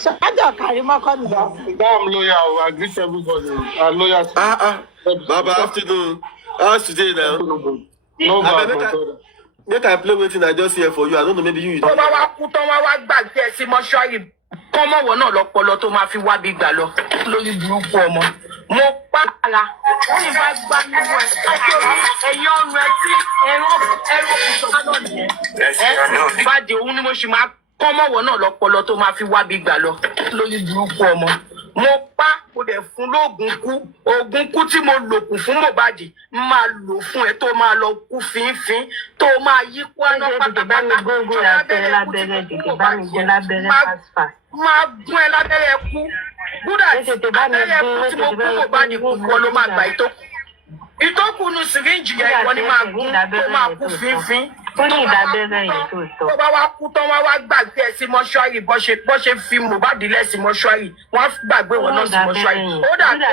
So I don't karimo come here. I'm loyal. I greet everybody. I'm loyal. Baba, afternoon. How's today now? No bad, make I play waiting. I just here for you. I don't know, maybe you. Tó bá wá kú tán wá gbàgbé sí mọ́ṣúárì kọ́mọ̀wọ́ náà lọ́pọlọ tó máa fi wá bí gbà lọ lórí burúkú ọmọ. Mo pa ara wọ́n ní bá gbá nínú ẹ̀ ẹ̀yìn ọ̀run ẹ̀ tí ẹ̀rọ kùsọ̀ náà nìyẹn. Bàdé òun ni mo ṣì máa kọ́mọ̀wọ́ náà lọ́pọlọ tó máa fi wá bí gbà lọ lórí burúkú ọmọ. Mo pa mo dẹ̀ fún lóògùn kú oògùn kú tí mo lòkùn fún Mohbad máa lò fún ẹ tó máa lọ kú fínfín tó máa yí kú àná pátápátá máa gún ẹ lábẹ́rẹ́ kú gúdà abẹ́rẹ́ kú tí mo kú Mohbad kú kọ́ ló máa gbà ìtókù nu sìríǹjì yẹn ìwọ ni máa gún tó máa kú fínfín. Tó bá wá kú tán wá gbàgbé ẹ sí mọ́ṣúárì bó ṣe fi Mohbad lẹ̀ sí mọ́ṣúárì wọ́n gbàgbé wọn náà sí mọ́ṣúárì. Ó dà pé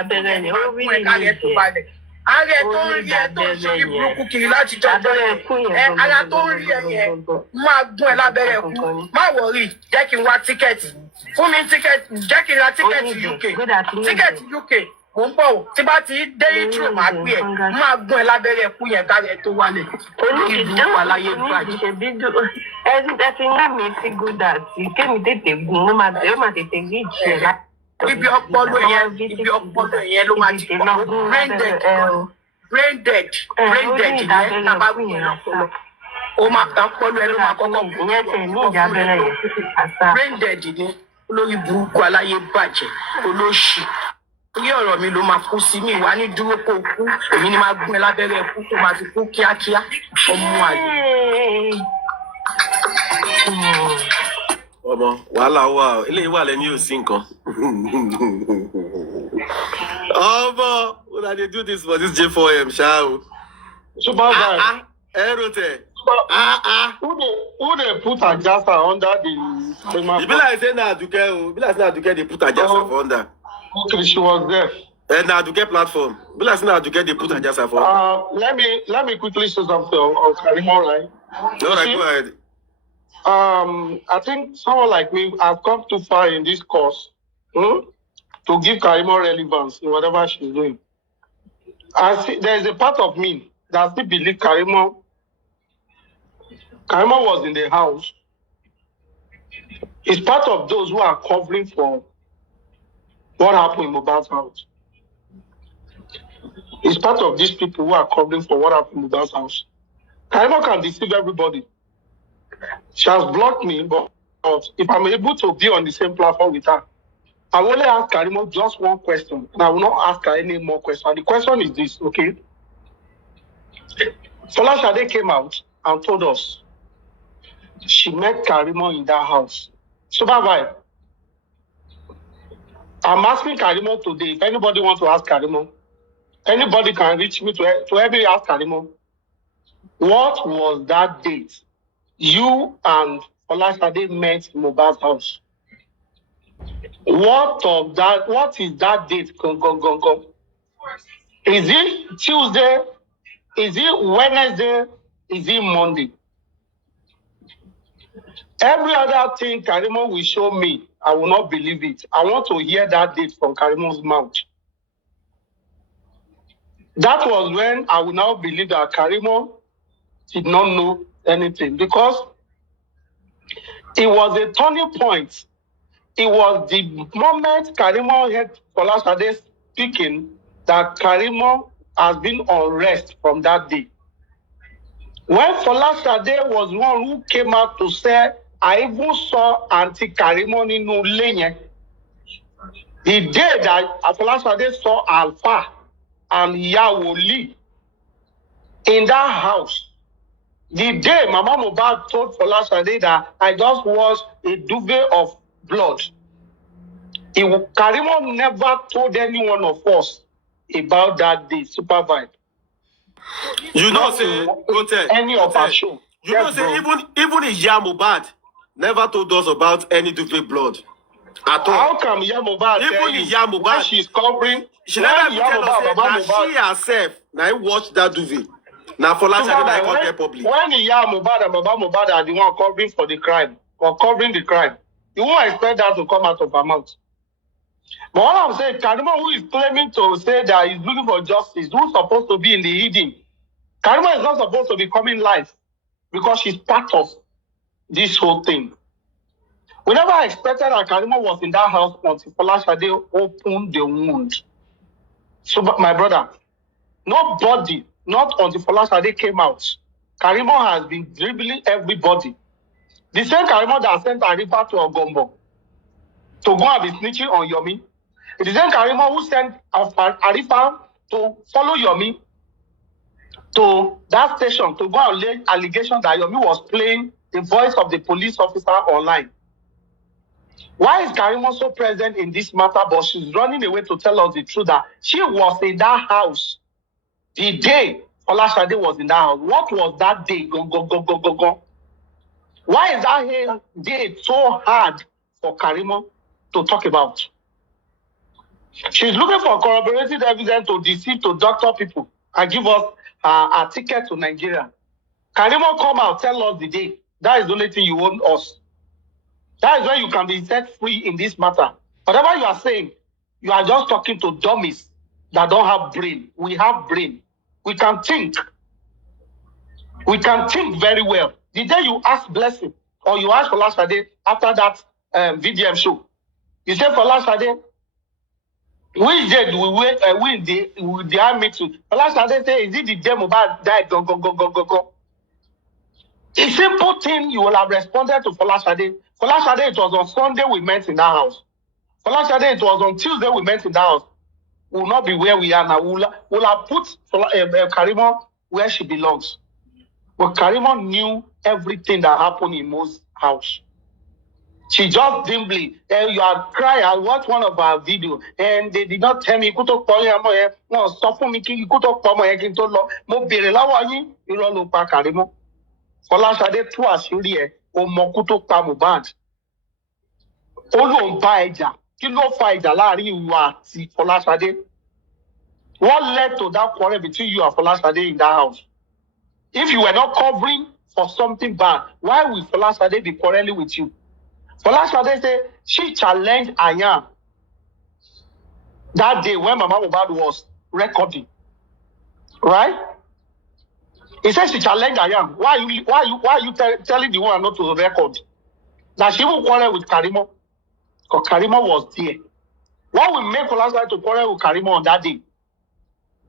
abẹ́rẹ́ yẹn ó rí ẹ̀ka rẹ̀ tó balẹ̀. Ààrẹ tó ń rí ẹ tó ń ṣe burúkú kiri láti jọjọ yẹn ara tó ń rí ẹ yẹn máa gún ẹ lábẹ́rẹ́ kú. Má wọrí jẹ́ kí n wá tíkẹ́ẹ̀tì fún mi tíkẹ́ẹ̀tì jẹ́ kí n ra tíkẹ́ẹ̀tì UK tíkẹ́ẹ̀tì UK. Mo ń bọ̀ tí bá ti dé ìtúrò máa gbé ẹ̀ máa gún ẹ lábẹ́rẹ́ ẹkú yẹn kárẹ̀ tó wálẹ̀. Ìlú wà láyé báyìí. Ẹ ti ná mi sí gúdà tí kémi tètè gùn ó máa tètè rí ìjẹ́ lá. Ibi ọpọlọ yẹn ló máa ti pọ̀ brain dead yẹn tábà wù yẹn lọ́pọlọ. Ó máa tán pọ́lú ẹ ló máa kọ́kọ́ gùn. Ìyẹn tẹ̀ ní ìjà abẹ́rẹ́ yẹn. Brain dead ni olórí burúkú aláyé bàjẹ́ olóṣì. Orí ọ̀rọ̀ mi ló máa kú sí mi wá ní dúró kó kú èmi ni máa gún ẹ lábẹ́rẹ́ kú tó máa fi kú kíákíá ọmọ àlè. Ọmọ wàhálà wà ó eléyìí wà lẹ́ni yóò sí nǹkan. Ọmọ una dey do this for this J4M ṣá o. Super bad. Erote. Who they put Ajasa under the? E be like say na Aduke o. E be like say na Aduke dey put Ajasa for under. Okay, she was there. Na Aduke platform. E be like say na Aduke dey put Ajasa for under. Let me quickly say something on Karimo, right? All right, go ahead. I think someone like me has come too far in this course to give Karimo relevance in whatever she's doing. There is a part of me that still believe Karimo was in the house. It's part of those who are covering for what happened in Mohbad's house. It's part of these people who are covering for what happened in Mohbad's house. Karimo can deceive everybody. She has blocked me, but if I'm able to be on the same platform with her, I will only ask Karimo just one question, and I will not ask her any more questions. The question is this, okay? Folashade came out and told us she met Karimo in that house. Super vibe. I'm asking Karimo today, if anybody wants to ask Karimo, anybody can reach me to help me ask Karimo, what was that date you and Folashade met in Mohbad's house? What is that date? Go. Is it Tuesday? Is it Wednesday? Is it Monday? Every other thing Karimo will show me, I will not believe it. I want to hear that date from Karimo's mouth. That was when I will now believe that Karimo did not know anything, because it was a turning point. It was the moment Karimo heard Folashade speaking that Karimo has been on rest from that day. When Folashade was one who came out to say, I even saw Auntie Karimo nínú ilé yẹn. The day that Folashade saw Alpha and Yawoli in that house, the day Mama Mohbad told Folashade that I just watched a duvet of blood, Karimo never told any one of us about that day. Super vibe. You know, say, any of our show. You know, say, even Iya Mohbad never told us about any duvet blood at all. How come Iya Mohbad even Iya Mohbad, she's covering? She never tell us that she herself now watched that duvet. Now for last time I got there public. When Iya Mohbad and Baba Mohbad are the one covering for the crime or covering the crime, You won't expect that to come out of her mouth. But what I'm saying, Karimo, who is claiming to say that he's looking for justice, who's supposed to be in the hidden, Karimo is not supposed to be coming live because she's part of this whole thing. We never expected that Karimo was in that house until Folashade opened the wound. So, my brother, nobody, not until Folashade came out, Karimo has been dribbling everybody. The same Karimo that sent Arifa to Ogombo to go and be snitching on Yomi. It is the same Karimo who sent Arifa to follow Yomi to that station to go and lay allegation that Yomi was playing the voice of the police officer online. Why is Karimo so present in this matter, but she's running away to tell us the truth that she was in that house the day Folashade was in that house? What was that day? Go. Why is that day so hard for Karimo to talk about? She's looking for corroborated evidence to deceive, to doctor people and give us a ticket to Nigeria. Karimo, come out, tell us the day. That is the only thing you want us. That is where you can be set free in this matter. Whatever you are saying, you are just talking to dummies that don't have brain. We have brain. We can think. We can think very well. The day you ask Blessing or you ask Folashade after that VDM show, you say, Folashade, which day do we I meet you? Folashade say, is it the day Mohbad died? Go. A simple thing you will have responded to Folashade. Folashade, it was on Sunday we met in that house. Folashade, it was on Tuesday we met in that house. We will not be where we are now. We'll have put Karimo where she belongs. But Karimo knew everything that happened in Mo's house. She just dimly, you are crying. I watched one of our videos, and they did not tell me, no, stop for me, you could talk for my Mo Berelawa, you don't know Karimo. Folashade tú àṣírí ẹ̀, ó mọ kú tó pa Mohbad. Ó lóun bá ẹjà. Kí ló fa ìjà láàrin ìwọ àti Folashade? What led to that quarrel between you and Folashade in that house? If you were not covering for something bad, why will Folashade be quarreling with you? Folashade said she challenged Ayam that day when Mama Mohbad was recording. Right? He said she challenged Ayam. Why are you telling the woman not to record? That she will quarrel with Karimo. Because Karimo was there. What will make Folashade to quarrel with Karimo on that day?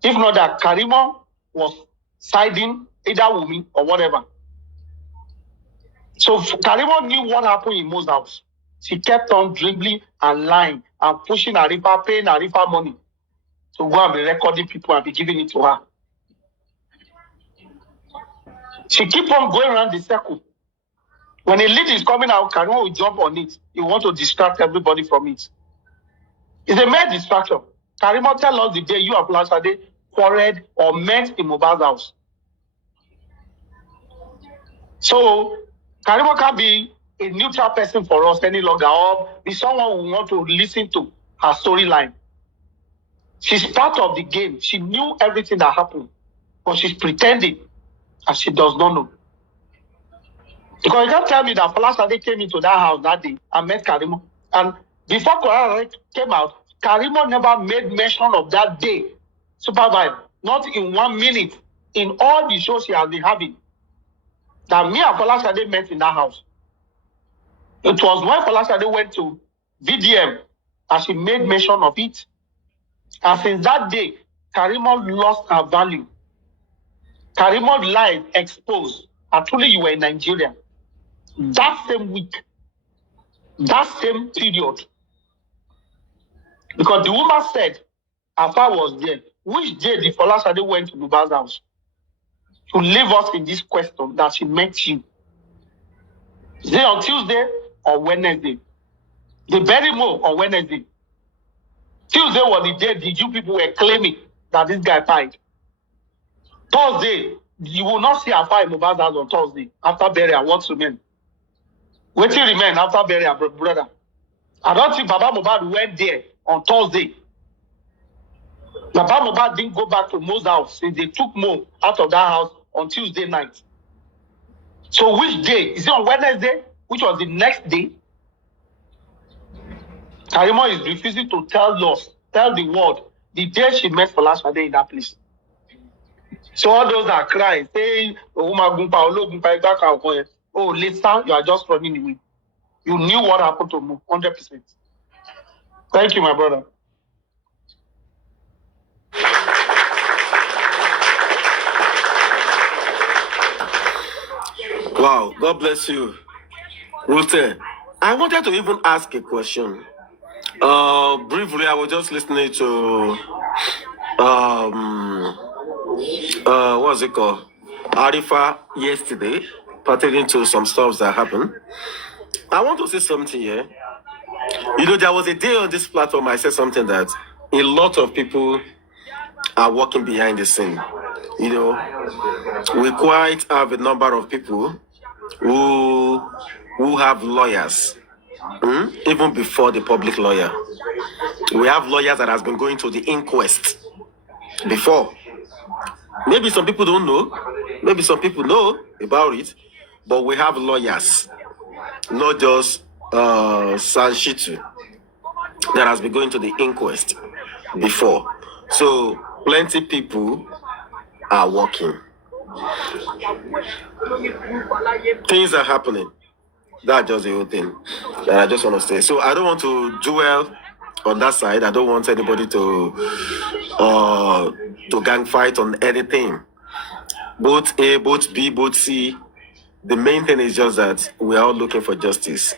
If not that Karimo was siding either Wumi or whatever. So Karimo knew what happened in Mo's house. She kept on dribbling and lying and pushing Arifa, paying Arifa money to go and be recording people and be giving it to her. She keep on going around the circle. When a lead is coming out, Karimo will jump on it. You want to distract everybody from it. It's a mere distraction. Karimo, tell us the day you and Folashade quarreled or met in Mohbad's house. So Karimo can't be a neutral person for us any longer, or be someone we want to listen to her storyline. She's part of the game. She knew everything that happened, but she's pretending as she does not know. Because you can't tell me that Folashade came into that house that day and met Karimo. And before Folashade came out, Karimo never made mention of that day. Super Vibe, not in 1 minute, in all the shows she has been having, that me and Folashade met in that house. It was when Folashade went to VDM and she made mention of it. And since that day, Karimo lost her value. Karimo's life exposed. Actually, you were in Nigeria. That same week, that same period. Because the woman said, Afa was there. Which day did Folashade went to Mohbad's house? To leave us in this question that she met you. Is it on Tuesday or Wednesday? They buried Mo on Wednesday. Tuesday was the day the Jew people were claiming that this guy died. Thursday, you will not see Afa in Mohbad's house on Thursday after burial. What's remain? What will remain after burial, brother? I don't think Baba Mohbad went there on Thursday. Baba Mohbad didn't go back to Mo's house since they took Mo out of that house on Tuesday night. So which day? Is it on Wednesday, which was the next day? Karimo is refusing to tell the world the day she met for last Friday in that place. So all those that are crying, saying, oh, listen, you are just running away. You knew what happened to me, 100%. Thank you, my brother. Wow, God bless you. Ruth, I wanted to even ask a question. Briefly, I was just listening to what's it called? Arifa yesterday, pertaining to some stuff that happened. I want to say something here. You know, there was a day on this platform I said something that a lot of people are working behind the scene. You know, we quite have a number of people who have lawyers, even before the public lawyer. We have lawyers that has been going to the inquest before. Maybe some people don't know. Maybe some people know about it. But we have lawyers, not just Sanshitu, that has been going to the inquest before. So plenty people are working. Things are happening. That's just the whole thing that I just want to say. So I don't want to dwell on that side. I don't want anybody to gang fight on anything. Both A, both B, both C. The main thing is just that we are all looking for justice.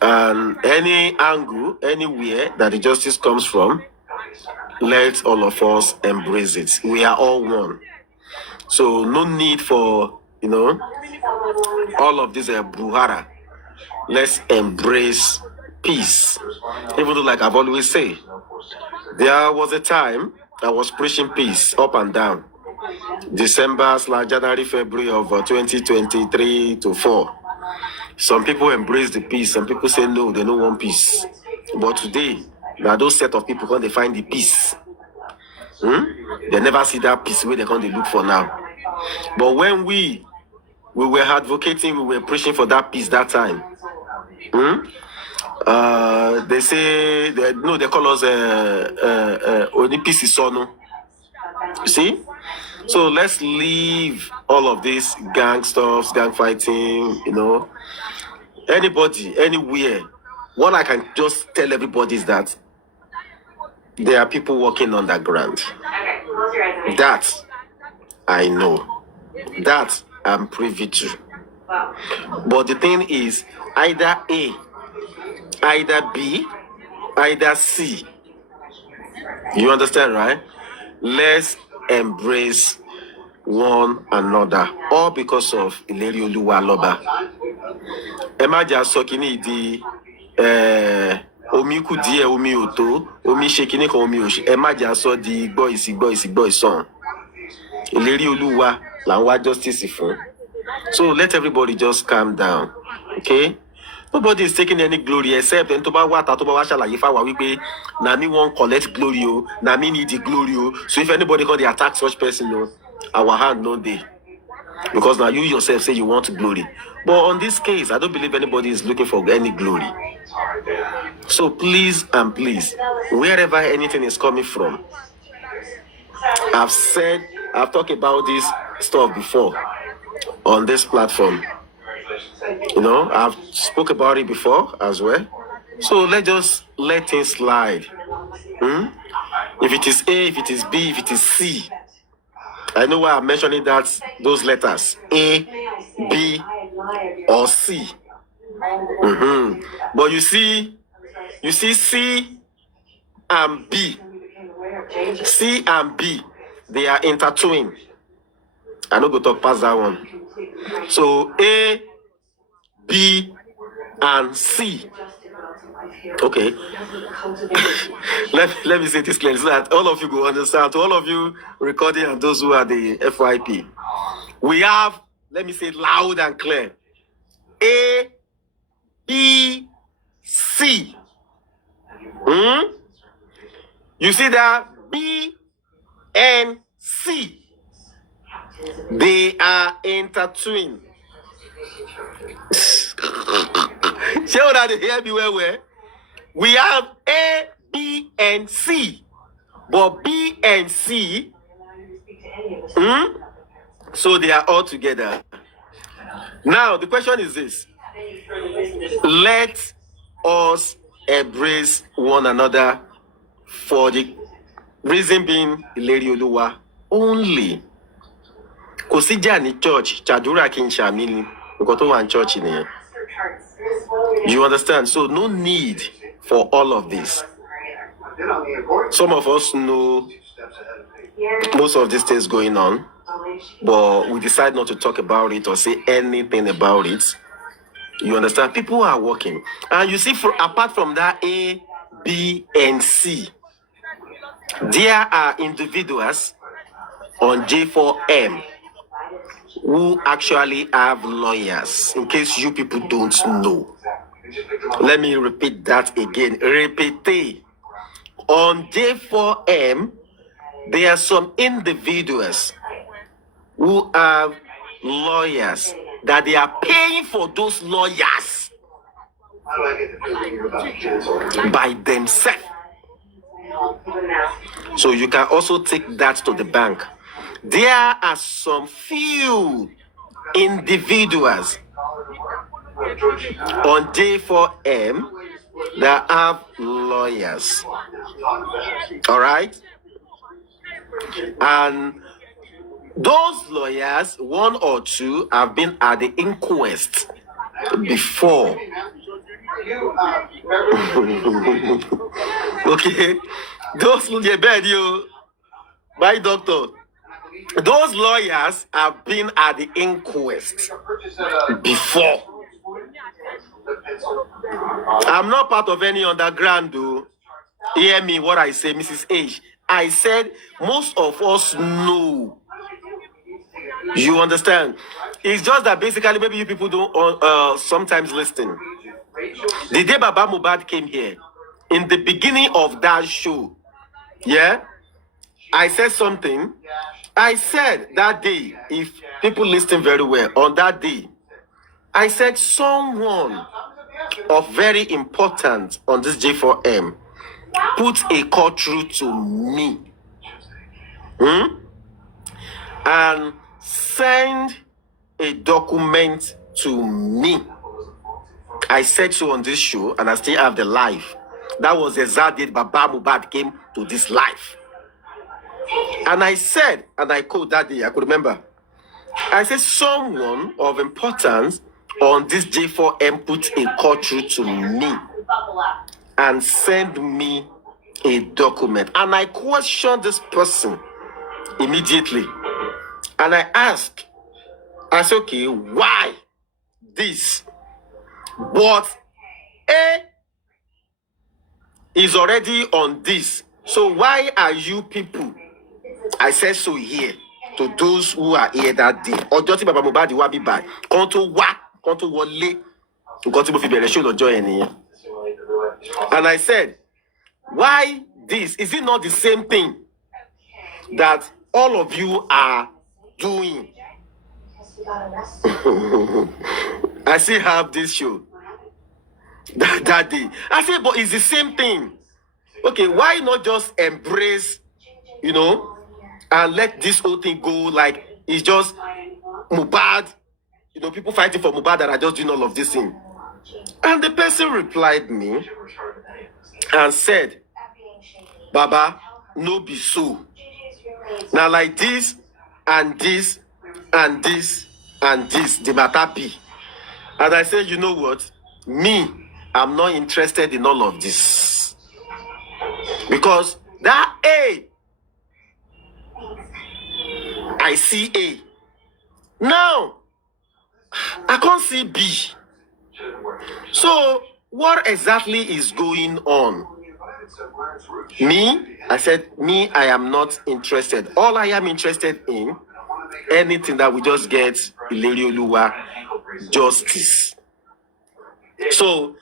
And any angle, anywhere that the justice comes from, let all of us embrace it. We are all one. So no need for, all of this brouhaha. Let's embrace peace. Even though, like I've always said, there was a time I was preaching peace up and down. December/January, February of 2023 to 4. Some people embrace the peace. Some people say no, they don't want peace. But today, there are those set of people when they find the peace. They never see that peace where they can't look for now. But when we were advocating, we were preaching for that peace that time. They say they call us only peace is sono. You see? So let's leave all of this gang stuff, gang fighting, anybody, anywhere. What I can just tell everybody is that there are people working underground. That I know. That I'm privy to. But the thing is, either A, either B, either C. You understand, right? Let's embrace one another, all because of Ileri Oluwa Aloba. Emaja sokini di omi ku die omi oto, omi shekini kan omi oshi. Emaja so di igbo son. Ileri Oluwa la wa justice fun. So let everybody just calm down, okay? Nobody is taking any glory except Ntoba Wata Toba Washala Yifa Wipe. Na me won't collect glory, na me need the glory. So if anybody can attack such person, our hand no day. Because now you yourself say you want glory. But on this case, I don't believe anybody is looking for any glory. So please and please, wherever anything is coming from, I've talked about this stuff before on this platform. I've spoke about it before as well. So let's just let things slide. If it is A, if it is B, if it is C, I know why I'm mentioning those letters A, B, or C. But you see C and B. C and B, they are intertwined. I don't go talk past that one. So A, B, and C. Okay. let me say this clearly so that all of you go understand. To all of you recording and those who are the FYP, we have, let me say it loud and clear, A, B, C. You see that B and C, they are intertwined. Show that they hear me well. We have A, B, and C. But B and C, so they are all together. Now, the question is this. Let us embrace one another for the reason being Ileri Oluwa only. Kò sí jà ní church, Chadura kì í ṣàmì ni, nǹkan tó wà ní church nìyẹn. You understand? So no need for all of this. Some of us know most of these things going on, but we decide not to talk about it or say anything about it. You understand? People are working. And you see, apart from that A, B, and C, there are individuals on J4M who actually have lawyers, in case you people don't know. Let me repeat that again. Repeat. On J4M, there are some individuals who have lawyers that they are paying for those lawyers by themselves. So you can also take that to the bank. There are some few individuals on J4M that have lawyers. All right? And those lawyers, one or two, have been at the inquest before. Okay? Those my doctor. Those lawyers have been at the inquest before. I'm not part of any underground, though. Hear me what I say, Mrs. H. I said most of us know. You understand? It's just that basically maybe you people don't sometimes listen. The day Baba Mubad came here, in the beginning of that show, yeah, I said something. I said that day, if people listen very well, on that day, I said someone of very important on this J4M put a call through to me and send a document to me. I said so on this show, and I still have the live. That was the exact date Baba Mubad came to this live. And I said, and I quote that day, I could remember. I said someone of importance on this J4M put a call through to me and send me a document. And I questioned this person immediately. And I asked, I said, okay, why this? But A is already on this. So why are you people? I said so here to those who are here that day. Ọjọ́ tí Baba Mohbad wá bí báyìí, kan tó wọlé, nǹkan tí mo fi bẹ̀rẹ̀ show lọ́jọ́ yẹn nìyẹn. And I said, why this? Is it not the same thing that all of you are doing? I still have this show that day. I said, but it's the same thing. Okay, why not just embrace, and let this whole thing go like it's just Mohbad, people fighting for Mohbad that are just doing all of this thing. And the person replied me and said, Baba, no be so. Now like this and this and this and this, the matter be. And I said, you know what? Me, I'm not interested in all of this. Because that A, I see A. Now, I can't see B. So, what exactly is going on? Me, I said, I am not interested. All I am interested in, anything that we just get Ileri Oluwa justice. So,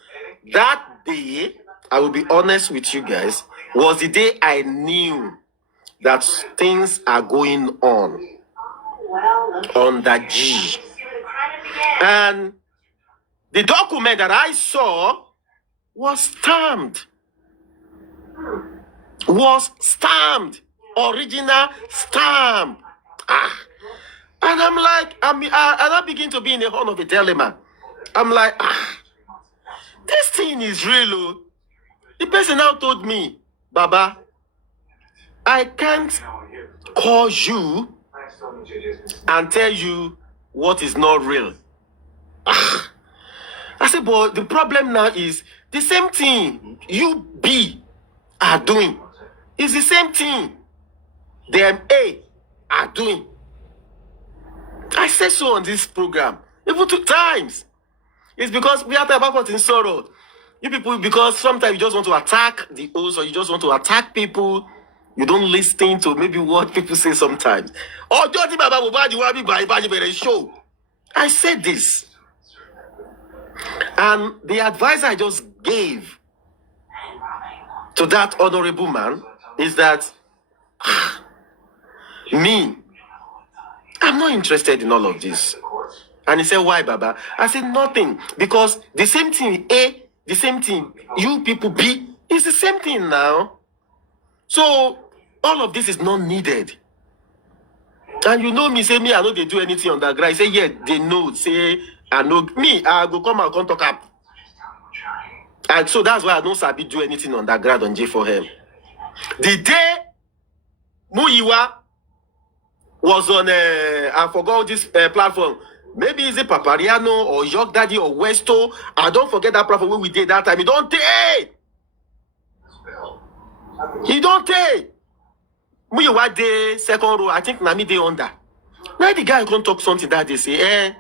that day, I will be honest with you guys, was the day I knew that things are going on that G. And the document that I saw was stamped. Was stamped. Original stamp. And I'm like, and I begin to be in the horn of a dilemma. I'm like, this thing is real. The person now told me, Baba, I can't call you and tell you what is not real. I said, but the problem now is the same thing you B are doing. It's the same thing them A are doing. I said so on this program, even 2 times. It's because we have to about in sorrow. You people, because sometimes you just want to attack the host or you just want to attack people. You don't listen to maybe what people say sometimes. Oh, show. I said this. And the advice I just gave to that honorable man is that me, I'm not interested in all of this. And he said, why, Baba? I said, nothing. Because the same thing A, the same thing you people B, is the same thing now. So all of this is not needed. And you know me, say me, I know they do anything on that ground. Say, yeah, they know. Say, I know me, I go come and come talk up. And so that's why I don't sabi do anything on that ground on J4M. The day Muyiwa was on, I forgot this platform. Maybe is it Papariano or York Daddy or Westo. I don't forget that platform when we did that time. He don't take. He don't take. Muyiwa day, second row, I think Nami day under. Now the guy can't talk something that they say,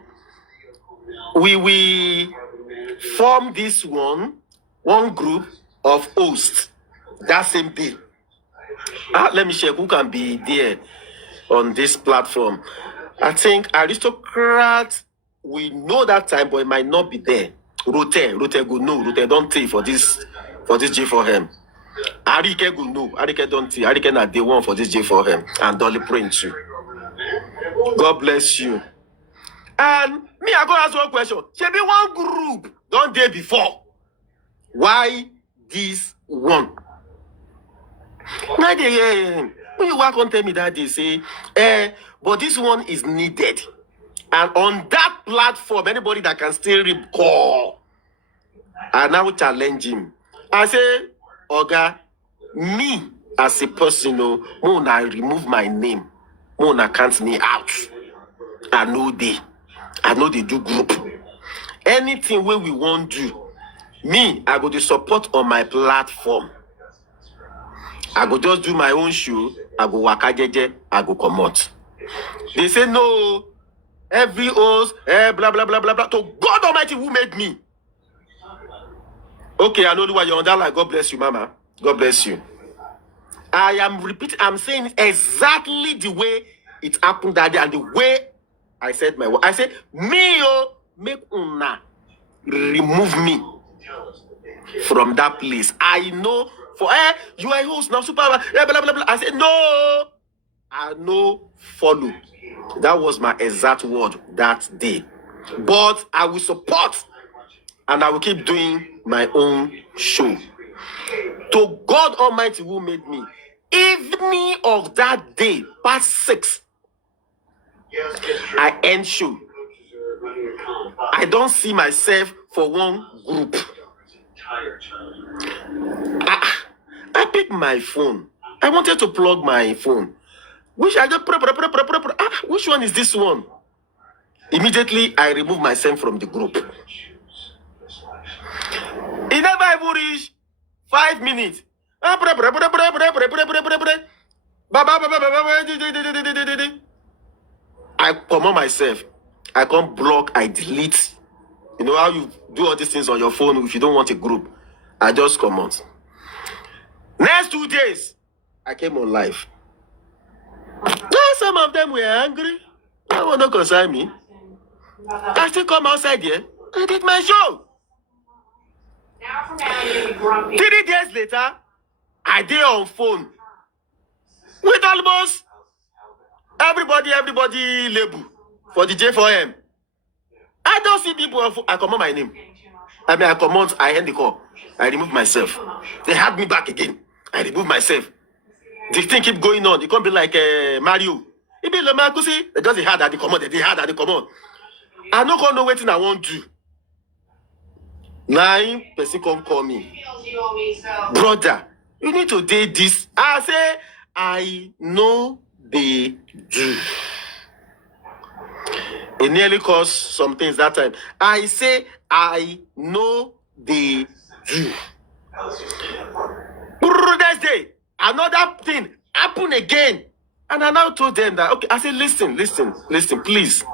we form this one group of hosts that same day. Let me check who can be there on this platform. I think Aristocrat, we know that time, but it might not be there. Rote go no, Rote don't take for this J4M. Arike go no, Arike don't take. Arike na day one for this J4M and Dolly Print too. God bless you. And me, I go ask one question. Should be one group don't day before. Why this one? Now they when you walk on tell me that they say, but this one is needed. And on that platform, anybody that can still recall, I now challenge him. I say, Oga, me as a person, I remove my name. I count me out. I know they do group. Anything where we want do, me, I go to support on my platform. I go just do my own show. I go waka jeje. I go come out. They say no. Every host, blah blah blah blah blah. To God Almighty who made me. Okay, I know why you're on that. Like, God bless you, Mama. God bless you. I am repeating. I'm saying exactly the way it happened that day and the way I said my word. I said, me make una remove me from that place. I know for you are a host now, super blah blah blah blah. I said no, I no follow. That was my exact word that day. But I will support and I will keep doing my own show. To God Almighty who made me. Evening of that day, past 6, I end show. I don't see myself for one group. I picked my phone. I wanted to plug my phone. Which I just which one is this one? Immediately I remove myself from the group. It never even reached 5 minutes. I come on myself. I can't block, I delete. You know how you do all these things on your phone if you don't want a group. I just come out. Next 2 days, I came on live. Some of them were angry. I want to concern me. I still come outside here. I did my show. 3 days later, I did on phone with almost everybody label for the J4M. I don't see people. I come on my name. I mean, I come on. I end the call. I removed myself. They had me back again. I removed myself. The thing keep going on. It can't be like Mario. It be like Marco say, they just had at the command. They had at the command. I no gonna know what I want to. 9 person come call me. Brother, you need to date this. I say, I know they do. It nearly caused some things that time. I say, I know they do. Next day, another thing happened again. And I now told them that, okay, I said, listen, please.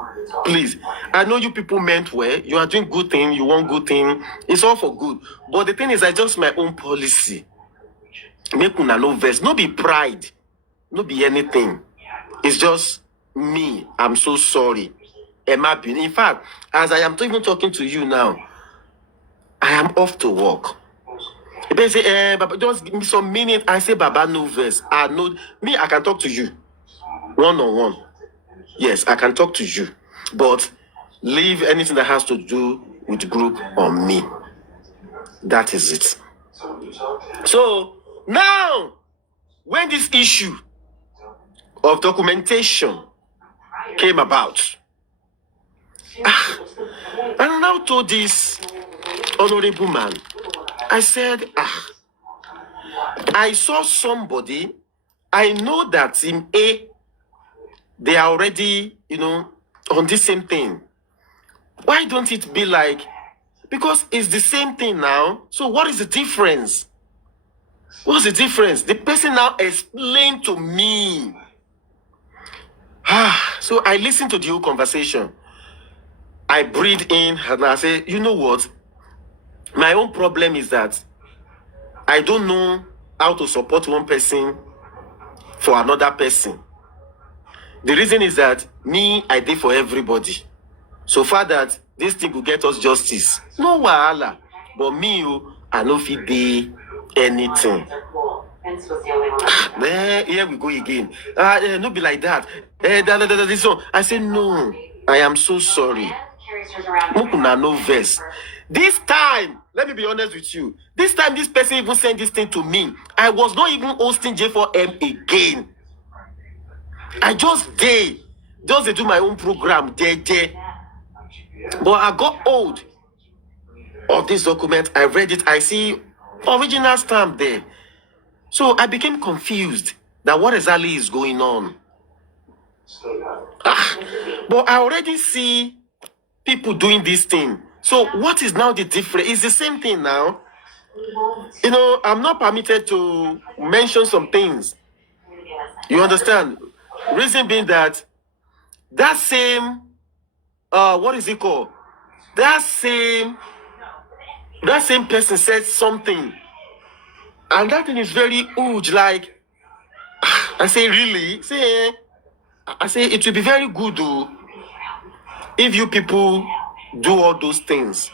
I know you people meant well. You are doing good thing. You want good thing. It's all for good. But the thing is, I just my own policy. Make una no verse. No be pride. No be anything. It's just me. I'm so sorry. Emma, in fact, as I am even talking to you now, I am off to work. They say, Baba, just give me some minutes. I say, Baba, no verse. I know me. I can talk to you, one-on-one. Yes, I can talk to you, but leave anything that has to do with group on me. That is it. So now, when this issue of documentation came about, and I now told this honorable man, I said, I saw somebody, I know that in A, they are already, on the same thing. Why don't it be like, because it's the same thing now, so what is the difference? What's the difference? The person now explained to me. So I listened to the whole conversation. I breathed in and I say, you know what? My own problem is that I don't know how to support one person for another person. The reason is that me, I did for everybody. So far that this thing will get us justice. No wahala. But me, I no fit do anything. Here we go again. No be like that. This one. I say no. I am so sorry. No verse. This time, let me be honest with you. This time, this person even sent this thing to me. I was not even hosting J4M again. I just do my own program. But I got hold of this document. I read it. I see original stamp there. So I became confused that what exactly is going on. But I already see people doing this thing. So what is now the difference? It's the same thing now. I'm not permitted to mention some things. You understand? Reason being that same, what is it called? That same person said something. And that thing is very huge. Like, I say, really? I say, it will be very good though, if you people do all those things.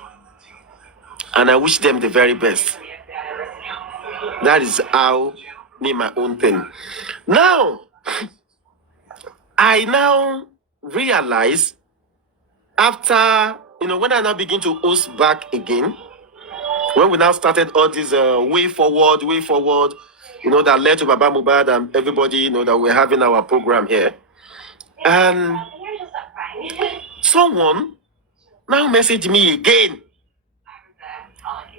And I wish them the very best. That is how me my own thing. Now, I now realize after, when I now begin to host back again, when we now started all this way forward, that led to Baba Mubad and everybody, that we're having our program here. And someone now messaged me again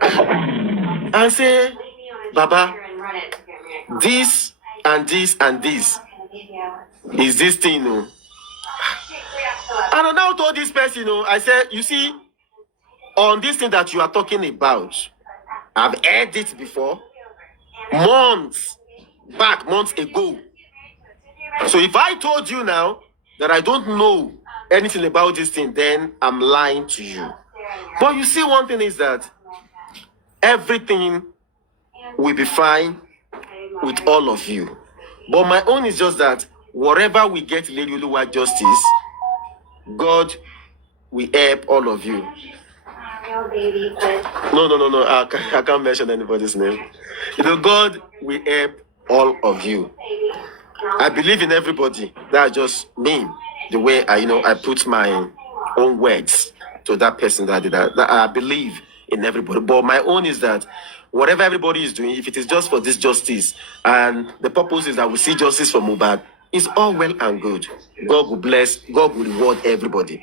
and say, Baba, this and this and this is this thing. And I now told this person, I said, you see, on this thing that you are talking about, I've heard it before, months ago. So if I told you now that I don't know anything about this thing, then I'm lying to you. But you see, one thing is that everything will be fine with all of you. But my own is just that whatever we get Lady Oluwa justice, God will help all of you. No. I can't mention anybody's name. God will help all of you. I believe in everybody. That's just me. The way I put my own words to that person that did that. I believe in everybody. But my own is that whatever everybody is doing, if it is just for this justice, and the purpose is that we see justice for Mohbad, it's all well and good. God will bless, God will reward everybody.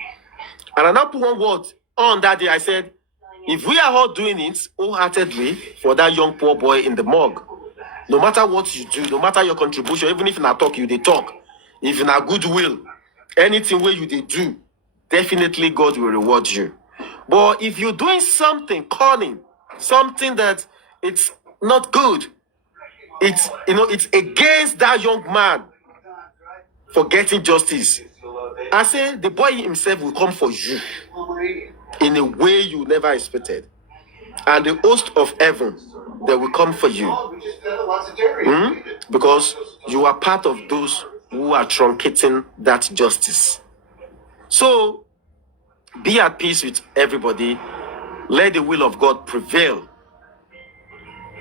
And I now put one word on that day. I said, if we are all doing it wholeheartedly for that young poor boy in the morgue, no matter what you do, no matter your contribution, even if in a talk you they talk, if in a goodwill, anything where you they do, definitely God will reward you. But if you're doing something cunning, something that it's not good, it's it's against that young man for getting justice. I say the boy himself will come for you in a way you never expected. And the host of heaven, they will come for you. Because you are part of those who are truncating that justice. So, be at peace with everybody. Let the will of God prevail.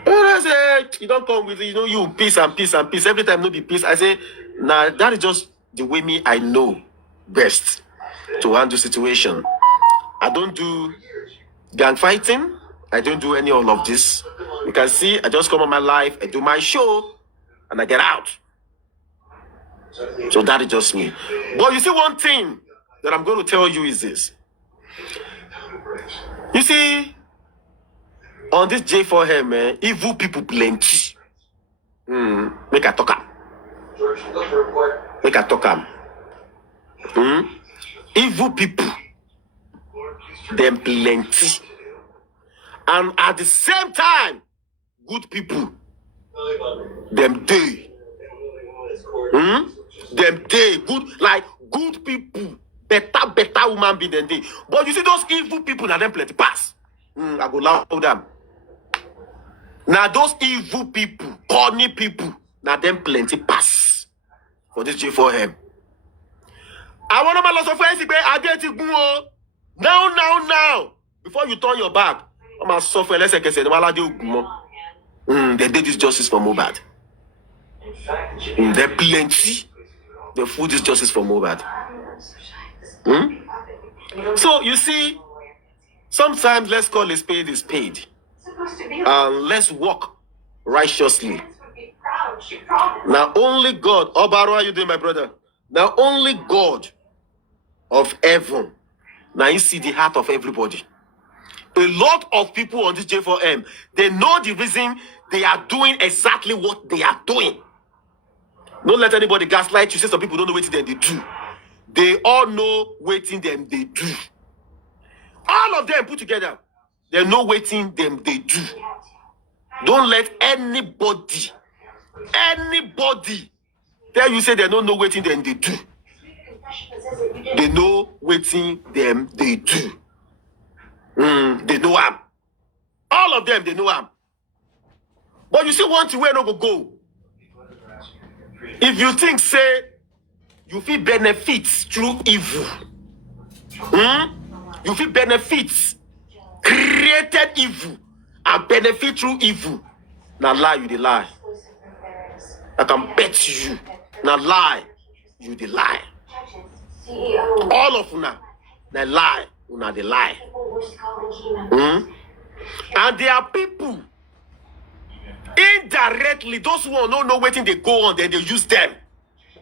I say, you don't come with, you peace and peace and peace. Every time no be peace. I say, nah, that is just the way I know best to handle situation. I don't do gang fighting. I don't do any all of this. You can see, I just come on my life, I do my show, and I get out. So that is just me. But you see, one thing that I'm going to tell you is this. You see, on this J4M, man, evil people plenty. Make a talk am. Make a talk am. Evil people, them plenty. And at the same time, good people, them day. Them day, good, like good people, better woman be than they. But you see those evil people, now them plenty pass. I go loud them. Now those evil people, corny people, now them plenty pass for this J4M. I want to my loss of friends, I did it now. Before you turn your back, I'm a suffer. Let's say, they did this justice for Mohbad. They plenty. They food this justice for Mohbad. So you see, sometimes let's call a spade is paid. And let's walk righteously. Now only God, Obaro, how you doing, my brother? Now only God of heaven. Now you see the heart of everybody. A lot of people on this J4M, they know the reason they are doing exactly what they are doing. Don't let anybody gaslight you. Say some people don't know what they do. They all know waiting them they do. All of them put together, they know waiting them they do. Don't let anybody tell you say they don't know waiting them they do. They know waiting them they do. They know am. All of them, they know am. But you see one thing where no go. If you think, say, you feel benefits through evil. You feel benefits, created evil, and benefit through evil. Now lie, you the lie. I can bet you. Now lie, you the lie. All of una, they lie, una the lie. And there are people indirectly, those who don't know waiting they go on, then they use them.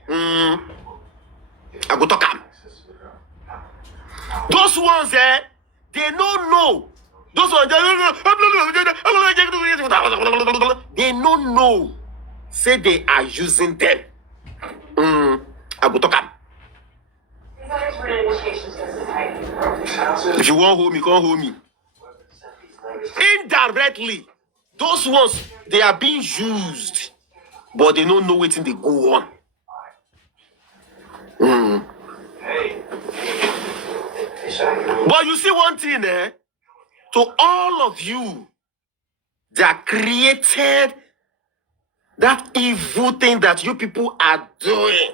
I go talk am. Those ones they don't know. Those ones they don't know. Say they are using them. I go talk am. If you want hold me, come hold me. Indirectly, those ones they are being used, but they don't know what they go on. But you see one thing, to all of you that created that evil thing that you people are doing,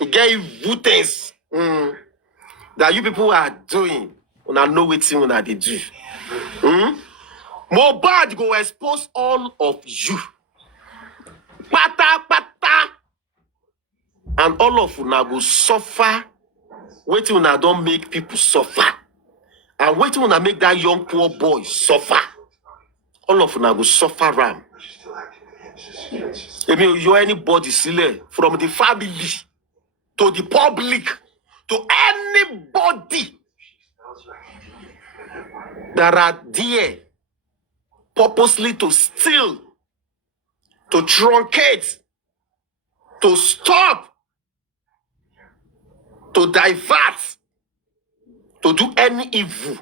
you get evil things that you people are doing, and I know what they do. Mohbad go expose all of you. Pata. And all of you now go suffer. Waiting una don't make people suffer. And wait till I make that young poor boy suffer. All of una go suffer ram. If you anybody still from the family to the public to anybody that are there purposely to steal, to truncate, to stop, to divert, to do any evil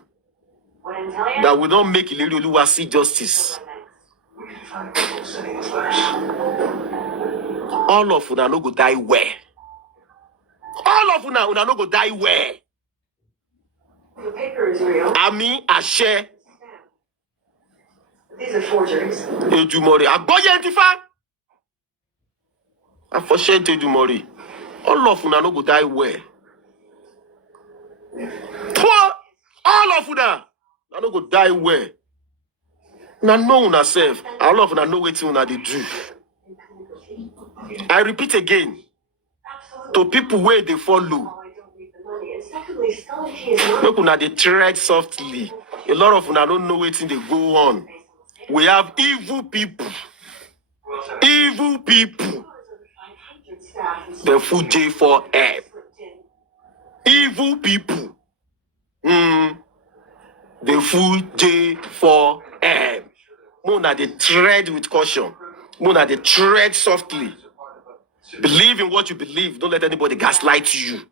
that will not make Ilerioluwa see justice. All of una no go die where? All of una no go die where? The paper is real. Ami Ashe. These are forgeries. Ejumori. Agboye Entifa. Afoshe Ejumori. All of una no go die where? All of una no go die where? Una know una self. All of una know wetin una dey do. I repeat again. To people where they follow. Make una dey tread softly. A lot of una don't know wetin dey go on. We have evil people. Evil people. The full J4M. Evil people. The full J4M. Mona they tread with caution. Mona they tread softly. Believe in what you believe. Don't let anybody gaslight you.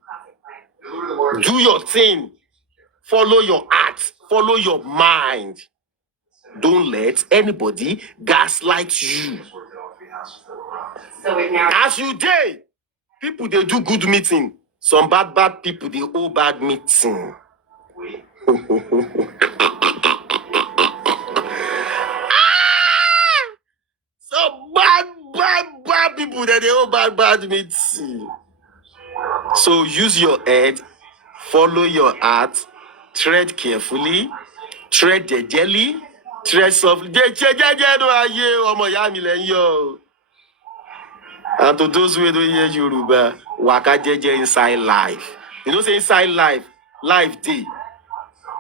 Do your thing. Follow your heart. Follow your mind. Don't let anybody gaslight you. As you day, people they do good meeting. Some bad people they all bad meeting. Some bad people that they all bad meeting. So use your head, follow your heart, tread carefully, tread gently, tread softly. And to those who don't hear Yoruba, waka jeje inside life. You know say inside life day.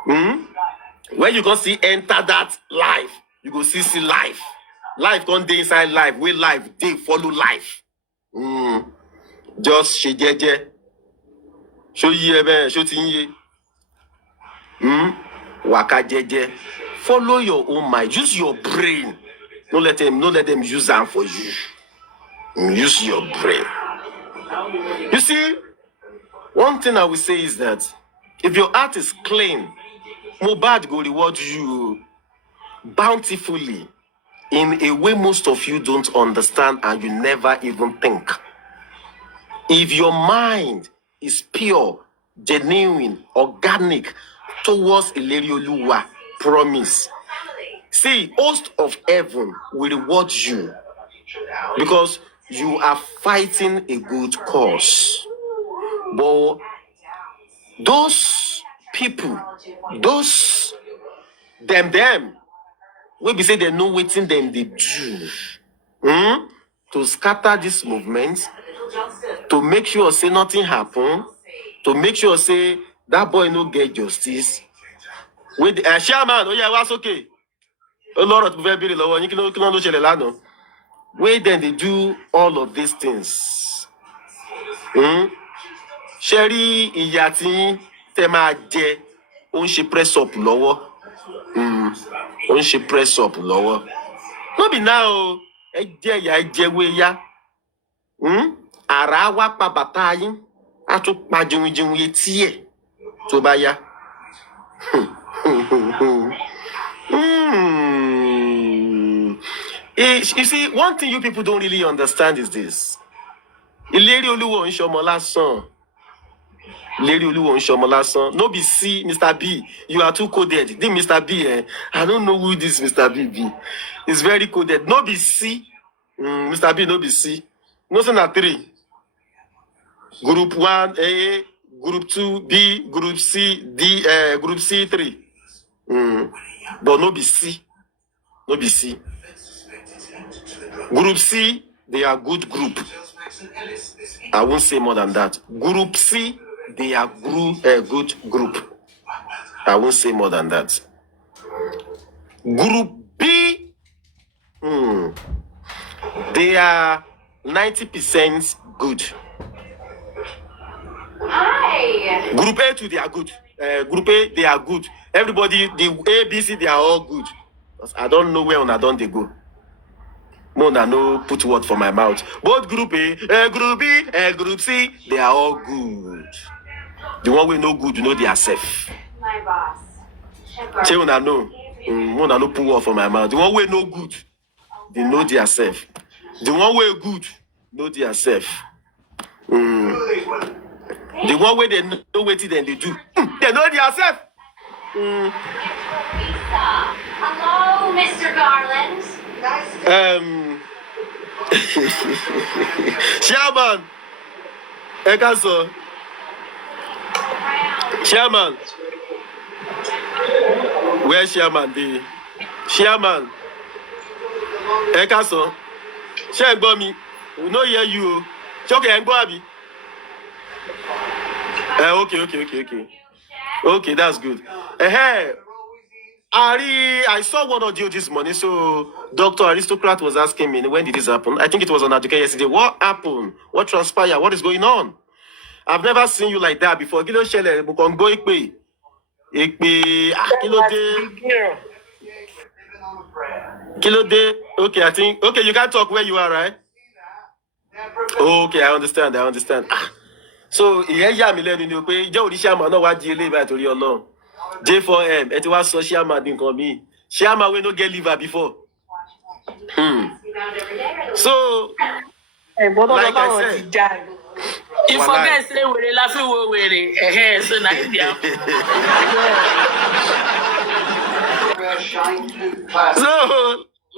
When you can see enter that life, you go see life. Life can't day inside life. Where life day follow life. Just she jeje. Show ye ben, show tinye. Waka jeje. Follow your own mind. Use your brain. Don't let them use them for you. Use your brain. You see, one thing I will say is that if your heart is clean, Mohbad will reward you bountifully in a way most of you don't understand and you never even think. If your mind is pure, genuine, organic towards Ilerioluwa, promise. See, host of heaven will reward you because you are fighting a good cause. But those people, those them, we be say they know waiting them they do. To scatter this movement, to make sure say nothing happen, to make sure say that boy no get justice. With Shaman, oh yeah, was okay. A lot of people very low, you can where then they do all of these things. Sherry Iyati Temaje, she press up lower. She press up lower. No be now, ya. Arawa pa batayin, atu pa jinwin ye to baya. You see, one thing you people don't really understand is this. Ilerioluwa Nshomo lasan. Ilerioluwa Nshomo lasan. No be C, Mr. B. You are too coded. This Mr. B, I don't know who this Mr. B be. It's very coded. No be C. Mr. B, no be C. No say na 3. Group 1, A, Group 2, B, Group C, D, Group C, 3. But no be C. No be C. Group C, they are good group. I won't say more than that. Group C, they are good group. I won't say more than that. Group B, they are 90% good. Hi. Group A too, they are good. Group A, they are good. Everybody, the A, B, C, they are all good. I don't know where on I don't they go. Mona no put word for my mouth. Both Group A, Group B, Group C, they are all good. The one we no good, you know they are safe. My boss. Say Mona no, Mona no put word for my mouth. The one we no good, they know they are safe. The one we good, know they are safe. The one way they know what then they do. They know they are safe. Hello, Mr. Garland. Chairman, Ekaso. Chairman. Where's Chairman? The Chairman. Ekaso. Chairman, me. We know hear you. Okay, I'm going. Okay. Okay, that's good. Hey, I saw one audio this morning. So Dr. Aristocrat was asking me, when did this happen? I think it was on Aduke yesterday. What happened? What transpired? What is going on? I've never seen you like that before. Kilo shele, bukongo ikpe. Kilo de. Okay, I think. Okay, you can't talk where you are, right? Okay, I understand. So, yeah, me learning you pay. Joe, the shaman, no, what you live at your long. J4M, it was so shaman didn't come me. Shaman will not get liver before. So, like I said, you forget say we laughing we so na India. So,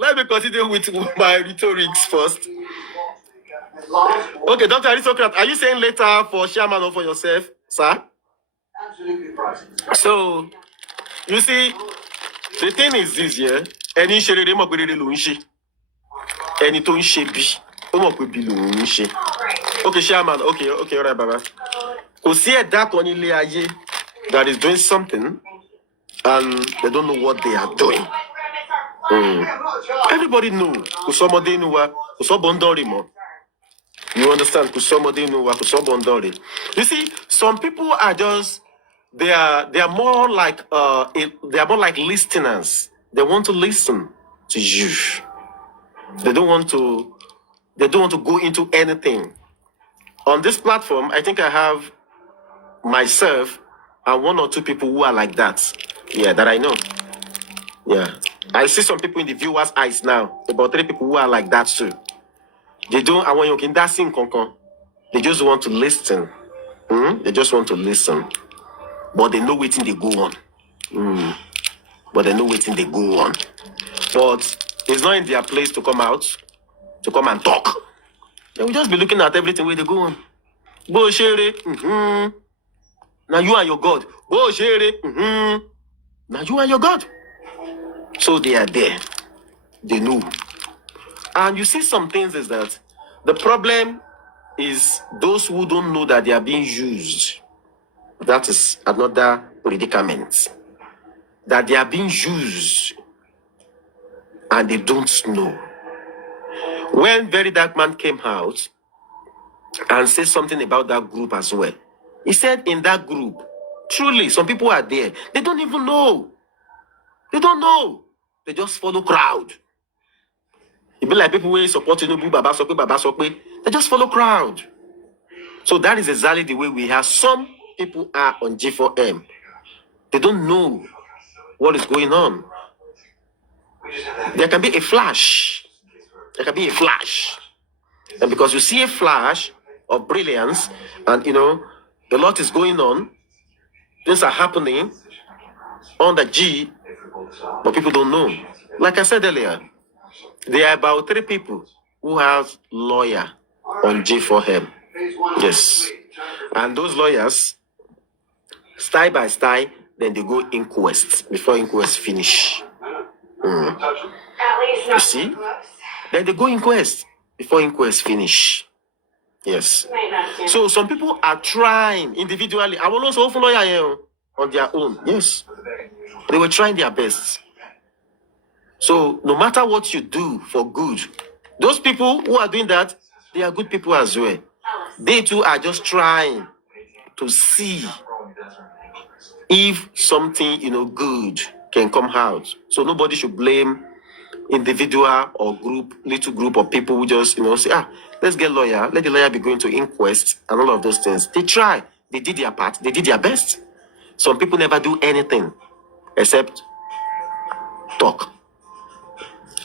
let me continue with my rhetorics first. Okay, Dr. Aristocrat, are you saying later for shaman or for yourself, sir? Absolutely right. So, you see, the thing is this, yeah? Any sherere mo pere lo nse. Any to nse bi. O mo pe bi lo nse. Okay, shaman. Okay, all right, baba. Kò sí ẹ̀dá kan nílé ayé that is doing something and they don't know what they are doing. Everybody know. Kò sọ́mọdé inú wa, kò sọ́bọ̀ndọ́rì mọ́. You understand? Kò sọ́mọdé inú wa, kò sọ́bọ̀ndọ́rì. You see, some people are just they are more like listeners. They want to listen to you. They don't want to go into anything. On this platform, I think I have myself and one or two people who are like that. Yeah, that I know. Yeah. I see some people in the viewers' eyes now. About 3 people who are like that too. They don't I want you can dancing concon. They just want to listen. They just want to listen. But they know waiting they go on. But they know waiting they go on. But it's not in their place to come out, to come and talk. They will just be looking at everything where they go on. Bo shere, now you are your God. Bo shere, now you are your God. So they are there. They know. And you see some things is that the problem is those who don't know that they are being used. That is another predicament. That they are being used and they don't know. When Very Dark Man came out and said something about that group as well, he said in that group, truly, some people are there. They don't even know. They don't know. They just follow crowd. It be like people who support Tinubu, Baba Sokwe. They just follow crowd. So that is exactly the way we have. Some people are on G4M. They don't know what is going on. There can be a flash. And because you see a flash of brilliance and, a lot is going on, things are happening on the G, but people don't know. Like I said earlier, there are about 3 people who have lawyer on G4M. Yes. And those lawyers, style by style, then they go inquest before inquest finish. You see? Then they go inquest before inquest finish. Yes. So some people are trying individually. I will also open lawyer here. on their own. Yes. They were trying their best. So no matter what you do for good, those people who are doing that, they are good people as well. They too are just trying to see if something, good can come out. So nobody should blame individual or little group of people who just, say, let's get lawyer, let the lawyer be going to inquest and all of those things. They try, they did their part, they did their best. Some people never do anything except talk.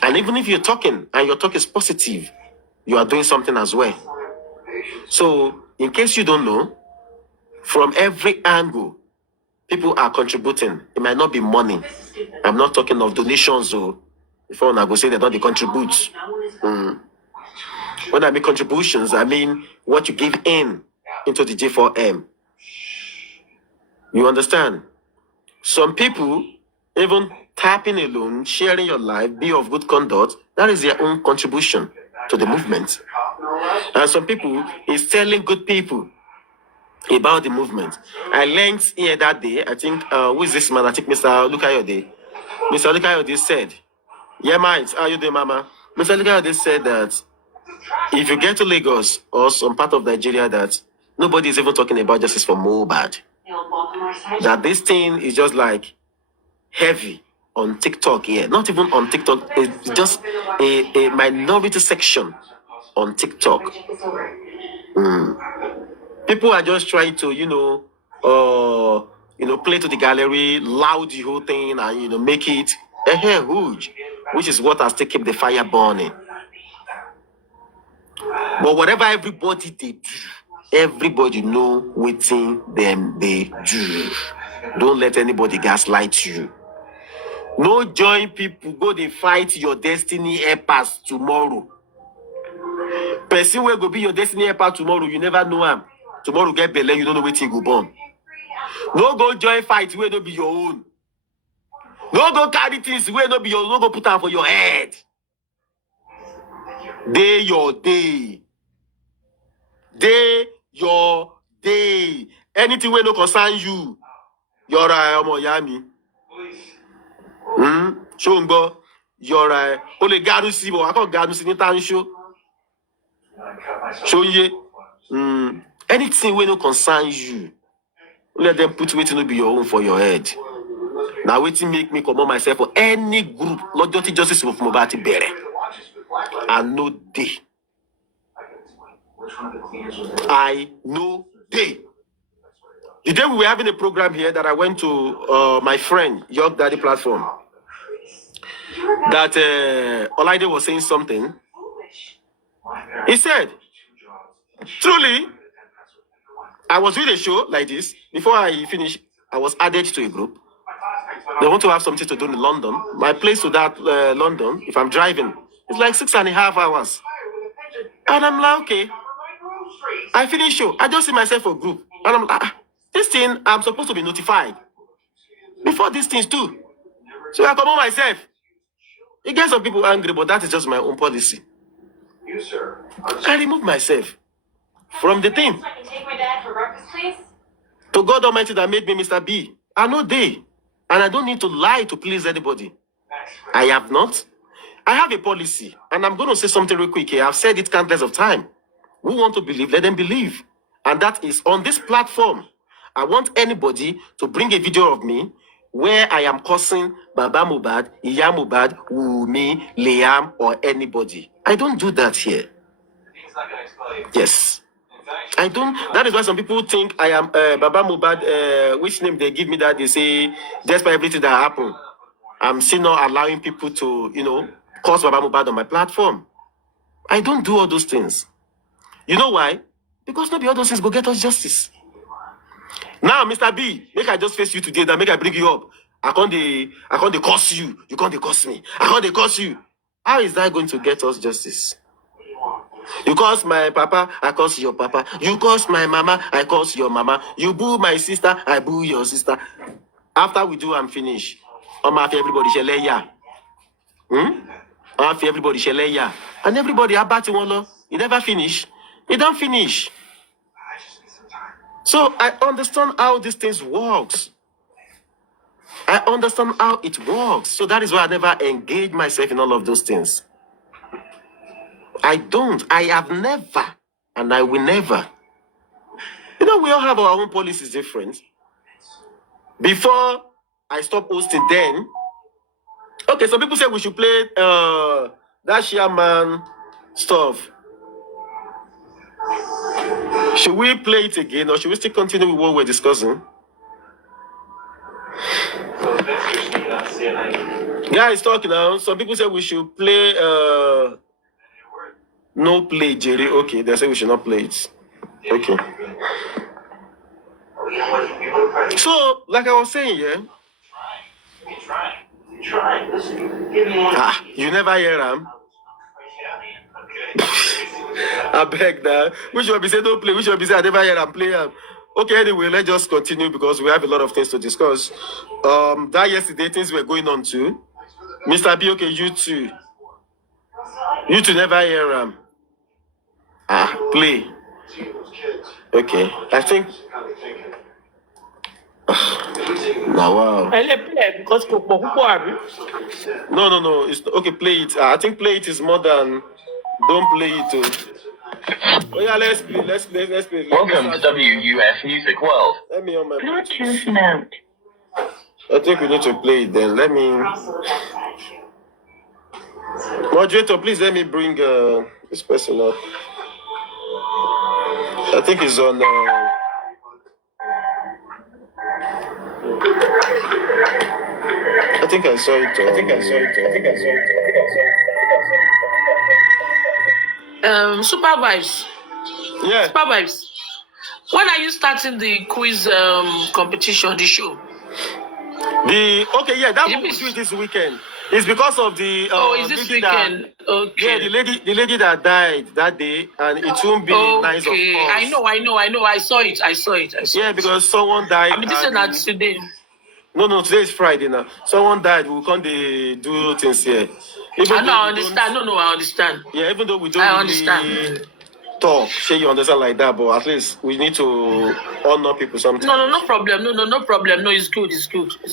And even if you're talking and your talk is positive, you are doing something as well. So, in case you don't know, from every angle, people are contributing. It might not be money. I'm not talking of donations, though. Before I go say they don't contribute. When I make contributions, I mean what you give into the J4M. You understand? Some people, even tapping alone, sharing your life, be of good conduct, that is their own contribution to the movement. And some people is telling good people about the movement. I learned here that day, I think, who is this man? I think Mr. Lukayode. Mr. Lukayode said, yeah, mate, how you doing, mama? Mr. Lukayode said that if you get to Lagos or some part of Nigeria that nobody is even talking about justice for Mohbad, that this thing is just like heavy on TikTok here. Not even on TikTok, it's just a minority section on TikTok. People are just trying to, play to the gallery, loud the whole thing, and make it huge, which is what has to keep the fire burning. But whatever everybody they do, everybody know what thing them they do. Don't let anybody gaslight you. No join people go they fight your destiny helpers tomorrow. Person will go be your destiny helper tomorrow. You never know him. Tomorrow get belle, you don't know what you go born. No go join fight where no be your own. No go carry things where no be your own. No go put them for your head. Day your day. Day your day. Anything where no concern you. You're Yami. Shombo. You're only Garusi, but I can't Garusi in town show. Show ye. Anything where no concern you. Let them put waiting to be your own for your head. Now waiting make me come on myself for any group, not just justice of Mobati Bere. I know they. I know they. The day we were having a program here that I went to my friend, York Daddy platform, that Olaide was saying something. He said, truly, I was doing a show like this. Before I finished, I was added to a group. They want to have something to do in London. My place to that London, if I'm driving, it's like 6.5 hours. And I'm like, okay. I finish show. I just see myself for a group. And I'm like, this thing, I'm supposed to be notified. Before these things too. So I come on myself. It gets some people angry, but that is just my own policy. I remove myself from the thing. I can take my dad for breakfast, please? To God Almighty that made me Mr. B. I know they. And I don't need to lie to please anybody. I have not. I have a policy. And I'm going to say something real quick here. I've said it countless of time. Who want to believe, let them believe. And that is on this platform. I want anybody to bring a video of me where I am cursing Baba Mohbad, Iya Mohbad, Wumi, Liam, or anybody. I don't do that here. Yes. I don't. That is why some people think I am Baba Mohbad. Which name they give me that they say, despite everything that happened, I'm still not allowing people to, curse Baba Mohbad on my platform. I don't do all those things. You know why? Because not be all those things go get us justice. Now, Mr. B, make I just face you today, that make I bring you up. I can't curse you. You can't curse me. I can't curse you. How is that going to get us justice? You curse my papa, I curse your papa. You curse my mama, I curse your mama. You boo my sister, I boo your sister. After we do, I'm finished. I'm after everybody shall lay ya. I'm after everybody shall lay ya. And everybody about one. You never finish. You don't finish. So I understand how these things works. I understand how it works. So that is why I never engage myself in all of those things. I don't. I have never. And I will never. You know, we all have our own policies different. Before I stop hosting, then, okay, some people say we should play that Shaman stuff. Should we play it again or should we still continue with what we're discussing? Guys, talking now. Some people say we should play no play, Jerry. Okay, they say we should not play it. Okay. So, like I was saying, yeah. You never hear them. I beg that. Which one be say don't play? Which one be say I never hear them play them? Okay, anyway, let's just continue because we have a lot of things to discuss. That yesterday things were going on too. Mr. B, okay, you too. You two never hear them. Play. Okay, I think. Now, wow. No. It's okay. Play it. I think play it is more than don't play it too. Oh yeah, let's play. Welcome to WUF Music World. Let me on my Bluetooth mode. I think we need to play it then. Let me. Moderator, please let me bring this person up. I think it's on. I think I saw it. Super Vibes. Yeah. Super Vibes. When are you starting the quiz competition, the show? That will do it this weekend. It's because of the is this weekend? Okay. Yeah, the lady that died that day, and it won't be nice of us. I know. I saw it. Yeah, because someone died. I mean, this is not today. No, today is Friday now. Someone died. We can't do things here. I understand. No, I understand. Yeah, even though we don't understand. Talk, say you understand like that, but at least we need to honor people sometimes. No problem. No problem. No, it's good.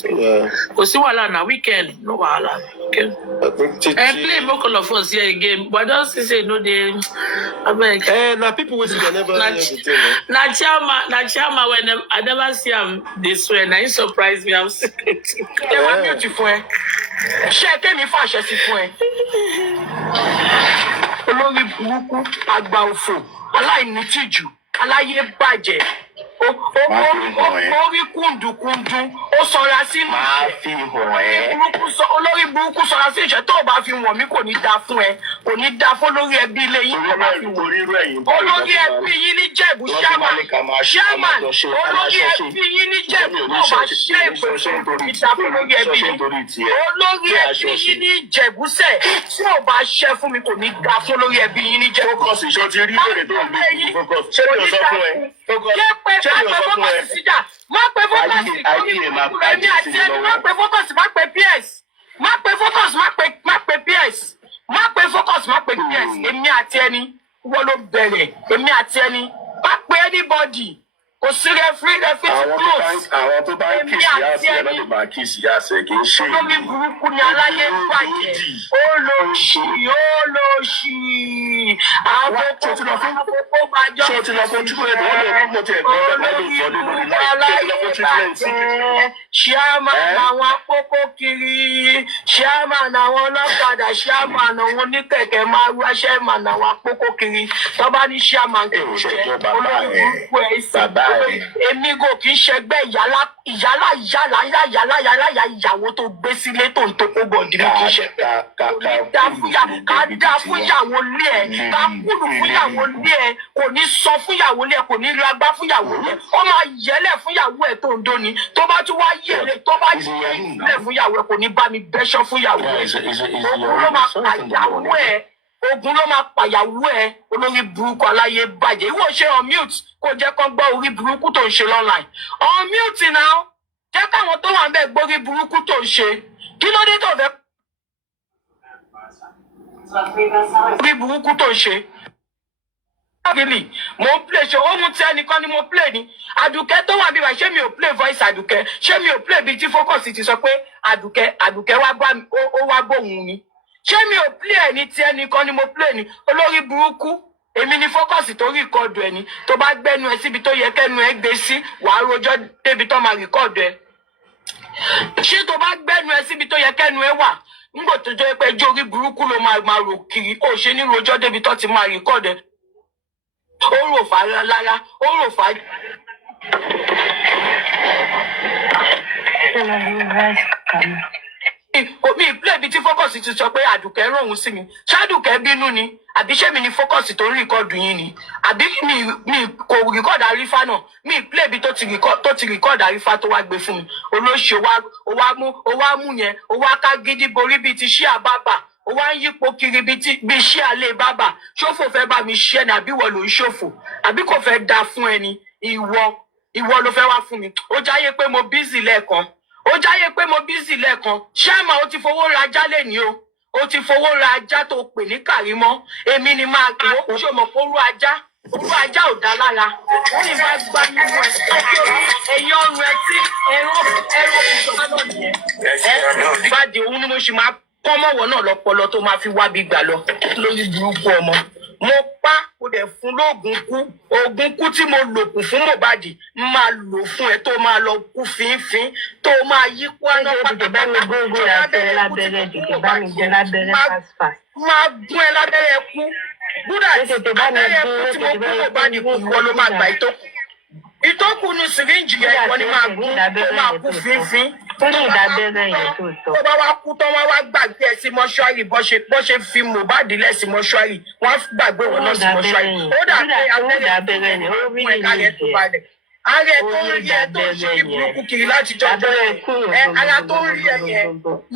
Yeah. Because see, na weekend, no wahala. Okay. I think play more all of us here again, but don't say no they. I beg. Now people will never hear the thing. Na chama when I never see him this way. Now he surprised me. I'm secret. They were beautiful. Share me fashion for. Olórí burúkú àgbà òfò aláìnítìjú aláyé bàjẹ́ orí kúndùkúndù ó sọra sí olórí burúkú sọra sí ìṣẹ́ tó bá fi wọ̀n mí kò ní dá fún ẹ kò ní dá fún olórí ẹbí ilé yín kò bá fi wọ̀n olórí ẹbí yín ní Jẹ̀bú chairman olórí ẹbí yín ní Jẹ̀bú tó bá ṣe ìpè ìdá fún olórí ẹbí yín olórí ẹbí yín ní Jẹ̀bú sẹ̀ tí ò bá ṣe fún mi kò ní dá fún olórí ẹbí yín ní Jẹ̀bú. Fókọ̀sì ṣó ti rí èrè tó ń bí fókọ̀sì ṣé yóò sọ fún ẹ. Má pe fókọ̀sì má pe PS èmi àti ẹni wọ́n ló bẹ̀rẹ̀ èmi àti ẹni má pe anybody kò sí rẹfí close àwọn tó bá ń kìsì àṣẹ ẹ lọ́dún máa kìsì àṣẹ kì í ṣe olórí burúkú ni aláyé bàjẹ́ olóṣì àwọn àkókò májọ olórí burúkú aláyé bàjẹ́ chairman àwọn àkókò kiri chairman àwọn ọlọ́kadà chairman àwọn oníkẹ̀kẹ́ máa wá chairman àwọn àkókò kiri tó bá ní chairman kò jẹ́ olórí burúkú ẹ̀ sí. Èmi kò kì í ṣẹgbẹ́ ìyálà ìyàwó tó gbé sílé tó ń tó kó bọ̀dì mi kì í ṣe. Ká dá fún ìyàwó lé ẹ̀ ká kúlù fún ìyàwó lé ẹ̀ kò ní sọ fún ìyàwó lé ẹ̀ kò ní ragbá fún ìyàwó lé ẹ̀ ó máa yẹlẹ̀ fún ìyàwó ẹ̀ tó ń dóni tó bá tún wá yẹlẹ̀ tó bá yẹlẹ̀ fún ìyàwó ẹ̀ kò ní bá mi bẹ́ṣọ́ fún ìyàwó ẹ̀ ogun ló máa pàyàwó ẹ olórí burúkú aláyé bàjẹ́ ìwọ ṣe on mute kó jẹ́ kó gbọ́ orí burúkú tó ń ṣe online on mute now jẹ́ káwọn tó wà ń bẹ̀ gbórí burúkú tó ń ṣe kí ló dé tó fẹ́ orí burúkú tó ń ṣe Really, mo play show ohun tí ẹnìkan ni mo play ni Àdùkẹ́ tó wà bí wa ṣé mi ò play voice Àdùkẹ́ ṣé mi ò play bí tí focus ti sọ pé Àdùkẹ́ wá bá ó wá gbóhùn ni ṣé mi ò play ẹni tí ẹnìkan ni mo play ni olórí burúkú èmi ni focus tó record ẹni tó bá gbẹnu ẹ síbi tó yẹ kẹnu ẹ gbé sí wàá rojọ́ débi tó máa record ẹ ṣé tó bá gbẹnu ẹ síbi tó yẹ kẹnu ẹ wà nígbà tó jẹ́ pé jórí burúkú ló máa rò kiri ó ṣe ní rojọ́ débi tó ti máa record ẹ ó rò fà lára ó rò fà. mi ìpínlẹ̀ ibi tí focus ti sọ pé Àdùkẹ́ ròhun sí mi ṣáàdùkẹ́ bínú ni àbí ṣé mi ni focus tó ń rìkọ́ọ̀dù yín ni àbí mi kò rìkọ́ọ̀dù àrífà náà mi ìpínlẹ̀ ibi tó ti rìkọ́ọ̀dù àrífà tó wá gbé fún mi olóṣè ó wá mú yẹn ó wá ká gidi borí bíi ti ṣí àbábà ó wá ń yípo kiri bíi ṣí àlè bábà ṣòfò fẹ́ bá mi ṣẹ́ ni àbí ìwọ ló ń ṣòfò àbí kò fẹ́ da fún ẹni ìwọ ló fẹ́ wá fún mi ó jáyé pé mo bízì lẹ́ẹ̀kan ṣáàmà ó ti fowó ra ajá lẹ́ni ó ti fowó ra ajá tó pè ní kàrímọ́ èmi ni máa kí ó ṣe mọ̀ pé orú ajá ò dá lára wọ́n ní bá gbá nínú ẹ̀yìn ọrùn ẹ tí ẹ̀rọ ìṣọ̀kan náà nìyẹn ìbàdí òun ni mo ṣì máa kọ́ mọ̀wọ́ náà lọ́pọlọ tó máa fi wábi gbà lọ lórí burúkú ọmọ mo pa kó dẹ̀ fún lóògùn kú oògùn kú tí mo lò kù fún Mohbad máa lò fún ẹ tó máa lọ kú fínfín tó máa yí kúáná pátápátá máa gún ẹ lábẹ́rẹ́ kú búdà abẹ́rẹ́ kú tí mo kú Mohbad kú ìwọ ló máa gbà ìtókù nu sìríǹjì yẹn ìwọ ni máa gún tó máa kú fínfín tó bá wá kú tán wọ́n wá gbàgbé ẹ sí mọ́ṣúárì bó ṣe fi Mohbad lẹ̀ sí mọ́ṣúárì wọ́n gbàgbé wọn náà sí mọ́ṣúárì ó dà pé abẹ́rẹ́ ni ó rí ààrẹ tó balẹ̀ ààrẹ tó ń rí ẹ tó ń ṣe ìbùrúkú kiri láti jọjọ ẹ ara tó ń rí ẹ yẹn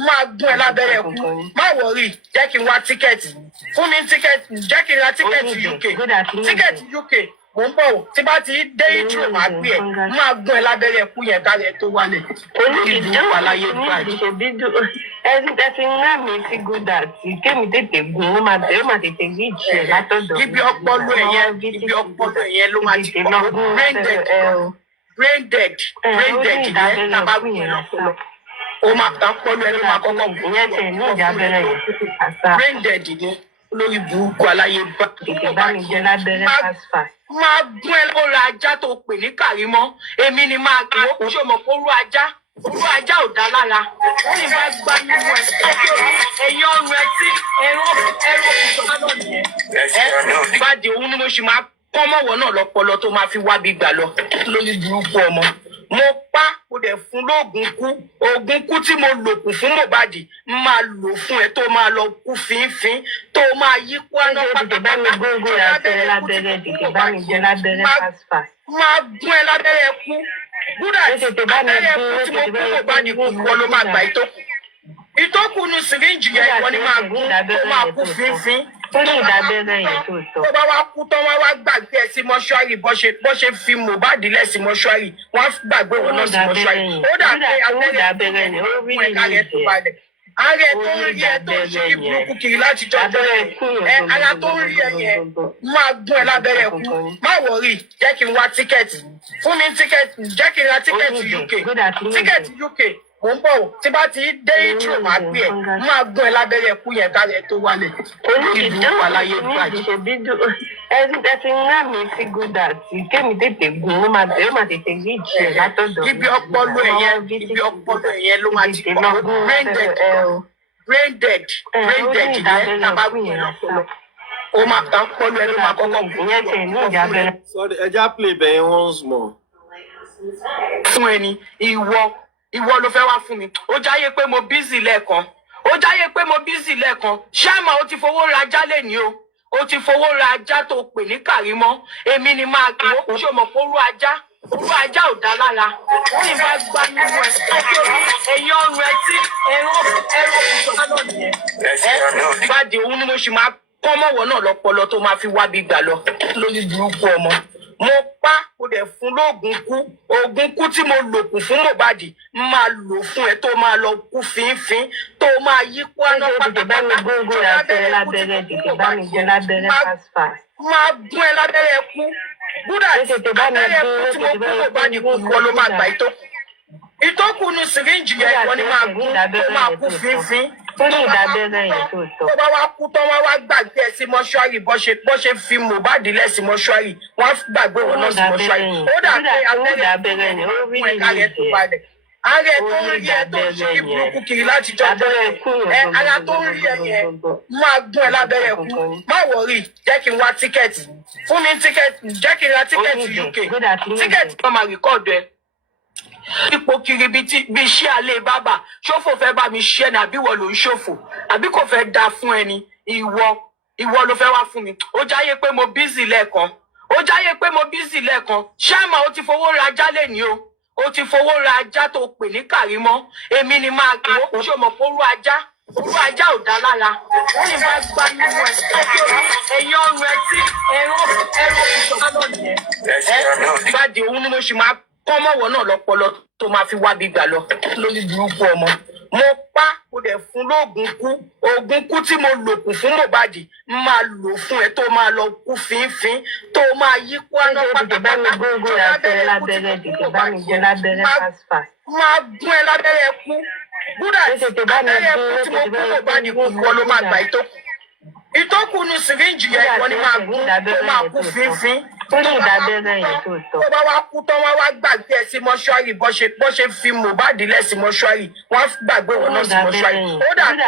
máa gún ẹ lábẹ́rẹ́ kú má wọrí jẹ́ kí n wá tíkẹ́ẹ̀tì fún mi tíkẹ́ẹ̀tì jẹ́ kí n ra tíkẹ́ẹ̀tì UK mo ń bọ̀ tí bá ti dé ìtúrò máa gbé ẹ̀ máa gún ẹ lábẹ́rẹ́ kú yẹn kárẹ̀ tó wálẹ̀ ìlú wà láyé báyìí. ẹ ti ń rán mi sí gúdà tí kémi tètè gùn ó máa tètè rí ìjẹ látọ̀dọ̀ ibi ọpọlọ ẹ̀yẹn ló máa ti pọ̀ brain dead yẹn tábà wù yẹn lọ́pọlọ ó máa tán pọ́lú ẹ ló máa kọ́kọ́ gùn ìyẹn tẹ̀ ní ìjà abẹ́rẹ́ yẹn àṣà brain dead yẹn lórí burúkú aláyé bá tètè bá mi jẹ lábẹ́rẹ́ fast. máa gún ẹ ló ra ajá tó pè ní kàrímọ́ èmi ni máa kí ó ṣe mọ̀ pé orú ajá ò dá lára wọ́n ní bá gbá nínú ẹ ẹ̀yìn ọrùn ẹ tí ẹ̀rọ ìṣọ̀kan náà nìyẹn ìbàdí òun ni mo ṣì máa kọ́ mọ̀wọ́ náà lọ́pọlọ tó máa fi wábi gbà lọ lórí burúkú ọmọ mo pa kó dẹ̀ fún lóògùn kú tí mo lò kù fún Mohbad máa lò fún ẹ tó máa lọ kú fínfín tó máa yí kúáná pátápátá máa gún ẹ lábẹ́rẹ́ kú búdà abẹ́rẹ́ kú tí mo kú Mohbad kú ìwọ ló máa gbà ìtókù nu sìríǹjì yẹn ìwọ ni máa gún tó máa kú fínfín tó bá wá kú tán wọ́n wá gbàgbé ẹ sí mọ́ṣúárì bó ṣe fi Mohbad lẹ̀ sí mọ́ṣúárì wọ́n gbàgbé wọn náà sí mọ́ṣúárì ó dà pé abẹ́rẹ́ ni ó rí ààrẹ tó balẹ̀ ààrẹ tó ń rí ẹ tó ń ṣe ìbùrúkú kiri láti jọjọ ẹ ara tó ń rí ẹ yẹn máa gún ẹ lábẹ́rẹ́ kú má wọrí jẹ́ kí n wá tíkẹ́ẹ̀tì fún mi tíkẹ́ẹ̀tì jẹ́ kí n ra tíkẹ́ẹ̀tì UK mo ń bọ̀ tí bá ti dé ìtúrò máa gbé ẹ̀ máa gún ẹ lábẹ́rẹ́ kú yẹn kárẹ̀ tó wálẹ̀ ìlú wà láyé báyìí. ẹ ti ń rán mi sí gúdà tí kémi tètè gùn ó máa tètè rí ìjẹ látọ̀dọ̀ ibi ọpọlọ ẹ̀yẹn ló máa ti pọ̀ brain dead yẹn tábà wù yẹn lọ́pọlọ ó máa tán pọ́lú ẹ ló máa kọ́kọ́ gùn. ìyẹn tẹ̀ ní ìjà abẹ́rẹ́. Sorry, ẹja play bẹ̀yẹn once more. fún ẹni ìwọ ló fẹ́ wá fún mi ó jáyé pé mo bízì lẹ́ẹ̀kan ṣáàmà ó ti fowó ra ajá lẹ́ni ó ti fowó ra ajá tó pè ní kàrímọ́ èmi ni máa kí ó ṣe mọ̀ pé orú ajá ò dá lára wọ́n ní bá gbá nínú ẹ ẹ̀yìn ọrùn ẹ tí ẹ̀rọ ìṣọ̀kan náà nìyẹn ìbàdí òun ni mo ṣì máa kọ́ mọ̀wọ́ náà lọ́pọlọ tó máa fi wábi gbà lọ lórí burúkú ọmọ mo pa kò dẹ̀ fún lóògùn kú oògùn kú tí mo lò kù fún Mohbad máa lò fún ẹ tó máa lọ kú fínfín tó máa yí kúánà pátápátá lábẹ́rẹ́ kú tí mo fún Mohbad máa gún ẹ lábẹ́rẹ́ kú búdà lábẹ́rẹ́ kú tí mo fún Mohbad kú kọ́ ló máa gbà ìtókùnù síríǹjì yẹn ìwọ ni máa gún tó máa kú fínfín tó bá wá kú tán wá gbàgbé ẹ sí mọ́ṣúárì bó ṣe fi Mohbad lẹ̀ sí mọ́ṣúárì wọ́n gbàgbé wọn náà sí mọ́ṣúárì ó dà pé abẹ́rẹ́ ní fún ẹ̀ka rẹ̀ tó balẹ̀ ààrẹ tó ń rí ẹ tó ń ṣe burúkú kiri láti jọjọ ẹ ara tó ń rí ẹ yẹn máa gún ẹ lábẹ́rẹ́ kú má wọrí jẹ́ kí n wá tíkẹ́ẹ̀tì fún mi tíkẹ́ẹ̀tì jẹ́ kí n ra tíkẹ́ẹ̀tì UK tíkẹ́ẹ̀tì kan máa rìkọ́ọ̀dù ẹ ipò kiri bí iṣẹ́ alẹ́ bábà ṣòfò fẹ́ bá mi ṣe ni àbí ìwọ ló ń ṣòfò àbí kò fẹ́ da fún ẹni ìwọ ló fẹ́ wá fún mi ó jáyé pé mo bízì lẹ́ẹ̀kan ṣáàmà ó ti fowó ra ajá lẹ́ni ó ti fowó ra ajá tó pè ní kàrímọ́ èmi ni máa gbé ó ṣe mọ̀ pé orú ajá ò dá lára wọ́n ní bá gbá nínú ẹ̀yìn ọrùn ẹ tí ẹ̀rọ ìṣọ̀kan náà nìyẹn bá di òun ni mo ṣì máa kọ́mọ̀wọ́ náà lọ́pọlọ tó máa fi wábi gbà lọ lórí burúkú ọmọ mo pa kò dẹ̀ fún lóògùn kú oògùn kú tí mo lò kù fún Mohbad máa lò fún ẹ tó máa lọ kú fínfín tó máa yí kúánà pátápátá lábẹ́rẹ́ kú tí mo fún Mohbad máa gún ẹ lábẹ́rẹ́ kú búdà lábẹ́rẹ́ kú tí mo fún Mohbad kú kọ́ ló máa gbà ìtókùnù síríǹjì yẹn ìwọ ni máa gún tó máa kú fínfín tó bá wá kú tán wá gbàgbé ẹ sí mọ́ṣúárì bó ṣe fi Mohbad lẹ̀ sí mọ́ṣúárì wọ́n gbàgbé wọn náà sí mọ́ṣúárì ó dà pé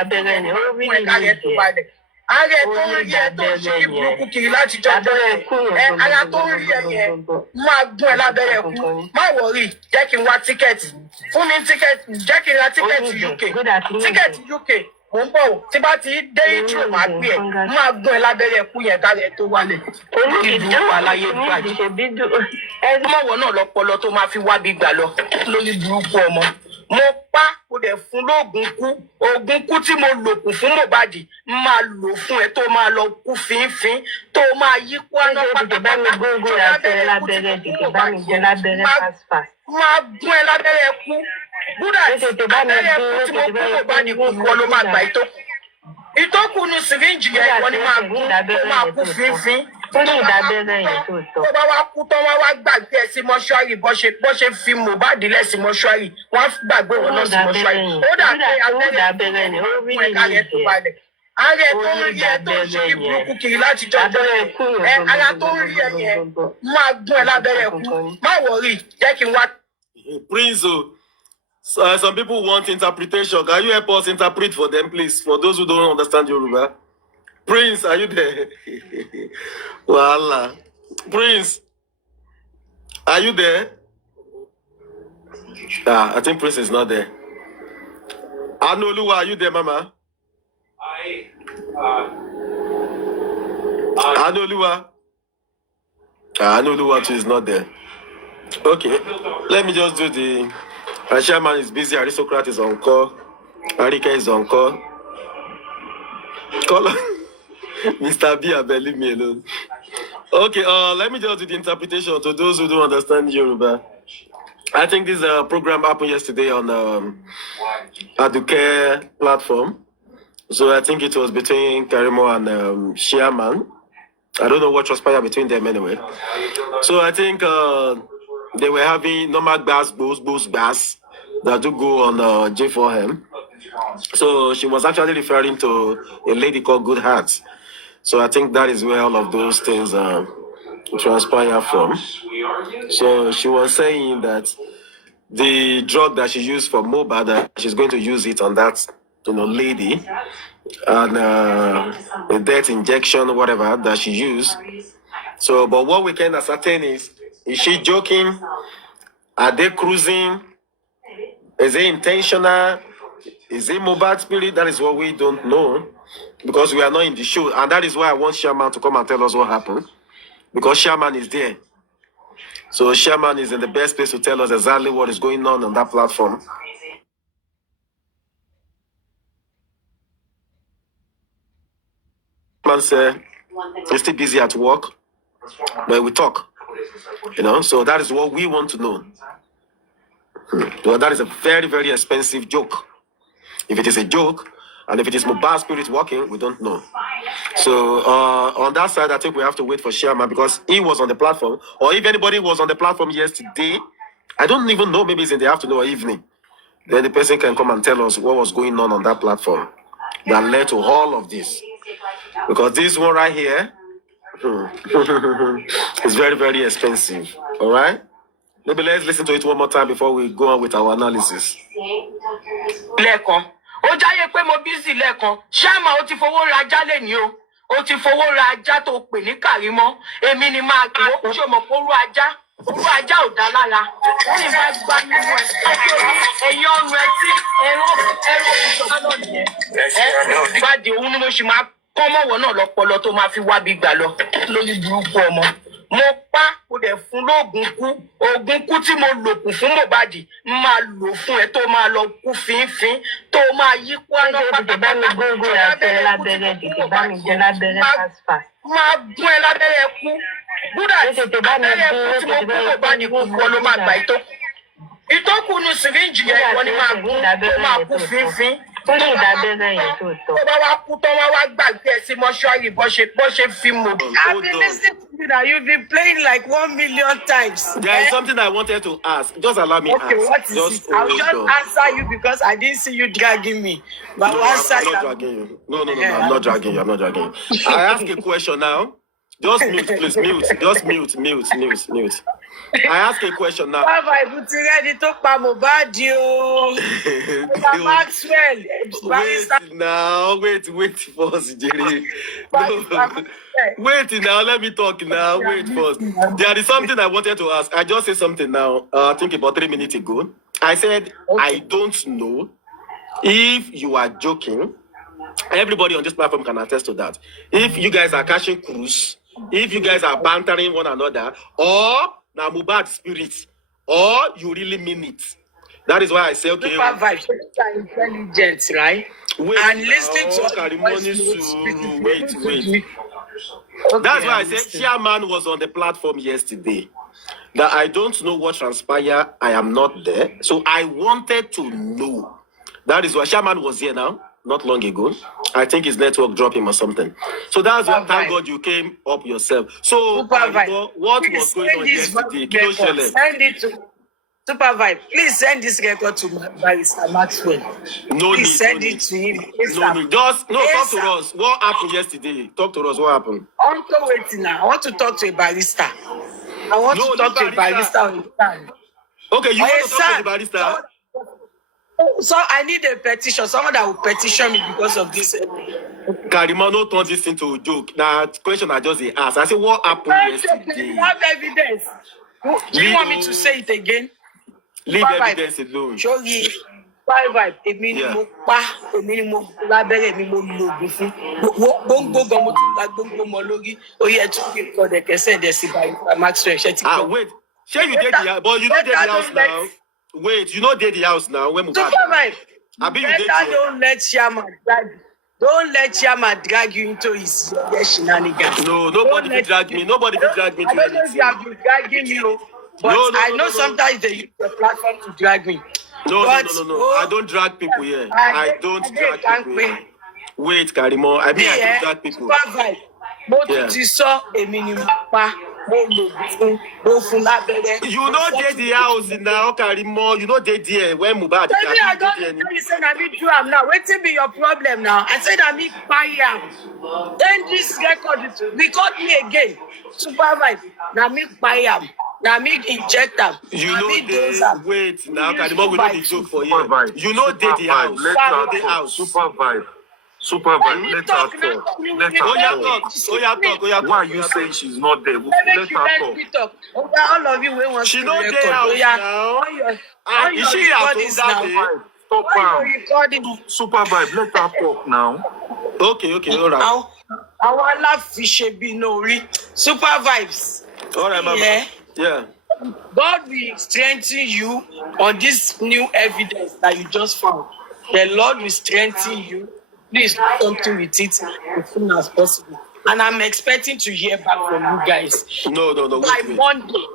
abẹ́rẹ́ ní fún ẹ̀ka rẹ̀ tó balẹ̀ ààrẹ tó ń rí ẹ tó ń ṣe burúkú kiri láti jọjọ ẹ ara tó ń rí ẹ yẹn máa gún ẹ lábẹ́rẹ́ kú má wọrí jẹ́ kí n wá tíkẹ́ẹ̀tì fún mi tíkẹ́ẹ̀tì jẹ́ kí n ra tíkẹ́ẹ̀tì UK mo ń bọ̀ tí bá ti dé ìtúrò máa gbé ẹ̀ máa gún ẹ lábẹ́rẹ́ ẹkú yẹn dára ẹ tó wálẹ̀. olùdíje wà láyé ìgbàdí ọmọwọ́ náà lọ́pọlọ tó máa fi wábi gbà lọ lórí burúkú ọmọ. mo pa kò dẹ̀ fún lóògùn kú oògùn kú tí mo lò kù fún Mohbad máa lò fún ẹ tó máa lọ kú fínfín tó máa yí kúánà pátápátá lábẹ́rẹ́ kú tí mo fún Mohbad máa gún ẹ lábẹ́rẹ́ kú búdà abẹ́rẹ́ kú tí mo fún Mohbad kú kọ́ ló máa gbà ìtókùnù síríǹjì yẹn ìwọ ni máa gún tó máa kú fínfín tó bá wá kú tán wá gbàgbé ẹ sí mọ́ṣúárì bó ṣe fi Mohbad lẹ̀ sí mọ́ṣúárì wọ́n gbàgbé wọn náà sí mọ́ṣúárì ó dà pé abẹ́rẹ́ ní fún ẹ̀ka rẹ̀ tó balẹ̀ ààrẹ tó ń rí ẹ tó ń ṣe burúkú kiri láti jọjọ ẹ ara tó ń rí ẹ yẹn máa gún ẹ lábẹ́rẹ́ kú má wọrí jẹ́ kí n wá. Prince, some people want interpretation. Can you help us interpret for them, please? For those who don't understand Yoruba. Prince, are you there? Voila. Prince, are you there? I think Prince is not there. Anoluwa, are you there, Mama? Anoluwa. Anoluwa too is not there. Okay, let me just do the... Chairman is busy, Aristocrat is on call, Arika is on call. Call Mr. B, leave me alone. Okay, let me just do the interpretation to those who don't understand Yoruba. I think this program happened yesterday on Aduke platform. So I think it was between Karimo and Chairman. I don't know what transpired between them anyway. So I think they were having normal gas, gas that do go on J4M. So she was actually referring to a lady called Good Heart. So I think that is where all of those things transpire from. So she was saying that the drug that she used for mobile, that she's going to use it on that lady, and the death injection, whatever that she used. So, but what we can ascertain is she joking? Are they cruising? Is it intentional? Is it mobile spirit? That is what we don't know, because we are not in the show. And that is why I want Shaman to come and tell us what happened, because Shaman is there. So Shaman is in the best place to tell us exactly what is going on that platform. Man said he's still busy at work. when we talk. So that is what we want to know. Well, that is a very, very expensive joke. If it is a joke, and if it is Mohbad spirit working, we don't know. So on that side, I think we have to wait for Sherman because he was on the platform. Or if anybody was on the platform yesterday, I don't even know, maybe it's in the afternoon or evening. Then the person can come and tell us what was going on that platform that led to all of this. Because this one right here is very, very expensive. All right? Maybe let's listen to it one more time before we go on with our analysis. Lẹ́ẹ̀kan, ó jáyé pé mo busy lẹ́ẹ̀kan, ṣáàmà ó ti fowó ra ajá lẹ́ni o, ó ti fowó ra ajá tó pè ní Kàrímọ́, èmi ni máa kí ó ṣe mọ̀ pé orú ajá ò dá lára, lẹ́yìn bá gbá nínú ẹ̀, ẹ̀yìn ọrùn ẹ̀ tí ẹ̀rọ ìjọba náà nìyẹn. Ìbàdí òun ni mo ṣì máa kọ́ mọ̀wọ́ náà lọ́pọlọ tó máa fi wá bí gbà lọ lórí burúkú ọmọ. Mo pa kò dẹ̀ fún lóògùn kú oògùn kú tí mo lò kù fún Mohbad máa lò fún ẹ tó máa lọ kú fínfín tó máa yí kú àná pátápátá máa gún ẹ lábẹ́rẹ́ kú búdà abẹ́rẹ́ kú tí mo kú Mohbad kú kọ́ ló máa gbà ìtókù nu sìríǹjì yẹn wọ́n ni máa gún tó máa kú fínfín. Tó bá wá kú tó wá gbàgbé ẹ sí mọ́ṣúárì bó ṣe fi mọ̀. I've been listening to you now. You've been playing like 1 million times. There is something I wanted to ask. Just allow me okay, ask. What is it? I'll just answer you because I didn't see you dragging me. But no, I'm not dragging you. No, I'm not dragging you. I'm not dragging you. I ask a question now. Just mute, please. Mute. Just mute. I ask a question now. Ready to Mohbad you. Maxwell. Wait first, Jerry. Wait now, let me talk now. Wait first. There is something I wanted to ask. I just said something now, I think about 3 minutes ago. I said, okay. I don't know if you are joking. Everybody on this platform can attest to that. If you guys are catching cruise, if you guys are bantering one another, or now Mohbad spirit, or you really mean it. That is why I say, okay. Super vibes, intelligence, right? Wait, and listening to wait. Okay, that's why I said Chairman was on the platform yesterday. That I don't know what transpired. I am not there. So I wanted to know. That is why Chairman was here now, not long ago. I think his network dropped him or something. So that's why, thank God you came up yourself. So what was going on yesterday? Send it to Super Vibe. Please send this record to Barrister Maxwell. Please send it to him. Talk to us. What happened yesterday? Talk to us. What happened? I'm waiting now. I want to talk to a barrister. I want to talk to a barrister. Okay, you want to talk to the barrister? So I need a petition. Someone that will petition me because of this. Karimo, no turn this into a joke. Now, question I just asked. I said, what happened yesterday? You have evidence. Do you want me to say it again? Leave evidence alone. Show me. Vibe. Èmi ni mo pa, èmi ni mo lábẹ́rẹ́ mi mo lògùn fún. Gbóngbó gan mo tún gba gbóngbó mọ lórí. Ó yẹ tún kí n kọ́ dẹ̀kẹ́sẹ̀ dẹ̀ sí Barrister Maxwell. Wait. Shey you did the house, but you know did the house now. Wait, you know did the house now when Mohbad. Don't let Chairman drag you into his shenanigans. No, nobody will drag me. Nobody will drag me to anything. I don't know if you have been dragging you, but I know sometimes they use the platform to drag me. No. I don't drag people here. I don't drag people here. Wait, Karimo. I don't drag people. You know they the house now, Karimo. You know they there when Mohbad. Tell me I don't tell you say I me do am now. Wetin be your problem now? I said I me buy am. Then this record record me again. Supervise. Na me buy am. Na me inject am. You know they wait now, Karimo. We know the joke for you. You know they the house. You know the house. Supervise. Let her talk. Why are you saying she's not there? Let her talk. All of you want she know the house now. Is she at home that day? Stop her. Supervise. Let her talk now. Okay, all right. Our love fish be no re. Supervise. All right, mama. Yeah. God will strengthen you on this new evidence that you just found. The Lord will strengthen you. Please do something with it as soon as possible. and I'm expecting to hear back from you guys. No. By Monday.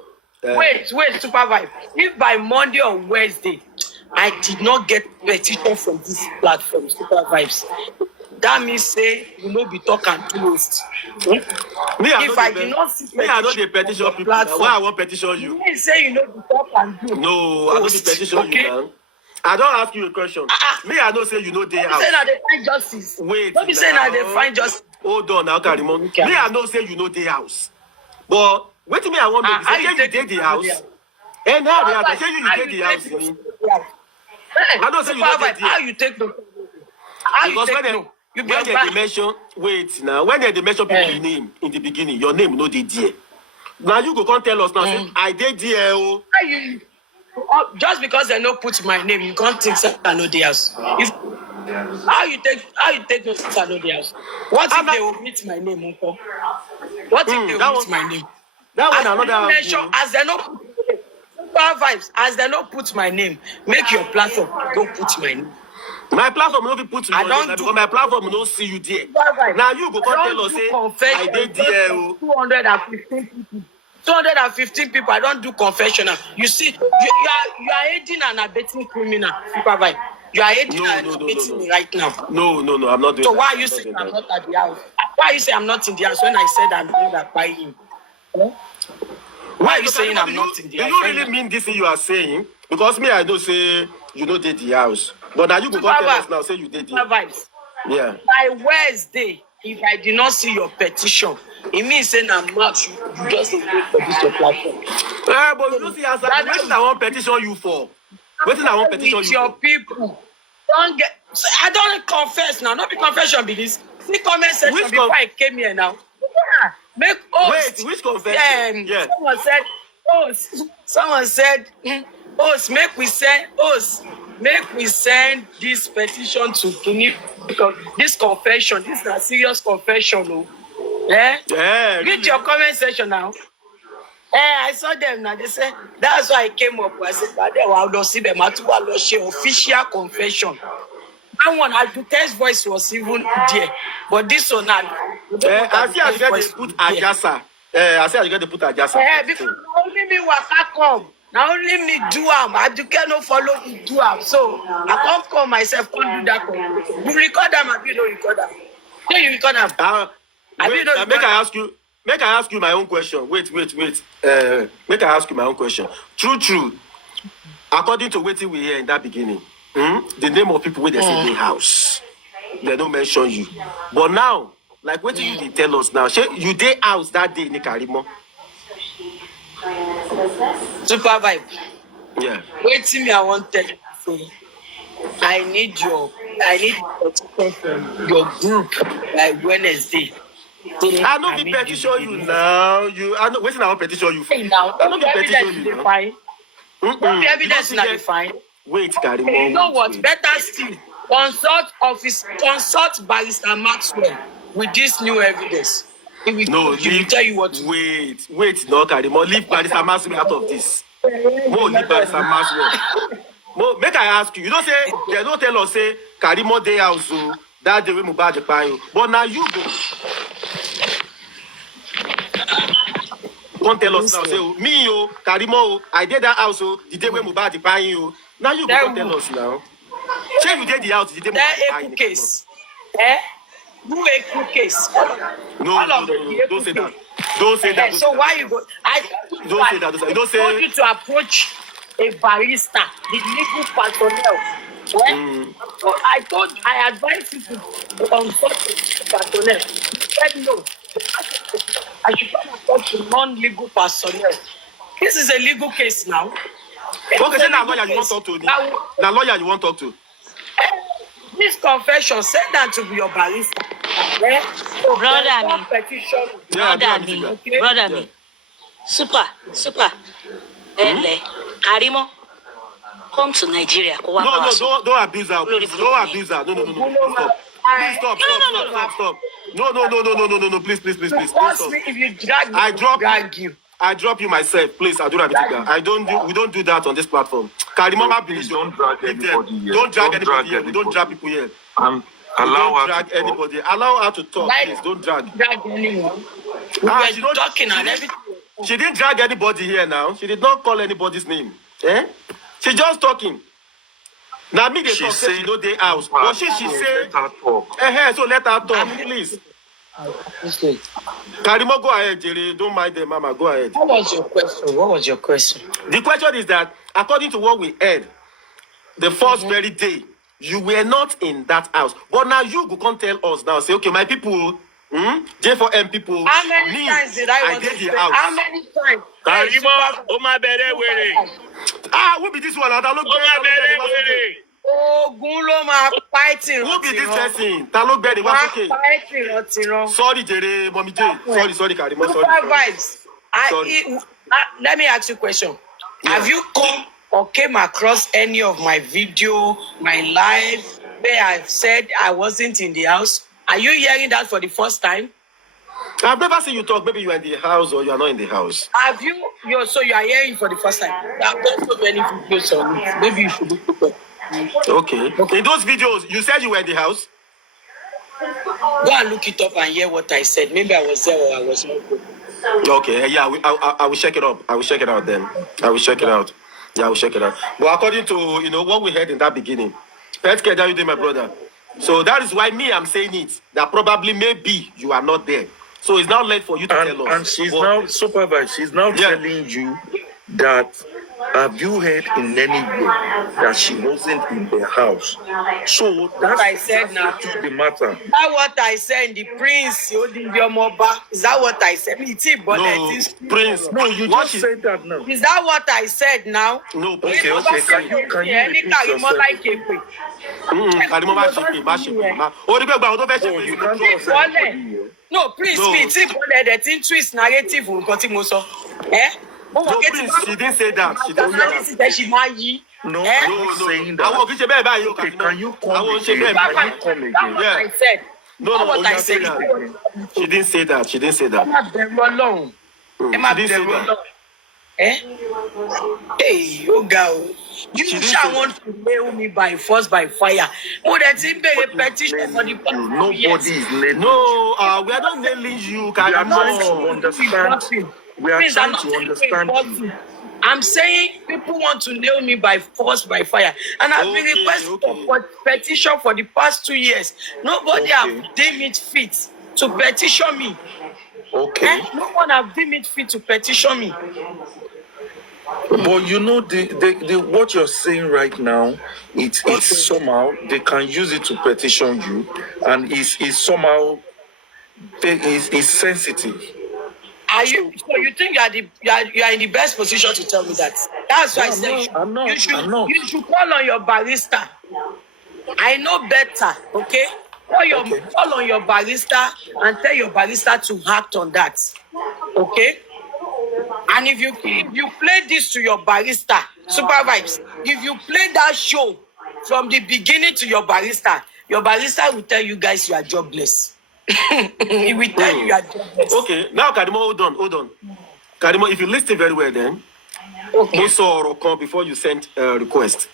Wait, Super Vibe. If by Monday or Wednesday, I did not get petition from this platform, Super Vibes, that means say you know be talk and closed. If I did not see me, I know the petition people. Why I want petition you? You mean say you know be talk and do. No, I know the petition you now. I don't ask you a question. Me, I don't say you know they house. Don't be saying that they find justice. Wait. Don't be saying that they find justice. Hold on now, Karimo. Me, I don't say you know they house. But wait till me, I want to say you take the house. And now they are saying you take the house. I don't say you don't take the house. How you take the how because you take no? You be when they mention, wait now, when they mention people's name in the beginning, your name no dey there. Now you go come tell us now, say, I did there. Oh. Just because they no put my name, you can't think I know the house. If how you take no I know the house? What if they omit my name, Uncle? What if they omit my name? That one another mention as they no put Super Vibes, as they no put my name, make your platform go put my name. My platform no be put your name because my platform no see you there. Now you go come tell us say I did there. 215 people. 215 people. I don't do confessional. You see, you are aiding and abetting criminal. Super Vibe. You are aiding and abetting me right now. No, I'm not doing so that. Why are you saying I'm not at the house? Why you say I'm not in the house when I said I'm doing that by him? Huh? Why are you saying I'm not in the house? Do you really mean this thing you are saying? Because me, I don't say you know did the house. But now you go tell us now, say you did the house. Yeah. By Wednesday, if I did not see your petition, it means saying I'm not you just wait for this your platform. But you don't see answer. What I want petition you for? What I want petition you for? Your people don't get. I don't confess now. Not be confession, be this. See comment section before I came here now. Yeah. Make host. Wait, which confession? Yeah. Someone said, host, make we send this petition to Kini because this confession, this is a serious confession, no. Yeah. Read your comment section now. I saw them now. They said that's why I came up. I said, but then I'll see them. I to share official confession. That one, I do test voice was even there, but this one now. I see I got to put Ajasa. I see I got to put Ajasa. Because only me waka come. Now only me do am. I cannot follow me do am. So I can't call myself. Can't do that. You record them. I don't record them. Yeah, you record them. Make I ask you my own question. Wait. Make I ask you my own question. True. According to what we hear in that beginning, the name of people where they say the house, they don't mention you. But now, like what you did tell us now, you did house that day in Karimo. Super Vibe. Yeah. Wait till me. I want to tell you. I need petition from your group by Wednesday. I know the petition you now. I know waiting. I want petition you for. Now, I know the petition you now. The evidence not defined. Wait, Karimo. You know what? Better still, consult Barrister Maxwell with this new evidence. He will tell you what. Wait, no, Karimo. Leave Barrister Maxwell out of this. Leave Barrister Maxwell. Make I ask you. You don't say they don't tell us say Karimo dey house that day we Mohbad kpai you. But now you go. Don't tell us now. Say me Karimo I did that house the day we Mohbad kpai you. Now you go tell us now. Say you did the house the day Mohbad kpai you. Case. Do a case. No, don't say that. Don't say that. So why you go? Don't say that. Don't say. I told you to approach a barrister, the legal personnel. I advise you to consult the personnel. He said no. I should come approach a non-legal personnel. This is a legal case now. Okay, say now lawyer you want to talk to. Now lawyer you want to talk to. This confession, send that to your barrister. Brother me. Super. Karimo, come to Nigeria. No, don't abuse her. Don't abuse her. No. Please stop. No. Please. Stop. If you drag me, I drop you myself. Please, I do that. We don't do that on this platform. Karimo, please don't drag anybody here. Don't drag anybody here. We don't drag people here. Allow her drag to talk. anybody. Allow her to talk, Like, please. Don't drag. drag anyone. We Ah, were she don't- talking she and didn't- everything. She didn't drag anybody here now. She did not call anybody's name. Eh? She just talking. Now me they She talk say she said know they house. But she so say let her talk. so let her talk, please. Karimo, go ahead, Jerry. Don't mind them, Mama. Go ahead. What was your question? What was your question? The question is that according to what we heard, the first very day, you were not in that house. But now you go come tell us now, say, okay, my people, J4M people, How many me, times did I want did to the say? house. How many times? Karimo, ó máa bẹ̀rẹ̀ wèrè. Who be this one? I don't look Ó máa bẹ̀rẹ̀ wèrè. Ogun ló máa pa ẹ́ tìrán. Who be this person? Ta ló gbẹ́ni wá Máa sókè. pa ẹ́ tìrán. Sorry, Jerry, Mommy J. Sorry, Karimo. Super Sorry. vibes. Sorry. Let me ask you a question. Yeah. Have you come or came across any of my video, my live, where I've said I wasn't in the house? Are you hearing that for the first time? I've never seen you talk. Maybe you are in the house or you are not in the house. Have you? So you are hearing for the first time. I've done so many videos on it. Maybe you should be prepared. Okay. In those videos, you said you were in the house? Go and look it up and hear what I said. Maybe I was there or I was not. Okay, yeah, I will check it up. I will check it out then. I will check it out. Yeah, I will check it out. But according to, what we heard in that beginning, pet care that you did, my brother. So that is why I'm saying it. That probably maybe you are not there. So it's now late for you to tell us. And she's now supervised. She's now telling you that have you heard in any way that she wasn't in the house? So that's what I said now. The matter. Is that what I said? The prince, Odinjomoba. Is that what I said? No, Prince. No, you just said that now. Is that what I said now? No, Okay. Can you repeat yourself? Karimo má ṣe. O rí pé gba àwọn tó fẹ́ ṣe pé You can't trust anybody here. No, Prince, me, twist narrative nǹkan tí mo sọ. No, Prince, she didn't say that. She didn't say that. No, I'm not saying that. Àwọn kì í ṣe bẹ́ẹ̀ báyìí. Okay, can you come Àwọn ṣe again? bẹ́ẹ̀ Can you come again? That's what I said. No, what I you said. She didn't say that. She didn't say that. Ẹ má bẹ̀rù Ọlọ́run. Ẹ má bẹ̀rù Ọlọ́run. Hey, you go. You shall want to nail me by force, by fire. Mo dẹ̀ ti ń bèrè petition for the past 2 years. Nobody is nailing you. No, we are not nailing you. We are trying to Karimo. understand. We are Please, I'm trying not to understand you. I'm saying people want to nail me by force, by fire. And I've been requesting for petition for the past 2 years. Nobody have deemed it fit to petition me. Okay. No one have deemed it fit to petition me. But the what you're saying right now, it's somehow they can use it to petition you, and it's somehow it's sensitive. So you think you are in the best position to tell me that? That's why I said you should call on your barrister. I know better, okay? Call on your barrister and tell your barrister to act on that, okay? And if you play this to your barrister, Super Vibes, if you play that show from the beginning to your barrister will tell you guys you are jobless. He will tell you are jobless. Okay, now Karimo, hold on. Karimo, if you listen very well then, Okay. Before you sent a request,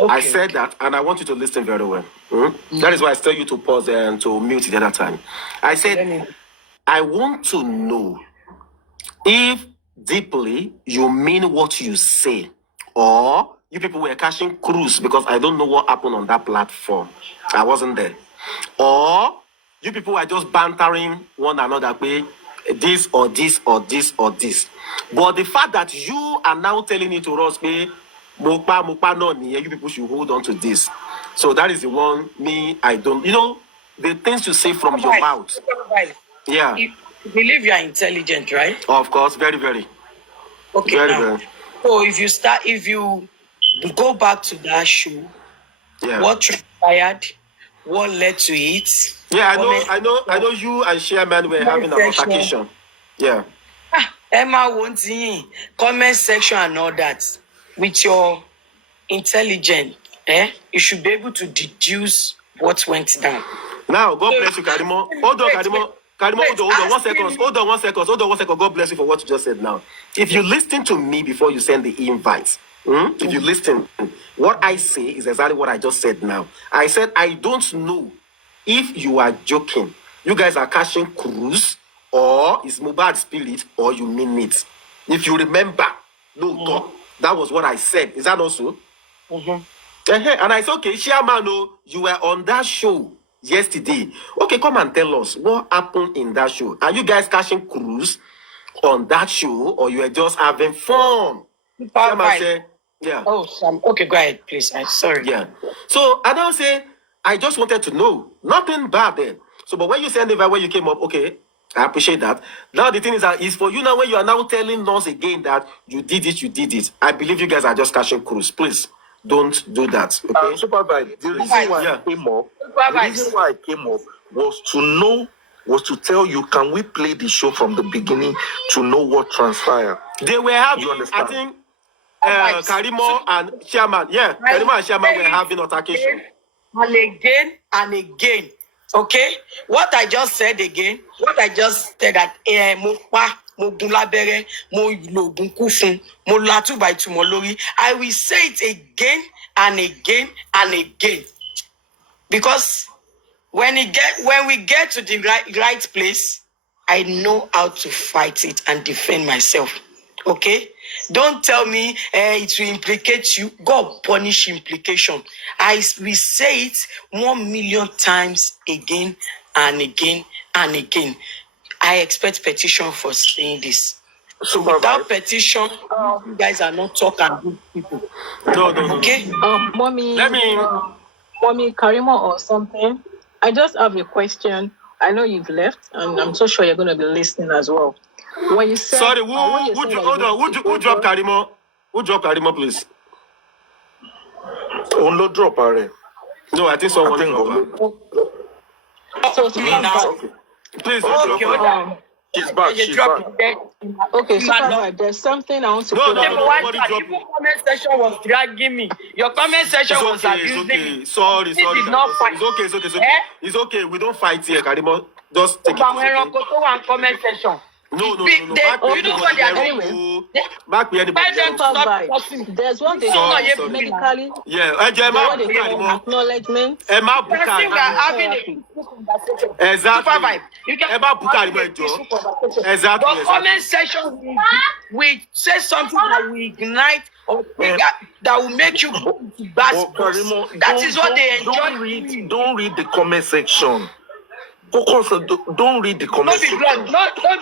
Okay. I said that, and I want you to listen very well. That is why I tell you to pause and to mute the other time. I said, I want to know if deeply you mean what you say, or you people were catching cruise because I don't know what happened on that platform. I wasn't there. Or you people are just bantering one another, way this or this or this or this. But the fact that you are now telling it to us, Mopa no ni, you people should hold on to this. So that is the one I don't. The things you say from your mouth. Yeah. You believe you are intelligent, right? Of course, very, very. Okay. Very. So if you go back to that show, what transpired, what led to it? Yeah, I know you and Chairman were having an altercation. Yeah. Emma won't see comment section and all that. With your intelligence, you should be able to deduce what went down. Now, God bless you, Karimo. Hold on, Karimo. Karimo, hold on 1 second. Hold on 1 second. God bless you for what you just said now. If you listen to me before you send the invite, if you listen, what I say is exactly what I just said now. I said, I don't know if you are joking, you guys are catching cruise, or is Mohbad spirit, or you mean it. If you remember, no, that was what I said. Is that also? And I said, okay, Chairman, you were on that show yesterday. Okay, come and tell us what happened in that show. Are you guys catching cruise on that show, or you were just having fun? Chairman said, yeah. Oh, Sam. Okay, go ahead, please. I'm sorry. Yeah. So I don't say, I just wanted to know. Nothing bad then. So, but when you said never when you came up, okay, I appreciate that. Now the thing is that is for you now when you are now telling us again that you did it. I believe you guys are just catching cruise. Please don't do that. Okay. Supervise. The reason why I came up was to know, was to tell you, can we play the show from the beginning to know what transpired? They were having, You understand? I think, Karimo and Chairman. Yeah, Karimo and Chairman were having altercation. And again. Okay? What I just said again, that mo pa, mo gun labere, mo lo gun kufun, mo latu by tumolori. I will say it again and again and again. Because when we get to the right place, I know how to fight it and defend myself. Okay? Don't tell me it will implicate you. God punish implication. I will say it 1 million times again and again and again. I expect petition for saying this. So without petition, you guys are not talking good people. No. Okay? Mommy, Let me. Mommy Karimo or something. I just have a question. I know you've left, and I'm so sure you're going to be listening as well. When you said, Sorry, who dropped Karimo? Who dropped Karimo, please? Onlo drop her. No, I think someone dropped her. So now. Please, She's back. Okay, so there's something I want to put Your comment section was dragging me. Your comment section was abusing me. Sorry. This is not fight. It's okay. It's okay. We don't fight here, Karimo. Just take it. Comment section. No. You know what they are doing? Back me anybody. There's one thing medically. Yeah, Acknowledgement. Exactly. You can Exactly. But comment section we say something that will ignite or that will make you go to that is what they enjoy. Don't read the comment section. Focus on, don't read the comment section. Don't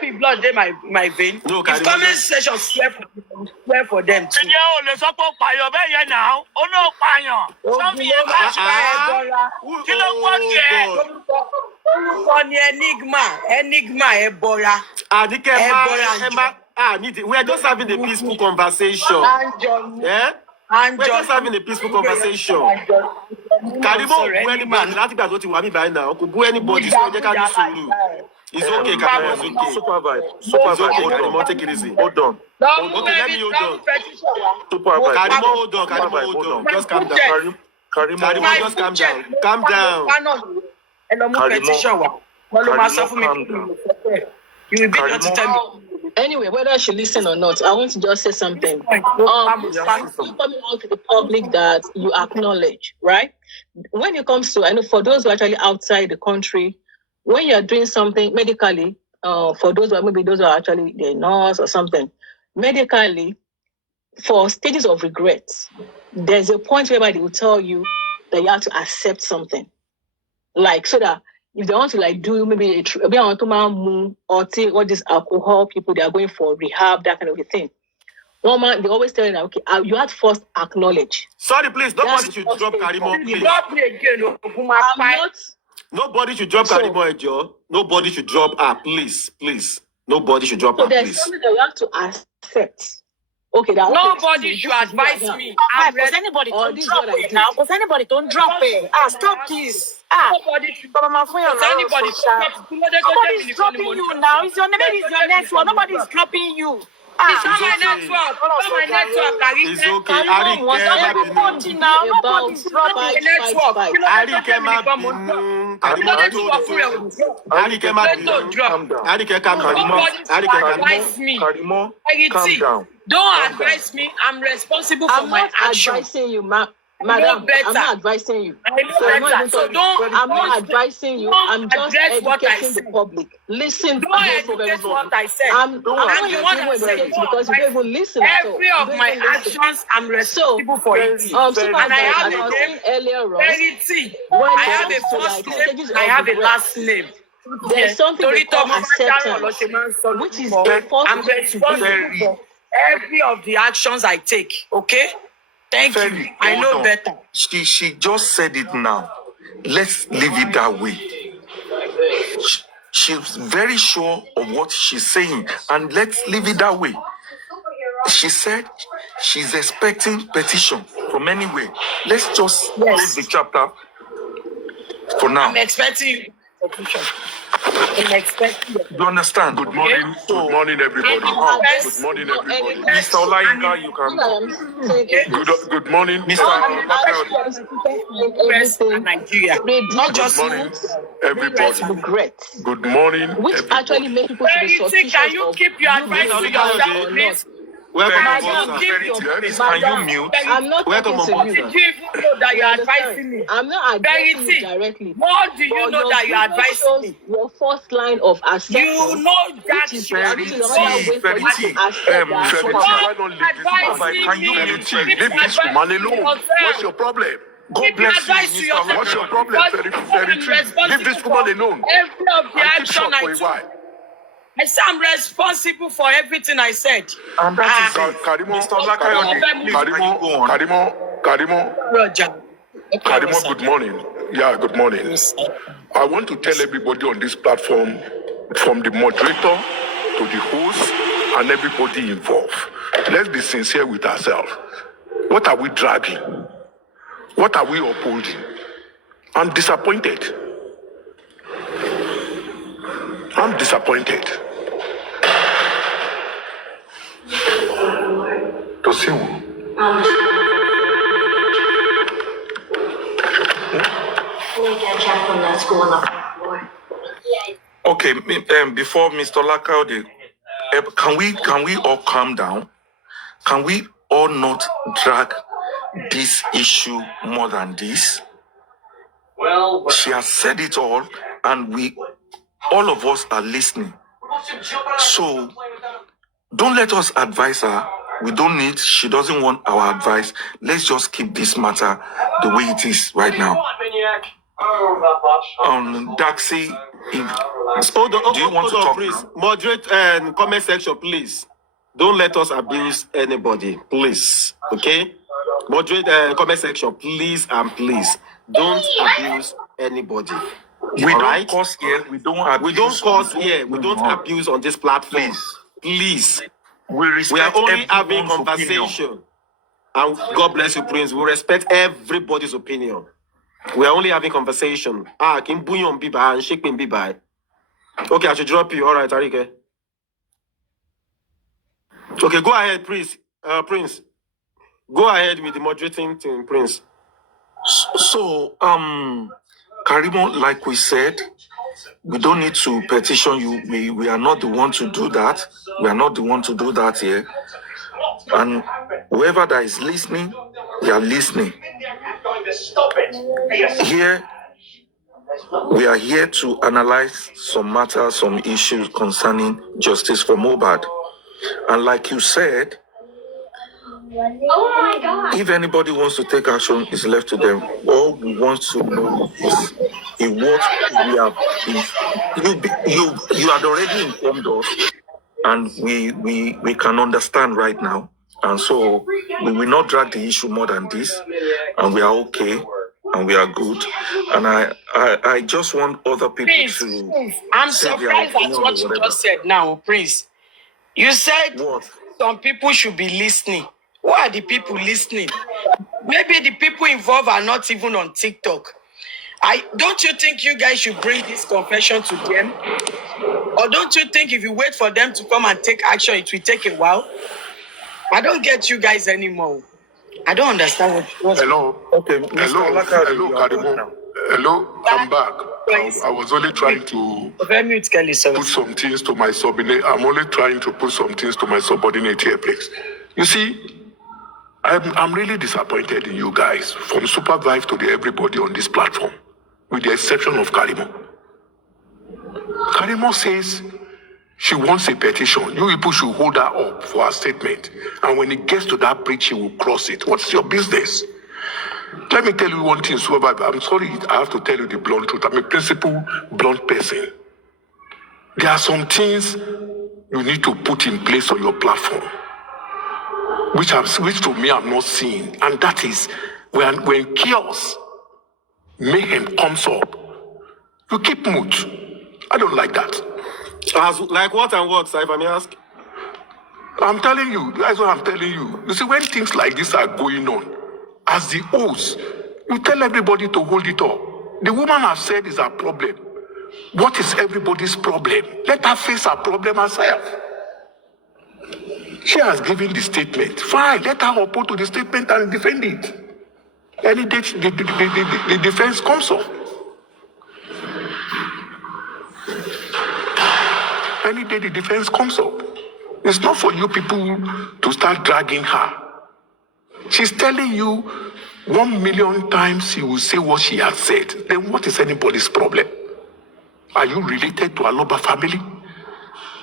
be blood in my vein. No, if comment section swear for them too. Enigma Ebola. We are just having a peaceful conversation. Yeah? We're just having a peaceful conversation. Karimo, anybody, nothing about what you want me by now. Could do anybody, so they can do suru. It's okay, Karimo, it's okay. Supervise. Karimo, take it easy. Hold on. Okay, let me hold on. Supervise. Karimo, hold on. Just calm down. Karimo, just calm down. Calm down. You will be able to tell me. Anyway, whether she listen or not, I want to just say something. Coming out to the public that you acknowledge, right? When it comes to, I know for those who are actually outside the country, when you are doing something medically, for those who are maybe those who are actually the nurse or something, medically, for stages of regret, there's a point whereby they will tell you that you have to accept something, like so that. If they want to do maybe or take all this alcohol, people they are going for rehab, that kind of a thing. One man, they always tell you that okay, you have to first acknowledge. Sorry, please, nobody should drop Karimo. Please. Nobody should drop Karimo, Ejo. Nobody should drop her, please. Nobody should drop her, please. There's something that you have to accept. Okay, that nobody should advise me. Because anybody don't drop it now. Because anybody don't drop it. Stop this. Nobody's dropping you now. It's your maybe it's your network. Nobody's dropping you. It's not my network. It's my network. It's okay. Everybody now. Nobody's dropping my network. Calm down. Don't advise me. I'm responsible for my action. I'm not advising you, ma. Madam, better. I'm not advising you. I know better. So I'm not advising you. I'm just address what I educating the said. public. Listen. Don't educate what I said. I'm not And you want even to say educating because you don't even listen at all. every You of don't my even listen. actions, I'm responsible for it. Supervisor, And I have as I was a saying name, earlier on, Verity. when I it have a comes to first like name, stages I of have a regret, last name. there's something they call I'm acceptance, responsible which is the first for every of the actions I take. Okay? Thank you. I know better. She just said it now. Let's leave it that way. She's very sure of what she's saying, and let's leave it that way. She said she's expecting petition from anywhere. Let's just close the chapter for now. I'm expecting petition. I'm expecting. You understand? Good morning. Good morning, everybody. Good morning, everybody. Mr. Olayinka, you can. Good morning, Mr. Nigeria. Not just morning, everybody. regret, Good morning, which everybody. actually makes people to be suspicious. Can you keep your advice to yourself, please? Madam, Can you mute? I'm not talking to you. Did you even know that you're advising me? I'm not advising you directly. What do you know that you're advising me? Your first line of acceptance. You know that Which is another way for you to accept that. Can you mute? Leave this woman alone. What's your problem? God bless you, Mr. What's your problem, Verity? Leave this woman alone. Every of the action I took. I said I'm responsible for everything I said. And that is Karimo, Mr. Karimo, good morning. Yeah, good morning. I want to tell everybody on this platform, from the moderator to the host and everybody involved, let's be sincere with ourselves. What are we dragging? What are we upholding? I'm disappointed. I'm disappointed. To see who? Okay, before Mr. Lakaude, can we all calm down? Can we all not drag this issue more than this? She has said it all, and all of us are listening. So don't let us advise her. We don't need, she doesn't want our advice. Let's just keep this matter the way it is right now. Daxi, do you want to talk, please? Moderate comment section, please. Don't let us abuse anybody, please. Okay? Moderate comment section, please and please. Don't abuse anybody. We don't cause here. We don't abuse. We don't cause here. We don't abuse on this platform. Please. We are only having conversation. Opinion. And God bless you, Prince. We respect everybody's opinion. We are only having conversation. Kim Bunyon Biba and Shake Biba. Okay, I should drop you. All right, Arike. Okay, go ahead, Prince. Prince. Go ahead with the moderating thing, Prince. So, Karimo, like we said, we don't need to petition you. We are not the one to do that. We are not the one to do that here. And whoever that is listening, they are listening. Here, we are here to analyze some matters, some issues concerning justice for Mohbad. And like you said, if anybody wants to take action, it's left to them. All we want to know is what we have. You had already informed us, and we can understand right now. And so we will not drag the issue more than this, and we are okay, and we are good. And I just want other people to. I'm surprised at what you just said now, Prince. You said what? Some people should be listening. Who are the people listening? Maybe the people involved are not even on TikTok. Don't you think you guys should bring this confession to them? Or don't you think if you wait for them to come and take action, it will take a while? I don't get you guys anymore. I don't understand what. Hello. Okay. Hello, Karimo. Hello, I'm back. I was only trying to put some things to my subordinate. I'm only trying to put some things to my subordinate here, please. You see, I'm really disappointed in you guys, from Supervive to everybody on this platform, with the exception of Karimo. Karimo says she wants a petition. You people should hold her up for her statement. And when it gets to that bridge, she will cross it. What's your business? Let me tell you one thing, Supervive. I'm sorry, I have to tell you the blunt truth. I'm a principled, blunt person. There are some things you need to put in place on your platform, which to me I'm not seeing. And that is when chaos, mayhem comes up, you keep mute. I don't like that. Like what and what, sir, if I may ask? I'm telling you, that's what I'm telling you. You see, when things like this are going on, as the host, you tell everybody to hold it up. The woman has said is her problem. What is everybody's problem? Let her face her problem herself. She has given the statement. Fine, let her oppose to the statement and defend it. Any day the defense comes up. Any day the defense comes up. It's not for you people to start dragging her. She's telling you 1 million times she will say what she has said. Then what is anybody's problem? Are you related to aloba family?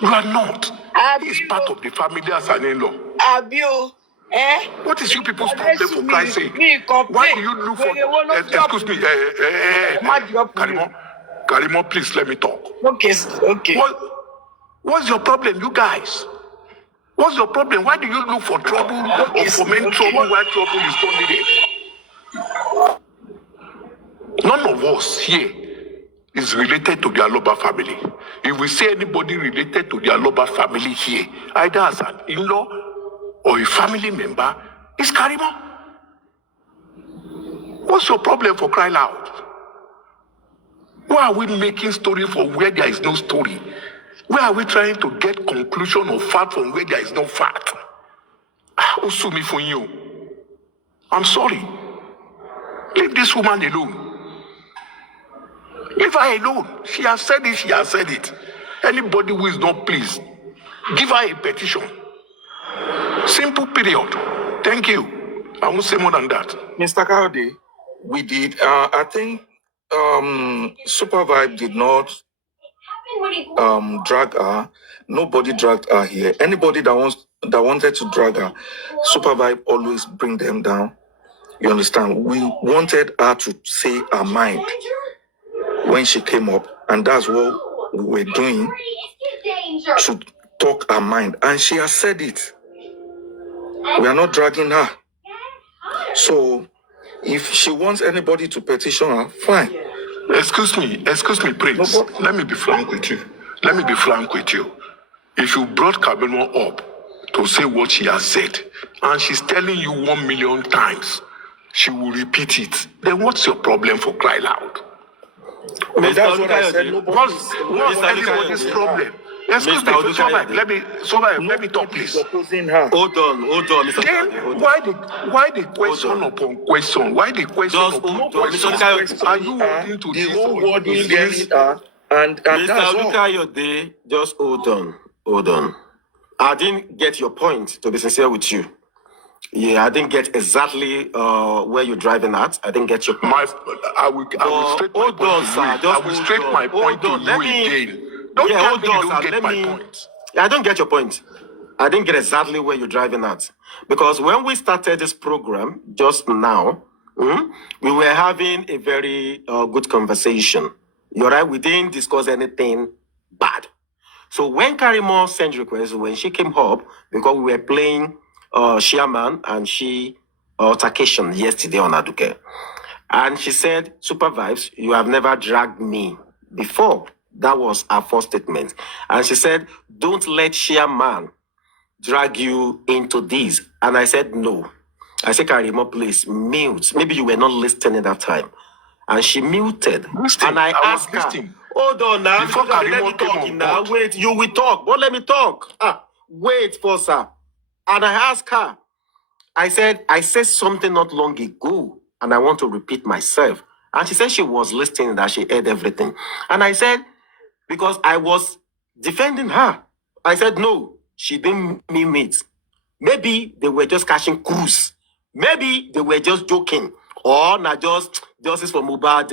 You are not. He is part of the family as an in-law. Abio. What is you people's problem, for Christ's sake? Why do you look for... excuse me. Karimo, please let me talk. Okay. What's your problem, you guys? What's your problem? Why do you look for trouble or foment trouble while trouble is not needed? None of us here is related to the aloba family. If we say anybody related to the aloba family here, either as an in-law or a family member, it's Karimo. What's your problem, for crying out? Why are we making story for where there is no story? Where are we trying to get conclusion or fact from where there is no fact? Usumi for you. I'm sorry. Leave this woman alone. Leave her alone. She has said it, she has said it. Anybody who is not pleased, give her a petition. Simple period. Thank you. I won't say more than that. Mr. Kaudi, we did, I think Supervibe did not drag her. Nobody dragged her here. Anybody that wanted to drag her, Supervibe always bring them down. You understand? We wanted her to say her mind when she came up, and that's what we were doing, to talk her mind, and she has said it. We are not dragging her. So if she wants anybody to petition her, fine. Excuse me, Prince. No, let me be frank with you. If you brought Kabino up to say what she has said, and she's telling you 1 million times, she will repeat it. Then what's your problem, for cry loud? That's what I said. What's everybody's problem? Excuse me, let me talk, please. Hold on, Mr. Then why the question upon question? Why the question upon question? Are you wanting to the whole world is getting her? And Mr. Olukayode, just hold on. I didn't get your point, to be sincere with you. Yeah, I didn't get exactly where you're driving at. I didn't get your point. I will straight my point to you again. Don't tell me you don't get my point. I don't get your point. I didn't get exactly where you're driving at. Because when we started this program just now, we were having a very good conversation. You're right, we didn't discuss anything bad. So when Karimo sent request, when she came up, because we were playing Shaman and she altercation yesterday on Aduke. And she said, Supervives, you have never dragged me before. That was her first statement. And she said, don't let Shaman drag you into this. And I said, no. I said, Karimo, please mute. Maybe you were not listening at that time. And she muted. And I asked her, hold on now. Before Karimo talking now. Wait, you will talk. But let me talk. Wait for sir. And I asked her, I said something not long ago, and I want to repeat myself. And she said she was listening, that she heard everything. And I said, because I was defending her. I said, no, she didn't mean it. Maybe they were just catching cruise Maybe they were just joking, or not just justice for Mubad,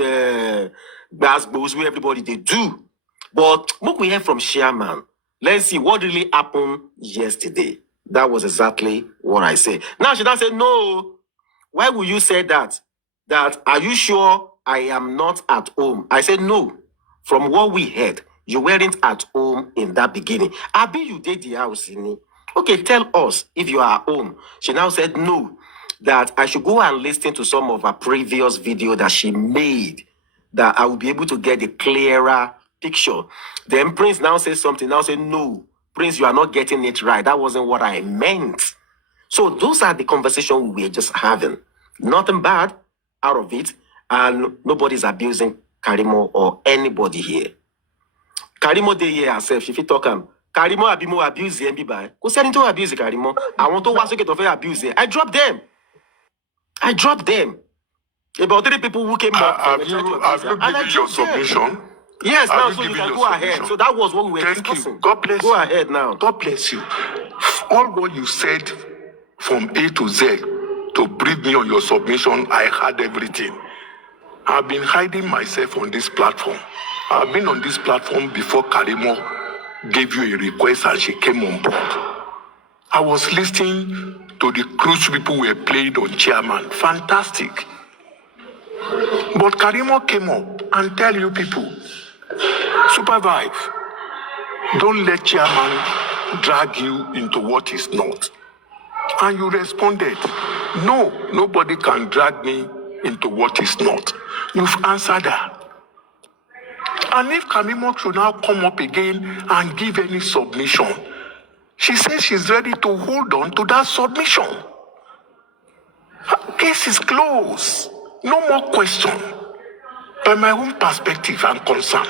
Gbas, where everybody they do. But what we hear from Chairman, let's see what really happened yesterday. That was exactly what I said. Now she said, no. Why would you say that? That, are you sure I am not at home? I said, no. From what we heard, you weren't at home in that beginning. Abi, you did the house, okay, tell us if you are at home. She now said, no, that I should go and listen to some of her previous video that she made, that I will be able to get a clearer picture. Then Prince now says something, now say, no, Prince, you are not getting it right. That wasn't what I meant. So those are the conversations we were just having. Nothing bad out of it, and nobody's abusing Karimo or anybody here. Karimo dey here herself, if you talk Karimo abimo abuse the MB. Who said to abuse Karimo? I want to watch get of abuse. I dropped them. About 3 people who came up. Have you given your submission? Yes, now so you can go ahead. So that was what we were discussing. God bless you. Go ahead now. God bless you. All what you said from A to Z to brief me on your submission, I heard everything. I've been hiding myself on this platform. I've been on this platform before Karimo gave you a request and she came on board. I was listening to the cruise people were playing on Chairman. Fantastic. But Karimo came up and tell you people, Supervive. Don't let Chairman drag you into what is not. And you responded, no, nobody can drag me into what is not. You've answered her. And if Karimo should now come up again and give any submission, she says she's ready to hold on to that submission. Her case is closed. No more question. By my own perspective and concern,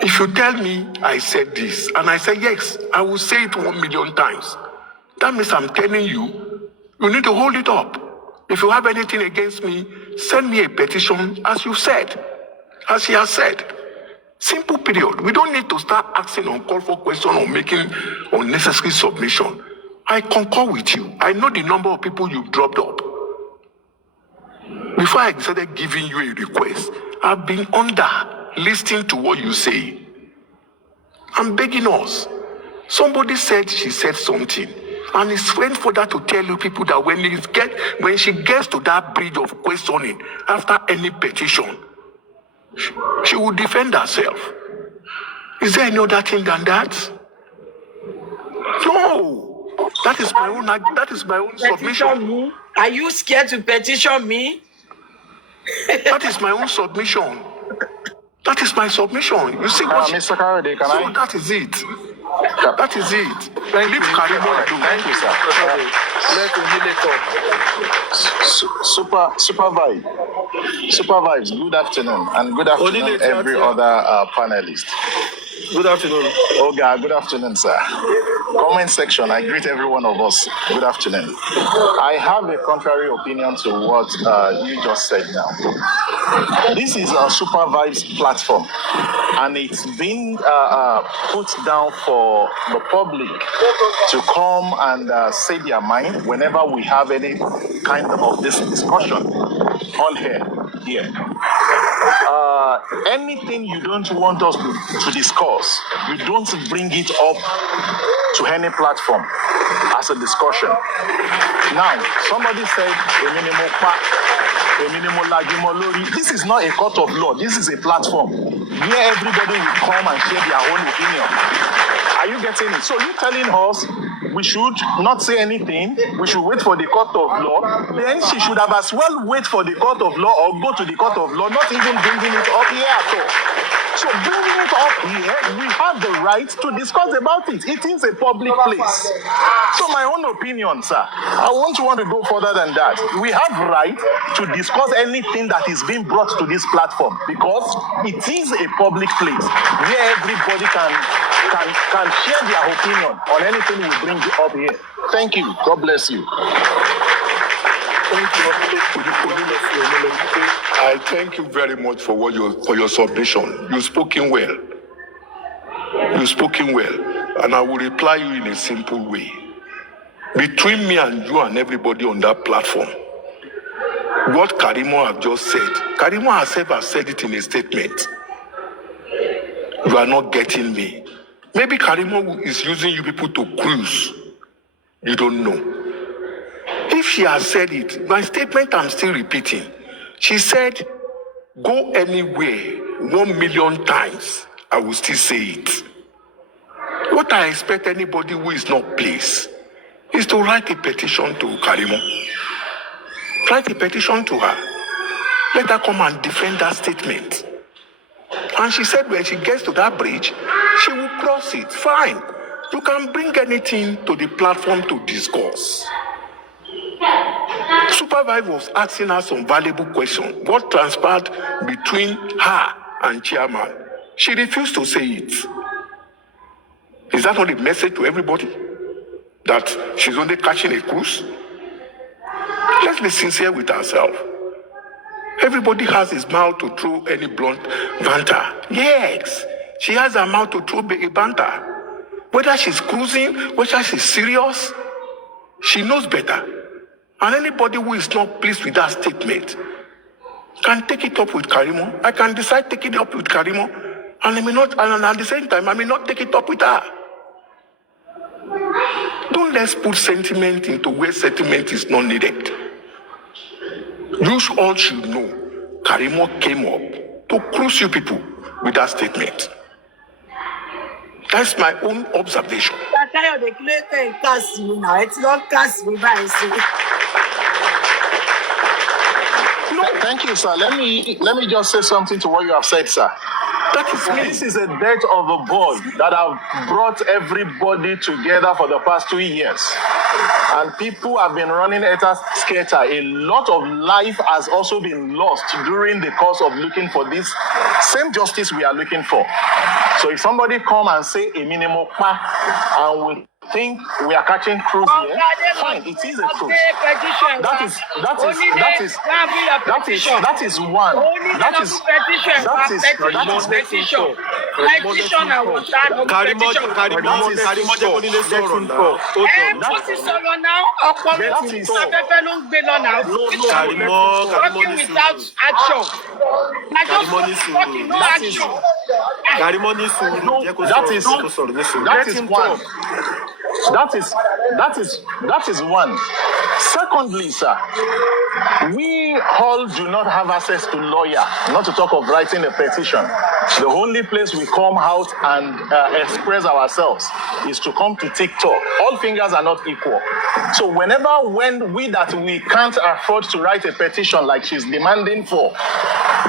if you tell me I said this, and I say yes, I will say it 1 million times. That means I'm telling you, you need to hold it up. If you have anything against me, send me a petition, as you said, as she has said. Simple period. We don't need to start asking uncalled for questions or making unnecessary submission. I concur with you. I know the number of people you've dropped up. Before I started giving you a request, I've been listening to what you say. I'm begging us. Somebody said she said something. And it's went further to tell you people that when she gets to that bridge of questioning after any petition, she will defend herself. Is there any other thing than that? No. That is my own submission. Me? Are you scared to petition me? That is my own submission. That is my submission. You see what Mr. Kayode, that is it. That is it. Thank you. Karimo alone. Thank you, sir. Supervise, good afternoon. And good afternoon, every other panelist. Good afternoon. Okay, good afternoon, sir. Comment section, I greet every one of us. Good afternoon. I have a contrary opinion to what you just said now. This is a Supervise platform, and it's been put down for the public to come and say their mind whenever we have any kind of this discussion on here. Anything you don't want us to discuss, you don't bring it up to any platform as a discussion. Now, somebody said, this is not a court of law, this is a platform where everybody will come and share their own opinion. Are you getting it? So you're telling us we should not say anything, we should wait for the court of law, then she should have as well wait for the court of law or go to the court of law, not even bringing it up here at all. So bringing it up here, we have the right to discuss about it. It is a public place. So my own opinion, sir, I want to go further than that. We have right to discuss anything that is being brought to this platform because it is a public place where everybody can share their opinion on anything we bring up here. Thank you. God bless you. Thank you. I thank you very much for your submission. You've spoken well. And I will reply you in a simple way. between me and you and everybody on that platform, what Karimo have just said, Karimo herself has said it in a statement. You are not getting me. Maybe Karimo is using you people to cruise. You don't know. If she has said it, my statement I'm still repeating. She said, go anywhere 1 million times, I will still say it. What I expect anybody who is not pleased is to write a petition to Karimo. Write a petition to her. Let her come and defend that statement. And she said when she gets to that bridge, she will cross it. Fine. You can bring anything to the platform to discuss. Supervisor was asking her some valuable questions. What transpired between her and chairman? She refused to say it. Is that not a message to everybody? That she's only catching a cruise? Let's be sincere with ourselves. Everybody has his mouth to throw any blunt banter. Yes, she has her mouth to throw a banter. Whether she's cruising, whether she's serious, she knows better. And anybody who is not pleased with that statement can take it up with Karimo. I can decide taking it up with Karimo, and I may not, and at the same time, I may not take it up with her. Don't let's put sentiment into where sentiment is not needed. You all should know Karimo came up to cruise you people with that statement. That's my own observation. No, thank you, sir. Let me just say something to what you have said, sir. This is a death of a board that have brought everybody together for the past 2 years. And people have been running at a skater. A lot of life has also been lost during the course of looking for this same justice we are looking for. So if somebody come and say a minimum and we think we are catching cruise here, fine, it is a cruise. That is one. That is one. Secondly, sir, we all do not have access to lawyer, not to talk of writing a petition. The only place we come out and express ourselves is to come to TikTok. All fingers are not equal. So when we can't afford to write a petition like she's demanding for,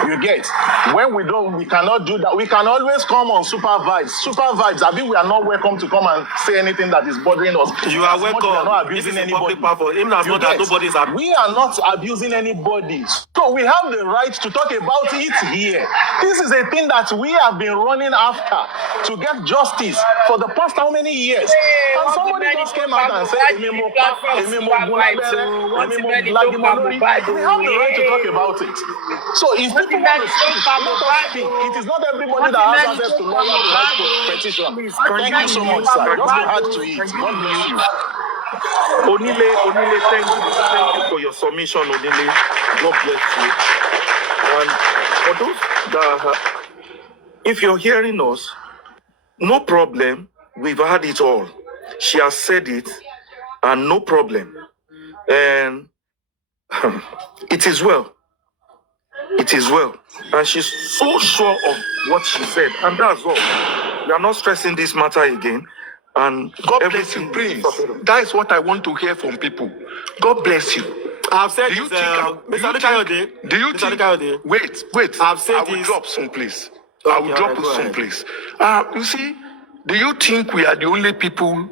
you get, when we cannot do that, we can always come on Super Vibes. I mean, we are not welcome to come and say anything that is bothering us. You are welcome. We are not abusing anybody. We are not abusing anybody. So we have the right to talk about it here. This is a thing that we have been running after to get justice for the past how many years? And somebody just came out and said, we have the right to talk about it. So if people want to speak, let us speak. It is not everybody that has access to lawyer to write petition. Thank you so much, sir. Just be hard to eat. God bless you. Onile, thank you for your submission, Onile. God bless you. And for those that, if you're hearing us, no problem. We've had it all. She has said it, and no problem. And it is well. It is well. And she's so sure of what she said. And that's all. We are not stressing this matter again. And God bless you, Prince. That is what I want to hear from people. God bless you. I've said this, Mr. Do you think? Wait. I've said I will drop some place. I will drop some place. You see, do you think we are the only people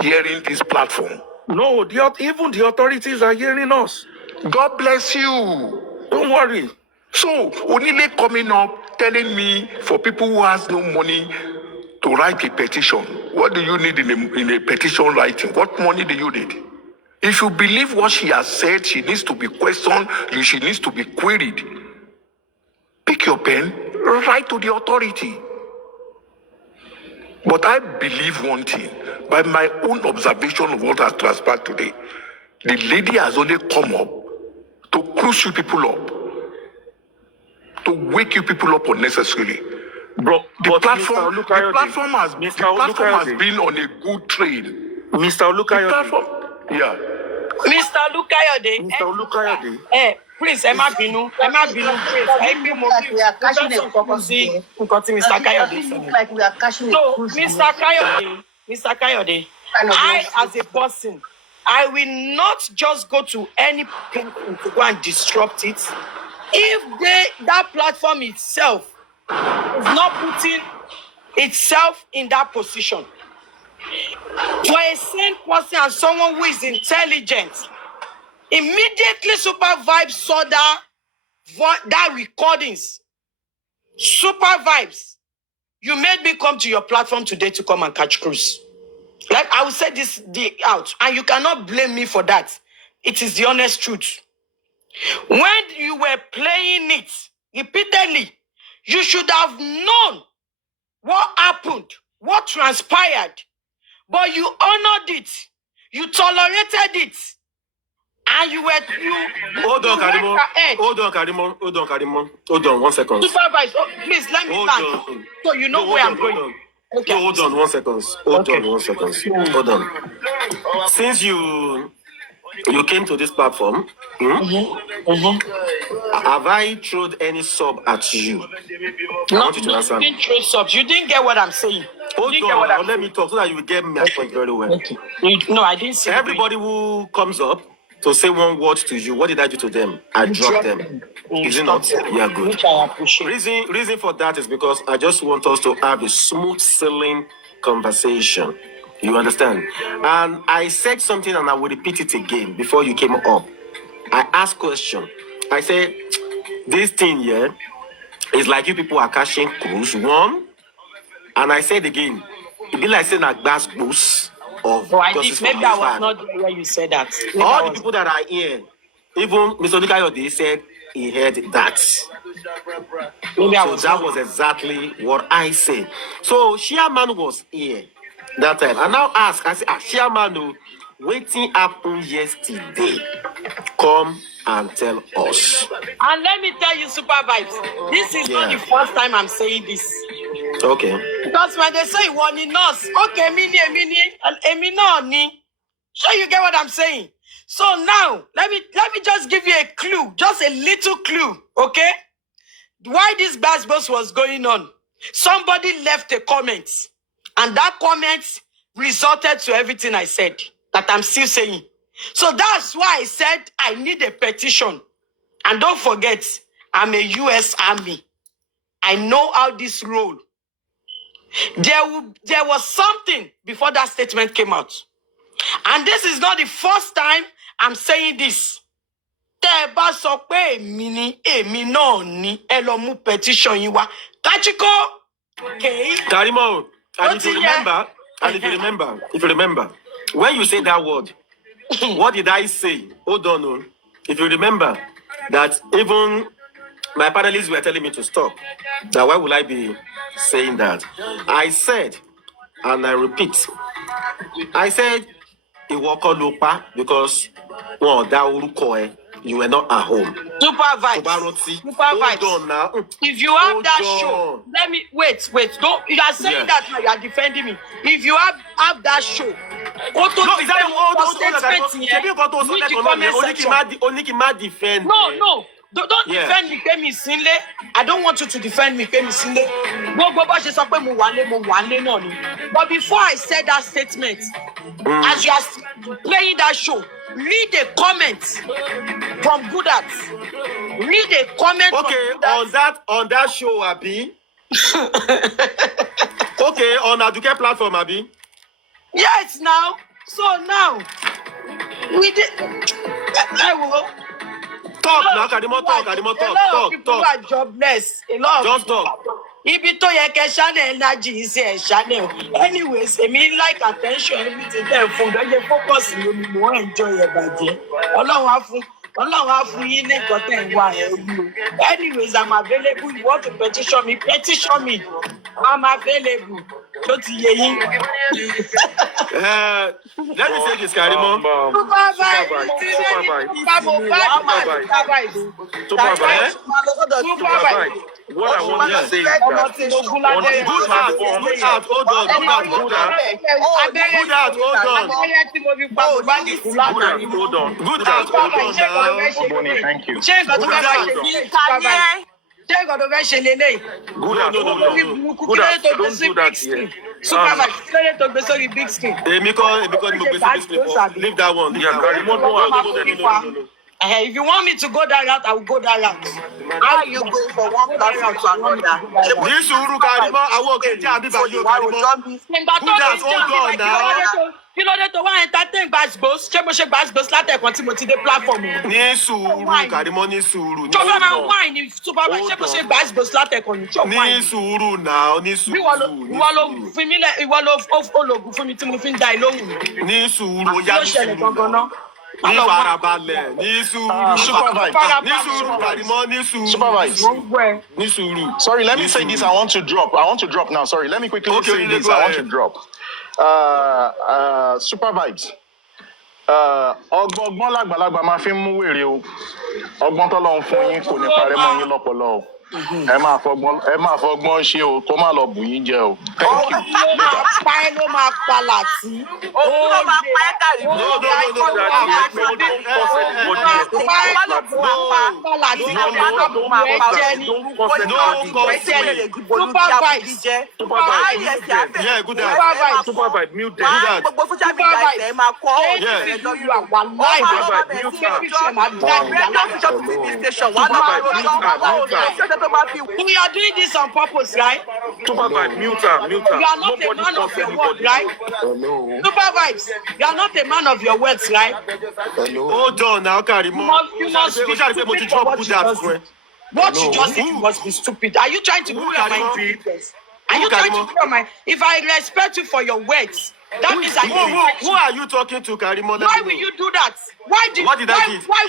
hearing this platform? No, even the authorities are hearing us. God bless you. Don't worry. So, Onile coming up telling me for people who has no money to write a petition. What do you need in a petition writing? What money do you need? If you believe what she has said, she needs to be questioned, she needs to be queried. Pick your pen, write to the authority. But I believe one thing, by my own observation of what has transpired today, the lady has only come up to cruise you people up, to wake you people up unnecessarily. Bro, The platform has been on a good train. Mr. Olukayode. Yeah. Mr. Olukayode. Please, Emma Binu, please. We are catching a focus here. Mr. Kayode. Look like we are catching a So, cruise. Mr. Kayode, I, as a person, I will not just go to any platform to go and disrupt it. If that platform itself is not putting itself in that position, for a sane person and someone who is intelligent, immediately Super Vibes saw that recordings. Super Vibes, you made me come to your platform today to come and catch cruise. Like I will say this out, and you cannot blame me for that. It is the honest truth. When you were playing it repeatedly, you should have known what happened, what transpired, but you honored it, you tolerated it, and you Hold on, Karimo. Hold on, 1 second. Supervise, please let me land. So you know where I'm going. Okay. No, hold on 1 second. Hold on 1 second. Hold on. Since you came to this platform, have I thrown any sub at you? I want you to answer me. You didn't throw subs. You didn't get what I'm saying. Hold on, let me talk so that you will get my point very well. Okay. No, I didn't see. Everybody who comes up to say one word to you, what did I do to them? I dropped them. Is it not? Yeah, good. Which I appreciate. Reason for that is because I just want us to have a smooth sailing conversation. You understand? And I said something and I will repeat it again before you came up. I asked question. I said, this thing here is like you people are catching cruise, one. And I said again, it be like saying a glass boost of justice. Maybe I was not there where you said that. All the people that are here, even Mr. Olukayode said he heard that. So that was exactly what I said. So Chairman was here that time. I now ask, I say, Chairman, waiting happened yesterday. Come and tell us. And let me tell you, Super Vibes, this is not the first time I'm saying this. Okay. Because when they say one in us, okay, emi no ni. Sure, you get what I'm saying. So now, let me just give you a clue, just a little clue, okay? Why this bus was going on. Somebody left a comment, and that comment resulted to everything I said that I'm still saying. So that's why I said I need a petition. And don't forget, I'm a U.S. Army. I know how this roll. There was something before that statement came out. And this is not the first time I'm saying this. Tẹ́ bá sọ pé èmi náà ni ẹ lọ mú petition yín wá. Kachiko. Okay. Karimo, and if you remember, when you say that word, what did I say? Hold on. If you remember that even my panelists were telling me to stop. Now why would I be saying that? I said, and I repeat, I said, because you were not at home. Super Vibes. Hold on now. If you have that show, let me wait. Don't you are saying that now, you are defending me. If you have that show, is that No. Don't defend me, Kemi Sinle. I don't want you to defend me, Kemi Sinle. But before I said that statement, as you are playing that show, read a comment from Goodat. Read a comment. Okay, on that show, Abi. Okay, on Aduke platform, Abi. Yes, now. So now, we did. I will. Talk now, Karimo, talk. A lot of people are jobless. A lot of just people. talk. Ibi tó yẹ kẹ́ channel energy is a channel. Anyways, èmi like attention everything there for the focus lórí mo enjoy ẹ bàjẹ́. Ọlọ́run á fún yín ní nǹkan tẹ́ ń wá ẹ yìí. Anyways, I'm available. You want to petition me? Petition me. I'm available. Don't you Let me say this, Karimo. Supervise. What I want to say is that on this platform, Good out, hold on. Good out, Oboni, thank you. Leave that one. No. If you want me to go that route, I will go that route. How you go from one platform to another? This Uru Karimo, I will get you and hold on now. Kí ló dé tó wá entertain gbàgbós ṣé mo ṣe gbàgbós látẹ̀kọ́ tí mo ti dé platform o. Ní sùúrù Karimo, ní sùúrù. Tó bá máa wáìn ní supervise ṣé mo ṣe gbàgbós látẹ̀kọ́ ní tí o wáìn. Ní sùúrù náà, ní sùúrù. Ìwọ ló fún mi lẹ̀ ìwọ ló ológun fún mi tí mo fi ń da ẹ lóhùn. Ní sùúrù, ó yá ní ṣẹlẹ̀ gangan náà. Ní farabalẹ̀, ní sùúrù. Ní sùúrù Karimo, ní sùúrù. Supervise. Ní sùúrù. Sorry, let me say this. I want to drop now. Sorry, let me quickly say this. I want to drop. Supervise. Ọgbọ́n lágbàlagbà máa fi ń mú wèrè o. Ọgbọ́n tọ́lọ́run fún yín kò ní parẹ́ mọ́ yín lọ́pọlọ o. Ẹ máa fọgbọ́n ṣe o, kó má lọ bù yín jẹ o. Thank you. Ló máa pa làtí. Ló máa pa ẹ́ Karimo. You are doing this on purpose, right? Supervise, mute. You are not a man of your word, right? Supervise, you are not a man of your words, right? Hold on now, Karimo. You must be stupid for what you just did. What you just did must be stupid. Are you trying to prove your mind? Are you trying to prove your mind? If I respect you for your words, that means I who are you talking to, Karimo? Why will you do that? Why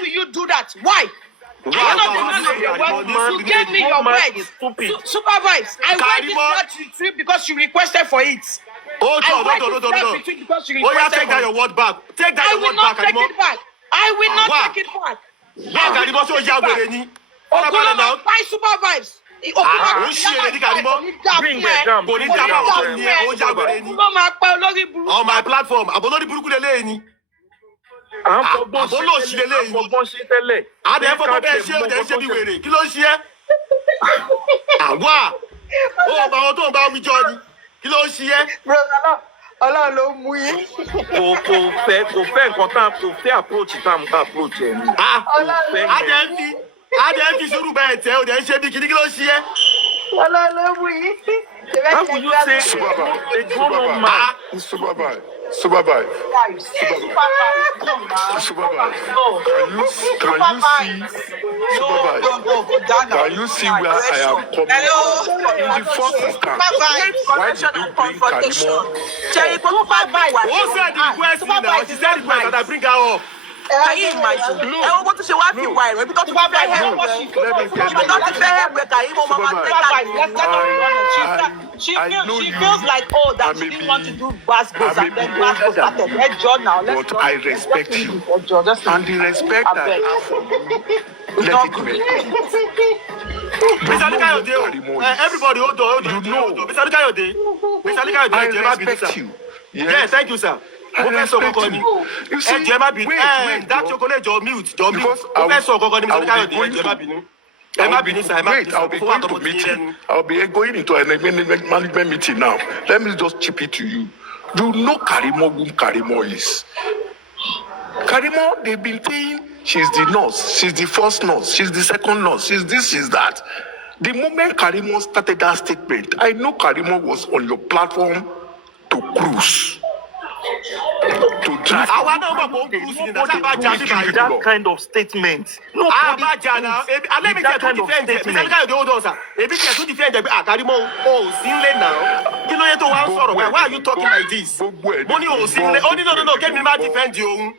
will you do that? Why? You gave me your words. Supervise. I went this retreat because you requested for it. Hold on. Because you Oh, yeah, take that your word back. Take that your word back, Karimo. I will not take it back. Yeah, Karimo, so you are ni. Why supervise? Bring them down. On my platform, Abolori Buruku lele ni. Àbólò sí lélẹ́yìn. Adé fọ́pọ́ bẹ́ẹ̀ ṣé òde ṣé bí wèrè. Kí ló ń ṣe ẹ́? Àwa! Ó bá wọn tó ń bá omi jọ ni. Kí ló ń ṣe ẹ́? Ọlọ́run ló mú yín. Kò fẹ́ nǹkan tá kò fẹ́ approach tá à ń bá approach ẹ̀ ni. Adé ń fi sùúrù bẹ́ẹ̀ tẹ́ òde ṣé bí kí ló ń ṣe ẹ́? Ọlọ́run ló mú yín. How will you say a grown man? Supervise. Can you see where I am coming from? In the first instance, why did you bring Karimo? Who said the request now? She said the request and I bring her up. Can you imagine? Ẹ wo bó tún ṣe wá fi wà ẹ̀rọ ibi tó tún fi fẹ́ hẹ́ ibi tó ti fẹ́ hẹ́ pẹ̀ Karimo máa She feels like, oh, that she didn't want to do basketball and then basketball started. Let's join now. But I respect you. And the respect that I have for you, let it be. Mr. Alikayode, everybody hold on. You know. Mr. Alikayode, I respect you. Yes, thank you, sir. You see, wait, that chocolate, your mute. Because I'll be going into a management meeting now. Let me just chip it to you. You know Karimo whom Karimo is. Karimo, they've been saying she's the nurse, she's the first nurse, she's the second nurse, she's this, she's that. The moment Karimo started that statement, I know Karimo was on your platform to cruise. To drag that kind of statement. No, let me get to defend it. Why are you talking like this? Money no, get me my defend you.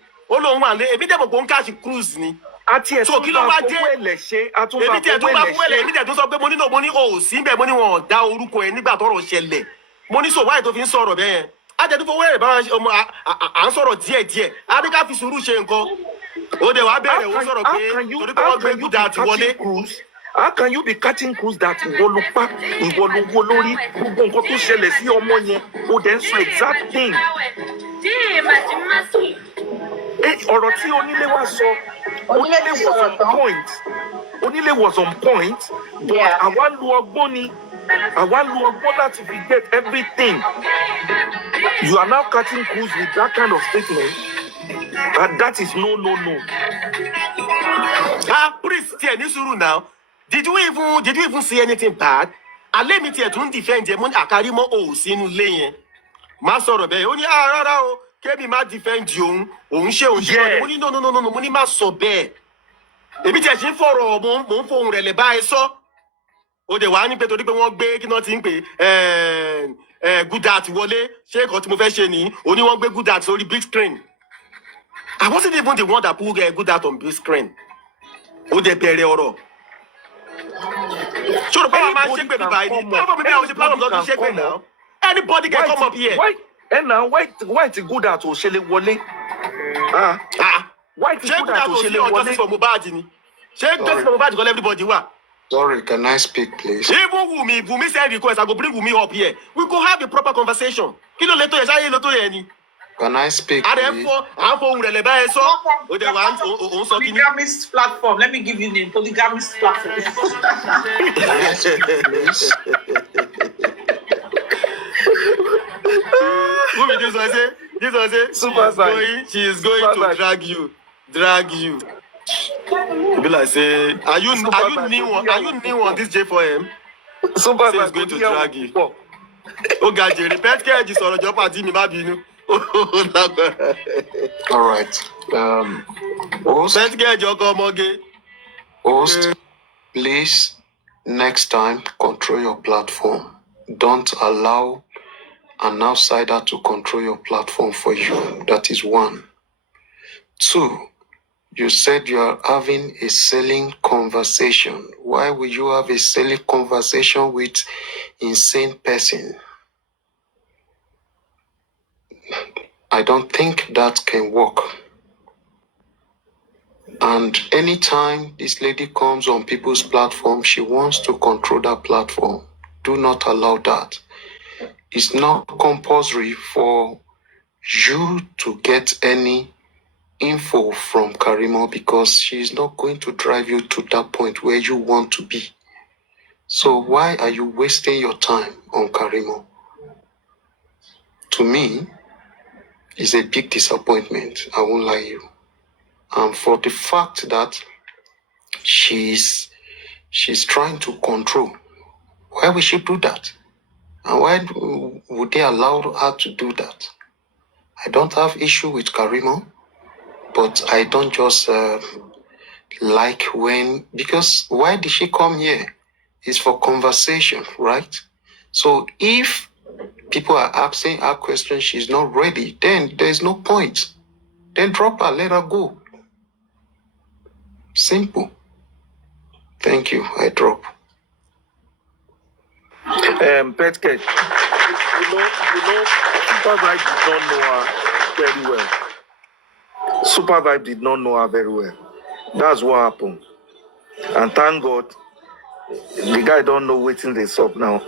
Cruise ni. So kí ló wá dé? Èmi tẹ̀ tó bá fún ẹlẹ́, èmi tẹ̀ tó sọ pé mo ní money ò sí bẹ́ẹ̀ mo ní wọn dá orúkọ ẹ̀ nígbà tọ́rọ̀ ṣẹlẹ̀. Money so why tó fi ń sọ̀rọ̀ bẹ́ẹ̀? Ajẹ́ tó fowó ẹ̀rẹ̀ bá ọmọ à ń sọ̀rọ̀ díẹ̀. Adéká fi sùúrù ṣe nǹkan. Ó dẹ̀ wá bẹ̀rẹ̀ ó sọ̀rọ̀ pé torí pé wọ́n gbé gúdà àti wọlé. How can you be catching crews that ìwọ ló pa ìwọ ló wó lórí gbogbo nǹkan tó ṣẹlẹ̀ sí ọmọ yẹn ó dẹ̀ ń sọ exact thing. Ọ̀rọ̀ tí onílé wa sọ onílé was on point but àwa lu ọgbọ́n ni àwa lu ọgbọ́n láti fi get everything. You are now catching crews with that kind of statement and that is no. Please tell ní sùúrù now. Did you even see anything bad? Alẹ́ mi tiẹ̀ tún defend ẹ̀ mú Karimo ò sínú ilé yẹn. Má sọ̀rọ̀ bẹ́ẹ̀ ó ní rárá o kébì má defend òun ṣe mo ní no mo ní má sọ bẹ́ẹ̀. Èmi tiẹ̀ ṣe ń fọ̀rọ̀ mò ń fohùn rẹ̀ lẹ̀ bá ẹ sọ. Ó dẹ̀ wá ní pé torí pé wọ́n gbé kí náà ti ń pè Gúdàt wọlé ṣé nǹkan tí mo fẹ́ ṣe nìyí ó ní wọ́n gbé Gúdàt sórí big screen. I wasn't even the one that put Gúdàt on big screen. Ó dẹ̀ bẹ̀rẹ̀ ọ̀rọ̀. Sure, but man, shake baby by now. Anybody can come up here. Why? And now, why it's good at Oshele Wale? Why it's good at Oshele Wale? For Mubadi. Shake just for Mubadi, call everybody. Sorry, can I speak, please? Even Wumi said request. I go bring Wumi up here. We go have a proper conversation. Kilo leto yesha leto yeni. Can I speak, please? Polygamist platform. Let me give you the name. Polygamist platform. This was it. She is going to drag you. You be like say, are you new on this J4M? Super is going to drag you. Oh God, Jerry, pet care is on your party, me baby. All right. Host, please, next time, control your platform. Don't allow an outsider to control your platform for you. That is one. 2, you said you are having a selling conversation. Why will you have a selling conversation with insane person? I don't think that can work. And anytime this lady comes on people's platform, she wants to control that platform. Do not allow that. It's not compulsory for you to get any info from Karimo because she's not going to drive you to that point where you want to be. So why are you wasting your time on Karimo? To me, it's a big disappointment. I won't lie you. And for the fact that she's trying to control, why would she do that? And why would they allow her to do that? I don't have issue with Karimo, but I don't just like when, because why did she come here? It's for conversation, right? So if people are asking her questions, she's not ready, then there's no point. Then drop her, let her go. Simple. Thank you. I drop. Petke, Super Vibe did not know her very well. That's what happened. And thank God, the guy don't know waiting this up now.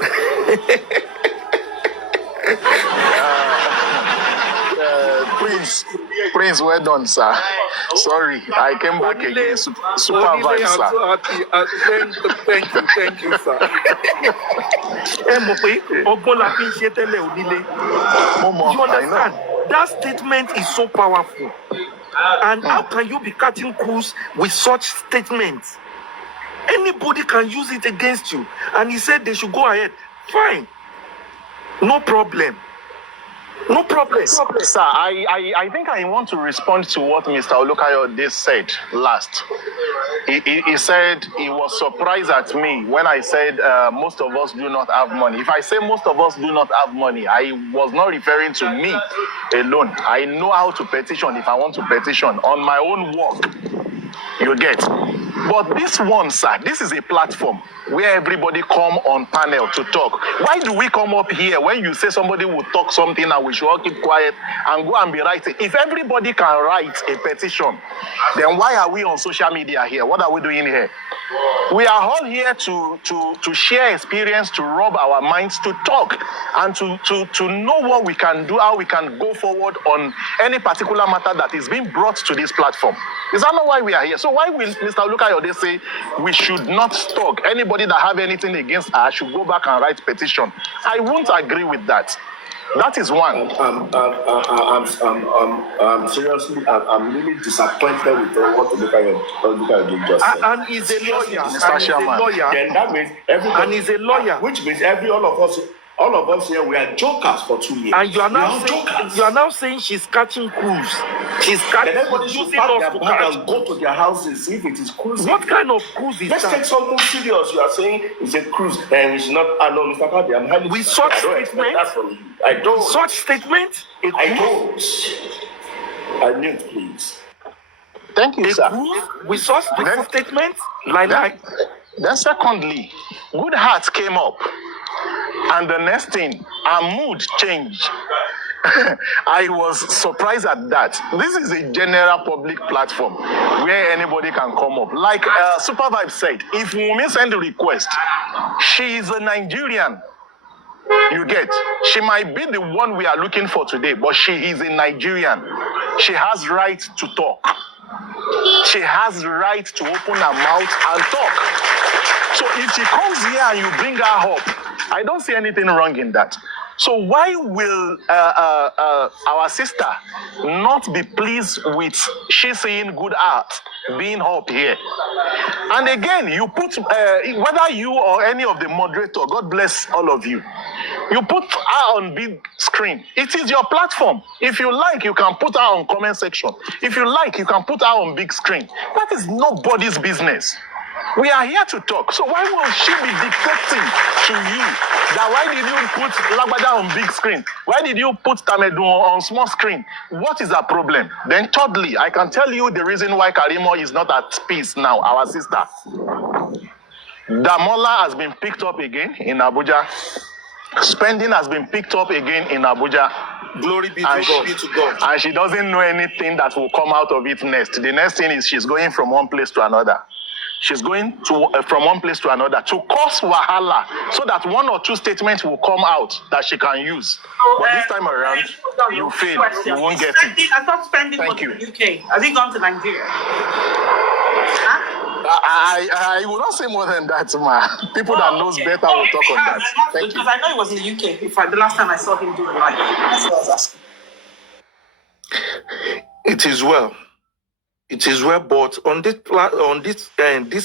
Prince, well done, sir. Sorry, I came back again. Super Vibe, sir. Thank you, sir. You understand? That statement is so powerful. And how can you be catching crews with such statements? Anybody can use it against you. And he said they should go ahead. Fine. No problem. No problem. Sir, I think I want to respond to what Mr. Olukayode said last. He said he was surprised at me when I said most of us do not have money. If I say most of us do not have money, I was not referring to me alone. I know how to petition if I want to petition on my own work. You get? But this one, sir, this is a platform where everybody come on panel to talk. Why do we come up here when you say somebody will talk something and we should all keep quiet and go and be writing? If everybody can write a petition, then why are we on social media here? What are we doing here? We are all here to share experience, to rub our minds, to talk, and to know what we can do, how we can go forward on any particular matter that is being brought to this platform. Is that not why we are here? So why will Mr. Olukayode say we should not talk? Anybody that have anything against us should go back and write petition. I won't agree with that. That is one. I'm seriously, I'm really disappointed with what Olukayode just said. And he's a lawyer. Mr. Chairman. Then that means everybody. And he's a lawyer. Which means all of us here, we are jokers for 2 years. And you are now saying she's catching cruise. She's catching. Then everybody should pack their bag and go to their houses, see if it is cruising. What kind of cruise is Let's that? take something serious. You are saying it's a cruise, and it's not. I know, Mr. Kadi, I'm highly. With such I don't expect statement? that from you. I don't. Such statement? A I cruise? don't. I need, please. Thank you, A sir. cruise? With such statement? Then secondly, Good Heart came up. And the next thing, our mood changed. I was surprised at that. This is a general public platform where anybody can come up. Like Super Vibe said, if Wunmi send a request, she is a Nigerian. You get? She might be the one we are looking for today, but she is a Nigerian. She has right to talk. She has right to open her mouth and talk. So if she comes here and you bring her up, I don't see anything wrong in that. So why will our sister not be pleased with she seeing Good Art being up here? And again, you put, whether you or any of the moderator, God bless all of you, you put her on big screen. It is your platform. If you like, you can put her on comment section. If you like, you can put her on big screen. That is nobody's business. We are here to talk. So why will she be dictating to you that why did you put Lagbada on big screen? Why did you put Tamedu on small screen? What is her problem? Then thirdly, I can tell you the reason why Karimo is not at peace now, our sister. Damola has been picked up again in Abuja. Spending has been picked up again in Abuja. Glory be to God. And she doesn't know anything that will come out of it next. The next thing is she's going from one place to another. She's going to from one place to another to cause wahala so that one or two statements will come out that she can use. But this time around, you fail. You won't get it. I thought spending Thank was you. in the UK. Has he gone to Nigeria? I will not say more than that, ma. People that knows better will talk on that. Thank you. Because I know he was in the UK. In fact, the last time I saw him do it, like, that's what I was asking. It is well. It is well, but on this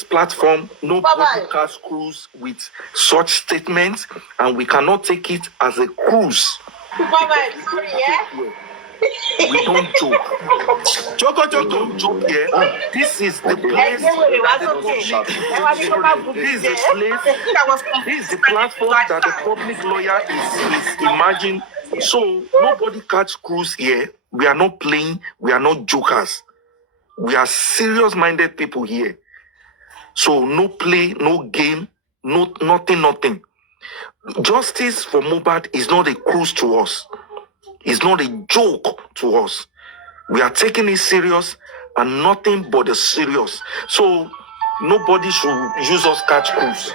platform, nobody can cruise with such statements, and we cannot take it as a cruise. Sorry, yeah? We don't joke. We don't joke here. This is the place. This is the platform that the public lawyer is imagining. So nobody catch cruise here. We are not playing. We are not jokers. We are serious-minded people here. So no play, no game, nothing. Justice for Mohbad is not a cruise to us. It's not a joke to us. We are taking it serious and nothing but the serious. So nobody should use us catch cruise.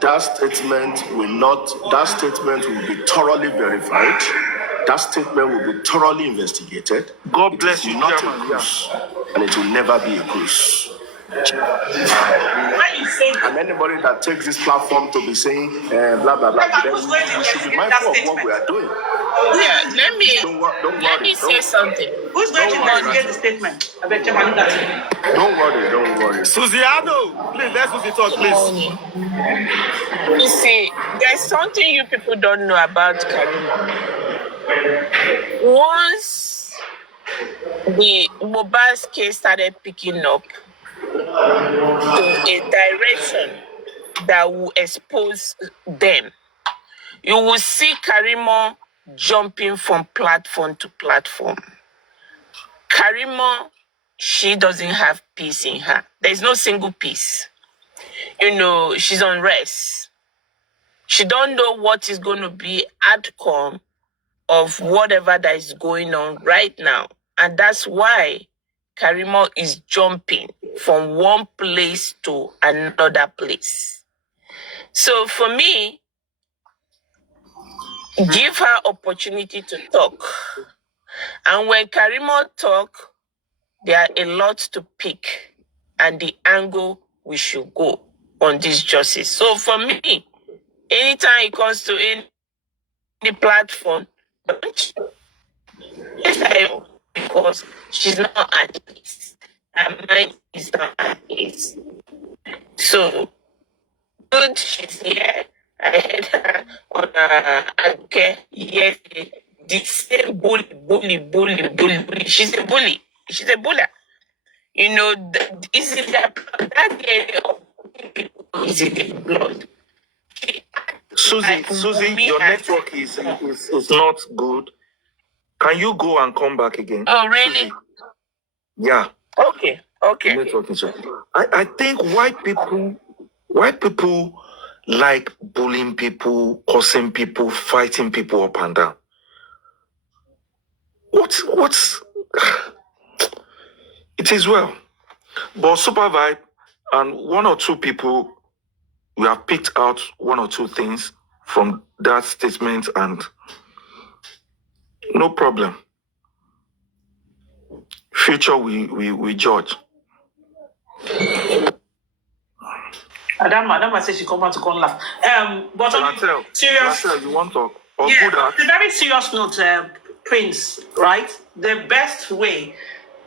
That statement will be thoroughly verified. That statement will be thoroughly investigated. God bless you, not Chairman. a cruise, and it will never be a cruise. And anybody that takes this platform to be saying blah blah blah, then we should be mindful of what we are doing. Yeah, let me Don't worry. say something. Who's going to investigate the statement? I bet you money that. Don't worry. Suziano, please let Susie talk, please. You see, there's something you people don't know about Karimo. Once the Mohbad's case started picking up to a direction that will expose them, you will see Karimo jumping from platform to platform. Karimo she doesn't have peace in her. There's no single peace. You know, she's on rest. She don't know what is going to be outcome of whatever that is going on right now. And that's why Karimo is jumping from one place to another place. So for me, give her opportunity to talk. And when Karimo talk, there are a lot to pick and the angle we should go on this justice. So for me, anytime it comes to any platform, yes, I know, because she's not at ease. Her mind is not at ease. So good, she's here. I heard her on okay, yes, the same bully. She's a bully. She's a buller. You know, is it that area of is it the blood? Susie, your network is not good. Can you go and come back again? Oh, really? Susie? Yeah. Okay. Network is okay. I think white people like bullying people, cursing people, fighting people up and down. What's it is well. But Super Vibe and one or two people, we have picked out one or two things from that statement and no problem. Future we judge. Adama says she come back to come laugh. But on serious, you want to talk? Or yeah, good at? on a very serious note, Prince, right? The best way,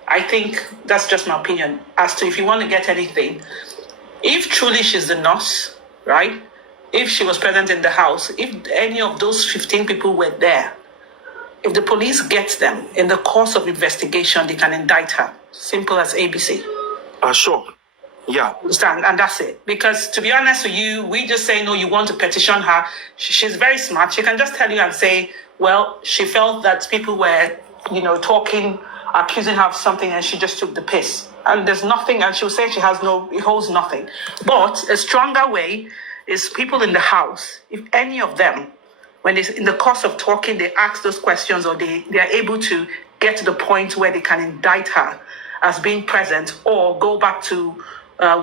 I think that's just my opinion, as to if you want to get anything, if truly she's the nurse, right? If she was present in the house, if any of those 15 people were there, if the police get them in the course of investigation, they can indict her. Simple as ABC. Sure. Yeah. Understand? And that's it. Because to be honest with you, we just say, no, you want to petition her. She's very smart. She can just tell you and say, well, she felt that people were, talking, accusing her of something, and she just took the piss. And there's nothing, and she'll say it holds nothing. But a stronger way is people in the house, if any of them, when they, in the course of talking, they ask those questions or they are able to get to the point where they can indict her as being present or go back to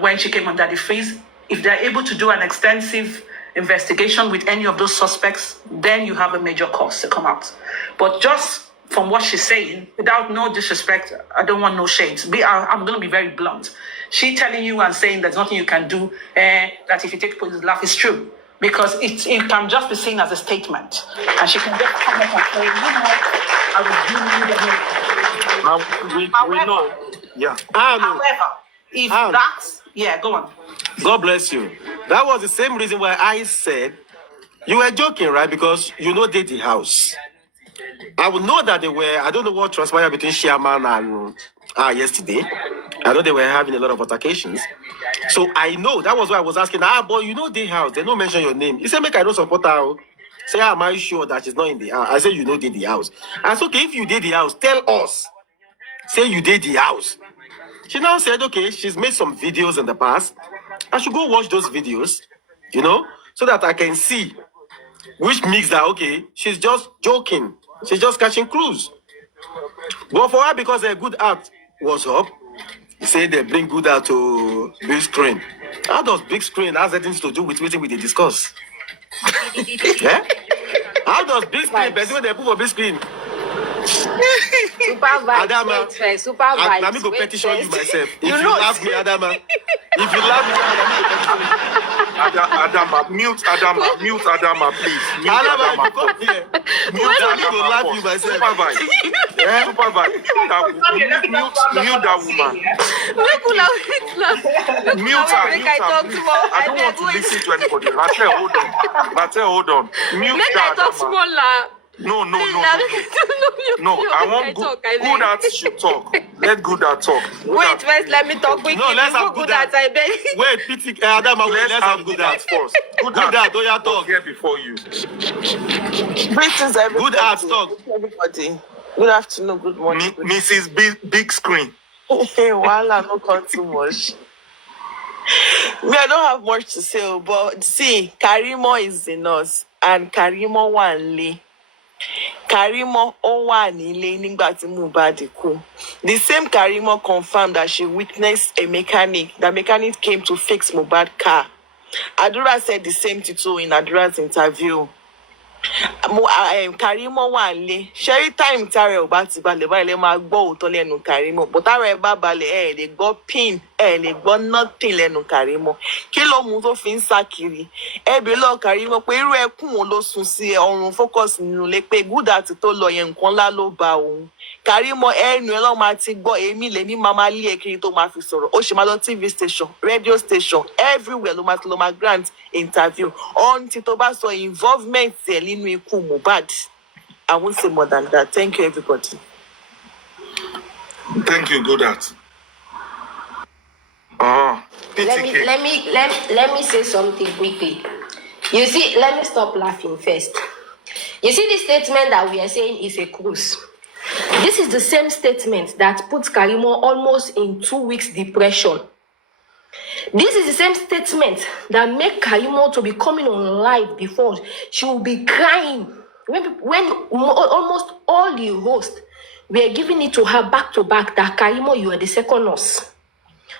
when she came under the freeze. If they're able to do an extensive investigation with any of those suspects, then you have a major cause to come out. But just from what she's saying, without no disrespect, I don't want no shades. I'm going to be very blunt. She telling you and saying there's nothing you can do, that if you take police laugh, is true. Because it can just be seen as a statement. And she can just come up and say, we know. Yeah. However, if that's... Yeah, go on. God bless you. That was the same reason why I said, you were joking, right? Because they the house. I would know that I don't know what transpired between Sherman and yesterday. I know they were having a lot of altercations. So I know, that was why I was asking, boy, the house, they don't mention your name. He said, make I don't support her. Say, am I sure that she's not in the house? I said, did the house. I said, okay, if you did the house, tell us. Say you did the house. She now said, okay, she's made some videos in the past. I should go watch those videos, so that I can see which makes that, okay, she's just joking. She's just catching clues. But for her, because her good art was up, he said they bring good art to big screen. How does big screen has anything to do with what they discuss? Yeah? How does big screen, when they put for big screen? Adama, let me go petition you myself. If you love me, Adama. If you love me, Adama, mute Adama, please. Adama, you come here. Mute Adama, Adama, love you myself. Supervise. Mute that woman. Mute her. I don't want to listen to anybody. Ratel, hold on. Mute that Adama. No. I want good art should talk. Let good art talk. Wait, first let me talk quickly. No, let's have good art. Wait, Adama, let's have good art first. Good art, don't you talk here before you. Greetings, everybody. Good art, talk. Everybody. Good afternoon, good morning. Mrs. Big Screen. Wala no come too much. Me, I don't have much to say, but see, Karimo is in us, and Karimo Wanle. Karimo Owanile nígbà tí Mohbad kú. The same Karimo confirmed that she witnessed a mechanic. The mechanic came to fix Mohbad car. Adura said the same thing too in Adura's interview. Karimo Wanle. Sherry time tare ò bá ti balẹ̀ báyìí lẹ máa gbọ́ òótọ́ lẹ́nu Karimo. But tare ẹ bá balẹ̀ lè gbọ́ pin, lè gbọ́ nothing lẹ́nu Karimo. Kí ló mú tó fi ń sá kiri? Bí lọ Karimo pé irú ẹkún wo ló sùn sí ọrùn focus nínú ilé pé good at tó lọ yẹn nǹkan ńlá ló bá òun. Karimo ẹnu ẹ lọ́ máa ti gbọ́ èmi lèmi máa lé ẹ kiri tó máa fi sọ̀rọ̀. Ó ṣe máa lọ TV station, radio station, everywhere ló máa grant interview. Until tó bá sọ involvement ẹ̀ nínú ikú Mohbad. I won't say more than that. Thank you, everybody. Thank you, good at. Let me say something quickly. You see, let me stop laughing first. You see, the statement that we are saying is a cruise. This is the same statement that puts Karimo almost in 2 weeks depression. This is the same statement that make Karimo to be coming on live before. She will be crying. When almost all the hosts were giving it to her back to back that Karimo, you are the second nurse.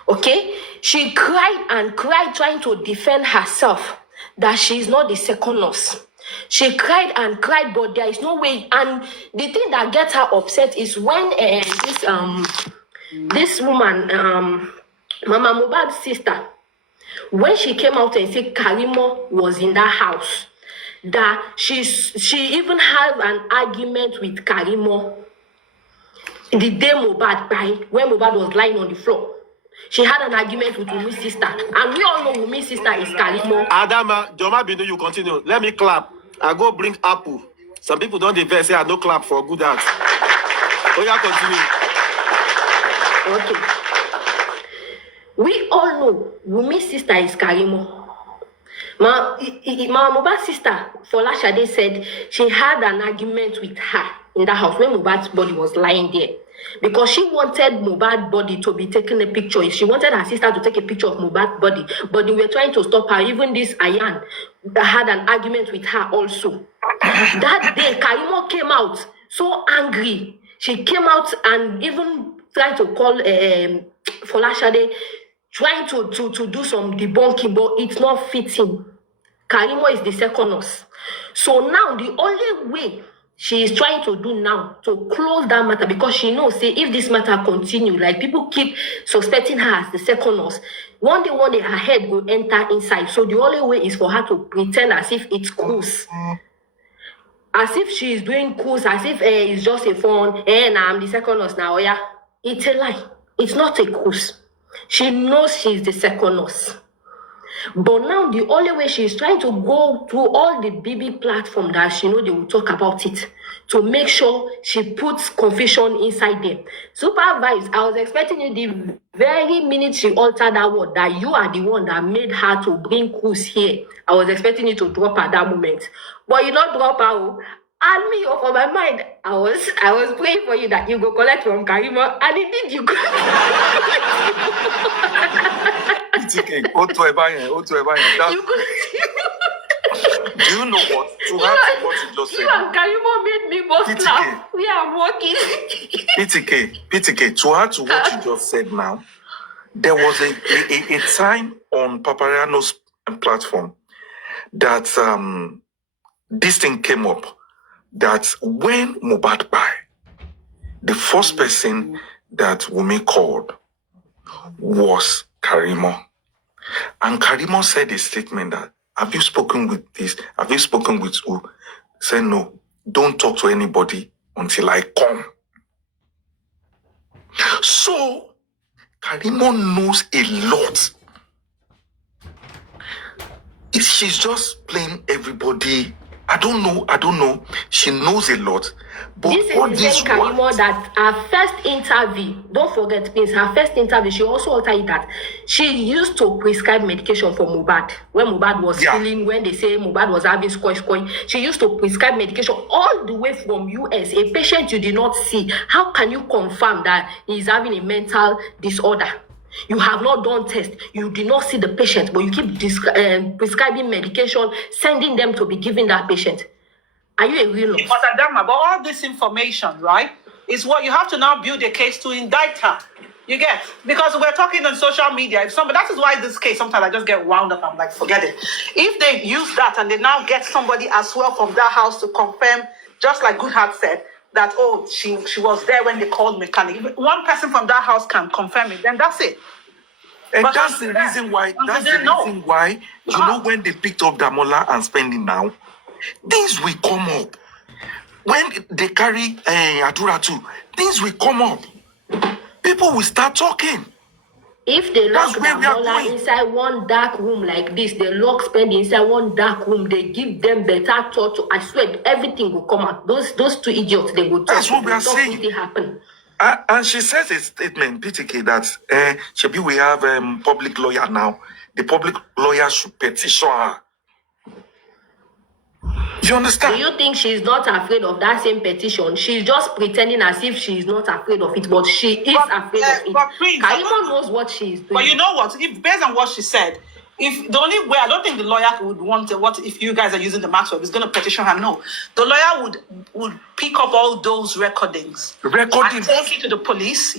Okay? She cried and cried trying to defend herself that she is not the second nurse. She cried and cried, but there is no way. And the thing that gets her upset is when this woman, Mama Mohbad's sister, when she came out and said Karimo was in that house, that she even had an argument with Karimo the day Mohbad died, when Mohbad was lying on the floor. She had an argument with Wumi's sister, and we all know Wumi's sister is Karimo. Adama, Joma Binu, you continue. Let me clap. I go bring apple. Some people don't even say I no clap for good dance. Oh yeah, continue. Okay. We all know Wumi's sister is Karimo. My Mohbad's sister, Folashade, said she had an argument with her in the house when Mohbad's body was lying there. Because she wanted Mohbad's body to be taken a picture. She wanted her sister to take a picture of Mohbad's body. But they were trying to stop her. Even this Ayan had an argument with her also. That day, Karimo came out so angry. She came out and even tried to call Folashade, trying to do some debunking, but it's not fitting. Karimo is the second nurse. So now the only way she is trying to do now to close that matter, because she knows, say, if this matter continue, like people keep suspecting her as the second nurse, one day her head will enter inside. So the only way is for her to pretend as if it's cruise. As if she is doing cruise, as if it's just a phone, and I'm the second nurse now, yeah. It's a lie. It's not a cruise. She knows she's the second nurse. But now the only way she's trying to go through all the BB platform that she know they will talk about it to make sure she puts confusion inside them. Supervise, I was expecting you the very minute she altered that word that you are the one that made her to bring Cruz here. I was expecting you to drop at that moment. But you not drop her. And me, for my mind, I was praying for you that you go collect from Karimo, and indeed you go. Do you know what? To add to what you just said. You and Karimo made me both laugh. We are walking. PTK, to add to what you just said now, there was a time on Papariano's platform that this thing came up, that when Mohbad died, the first person that Wunmi called was Karimo. And Karimo said a statement that, have you spoken with this? Have you spoken with who? Said, no, don't talk to anybody until I come. So, Karimo knows a lot. She's just playing everybody I don't know. She knows a lot. But This what is the this same Karimo that her first interview, don't forget please, her first interview, she also altered that she used to prescribe medication for Mohbad. When Mohbad was feeling, when they say Mohbad was having squash, she used to prescribe medication all the way from US. A patient you did not see, how can you confirm that he is having a mental disorder? You have not done tests, you did not see the patient, but you keep prescribing medication, sending them to be giving that patient. Are you a real nurse? But Adama, but all this information, right, is what you have to now build a case to indict her. You get? Because we're talking on social media. If somebody, that is why this case, sometimes I just get wound up. I'm like, forget it. If they use that and they now get somebody as well from that house to confirm, just like Goodheart said, that, oh, she was there when they called mechanic. If one person from that house can confirm it, then that's it. And but that's the reason why, you know, when they picked up Damola and spending now, things will come up. When they carry Adura too, things will come up. People will start talking. If they lock Damola inside one dark room like this, they lock Spend inside one dark room, they give them better thought. I swear, everything will come out. Those two idiots, they will talk. That's what we are saying. Happen. And she says a statement, PTK, that we have public lawyer now. The public lawyer should petition her. You understand? Do you think she's not afraid of that same petition? She's just pretending as if she's not afraid of it, but she is afraid of it. But Prince, Karimo knows what she's doing. But you know what? If based on what she said, if the only way, I don't think the lawyer would want what if you guys are using the Maxwell is going to petition her. No, the lawyer would pick up all those recordings and take it to the police,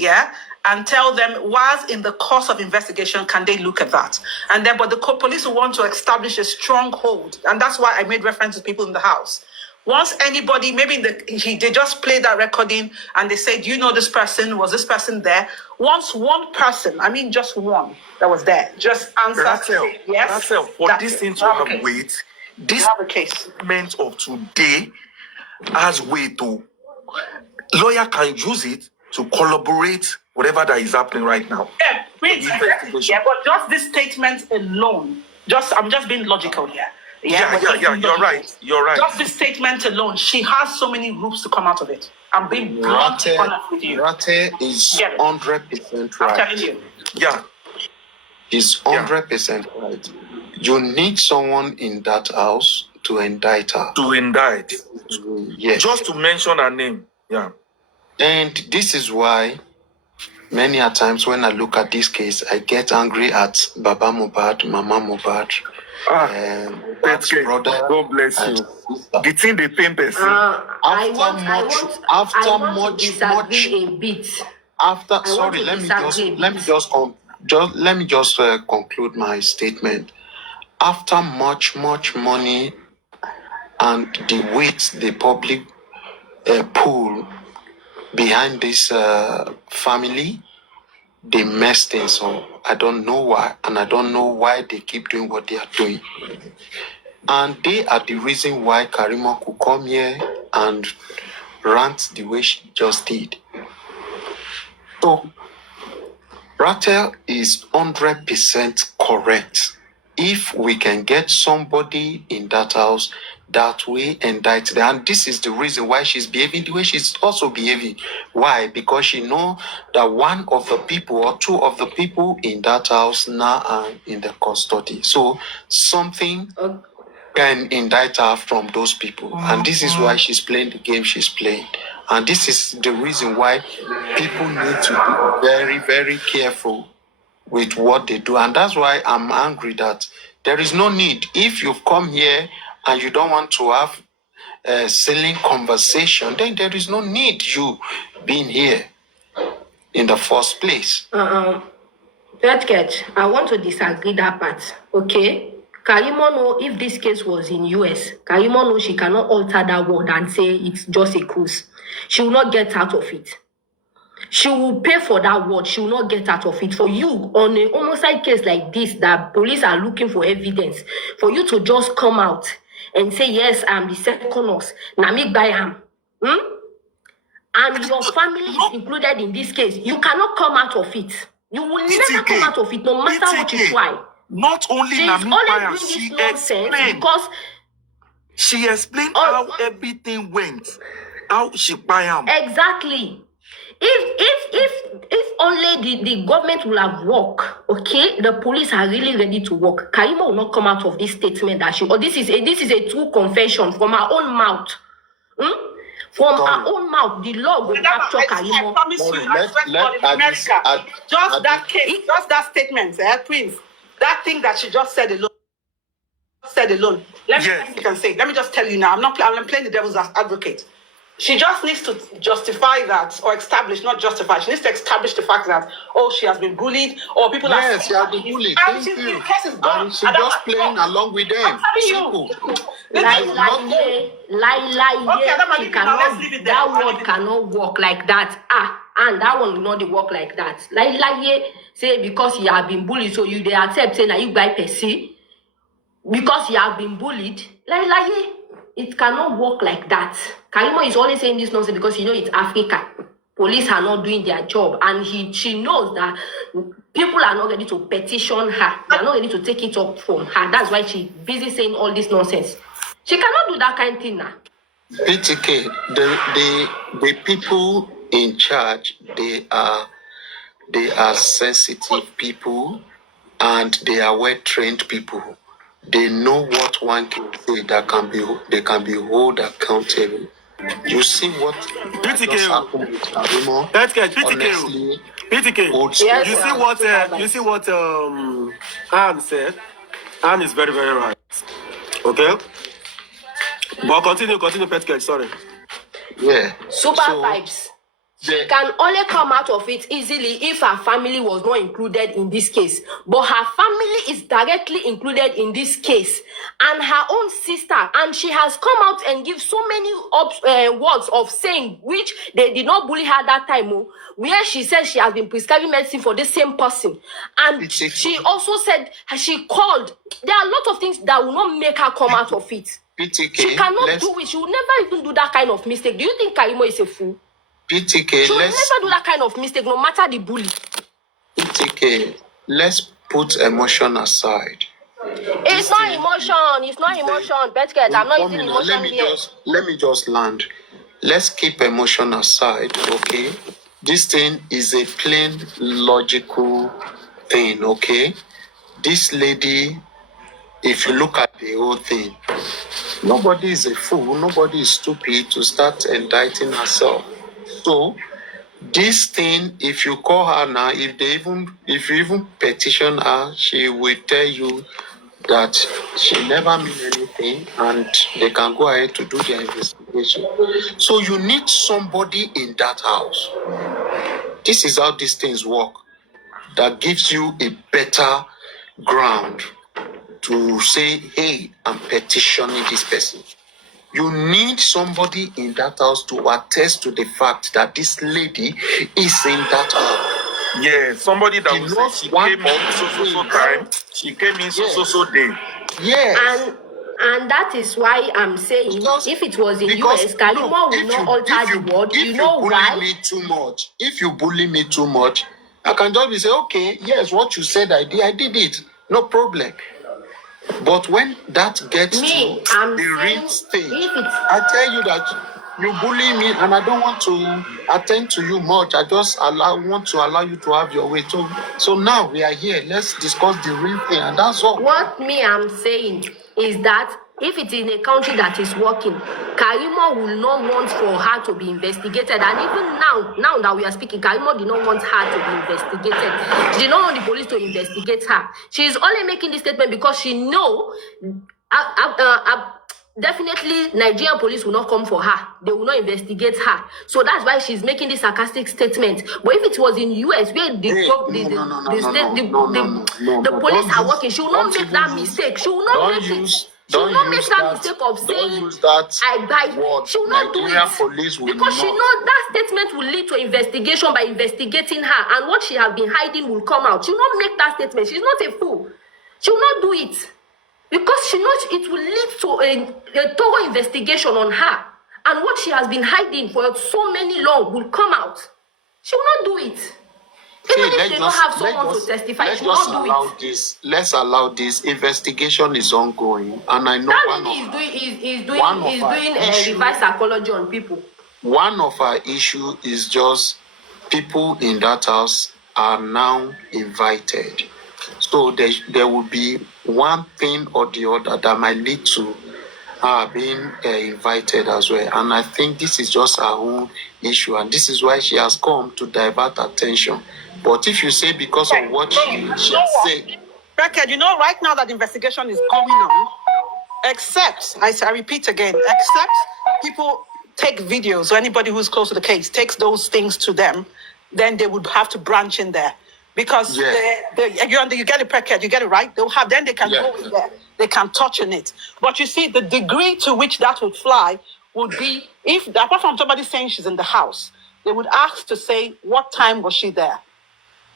and tell them, whilst in the course of investigation, can they look at that? And then, but the police will want to establish a stronghold, and that's why I made reference to people in the house. Once anybody, maybe they just played that recording and they say, do you know this person? Was this person there? Once one person, I mean just one that was there, just answer yes. Rachel, for this thing to have weight, this statement of today has weight to lawyer can use it to collaborate whatever that is happening right now. Yeah, Prince, but just this statement alone, I'm just being logical here. Yeah, you're right. Just this statement alone, she has so many groups to come out of it. I'm being blunt honest with you. Rate is 100% right. I'm telling you. Yeah. She's 100% right. You need someone in that house to indict her. To indict. Yes. Just to mention her name. Yeah. And this is why many a times when I look at this case, I get angry at Baba Mohbad, Mama Mohbad. Brother, God bless you. The thing they pain person. Let me just conclude my statement. After much money and the weight the public pull behind this family, they mess things up. I don't know why, and I don't know why they keep doing what they are doing. And they are the reason why Karimo could come here and rant the way she just did. So, Rachel is 100% correct. If we can get somebody in that house that way indict them, and this is the reason why she's behaving the way she's also behaving. Why? Because she know that one of the people or two of the people in that house now are in the custody. So something can indict her from those people, and this is why she's playing the game she's playing. And this is the reason why people need to be very, very careful with what they do. And that's why I'm angry that there is no need. If you've come here and you don't want to have a silly conversation, then there is no need you being here in the first place. Judge, I want to disagree that part, okay? Karimo know if this case was in US, Karimo know she cannot alter that word and say it's just a cruise. She will not get out of it. She will pay for that word. She will not get out of it. For you, on a homicide case like this, that police are looking for evidence, for you to just come out and say, yes, I'm the second nurse, Namik Bayam, and your family is included in this case, you cannot come out of it. You will never come out of it, no matter what you try. Not only She's only doing this nonsense because She explained how everything went. How she buy him. Exactly. If only the government will have worked, okay, the police are really ready to work. Karimo will not come out of this statement that this is a true confession from her own mouth. From her own mouth, the law will capture Karimo. I promise you, I swear to God, in America, just that case, just that statement, Prince, that thing that she just said alone. Let me just tell you now. I'm playing the devil's advocate. She just needs to justify that or establish, not justify. She needs to establish the fact that she has been bullied or people are. Yes, she has been bullied. Thank you. The case is gone. And she's just playing along with them. Lie. She cannot. That word cannot work like that. And that one will not work like that. Lie. Say because you have been bullied, so they accept saying that you buy Percy. Because you have been bullied, lie. It cannot work like that. Karimo is always saying this nonsense because it's Africa. Police are not doing their job, and she knows that people are not ready to petition her. They are not ready to take it up from her. That's why she's busy saying all this nonsense. She cannot do that kind of thing now. PTK, the people in charge, they are sensitive people, and they are well-trained people. They know what one can say they can be held accountable. You see what just happened with Karimo? Honestly, PTK, you see what Anne said. Anne is very, very right. Okay? But continue, Petke, sorry. Yeah. Super vibes. She can only come out of it easily if her family was not included in this case. But her family is directly included in this case. And her own sister. And she has come out and give so many words of saying, which they did not bully her that time, where she said she has been prescribing medicine for the same person. And she also said, she called. There are a lot of things that will not make her come out of it. PTK, she cannot do it. She will never even do that kind of mistake. Do you think Karimo is a fool? PTK, she will never do that kind of mistake, no matter the bully. PTK, let's put emotion aside. It's not emotion. Petket, I'm not using emotion here. Let me just land. Let's keep emotion aside, okay? This thing is a plain logical thing, okay? This lady, if you look at the whole thing, nobody is a fool, nobody is stupid to start indicting herself. So, this thing, if you call her now, if you even petition her, she will tell you that she never mean anything and they can go ahead to do their investigation. So you need somebody in that house. This is how these things work. That gives you a better ground to say, hey, I'm petitioning this person. You need somebody in that house to attest to the fact that this lady is in that house. Yeah, somebody that will say she came in so time, she came in so day. Yes. And that is why I'm saying, if it was in US, Karimo will not alter the word. You know why? If you bully me too much, I can just say, okay, yes, what you said I did it. No problem. But when that gets to the real stage, I tell you that you bully me and I don't want to attend to you much. I just want to allow you to have your way. So now we are here. Let's discuss the real thing, and that's all. What I'm saying is that if it's in a country that is working, Karimo will not want for her to be investigated. And even now that we are speaking, Karimo did not want her to be investigated. She did not want the police to investigate her. She's only making this statement because she knows definitely Nigerian police will not come for her. They will not investigate her. So that's why she's making this sarcastic statement. But if it was in US where the police are working, she will not make that mistake. She will not make it. She will not make that mistake of saying I buy. She will not do it because she knows that statement will lead to investigation by investigating her, and what she has been hiding will come out. She will not make that statement. She's not a fool. She will not do it because she knows it will lead to a thorough investigation on her, and what she has been hiding for so many long will come out. She will not do it. Even if they don't have someone to testify, let's you just not do allow it. this. Let's allow this. Investigation is ongoing, and I know That lady is doing reverse psychology on people. One of our issue is just people in that house are now invited. So there will be one thing or the other that might lead to being invited as well. And I think this is just our own issue. And this is why she has come to divert attention. But if you say because of what she has said. Beckett, right now that investigation is going on, except, I repeat again, except people take videos, or anybody who's close to the case takes those things to them, then they would have to branch in there. Because you get it, Beckett, you get it right? Then they can go in there. They can touch on it. But you see, the degree to which that would fly would be, if, apart from somebody saying she's in the house, they would ask to say, what time was she there?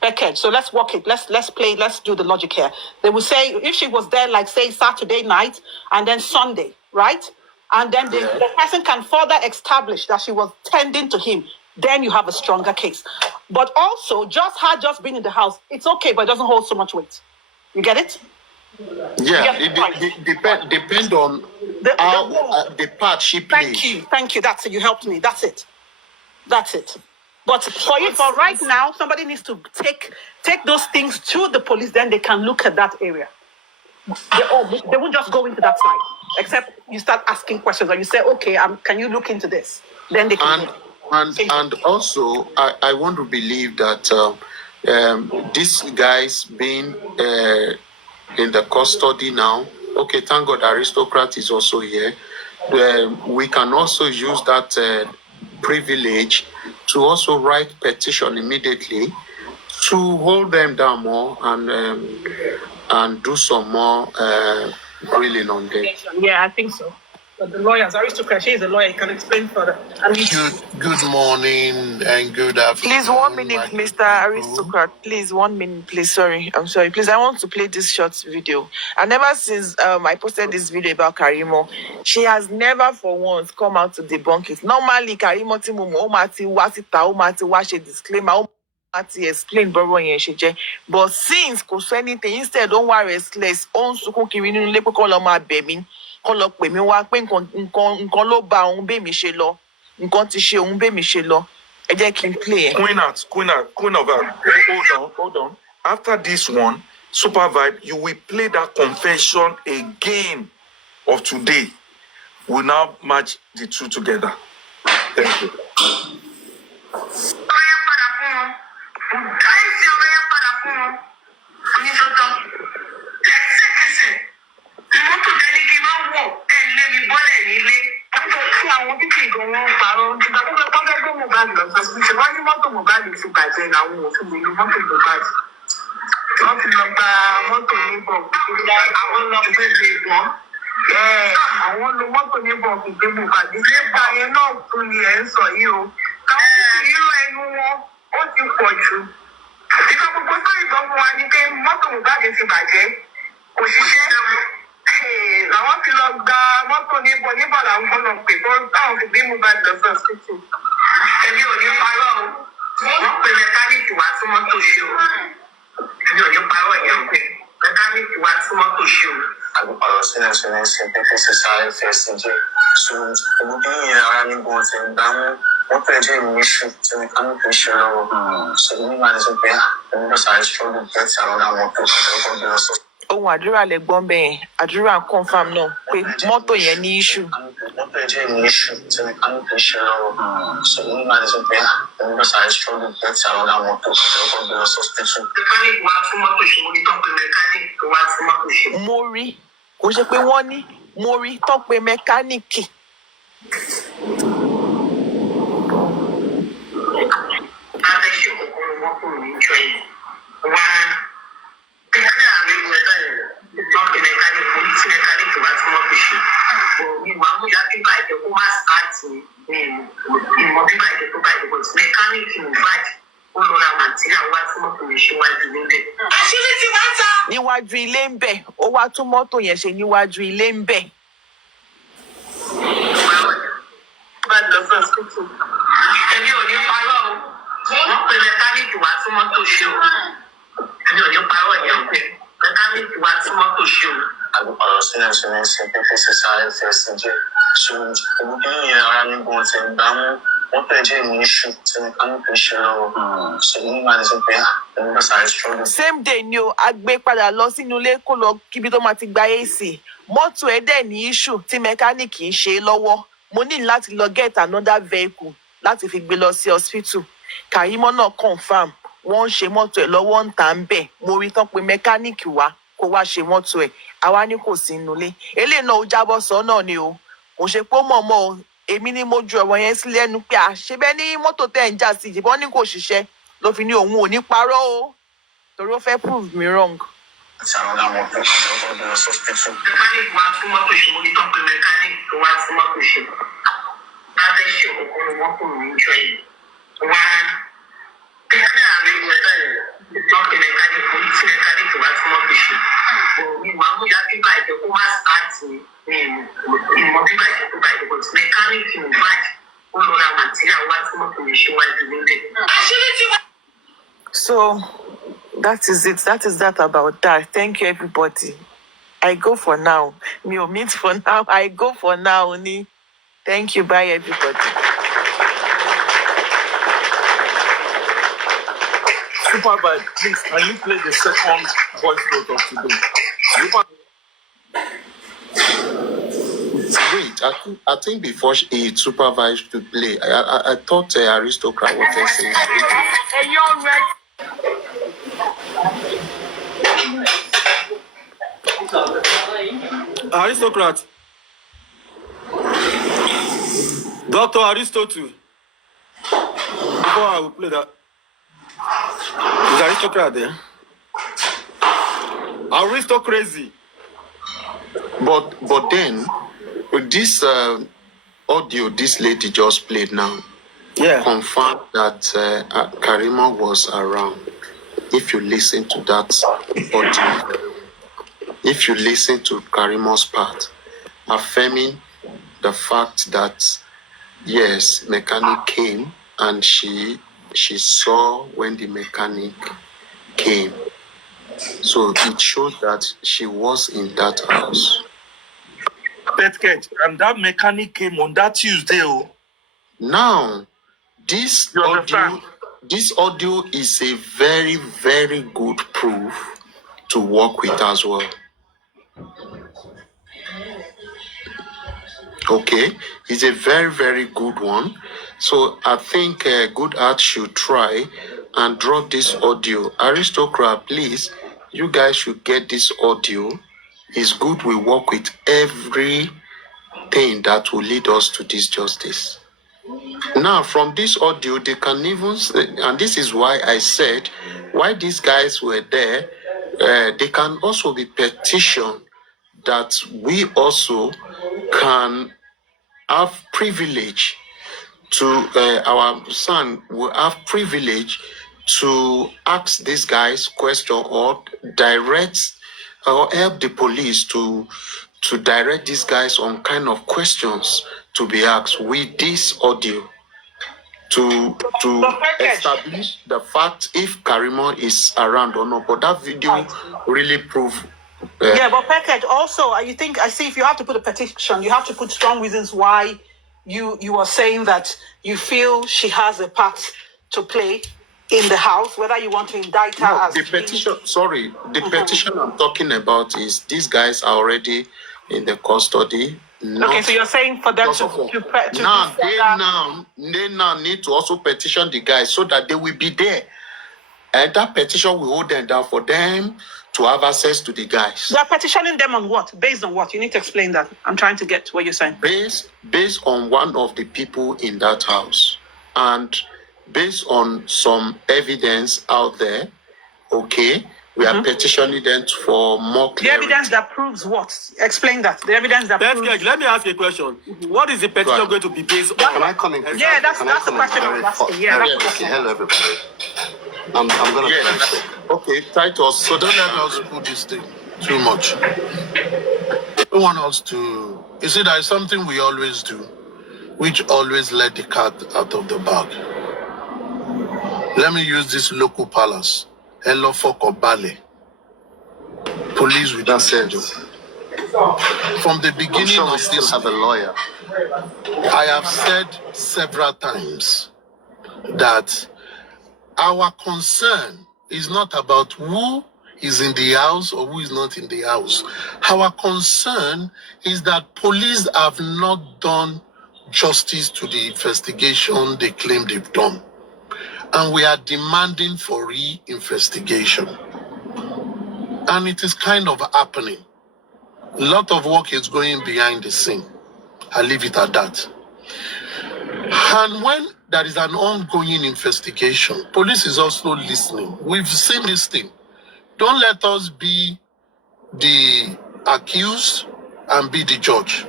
Beckett, so let's walk it. Let's do the logic here. They would say, if she was there, like say Saturday night and then Sunday, right? And then the person can further establish that she was tending to him, then you have a stronger case. But also, just being in the house, it's okay, but it doesn't hold so much weight. You get it? Yeah, it depend on the part she plays. Thank you. That's it. You helped me. That's it. But for right now, somebody needs to take those things to the police. Then they can look at that area. They won't just go into that side, except you start asking questions, or you say, "Okay, can you look into this?" Then they can. And also, I want to believe that these guys being in the custody now. Okay, thank God, Aristocrat is also here. We can also use that privilege to also write petition immediately to hold them down more and do some more grilling on them. Yeah, I think so. But the lawyers, Aristocrat, she is a lawyer. You can explain further. Good morning and good afternoon. Please, 1 minute, Mr. Aristocrat. Please, 1 minute, please. Sorry, I'm sorry. Please, I want to play this short video. And ever since I posted this video about Karimo, she has never for once come out to debunk it. Normally, Karimo Timumu, Omati, Wasita, Omati, Wash a disclaimer, Omati explain Boro Yenshe. But since kò anything, instead, don't worry, restless, on Sukun Kirinu, Lepo Koloma Bemi, Kolo Pemi, Wakpen, Kolo Ba, Umbe Michelo. Nǹkan ti ṣe òun bẹ́ẹ̀ mi ṣe lọ ẹ jẹ́ kí n play ẹ̀. Queen of hold on. After this one, Super Vibe, you will play that confession again of today. We'll now match the two together. Thank you. Àwọn títí ìgbọ̀n wọn parọ́ nígbà tó fẹ́ kọ́kẹ́ gbé Mohbad lọ sọ ṣe wọ́n ní mọ́tò Mohbad ti bàjẹ́ làwọn òfin lè lo mọ́tò Mohbad wọ́n fi lọ gba mọ́tò níbọ̀ àwọn lọ gbé gbọ̀n àwọn lo mọ́tò níbọ̀ fi gbé Mohbad nígbà yẹn náà tún ni ẹ̀ ń sọ yìí o káwọn irú ẹnu wọn ó ti pọ̀ jù ìgbà gbogbo sórí tó fún wa ni pé mọ́tò Mohbad ti bàjẹ́ kò ṣiṣẹ́ làwọn fi lọ gba mọ́tò níbọ̀ làwọn gbọ́dọ̀ pè tó táwọn fi gbé Mohbad lọ sí ọ̀sìtì. Èmi ò ní parọ́ o wọ́n pe mẹkáníìkì wá sí mọ́tò ṣe o èmi ò ní parọ́ yẹn pé mẹkáníìkì wá sí mọ́tò ṣe o. Àgbàpàrọ̀ sílẹ̀ pépé ṣe sáré fẹ́ sí jẹ́ so òun bí yẹn ara ní gan ti ń dáhùn wọ́n pẹ̀ jẹ́ ìmíṣù tí mẹkáníìkì ṣe lọ́wọ́ so nígbà tí ó pẹ́ òun ló sáré ṣọ́ọ̀bù pẹ́ẹ́tì àwọn àwọn tó kọ́ bí wọ́n sọ. Ohun àdúrà lẹ gbọ́n bẹ́ẹ̀ àdúrà confam náà pé mọ́tò yẹn ní issue. Mọ́tò yẹn jẹ́ ní issue tí mẹkáníìkì ṣe lọ́wọ́ so nígbà tí ó pẹ́ òun ló sáré ṣọ́ọ̀bù pẹ́ẹ́tì àwọn àwọn tó kọ́ bí wọ́n sọ hospital. Mẹkáníìkì wá fún mọ́tò ṣe mo ní tán pé mẹkáníìkì wá fún mọ́tò ṣe. Mo rí kò ṣe pé wọ́n ní mo rí tán pé mẹkáníìkì. Abẹ́ṣe kòkòrò mọ́tò ní ìjọ yìí wá. Níwájú ilé ń bẹ̀ ó wá tún mọ́tò yẹn ṣe níwájú ilé ń bẹ̀. Èmi ò ní parọ́ o Same day ni o, a gbé padà lọ sínú ilé kó lọ kíbi tó máa ti gba AC. Mọ́tò ẹ̀ dẹ̀ ní issue tí mẹkáníìkì ń ṣe lọ́wọ́. Mo ní láti lọ get another vehicle láti fi gbé lọ sí hospital. Karimo náà confirm wọ́n ń ṣe mọ́tò ẹ̀ lọ́wọ́ ń tà ń bẹ̀. Mo rí tán pé mẹkáníìkì wá kó wá ṣe mọ́tò ẹ̀. Àwa ní kò sí inú ilé. Eléyìí náà ó jábọ́ sọ náà ni o. Kò ṣe pé ó mọ̀ọ́mọ̀ o. Èmi ni mo ju ọ̀rọ̀ yẹn sí lẹ́nu pé àṣebẹ́ ní mọ́tò tẹ̀ ń jà sí ìjìbọn ní kò ṣiṣẹ́ ló fi ní òun ò ní parọ́ o. Torí ó fẹ́ prove me wrong. So that is it. That is that about that. Thank you, everybody. I go for now. Me or meet for now. I go for now, Oni. Thank you. Bye, everybody. Supervisor, please, can you play the second voice note of today? Wait, I think before he supervised to play, I thought aristocrat was saying. Hey, young man. Aristocrat. Dr. Aristotle. Before I will play that. Is aristocrat there? Aristocracy. But then this audio this lady just played now confirmed that Karimo was around. If you listen to that audio, if you listen to Karimo's part, affirming the fact that yes, mechanic came and she saw when the mechanic came. So it showed that she was in that house. And that mechanic came on that Tuesday. Oh. Now, this audio is a very, very good proof to work with as well. Okay, it's a very, very good one. So I think Good Art should try and drop this audio. Aristocrat, please, you guys should get this audio. It's good we work with everything that will lead us to this justice. Now, from this audio, they can even, and this is why I said, why these guys were there, they can also be petitioned that we also can have privilege to, our son will have privilege to ask these guys question or direct or help the police to direct these guys on kind of questions to be asked with this audio to establish the fact if Karimo is around or not. But that video really proved. Yeah, but Package also, you think, I see if you have to put a petition, you have to put strong reasons why you are saying that you feel she has a part to play in the house, whether you want to indict her as... The petition I'm talking about is these guys are already in the custody. Okay, so you're saying for them to they now need to also petition the guys so that they will be there. And that petition will hold them down for them to have access to the guys. They're petitioning them on what? Based on what? You need to explain that. I'm trying to get what you're saying. Based on one of the people in that house. And based on some evidence out there, okay, we are petitioning them for more clarity. The evidence that proves what? Explain that. The evidence that proves... Let me ask you a question. What is the petition going to be based on? Can I come in? Yeah, that's the question I was asking. Yeah, that's the question. Hello, everybody. I'm going to... Okay, Titus. So don't let us put this thing too much. We want us to... You see, there is something we always do, which always let the cat out of the bag. Let me use this local palace. Elofoko Bale. Police with That's it. From the beginning I'm sure we of still this, have a lawyer. I have said several times that our concern is not about who is in the house or who is not in the house. Our concern is that police have not done justice to the investigation they claim they've done. And we are demanding for re-investigation. And it is kind of happening. A lot of work is going behind the scene. I leave it at that. And when there is an ongoing investigation, police is also listening. We've seen this thing. Don't let us be the accused and be the judge.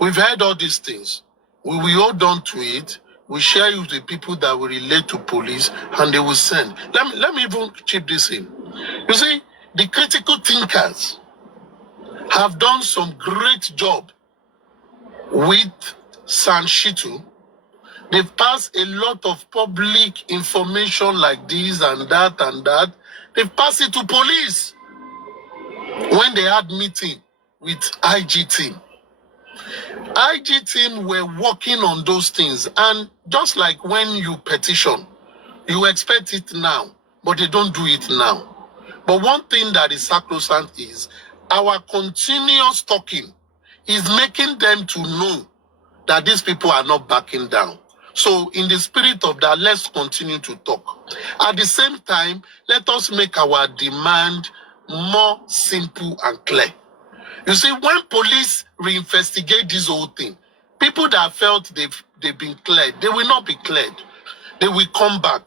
We've heard all these things. We will hold on to it. We share it with the people that will relate to police, and they will send. Let me even chip this in. You see, the critical thinkers have done some great job with Sanshitu. They've passed a lot of public information like this and that and that. They've passed it to police when they had meeting with IG team. IG team were working on those things, and just like when you petition, you expect it now, but they don't do it now. But one thing that is sacrosanct is our continuous talking is making them to know that these people are not backing down. So in the spirit of that, let's continue to talk. At the same time, let us make our demand more simple and clear. You see, when police reinvestigate this whole thing, people that felt they've been cleared, they will not be cleared. They will come back.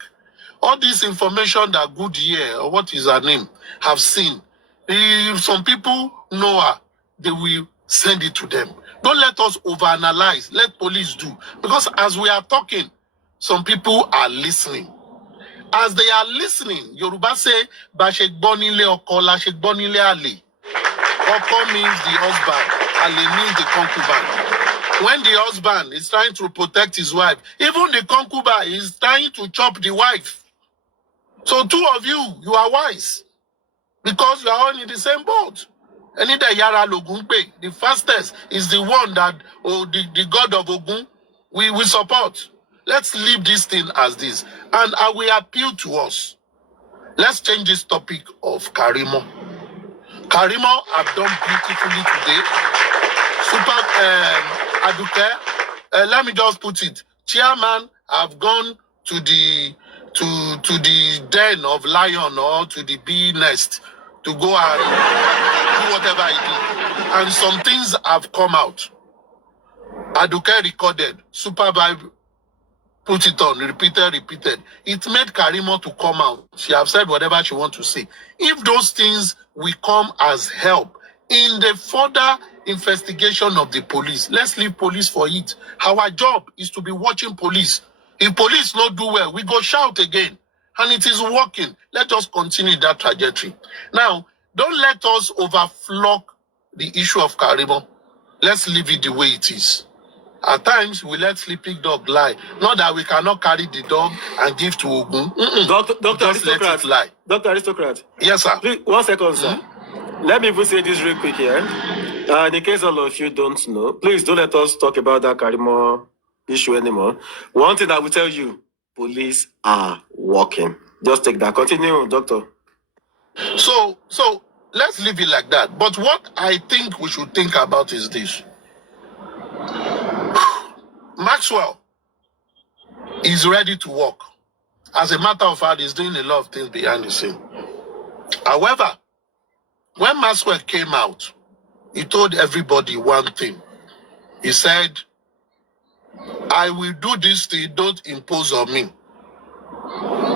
All this information that Goodyear, or what is her name, have seen, if some people know her, they will send it to them. Don't let us overanalyze. Let police do. Because as we are talking, some people are listening. As they are listening, Yoruba say, Bashek bonile okola, shek bonile ali. Oko means the husband, ali means the concubine. When the husband is trying to protect his wife, even the concubine is trying to chop the wife. So two of you are wise because you are all in the same boat. And in the Yara Logungbe, the fastest is the one that, the God of Ogun, we support. Let's leave this thing as this. And I will appeal to us. Let's change this topic of Karimo. Karimo have done beautifully today. Super Aduke, let me just put it. Chairman have gone to the den of lion or to the bee nest to go and do whatever he did. And some things have come out. Aduke recorded, Supervibe put it on, repeated. It made Karimo to come out. She have said whatever she wants to say. If those things will come as help in the further investigation of the police, let's leave police for it. Our job is to be watching police. If police not do well, we go shout again. And it is working. Let us continue that trajectory. Now, don't let us overflock the issue of Karimo. Let's leave it the way it is. At times, we let sleeping dog lie. Not that we cannot carry the dog and give to Ogun. Doctor Just let Aristocrat. it lie. Dr. Aristocrat. Yes, sir. Please, 1 second, sir. Let me even say this real quick here. In case all of you don't know, please don't let us talk about that Karimo issue anymore. One thing I will tell you, police are working. Just take that. Continue, doctor. So let's leave it like that. But what I think we should think about is this. Maxwell is ready to work. As a matter of fact, he's doing a lot of things behind the scene. However, when Maxwell came out, he told everybody one thing. He said, I will do this thing, don't impose on me.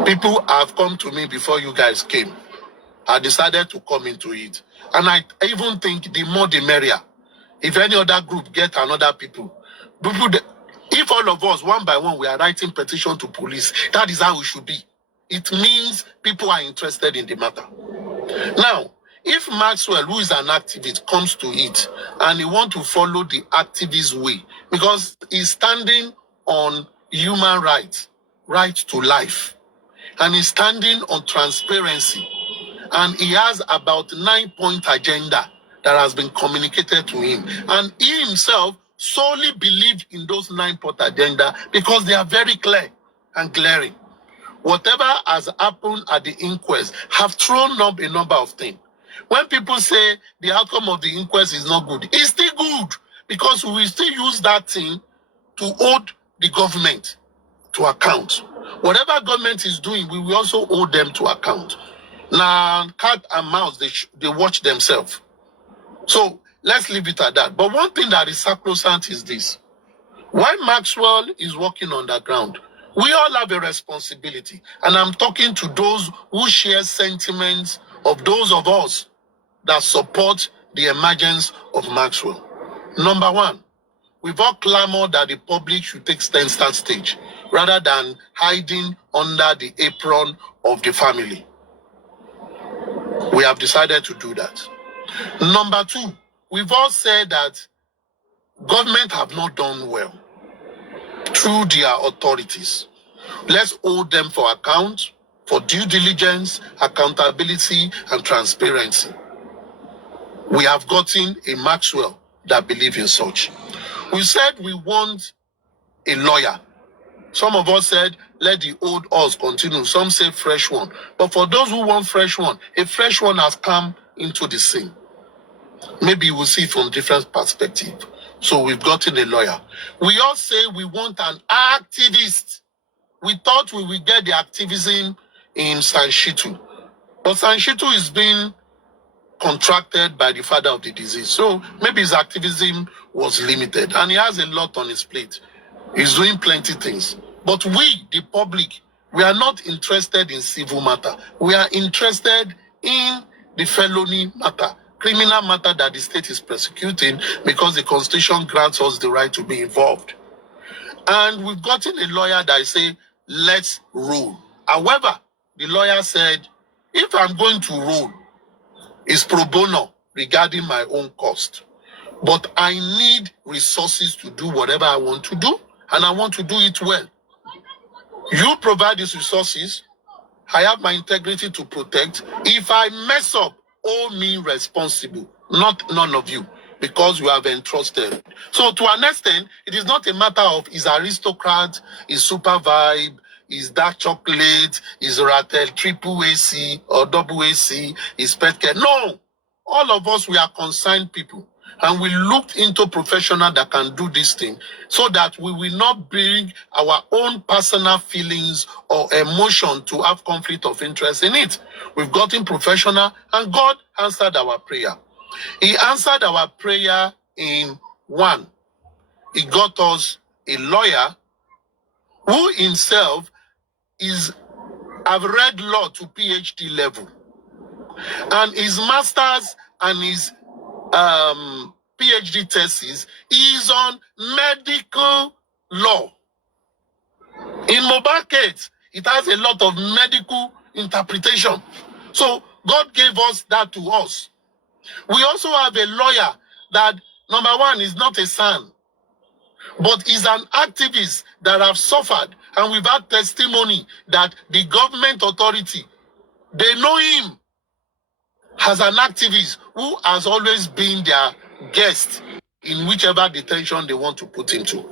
People have come to me before you guys came. I decided to come into it. And I even think the more the merrier. If any other group get another people if all of us, one by one, we are writing petition to police, that is how it should be. It means people are interested in the matter. Now, if Maxwell, who is an activist, comes to it and he wants to follow the activist way, because he's standing on human rights, right to life, and is standing on transparency. And he has about 9-point agenda that has been communicated to him. And he himself solely believed in those 9-point agenda because they are very clear and glaring. Whatever has happened at the inquest have thrown up a number of things. When people say the outcome of the inquest is not good, it's still good because we will still use that thing to hold the government to account. Whatever government is doing, we will also hold them to account. Now, cat and mouse, they watch themselves. So let's leave it at that. But one thing that is sacrosanct is this. While Maxwell is working on the ground, we all have a responsibility. And I'm talking to those who share sentiments of those of us that support the emergence of Maxwell. Number one, we've all clamored that the public should take center stage rather than hiding under the apron of the family. We have decided to do that. Number two, we've all said that government have not done well through their authorities. Let's hold them for account, for due diligence, accountability, and transparency. We have gotten a Maxwell that believes in such. We said we want a lawyer. Some of us said, let the old us continue. Some say fresh one. But for those who want fresh one, a fresh one has come into the scene. Maybe we'll see from different perspective. So we've gotten a lawyer. We all say we want an activist. We thought we would get the activism in Sanshitu. But Sanshitu is being contracted by the father of the disease. So maybe his activism was limited. And he has a lot on his plate. He's doing plenty things. But we, the public, we are not interested in civil matter. We are interested in the felony matter, criminal matter that the state is prosecuting because the Constitution grants us the right to be involved. And we've gotten a lawyer that say, let's rule. However, the lawyer said, if I'm going to rule, it's pro bono regarding my own cost. But I need resources to do whatever I want to do, and I want to do it well. You provide these resources. I have my integrity to protect. If I mess up, hold me responsible, not none of you, because you have entrusted. So to an extent, it is not a matter of is aristocrat, is super vibe, is dark chocolate, is Ratel triple AC or double AC, is pet care. No, all of us, we are concerned people. And we looked into professionals that can do this thing so that we will not bring our own personal feelings or emotion to have conflict of interest in it. We've gotten professional and God answered our prayer. He answered our prayer in one. He got us a lawyer who himself have read law to PhD level. And his master's and his PhD thesis is on medical law. In mobile case, it has a lot of medical interpretation. So God gave us that to us. We also have a lawyer that, number one, is not a son, but is an activist that have suffered. And we've had testimony that the government authority, they know him as an activist who has always been their guest in whichever detention they want to put him to.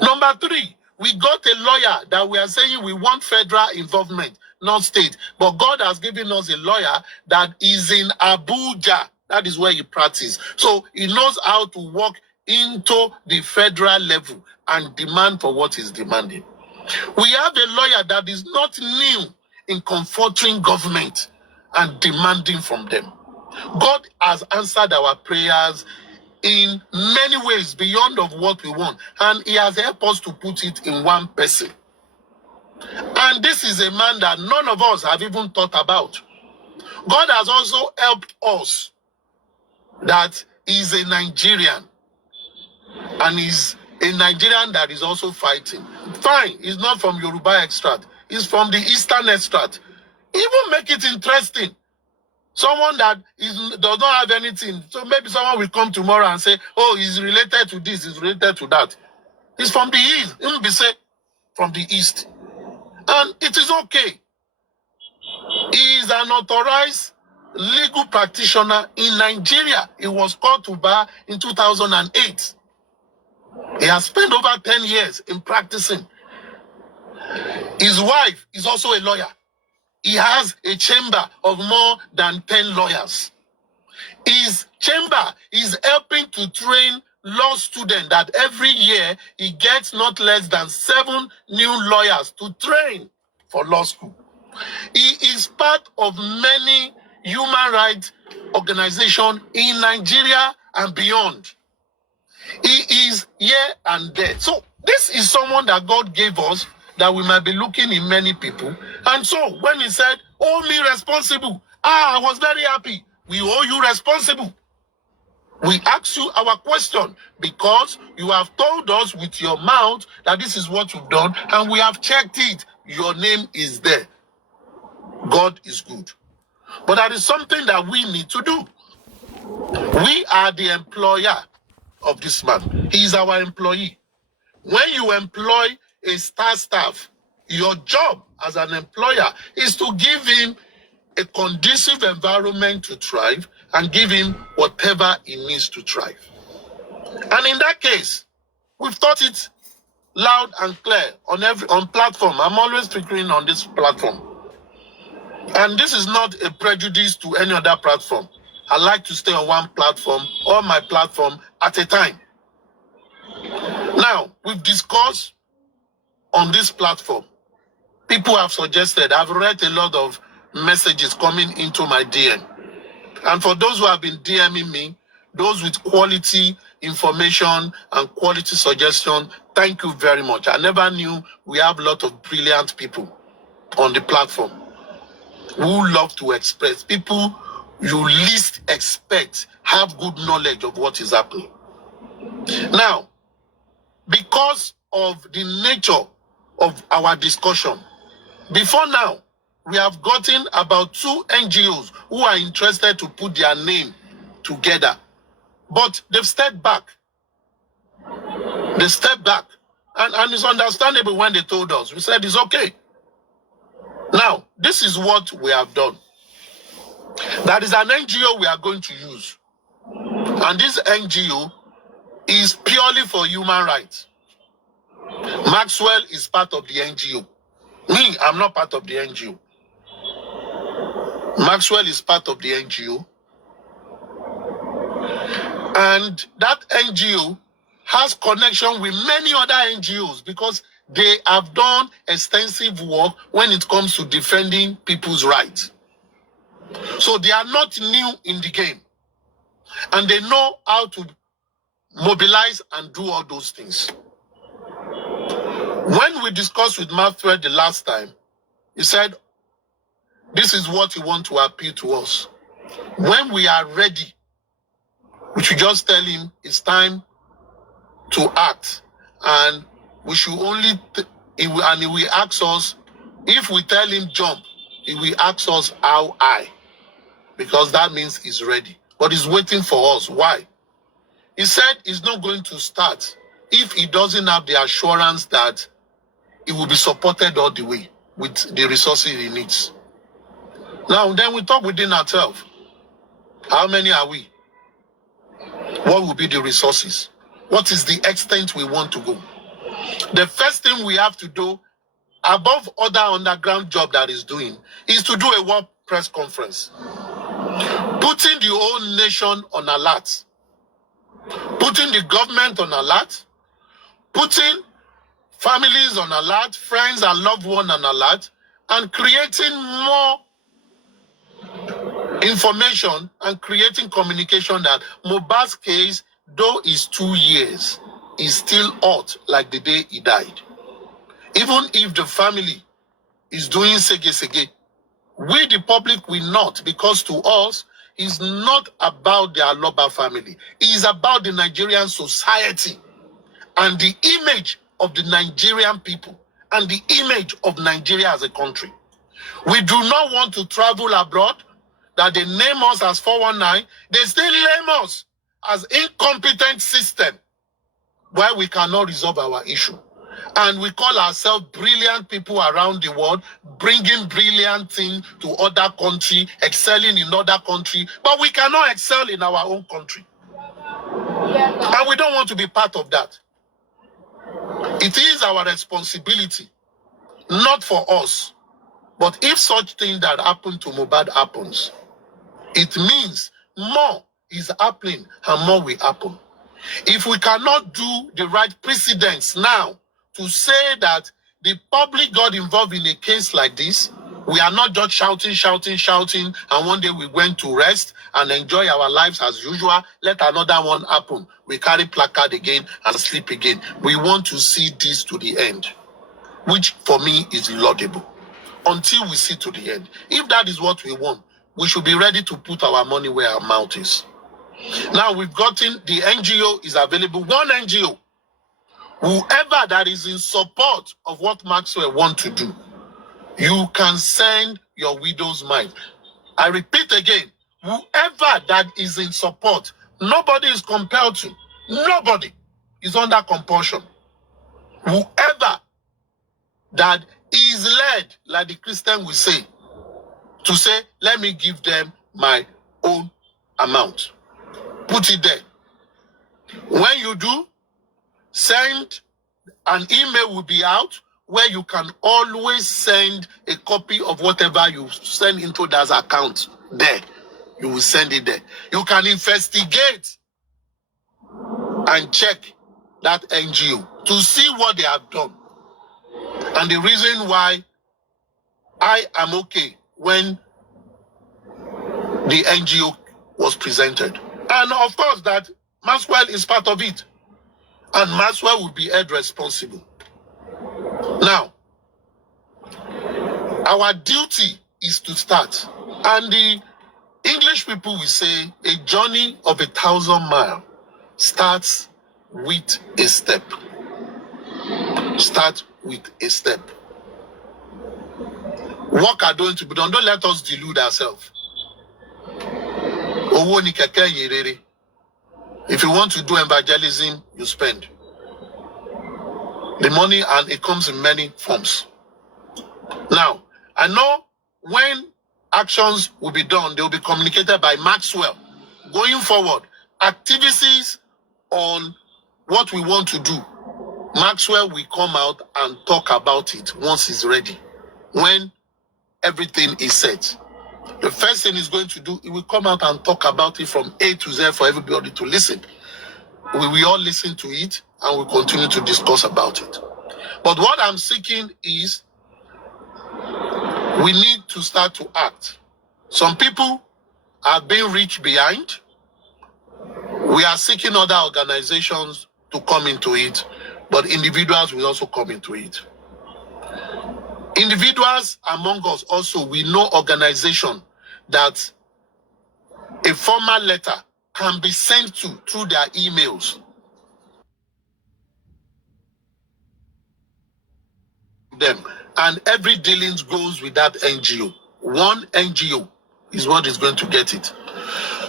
Number three, we got a lawyer that we are saying we want federal involvement, not state. But God has given us a lawyer that is in Abuja. That is where he practices. So he knows how to walk into the federal level and demand for what he's demanding. We have a lawyer that is not new in comforting government and demanding from them. God has answered our prayers in many ways beyond of what we want. And he has helped us to put it in one person. And this is a man that none of us have even thought about. God has also helped us that he's a Nigerian. And he's a Nigerian that is also fighting. Fine, he's not from Yoruba extract. He's from the Eastern extract. Even make it interesting. Someone that does not have anything. So maybe someone will come tomorrow and say, oh, he's related to this, he's related to that. He's from the East. He will be say from the East. And it is okay. He is an authorized legal practitioner in Nigeria. He was called to bar in 2008. He has spent over 10 years in practicing. His wife is also a lawyer. He has a chamber of more than 10 lawyers. His chamber is helping to train law students that every year he gets not less than 7 new lawyers to train for law school. He is part of many human rights organizations in Nigeria and beyond. He is here and there. So this is someone that God gave us that we might be looking in many people. And so when he said, hold me responsible, I was very happy. We owe you responsible. We ask you our question because you have told us with your mouth that this is what you've done and we have checked it. Your name is there. God is good. But there is something that we need to do. We are the employer of this man. He is our employee. When you employ a staff, your job as an employer is to give him a conducive environment to thrive and give him whatever he needs to thrive. And in that case, we've thought it loud and clear on platform. I'm always speaking on this platform. And this is not a prejudice to any other platform. I like to stay on one platform or my platform at a time. Now, we've discussed on this platform. People have suggested, I've read a lot of messages coming into my DM. And for those who have been DMing me, those with quality information and quality suggestion, thank you very much. I never knew we have a lot of brilliant people on the platform who love to express. People you least expect have good knowledge of what is happening. Now, because of the nature of our discussion, before now, we have gotten about 2 NGOs who are interested to put their name together. But they've stepped back. They stepped back. And it's understandable when they told us. We said it's okay. Now, this is what we have done. That is an NGO we are going to use. And this NGO is purely for human rights. Maxwell is part of the NGO. Me, I'm not part of the NGO. Maxwell is part of the NGO. And that NGO has connection with many other NGOs because they have done extensive work when it comes to defending people's rights. So they are not new in the game. And they know how to mobilize and do all those things. When we discussed with Maxwell the last time, he said, this is what he wants to appeal to us. When we are ready, we should just tell him it's time to act. And we should only, he will ask us, if we tell him jump, he will ask us how high. Because that means he's ready. But he's waiting for us. Why? He said he's not going to start if he doesn't have the assurance that he will be supported all the way with the resources he needs. Now, then we talk within ourselves. How many are we? What will be the resources? What is the extent we want to go? The first thing we have to do, above other underground job that he's doing, is to do a world press conference. Putting the whole nation on alert. Putting the government on alert. Putting families on alert, friends and loved ones on alert, and creating more information and creating communication that Mohbad's case, though is 2 years, is still hot like the day he died. Even if the family is doing sege, we the public will not, because to us, it's not about the Aloba family. It is about the Nigerian society and the image of the Nigerian people and the image of Nigeria as a country. We do not want to travel abroad, that they name us as 419. They still name us as incompetent system where we cannot resolve our issue. And we call ourselves brilliant people around the world, bringing brilliant things to other country, excelling in other country, but we cannot excel in our own country. And we don't want to be part of that. It is our responsibility, not for us. But if such thing that happened to Mohbad happens, it means more is happening and more will happen. If we cannot do the right precedents now to say that the public got involved in a case like this, we are not just shouting, and one day we went to rest and enjoy our lives as usual, let another one happen. We carry placard again and sleep again. We want to see this to the end, which for me is laudable. Until we see to the end. If that is what we want, we should be ready to put our money where our mouth is. Now we've gotten, the NGO is available. One NGO, whoever that is in support of what Maxwell wants to do, you can send your widow's mite. I repeat again, whoever that is in support, nobody is compelled to. Nobody is under compulsion. Whoever that is led, like the Christian will say, to say, let me give them my own amount. Put it there. When you do, send an email will be out where you can always send a copy of whatever you send into that account there. You will send it there. You can investigate and check that NGO to see what they have done. And the reason why I am okay when the NGO was presented. And of course that Maxwell is part of it. And Maxwell will be held responsible. Now, our duty is to start. And the English people will say a journey of 1,000 miles starts with a step. Start with a step. Work are going to be done. Don't let us delude ourselves. If you want to do evangelism, you spend the money, and it comes in many forms. Now, I know when actions will be done, they will be communicated by Maxwell. Going forward, activities on what we want to do, Maxwell will come out and talk about it once he's ready. When everything is set. The first thing he's going to do, he will come out and talk about it from A to Z for everybody to listen. We will all listen to it and we'll continue to discuss about it. But what I'm seeking is we need to start to act. Some people are being reached behind. We are seeking other organizations to come into it, but individuals will also come into it. Individuals among us also, we know organization that a formal letter can be sent to through their emails. Them, and every dealings goes with that NGO. One NGO is what is going to get it.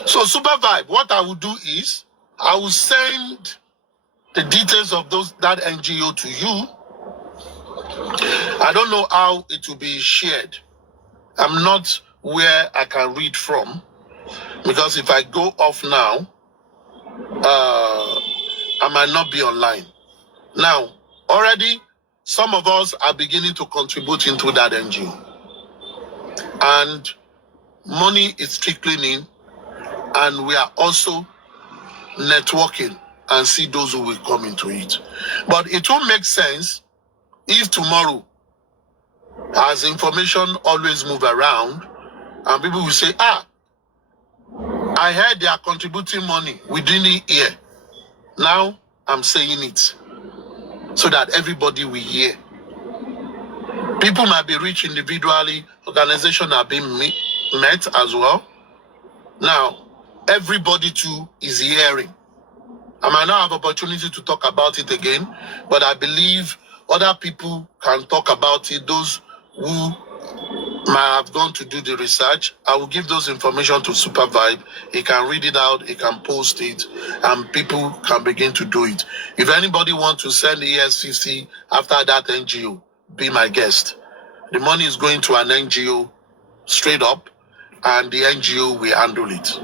So Super Vibe, what I will do is I will send the details of that NGO to you. I don't know how it will be shared. I'm not where I can read from, because if I go off now, I might not be online. Now, already some of us are beginning to contribute into that NGO. And money is trickling in, and we are also networking and see those who will come into it. But it won't make sense if tomorrow, as information always move around, and people will say, I heard they are contributing money. We didn't hear. Now I'm saying it so that everybody will hear. People might be rich individually, organizations are being met as well. Now, everybody too is hearing. I might not have opportunity to talk about it again, but I believe other people can talk about it, those who might have gone to do the research. I will give those information to Super Vibe. He can read it out, he can post it, and people can begin to do it. If anybody wants to send ES50 after that NGO, be my guest. The money is going to an NGO straight up, and the NGO will handle it.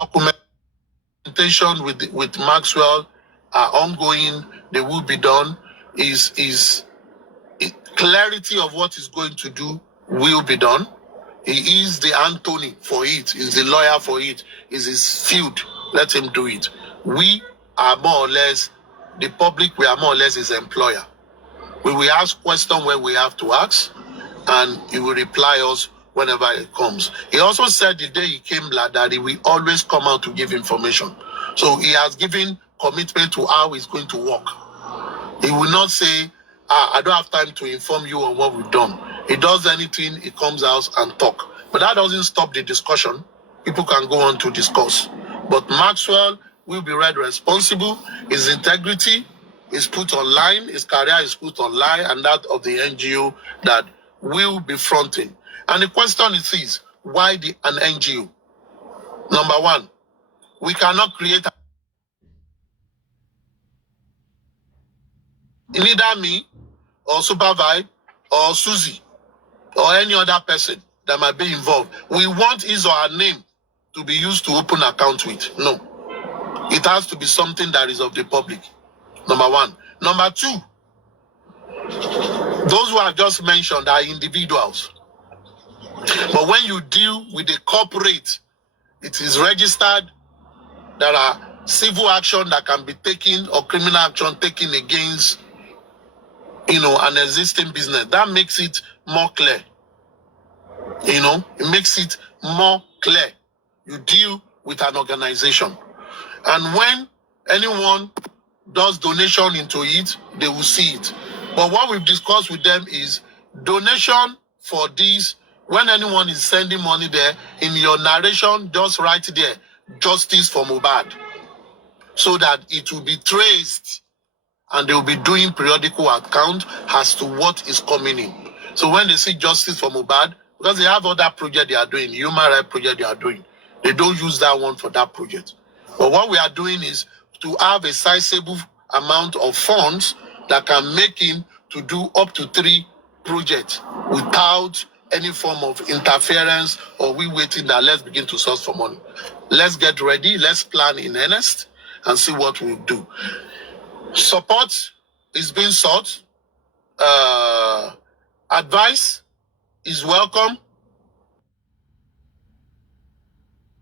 Documentation with Maxwell are ongoing. They will be done. Clarity of what he's going to do will be done. He is the Anthony for it. He's the lawyer for it. It's his field. Let him do it. We are more or less, the public, we are more or less his employer. We will ask questions when we have to ask, and he will reply us whenever it comes. He also said the day he came that he will always come out to give information. So he has given commitment to how he's going to work. He will not say, I don't have time to inform you on what we've done. He does anything, he comes out and talk. But that doesn't stop the discussion. People can go on to discuss. But Maxwell will be read responsible. His integrity is put online, his career is put online, and that of the NGO that will be fronting. And the question is why an NGO? Number one, we cannot create neither me or Super Vibe or Susie or any other person that might be involved. We want his or her name to be used to open account with. No. It has to be something that is of the public. Number one. Number two, those who I've just mentioned are individuals. But when you deal with a corporate, it is registered. There are civil action that can be taken or criminal action taken against, an existing business. That makes it more clear. It makes it more clear. You deal with an organization. And when anyone does donation into it, they will see it. But what we've discussed with them is donation for this. When anyone is sending money there, in your narration, just write there, justice for Mohbad, so that it will be traced and they will be doing periodical account as to what is coming in. So when they see justice for Mohbad, because they have other project they are doing, human rights project they are doing, they don't use that one for that project. But what we are doing is to have a sizable amount of funds that can make him to do up to 3 projects without any form of interference or we waiting that let's begin to source for money. Let's get ready, let's plan in earnest and see what we'll do. Support is being sought. Advice is welcome.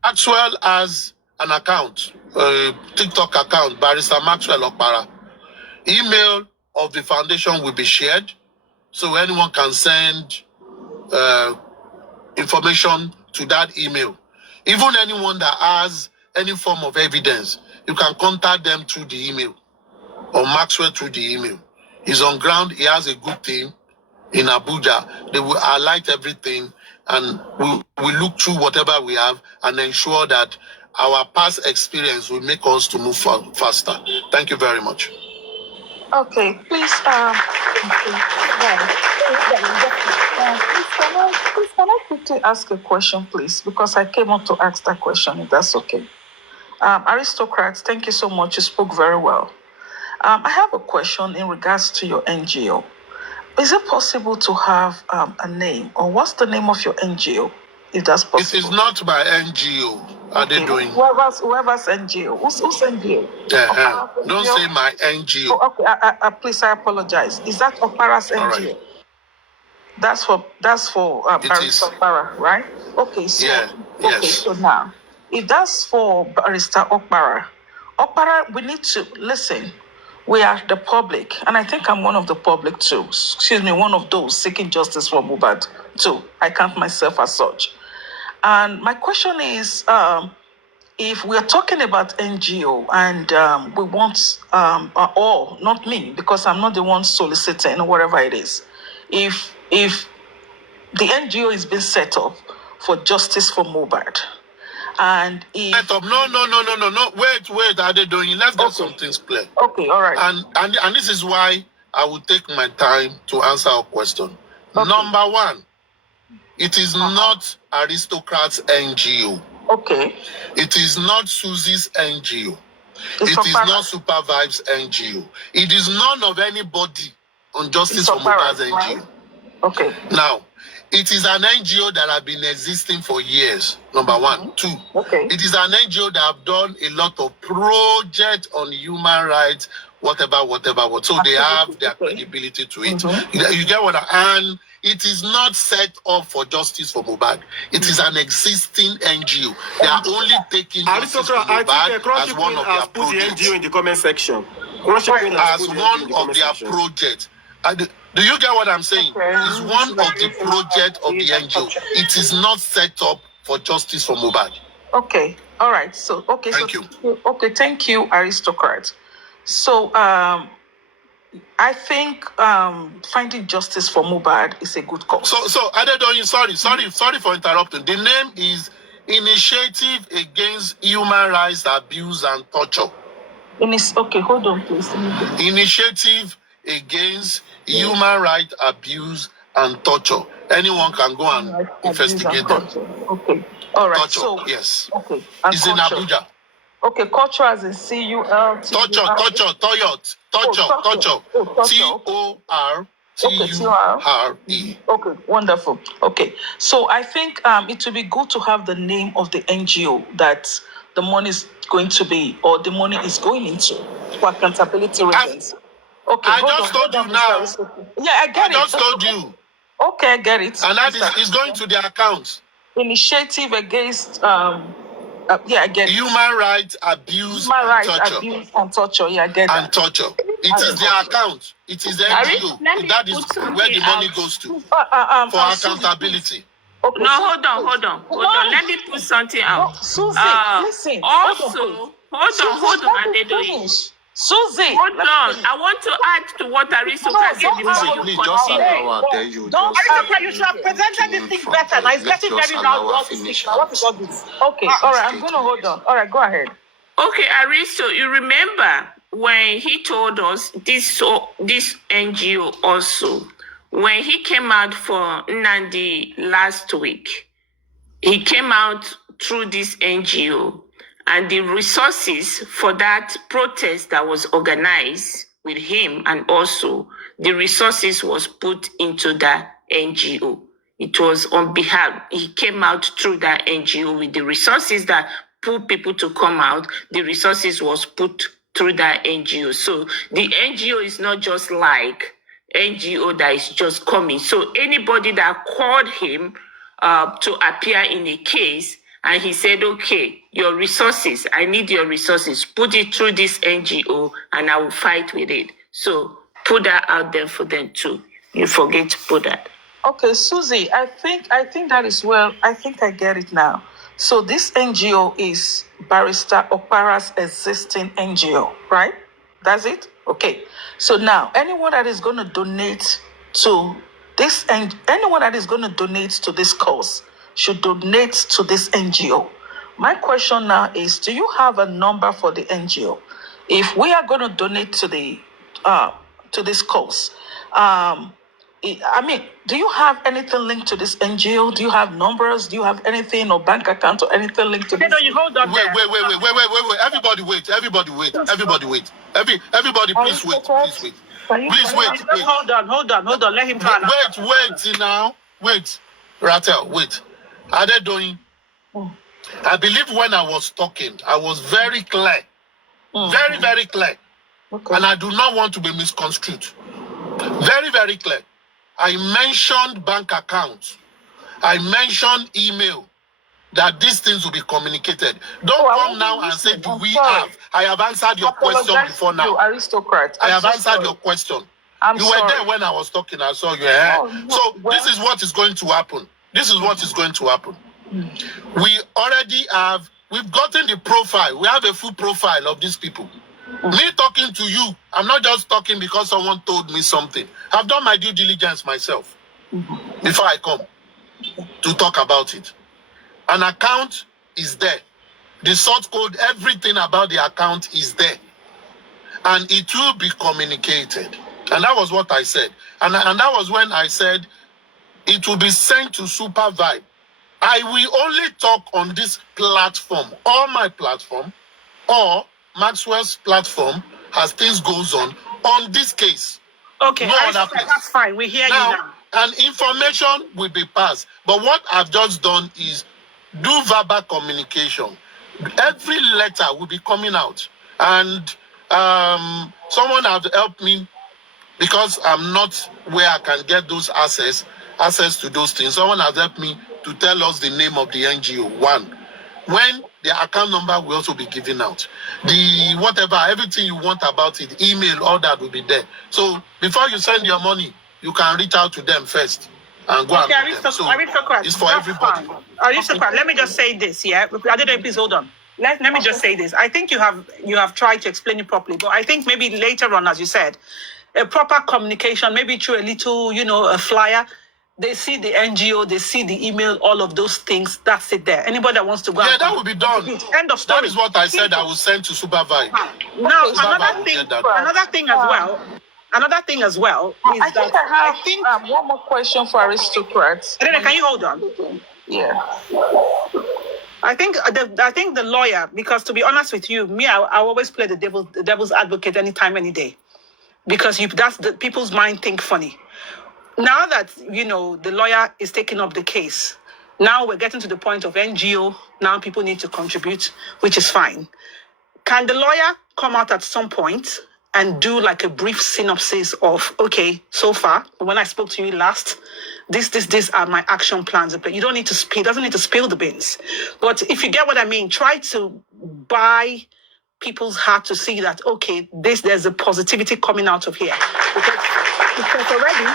Maxwell has an account, a TikTok account, Barrister Maxwell Okpara. Email of the foundation will be shared, so anyone can send information to that email. Even anyone that has any form of evidence, you can contact them through the email or Maxwell through the email. He's on ground, he has a good team in Abuja. They will highlight everything and we look through whatever we have and ensure that our past experience will make us to move faster. Thank you very much. Okay, please, please can I quickly ask a question, please? Because I came up to ask that question, if that's okay. Aristocrats, thank you so much. You spoke very well. I have a question in regards to your NGO. Is it possible to have a name, or what's the name of your NGO, if that's possible? It is not my NGO. Are they doing? Whoever's NGO. Who's NGO? Don't say my NGO. Oh, okay, please, I apologize. Is that Opara's NGO? Right. That's for Barrister Opara, right? Okay, so yes. So now, if that's for Barrister Opara, we need to listen. We are the public, and I think I'm one of the public too. Excuse me, one of those seeking justice for Mohbad too. I count myself as such. And my question is, if we're talking about NGO and we want, or not me, because I'm not the one soliciting or whatever it is. If the NGO is being set up for justice for Mohbad, and if no. Wait, are they doing? Let's get some things clear. Okay, all right. And this is why I will take my time to answer our question. Okay. Number one, it is not Aristocrats NGO. Okay. It is not Susie's NGO. It is not Super Vibes NGO. It is none of anybody on Justice for Mohbad's NGO. Right? Okay. Now, it is an NGO that have been existing for years, number one. Two, it is an NGO that have done a lot of projects on human rights, whatever. So they have their credibility to it. You get what and it is not set up for Justice for Mohbad. It is an existing NGO. They are only taking Justice for Mohbad as one of their projects. The NGO in the comment section. As one of their projects. Do you get what I'm saying? It's one of the projects of the NGO. It is not set up for Justice for Mohbad. Okay. All right. So, okay. Thank you. Okay. Thank you, Aristocrat. So, I think finding justice for Mohbad is a good cause. So Adedoyin, sorry for interrupting. The name is Initiative Against Human Rights Abuse and Torture. Okay, hold on, please. Initiative Against Human Rights Abuse and Torture. Anyone can go and investigate them. Okay. All right. Torture, so, yes. Okay. It's in Abuja. Okay, culture as in CUL. Torture. TORTURE. Okay, wonderful. Okay, so I think it would be good to have the name of the NGO that the money is going to be, or the money is going into, for accountability reasons. Okay, I just told you now. Yeah, I get it. I just told you. Okay, I get it. And that is going to their accounts. Initiative against yeah, I get human rights abuse and torture. Yeah, I get that. And torture. It is their account. It is their NGO. That is where the money goes to for accountability. Okay. No, hold on. Let me put something out. Susie, listen. Also, hold on, Adedoyin. Susie, hold on. I want to add to what Aristocrat said before you continue. Aristocrat, you should have presented this thing better. Now it's getting very loud. What is all this? Okay, all right. I'm gonna hold on. All right, go ahead. Okay, Aristo, you remember when he told us this NGO also, when he came out for Nandi last week, he came out through this NGO. And the resources for that protest that was organized with him, and also the resources was put into the NGO. It was on behalf, he came out through that NGO with the resources that put people to come out. The resources was put through that NGO. So the NGO is not just like NGO that is just coming. So anybody that called him to appear in a case, and he said, okay, your resources, I need your resources. Put it through this NGO and I will fight with it. So put that out there for them too. You forget to put that. Okay, Susie, I think that is well. I think I get it now. So this NGO is Barrister Okpara's existing NGO, right? That's it? Okay. So now, anyone that is going to donate to this, and anyone that is going to donate to this cause, should donate to this NGO. My question now is, do you have a number for the NGO? If we are going to donate to this cause, do you have anything linked to this NGO? Do you have numbers? Do you have anything or bank account or anything linked to this? No, you hold on. Wait. Everybody wait. Everybody, please wait. Please wait. Hold on. Let him try. Wait now. Wait. Ratel, wait. Are they doing? I believe when I was talking, I was very clear. Very, very clear. Okay. And I do not want to be misconstrued. Very, very clear. I mentioned bank accounts. I mentioned email. That these things will be communicated. Don't come now and say, do we have? I have answered your question before now. Aristocrat. I have answered your question. You were there when I was talking. I saw you. This is what is going to happen. We've gotten the profile. We have a full profile of these people. Me talking to you, I'm not just talking because someone told me something. I've done my due diligence myself before I come to talk about it. An account is there. The source code, everything about the account is there. And it will be communicated. And that was what I said. And that was when I said it will be sent to Super Vibe. I will only talk on this platform, or my platform, or Maxwell's platform, as things goes on this case. Okay, No other place. that's fine. We hear you now. And information will be passed. But what I've just done is do verbal communication. Every letter will be coming out. And someone has helped me because I'm not where I can get those access to those things. Someone has helped me to tell us the name of the NGO. One, when the account number will also be given out. The whatever, everything you want about it, email, all that will be there. So before you send your money, you can reach out to them first and go and meet them. So it's for everybody. Let me just say this, yeah? I don't know, please hold on. Let me just say this. I think you have tried to explain it properly, but I think maybe later on, as you said, a proper communication, maybe through a little, a flyer. They see the NGO, they see the email, all of those things. That's it there. Anybody that wants to go. Yeah, that will be done. End of story. That is what I said I will send to Super Vibe. Now, another thing as well is I think one more question for aristocrats. Can you hold on? Yeah. I think the lawyer, because to be honest with you, I always play the devil's advocate anytime, any day. Because that's the people's mind think funny. Now that, the lawyer is taking up the case, now we're getting to the point of NGO. Now people need to contribute, which is fine. Can the lawyer come out at some point and do like a brief synopsis of, okay, so far, when I spoke to you last, these are my action plans. But you don't need to spill, doesn't need to spill the beans. But if you get what I mean, try to buy people's heart to see that, okay, there's a positivity coming out of here. Because already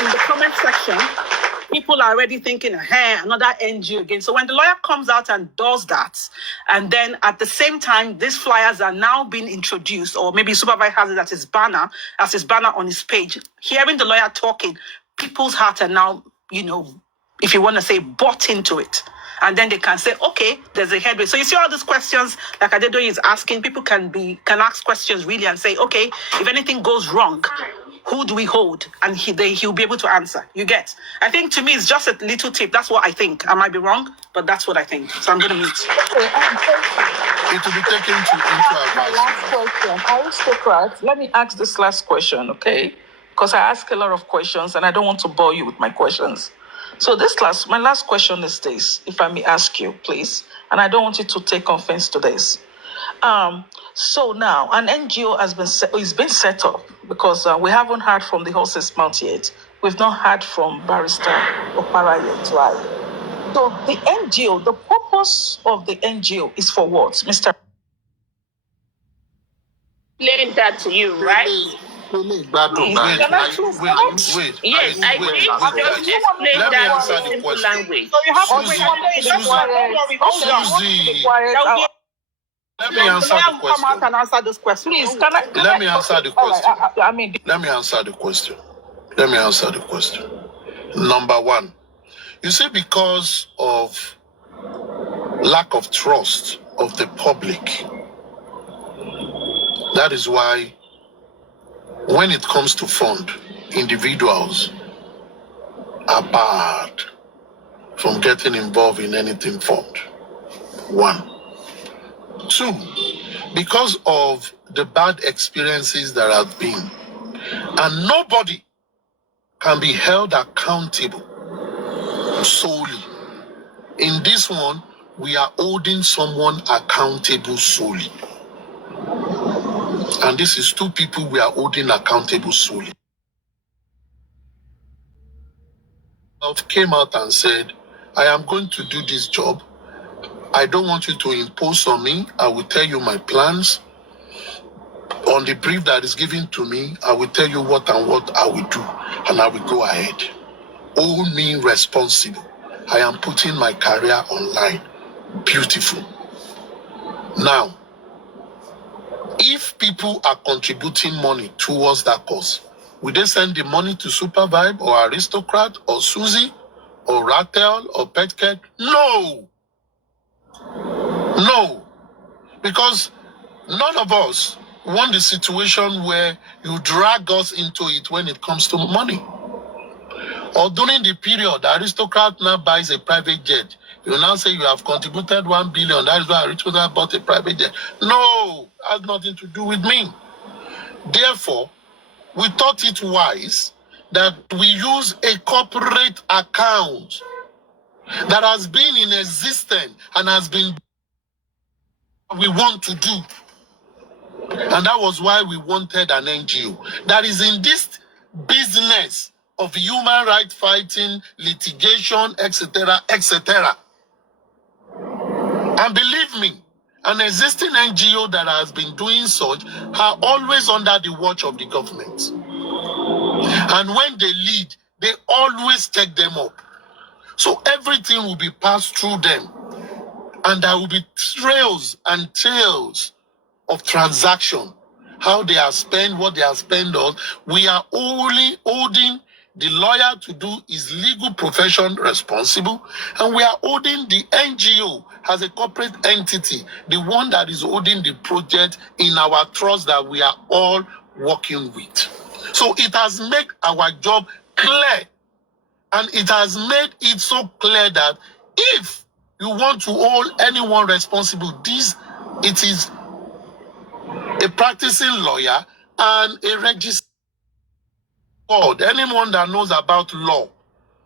in the comment section, people are already thinking, hey, another NGO again. So when the lawyer comes out and does that, and then at the same time, these flyers are now being introduced, or maybe Supervisor has it as his banner on his page, hearing the lawyer talking, people's hearts are now, if you want to say, bought into it. And then they can say, okay, there's a headway. So you see all these questions like Adedoyi is asking, people can ask questions really and say, okay, if anything goes wrong, who do we hold? And he'll be able to answer. You get? I think to me, it's just a little tip. That's what I think. I might be wrong, but that's what I think. So I'm going to mute. It will be taken into advice. Last question. Aristocrats, let me ask this last question, okay? Because I ask a lot of questions and I don't want to bore you with my questions. So my last question is this, if I may ask you, please, and I don't want you to take offense to this. So now an NGO is been set up because we haven't heard from the horse's mouth yet. We've not heard from Barrister Opara yet, right? So the NGO, the purpose of the NGO is for what, Mr. Explain that to you, right? Wait. Yes, I think just explain that in simple language. So you have to Let me answer the question. Come out and answer this question. Please, Let me answer the question. Let me answer the question. Number one, you see, because of lack of trust of the public, that is why when it comes to fund, individuals are barred from getting involved in anything fund. One. Two, because of the bad experiences that have been, and nobody can be held accountable solely. In this one, we are holding someone accountable solely. And this is two people we are holding accountable solely. Came out and said, I am going to do this job. I don't want you to impose on me. I will tell you my plans. On the brief that is given to me, I will tell you what I will do, and I will go ahead. Hold me responsible. I am putting my career online. Beautiful. Now, if people are contributing money towards that cause, will they send the money to Super Vibe or Aristocrat or Susie or Ratel or Petcat? No, because none of us want the situation where you drag us into it when it comes to money. Or during the period, aristocrat now buys a private jet. You now say you have contributed 1 billion. That is why aristocrat bought a private jet. No, has nothing to do with me. Therefore, we thought it wise that we use a corporate account that has been in existence and has been we want to do. And that was why we wanted an NGO that is in this business of human rights fighting, litigation, etc., etc. And believe me, an existing NGO that has been doing such are always under the watch of the government. And when they lead, they always take them up. So everything will be passed through them. And there will be trails and tales of transaction, how they are spent, what they are spent on. We are only holding the lawyer to do his legal profession responsible, and we are holding the NGO as a corporate entity, the one that is holding the project in our trust that we are all working with. So it has made our job clear, and it has made it so clear that if you want to hold anyone responsible, it is a practicing lawyer and a registered. Anyone that knows about law,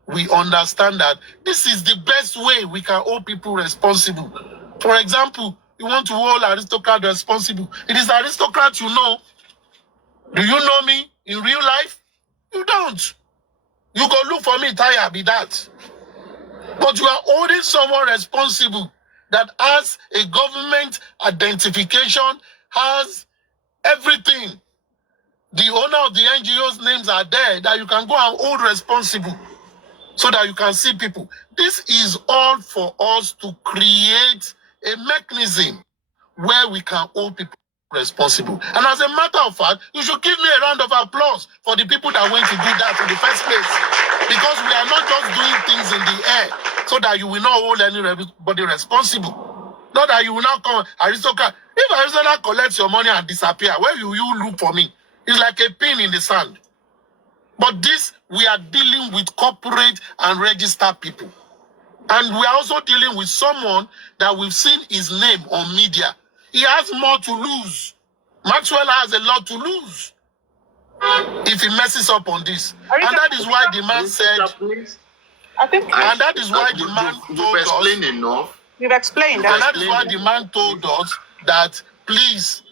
we understand that this is the best way we can hold people responsible. For example, you want to hold aristocrat responsible. It is aristocrat you know. Do you know me in real life? You don't. You go look for me, Taya, be that. But you are holding someone responsible that has a government identification, has everything. The owner of the NGO's names are there that you can go and hold responsible so that you can see people. This is all for us to create a mechanism where we can hold people responsible. And as a matter of fact, you should give me a round of applause for the people that went to do that in the first place. Because we are not just doing things in the air so that you will not hold anybody responsible. Not that you will not come, aristocrat. If aristocrat collects your money and disappear, where will you look for me? It's like a pin in the sand. But this, we are dealing with corporate and registered people. And we are also dealing with someone that we've seen his name on media. He has more to lose. Maxwell has a lot to lose if he messes up on this. And that is why the man said, and that is why the man told us, enough. You've explained. And that is why the man told us that, please,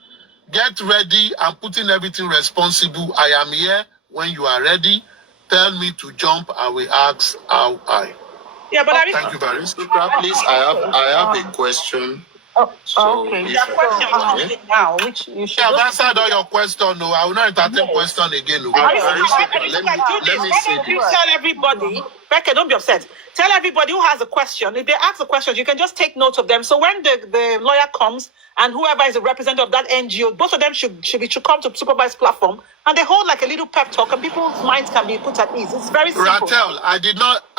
get ready and put in everything responsible. I am here when you are ready. Tell me to jump. I will ask how high. Yeah, but thank you very much. Please, I have a question. Okay. Your question now, which you should. I've answered all your questions. No, I will not entertain question again. No. Let me say you this. tell everybody, Becca, don't be upset. Tell everybody who has a question. If they ask a question, you can just take note of them. So when the lawyer comes and whoever is a representative of that NGO, both of them should come to supervised platform and they hold like a little pep talk and people's minds can be put at ease. It's very simple. Ratel,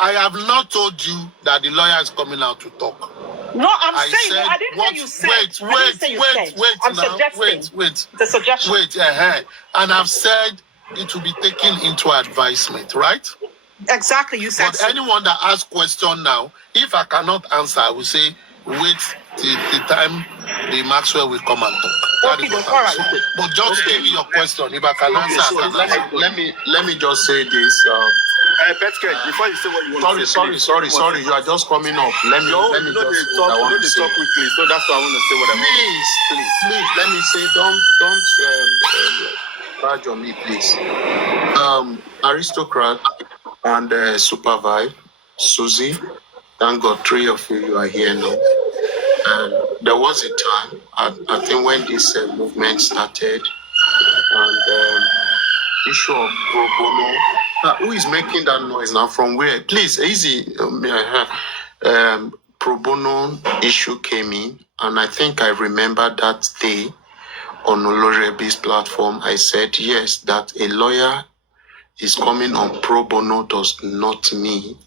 I have not told you that the lawyer is coming out to talk. No, I didn't say you said. Wait. The suggestion. And I've said it will be taken into advisement, right? Exactly, you said. But anyone that asks question now, if I cannot answer, I will say, wait till the time the Maxwell will come and talk. Okay, all right. But just give me your question. If I can answer, so let me just say this. Before you say what you want to say. Sorry. You are just coming up. Let me just talk. I want to talk quickly. So that's why I want to say what I want. Please. Let me say. Don't badge on me, please. Aristocrat and Supervise, Susie. Thank God, 3 of you are here now. And there was a time, I think, when this movement started, and issue of pro bono. Who is making that noise now? From where? Please, easy. Pro bono issue came in, and I think I remember that day on Olorebi's platform. I said yes, that a lawyer is coming on pro bono does not mean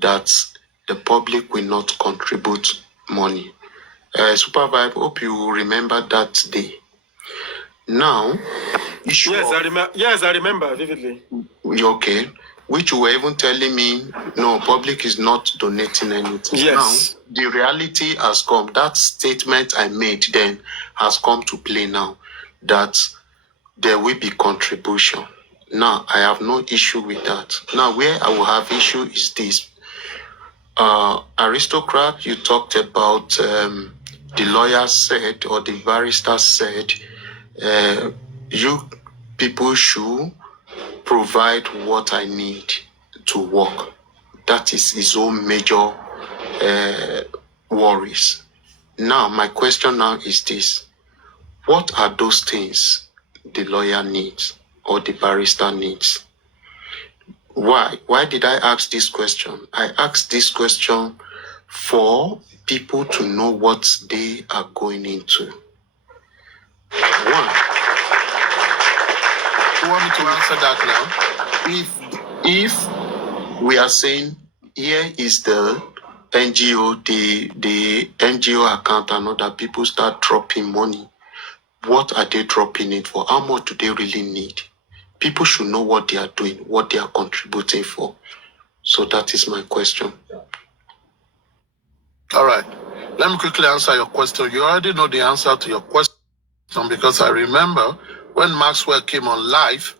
that the public will not contribute money. Supervisor, hope you remember that day. Now, issue Yes, of, I remember vividly. okay, which you were even telling me, no, public is not donating anything. Yes. Now, the reality has come. That statement I made then has come to play now, that there will be contribution. Now, I have no issue with that. Now, where I will have issue is this. Aristocrat, you talked about the lawyer said, or the barrister said, you people should provide what I need to work. That is his own major worries. Now, my question now is this. What are those things the lawyer needs or the barrister needs? Why? Why did I ask this question? I asked this question for people to know what they are going into. One, You want me to answer that now? if we are saying here is the NGO, the NGO account, and other people start dropping money, what are they dropping it for? How much do they really need? People should know what they are doing, what they are contributing for. So that is my question. All right. Let me quickly answer your question. You already know the answer to your question because I remember when Maxwell came on live,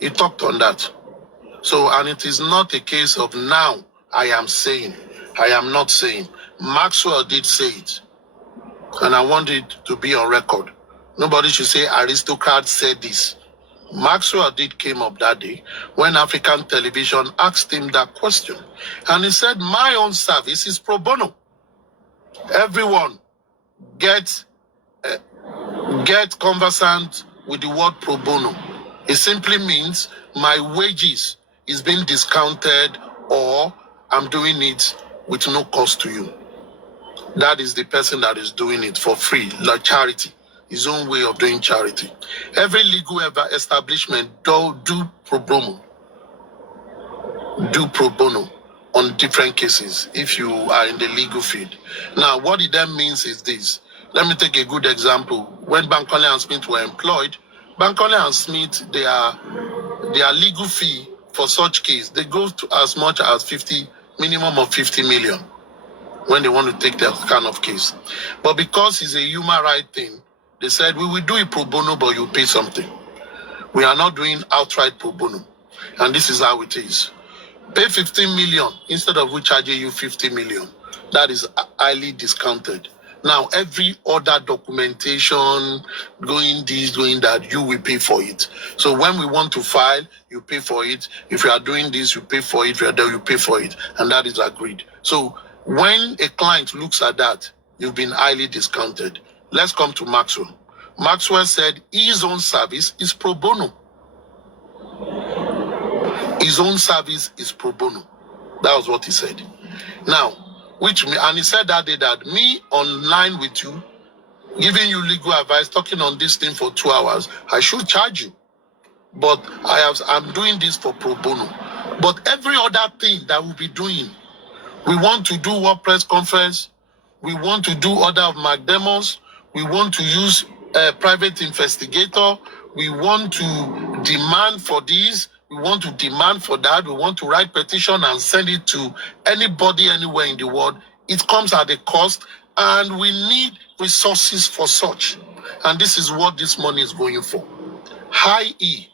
he talked on that. So, and it is not a case of now I am saying, I am not saying. Maxwell did say it. And I want it to be on record. Nobody should say Aristocrat said this. Maxwell did came up that day when African television asked him that question. And he said, my own service is pro bono. Everyone get conversant with the word pro bono. It simply means my wages is being discounted or I'm doing it with no cost to you. That is the person that is doing it for free, like charity, his own way of doing charity. Every legal establishment do pro bono. Do pro bono on different cases if you are in the legal field. Now, what it then means is this. Let me take a good example. When Bankole and Smith were employed, Bankole and Smith, their legal fee for such case, they go to as much as minimum of 50 million when they want to take that kind of case. But because it's a human right thing, they said, we will do it pro bono, but you pay something. We are not doing outright pro bono. And this is how it is. Pay 15 million instead of we charging you 50 million. That is highly discounted. Now, every other documentation, going this, going that, you will pay for it. So when we want to file, you pay for it. If you are doing this, you pay for it. If you are there, you pay for it. And that is agreed. So when a client looks at that, you've been highly discounted. Let's come to Maxwell. Maxwell said his own service is pro bono. His own service is pro bono. That was what he said. Now, and he said that day that me online with you, giving you legal advice, talking on this thing for 2 hours, I should charge you. But I'm doing this for pro bono. But every other thing that we'll be doing, we want to do what press conference, we want to do order of McDermott's, we want to use a private investigator, we want to demand for this, we want to demand for that, we want to write petition and send it to anybody anywhere in the world. It comes at a cost and we need resources for such. And this is what this money is going for. High E.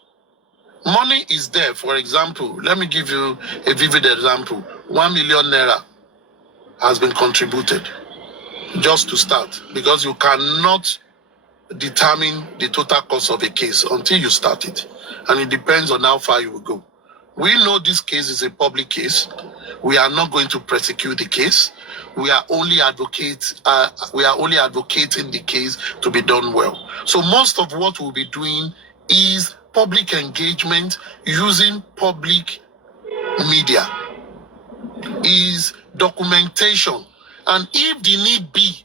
Money is there. For example, let me give you a vivid example. 1 million naira has been contributed just to start, because you cannot determine the total cost of a case until you start it, and it depends on how far you will go. We know this case is a public case. We are not going to prosecute the case. We are only advocating the case to be done well. So most of what we'll be doing is public engagement using public media, is documentation, and if the need be,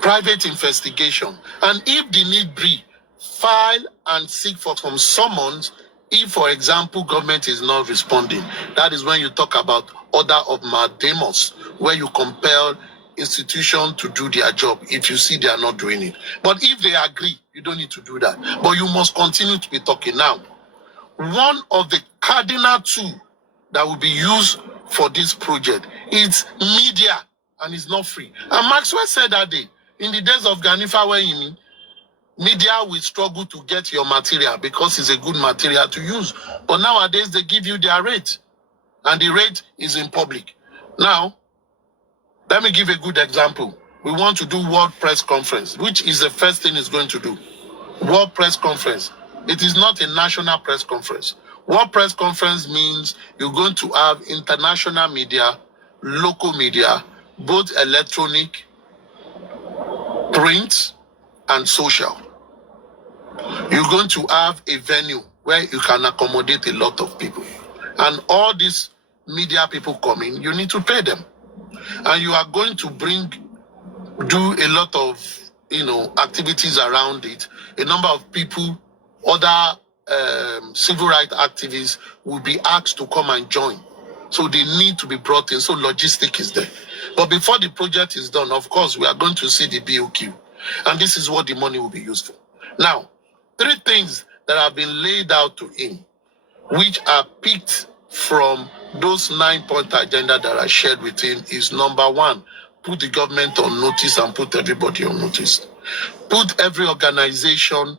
private investigation, and if the need be, file and seek for some summons if, for example, government is not responding. That is when you talk about order of mandamus, where you compel institutions to do their job if you see they are not doing it. But if they agree, you don't need to do that. But you must continue to be talking. Now, one of the cardinal tool that will be used for this project is media, and it's not free. And Maxwell said that day, in the days of Ganifa Weyimi, media will struggle to get your material because it's a good material to use. But nowadays, they give you their rate, and the rate is in public. Now, let me give a good example. We want to do World Press Conference, which is the first thing it's going to do. World Press Conference. It is not a national press conference. World Press Conference means you're going to have international media, local media, both electronic, print, and social. You're going to have a venue where you can accommodate a lot of people. And all these media people coming, you need to pay them. And you are going to do a lot of, activities around it. A number of people, other civil rights activists will be asked to come and join. So they need to be brought in. So logistic is there. But before the project is done, of course, we are going to see the BOQ. And this is what the money will be used for. Now, 3 things that have been laid out to him, which are picked from those 9-point agenda that I shared with him, is number 1, put the government on notice and put everybody on notice. Put every organization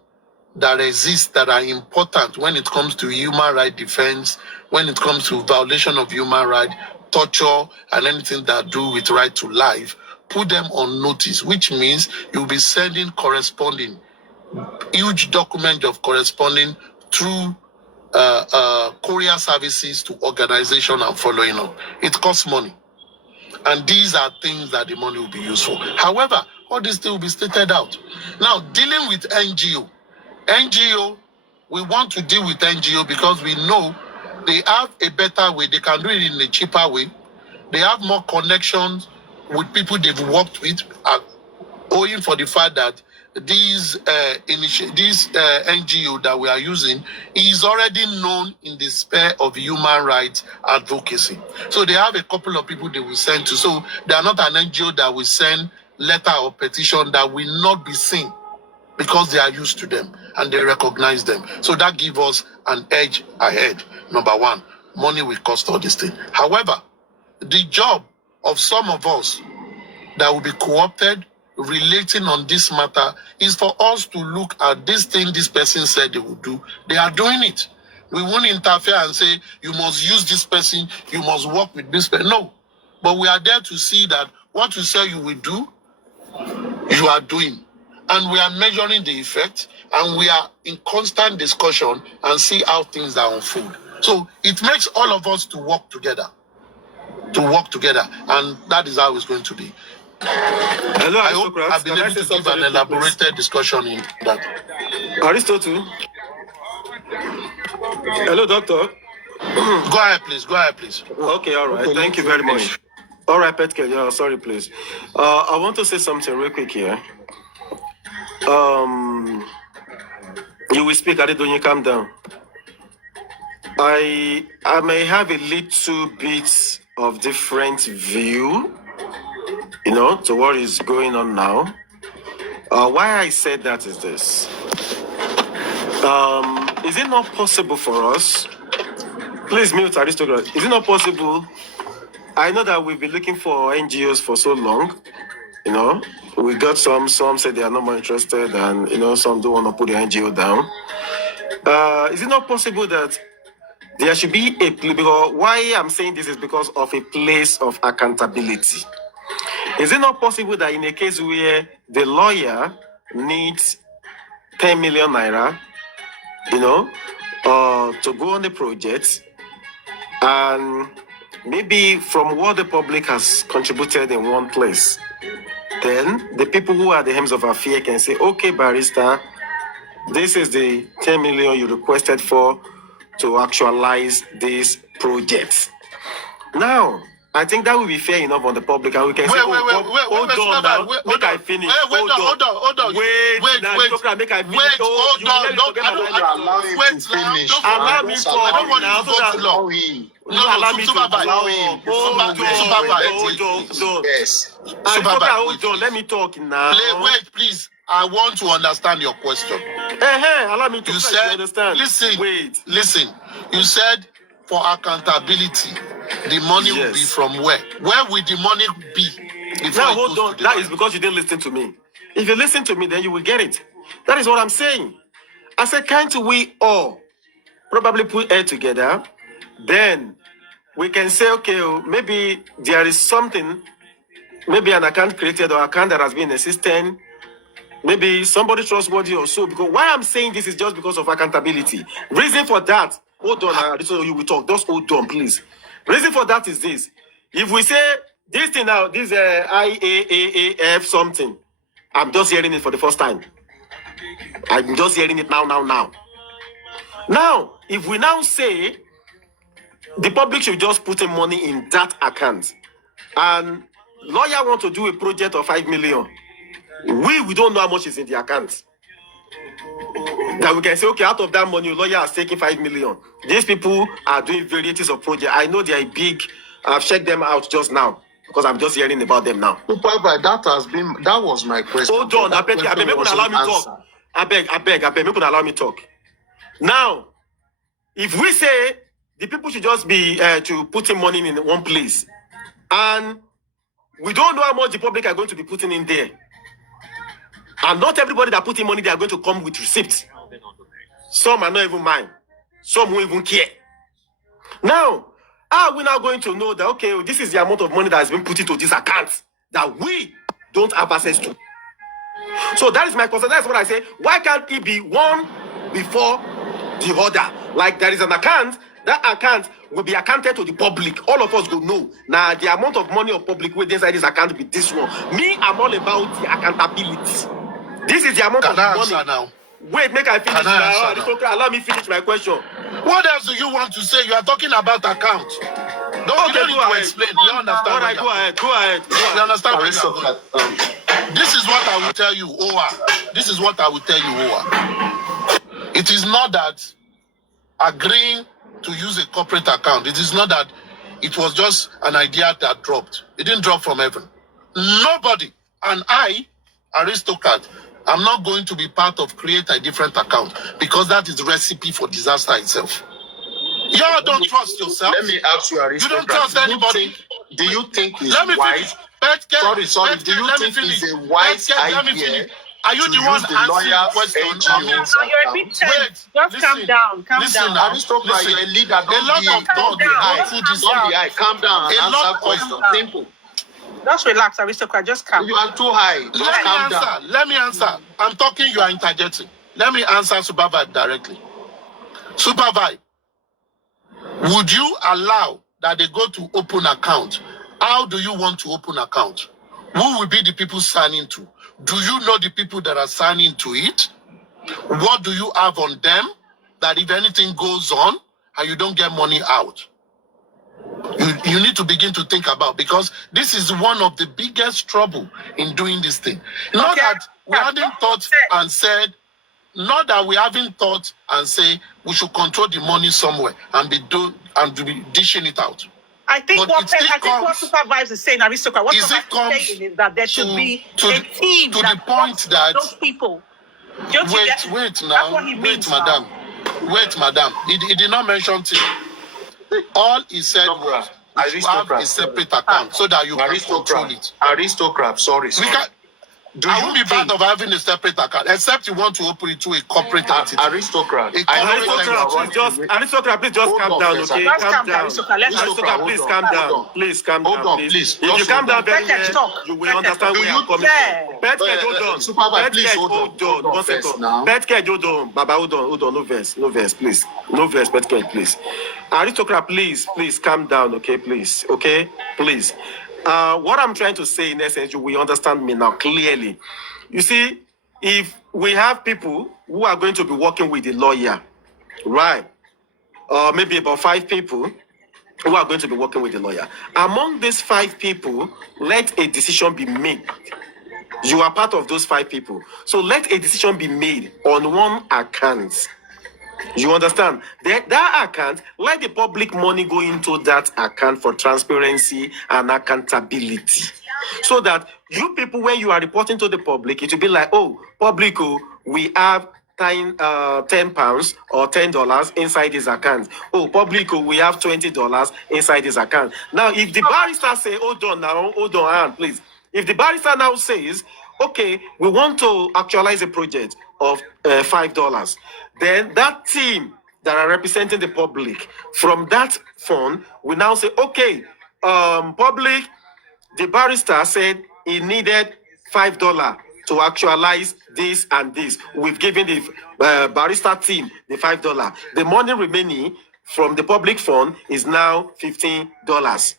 that exists that are important when it comes to human rights defense, when it comes to violation of human rights, torture, and anything that do with right to life, put them on notice, which means you'll be sending corresponding, huge document of corresponding through courier services to organization and following up. It costs money. And these are things that the money will be used for. However, all these things will be stated out. Now, dealing with NGO, we want to deal with NGO because we know they have a better way. They can do it in a cheaper way. They have more connections with people they've worked with, owing for the fact that these NGO that we are using is already known in the sphere of human rights advocacy. So they have a couple of people they will send to. So they are not an NGO that will send letter or petition that will not be seen because they are used to them and they recognize them. So that gives us an edge ahead. Number 1, money will cost all this thing. However, the job of some of us that will be co-opted relating on this matter is for us to look at this thing this person said they would do. They are doing it. We won't interfere and say, you must use this person, you must work with this person. No. But we are there to see that what you say you will do, you are doing. And we are measuring the effect, and we are in constant discussion and see how things are unfold. So it makes all of us to work together. And that is how it's going to be. Hello, I hope I've been able to give an elaborated discussion in that. Aristotle. Hello, doctor. Go ahead, please. Okay, all right. Okay, Thank you very much. All right, Petke. Yeah, sorry, please. I want to say something real quick here. You will speak. Adedoyin, calm down. I may have a little bit of different view, to what is going on now. Why I said that is this. Is it not possible for us? Please mute Aristocrat. Is it not possible? I know that we've been looking for NGOs for so long. We got some say they are not more interested, and some don't want to put the NGO down. Is it not possible that there should be a place? Because why I'm saying this is because of a place of accountability. Is it not possible that in a case where the lawyer needs 10 million naira, to go on the project, and maybe from what the public has contributed in one place, then the people who are the hems of affair can say, okay, barrister, this is the 10 million you requested for to actualize this project. Now, I think that will be fair enough on the public, and we can say, hold on, make I finish. Hold on. Wait, make I finish. Allow me to hold on. Let me talk now. Wait, please. I want to understand your question. Allow me to understand. Listen. You said for accountability, the money will be from where? Where will the money be? Now hold on. That is because you didn't listen to me. If you listen to me, then you will get it. That is what I'm saying. I said, can't we all probably put head together? Then we can say, okay, maybe there is something, maybe an account created or account that has been assistant. Maybe somebody trustworthy or so. Because why I'm saying this is just because of accountability. Reason for that, hold on, so you will talk. Just hold on, please. Reason for that is this. If we say this thing now, this IAAAF something, I'm just hearing it for the first time. I'm just hearing it now. Now, if we now say the public should just put in money in that account, and lawyer want to do a project of 5 million, we don't know how much is in the account. That we can say, okay, out of that money, lawyer has taken 5 million. These people are doing varieties of projects. I know they are big. I've checked them out just now because I'm just hearing about them now. That was my question. Hold on, I beg, make you allow me talk. I beg, make you allow me talk. Now, if we say the people should just be to put in money in one place, and we don't know how much the public are going to be putting in there, and not everybody that put in money, they are going to come with receipts. Some are not even mine. Some won't even care. Now, are we now going to know that, okay, this is the amount of money that has been put into this account that we don't have access to? So that is my concern. That's what I say. Why can't it be one before the other? Like there is an account, that account will be accounted to the public. All of us go know. Now, the amount of money of public with inside this account will be this one. Me, I'm all about the accountability. This is the amount of money. Now? Wait, make I finish now. Allow me finish my question. What else do you want to say? You are talking about account. You don't need to explain. You understand? All right, go ahead. You understand? This is what I will tell you, Owa. This is what I will tell you, Owa. It is not that agreeing to use a corporate account. It is not that it was just an idea that dropped. It didn't drop from heaven. Nobody, and I, aristocrat, I'm not going to be part of create a different account because that is recipe for disaster itself. Y'all don't trust yourself. Let me ask you, aristocrat. You don't trust anybody. Do you think it's let me wise? Sorry. Do you think it's a wise idea? Are you the one answering the question? You're a bit tense. Just calm down. Calm down. Aristocrat, you're a leader. Don't be high. Calm down and answer questions. Simple. Just relax, aristocrat. Just calm. You are too high. Just calm down. Let me answer. I'm talking, you are interjecting. Let me answer Supervibe directly. Supervibe, would you allow that they go to open account? How do you want to open account? Who will be the people signing to? Do you know the people that are signing to it? What do you have on them that if anything goes on and you don't get money out? You need to begin to think about, because this is one of the biggest trouble in doing this thing. Not that we haven't thought and said, not that we haven't thought and say we should control the money somewhere and be dishing it out. I think what Supervibes is saying, aristocrat, what Supervibes is saying is that there should be a team to the point that those people. Wait now. Wait, madam. He did not mention team. All he said was you have a separate account so that you can control it. Aristocrat, sorry. I won't be part of having a separate account, except you want to open it to a corporate entity. Aristocrat. Aristocrat, please just calm down, okay? Calm down. Aristocrat, please calm down. Please calm down. Hold on, please. If you calm down very well, you will understand where I'm coming from. Petke, hold on. Supervisor, please hold on. 1 second. Petke, hold on. Baba, hold on. No verse, please. No verse, Petke, please. Aristocrat, please calm down, okay, please. Okay, please. What I'm trying to say in essence, you will understand me now clearly. You see, if we have people who are going to be working with the lawyer, right? Maybe about 5 people who are going to be working with the lawyer. Among these 5 people, let a decision be made. You are part of those 5 people. So let a decision be made on one account. You understand? That account, let the public money go into that account for transparency and accountability. So that You people, when you are reporting to the public, it will be like, oh, public, oh, we have 10 pounds or $10 inside his account. Oh, public, oh, we have $20 inside his account. Now, if the barrister say, hold on, please. If the barrister now says, okay, we want to actualize a project of $5, then that team that are representing the public from that fund will now say, okay, public, the barrister said he needed $5 to actualize this and this. We've given the barrister team the $5. The money remaining from the public fund is now $15.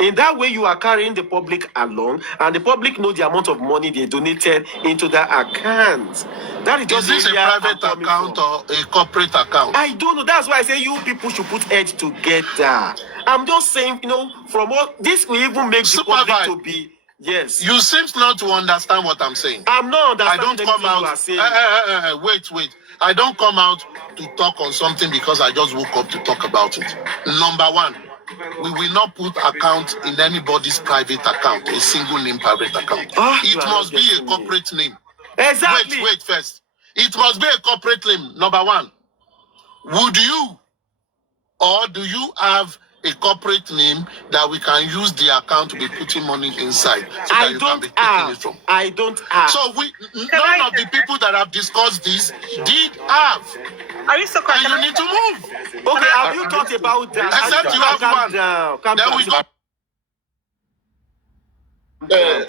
In that way, you are carrying the public along, and the public know the amount of money they donated into that account. That is just this a private account or a corporate account? I don't know. That's why I say you people should put heads together. I'm just saying, from all this will even make the public to be. Yes. You seem not to understand what I'm saying. I'm not understanding. I don't come out. Wait. I don't come out to talk on something because I just woke up to talk about it. Number one, we will not put account in anybody's private account, a single name private account. It must be a corporate name. Exactly. Wait first. It must be a corporate name. Number one. Would you or do you have a corporate name that we can use the account to be putting money inside so that you can be taking it from? I don't have. So none of the people that have discussed this did have. Are you so and you need to move. Okay, have you thought about that? Except you have one. Then we go.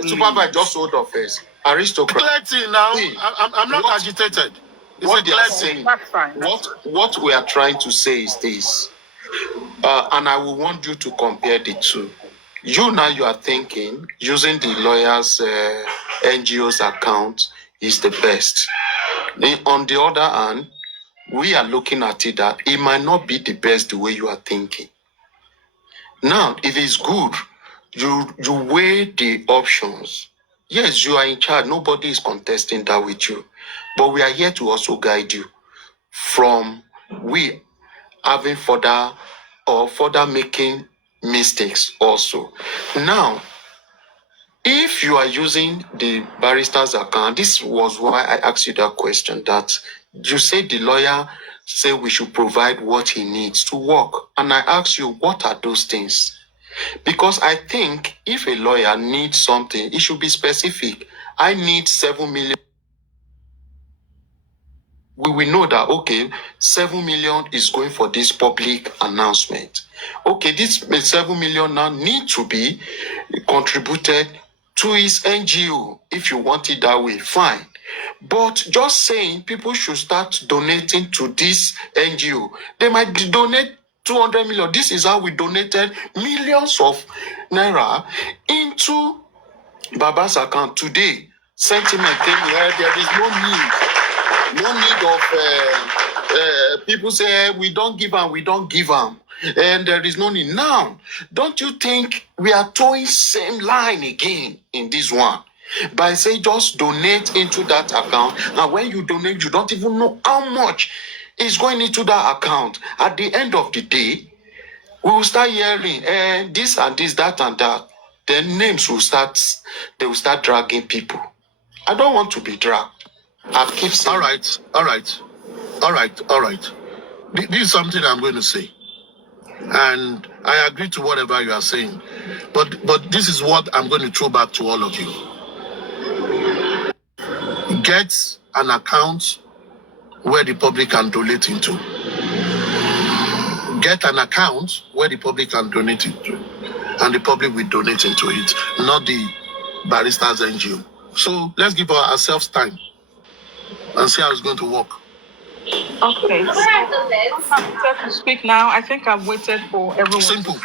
Supervisor, just hold on first. Aristocrat. Now, I'm not agitated. What they are saying, what we are trying to say is this, and I will want you to compare the two. You are thinking using the lawyer's NGO's account is the best. On the other hand, we are looking at it that it might not be the best the way you are thinking. Now, if it's good, you weigh the options. Yes, you are in charge. Nobody is contesting that with you. But we are here to also guide you from we having further making mistakes also. Now, if you are using the barrister's account, this was why I asked you that question, that you said the lawyer said we should provide what he needs to work. And I asked you, what are those things? Because I think if a lawyer needs something, it should be specific. I need 7 million. We will know that, okay, 7 million is going for this public announcement. Okay, this 7 million now need to be contributed to his NGO. If you want it that way, fine. But just saying people should start donating to this NGO, they might donate 200 million. This is how we donated millions of naira into Baba's account today. Sentiment came here, there is no need of people say we don't give them, and there is no need. Now, don't you think we are towing same line again in this one? By saying just donate into that account, and when you donate, you don't even know how much is going into that account. At the end of the day, we will start hearing this and this, that and that. Then names will start dragging people. I don't want to be dragged. I keep saying. All right. This is something I'm going to say. And I agree to whatever you are saying. But this is what I'm going to throw back to all of you. Get an account where the public can donate into. Get an account where the public can donate into. And the public will donate into it, not the barrister's NGO. So let's give ourselves time and see how it's going to work. Okay. I'm to speak now. I think I've waited for everyone. Simple.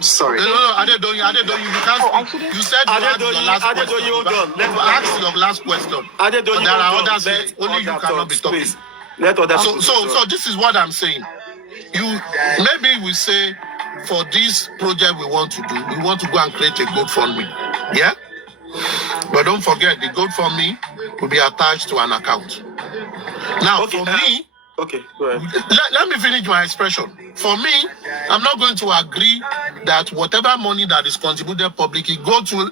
Sorry. No, Adedoyi, you can't speak. You said you had your last question. Hold on. Let me ask your last question. Adedoyi, there are others here. Only you cannot be talking. Let others so this is what I'm saying. Maybe we say for this project we want to do, we want to go and create a GoFundMe. Yeah? But don't forget, the GoFundMe will be attached to an account. Now, for me, okay, go ahead. Let me finish my expression. For me, I'm not going to agree that whatever money that is contributed publicly go to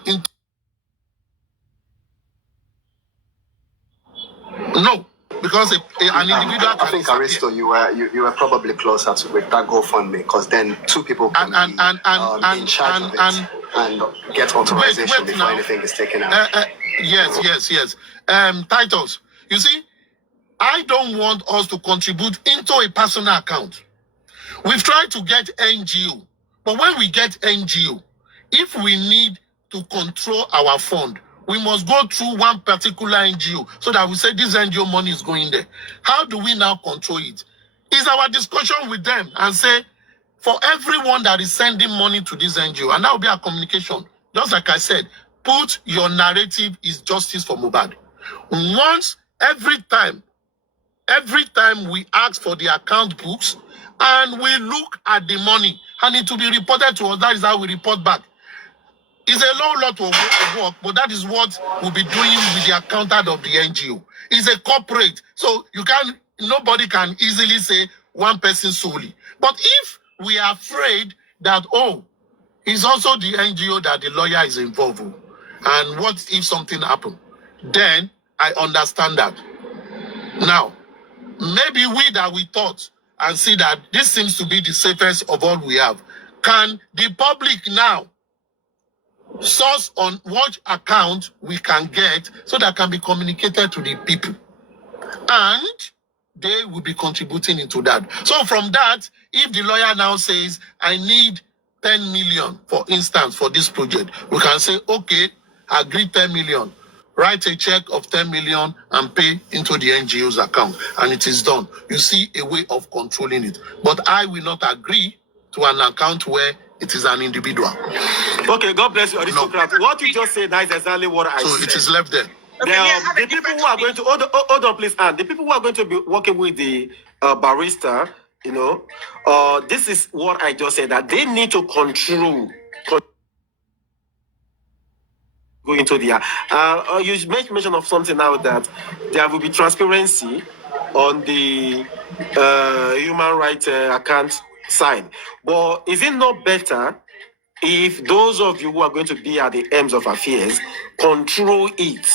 No, because an individual I think Aristo, you were probably closer to with that GoFundMe, because then two people can be in charge of it and get authorization before anything is taken out. Yes. Titles, you see, I don't want us to contribute into a personal account. We've tried to get NGO, but when we get NGO, if we need to control our fund, we must go through one particular NGO so that we say this NGO money is going there. How do we now control it? It's our discussion with them and say, for everyone that is sending money to this NGO, and that will be our communication. Just like I said, put your narrative is justice for Mohbad. Once, every time we ask for the account books and we look at the money and it will be reported to us, that is how we report back. It's a long lot of work, but that is what we'll be doing with the accountant of the NGO. It's a corporate, so nobody can easily say one person solely. But if we are afraid that, it's also the NGO that the lawyer is involved with, and what if something happened, then I understand that. Now, maybe we thought and see that this seems to be the safest of all we have. Can the public now source on what account we can get so that can be communicated to the people? And they will be contributing into that. So from that, if the lawyer now says, I need 10 million, for instance, for this project, we can say, okay, agree 10 million. Write a check of 10 million and pay into the NGO's account. And it is done. You see a way of controlling it. But I will not agree to an account where it is an individual. Okay, God bless you, aristocrat. No. What you just said, that is exactly what I said. So it is left there. The people who are going to hold on, please, and the people who are going to be working with the barrister, this is what I just said, that they need to control go into the you make mention of something now that there will be transparency on the human rights account side. But is it not better if those of you who are going to be at the ends of affairs control it?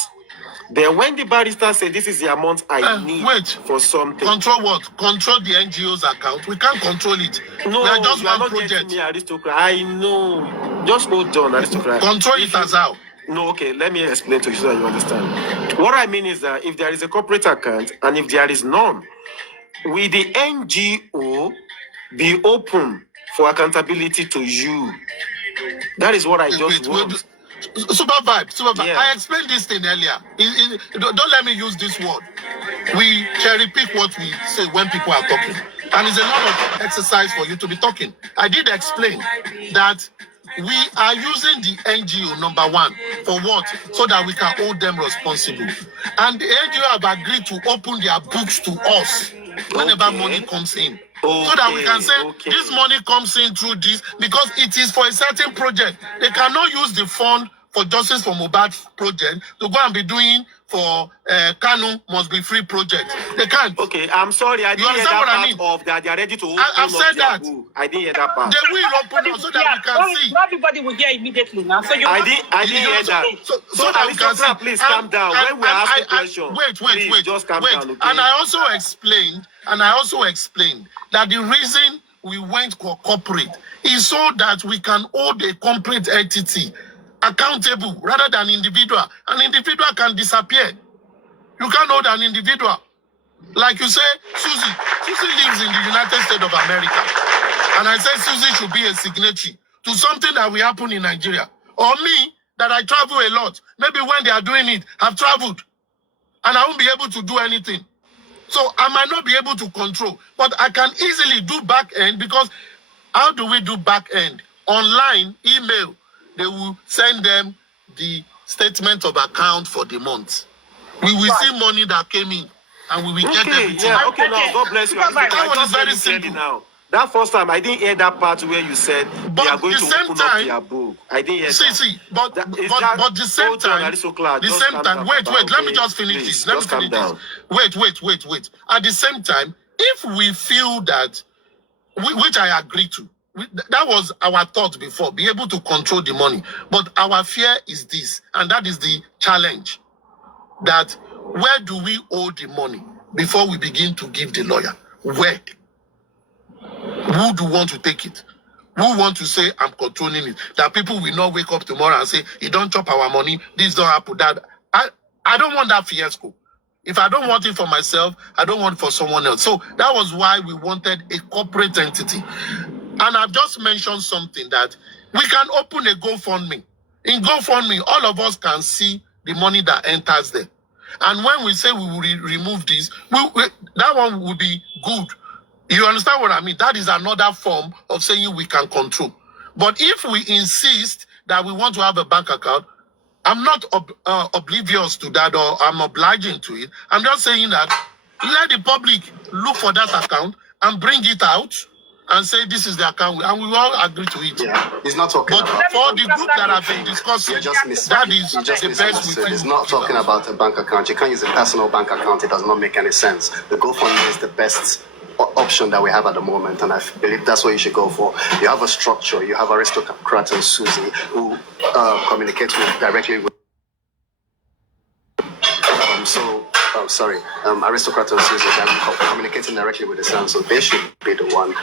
Then when the barrister says this is the amount I need for something. Control what? Control the NGO's account. We can't control it. No, we are just one project. Me, aristocrat. I know. Just hold on, aristocrat. Control it as how? No, okay, let me explain to you so that you understand. What I mean is that if there is a corporate account and if there is none, will the NGO be open for accountability to you? That is what I just want. Super vibe. Yeah. I explained this thing earlier. Don't let me use this word. We cherry pick what we say when people are talking. And it's a lot of exercise for you to be talking. I did explain that we are using the NGO, number one, for what? So that we can hold them responsible. And the NGO have agreed to open their books to us whenever money comes in. So that we can say this money comes in through this, because it is for a certain project. They cannot use the fund for Justice for Mohbad project to go and be doing for Kanu Must Be Free project. They can't. Okay, I'm sorry. I didn't hear that part of that. They are ready to open I've said that. I didn't hear that part. They will open up so that we can see. Not everybody will hear immediately now. So I didn't hear that. So that we can see. Please calm down. When we are asking questions, wait. Just calm down. Okay? And I also explained that the reason we went corporate is so that we can hold a corporate entity accountable rather than individual. An individual can disappear. You can't hold an individual. Like you say, Susie lives in the United States of America. And I say Susie should be a signatory to something that will happen in Nigeria. Or me, that I travel a lot. Maybe when they are doing it, I've traveled. And I won't be able to do anything. So I might not be able to control. But I can easily do back end, because how do we do back end? Online, email. They will send them the statement of account for the month. We will see money that came in, and we will get everything. Yeah, okay, now, God bless you. That one is very simple. Now. That first time, I didn't hear that part where you said they are going to open up their book. I didn't hear that. But the same time, wait, let me just finish this. Let me finish this. Wait. At the same time, if we feel that, which I agree to, that was our thought before, be able to control the money. But our fear is this, and that is the challenge, that where do we owe the money before we begin to give the lawyer? Where? Who do want to take it? Who want to say, I'm controlling it? That people will not wake up tomorrow and say, you don't chop our money, this don't happen, that. I don't want that fiasco. If I don't want it for myself, I don't want it for someone else. So that was why we wanted a corporate entity. And I've just mentioned something that we can open a GoFundMe. In GoFundMe, all of us can see the money that enters there. And when we say we will remove this, that one will be good. You understand what I mean? That is another form of saying we can control. But if we insist that we want to have a bank account, I'm not oblivious to that or I'm obliging to it. I'm just saying that let the public look for that account and bring it out and say this is the account, and we all agree to it. Yeah, he's not talking but about. For the group that have been discussing, that is the best we can. He's not talking about a bank account. You can't use a personal bank account. It does not make any sense. The GoFundMe is the best option that we have at the moment, and I believe that's what you should go for. You have a structure. You have Aristocrat and Susie who communicate directly with. Aristocrat and Susie are communicating directly with the son, so they should be the one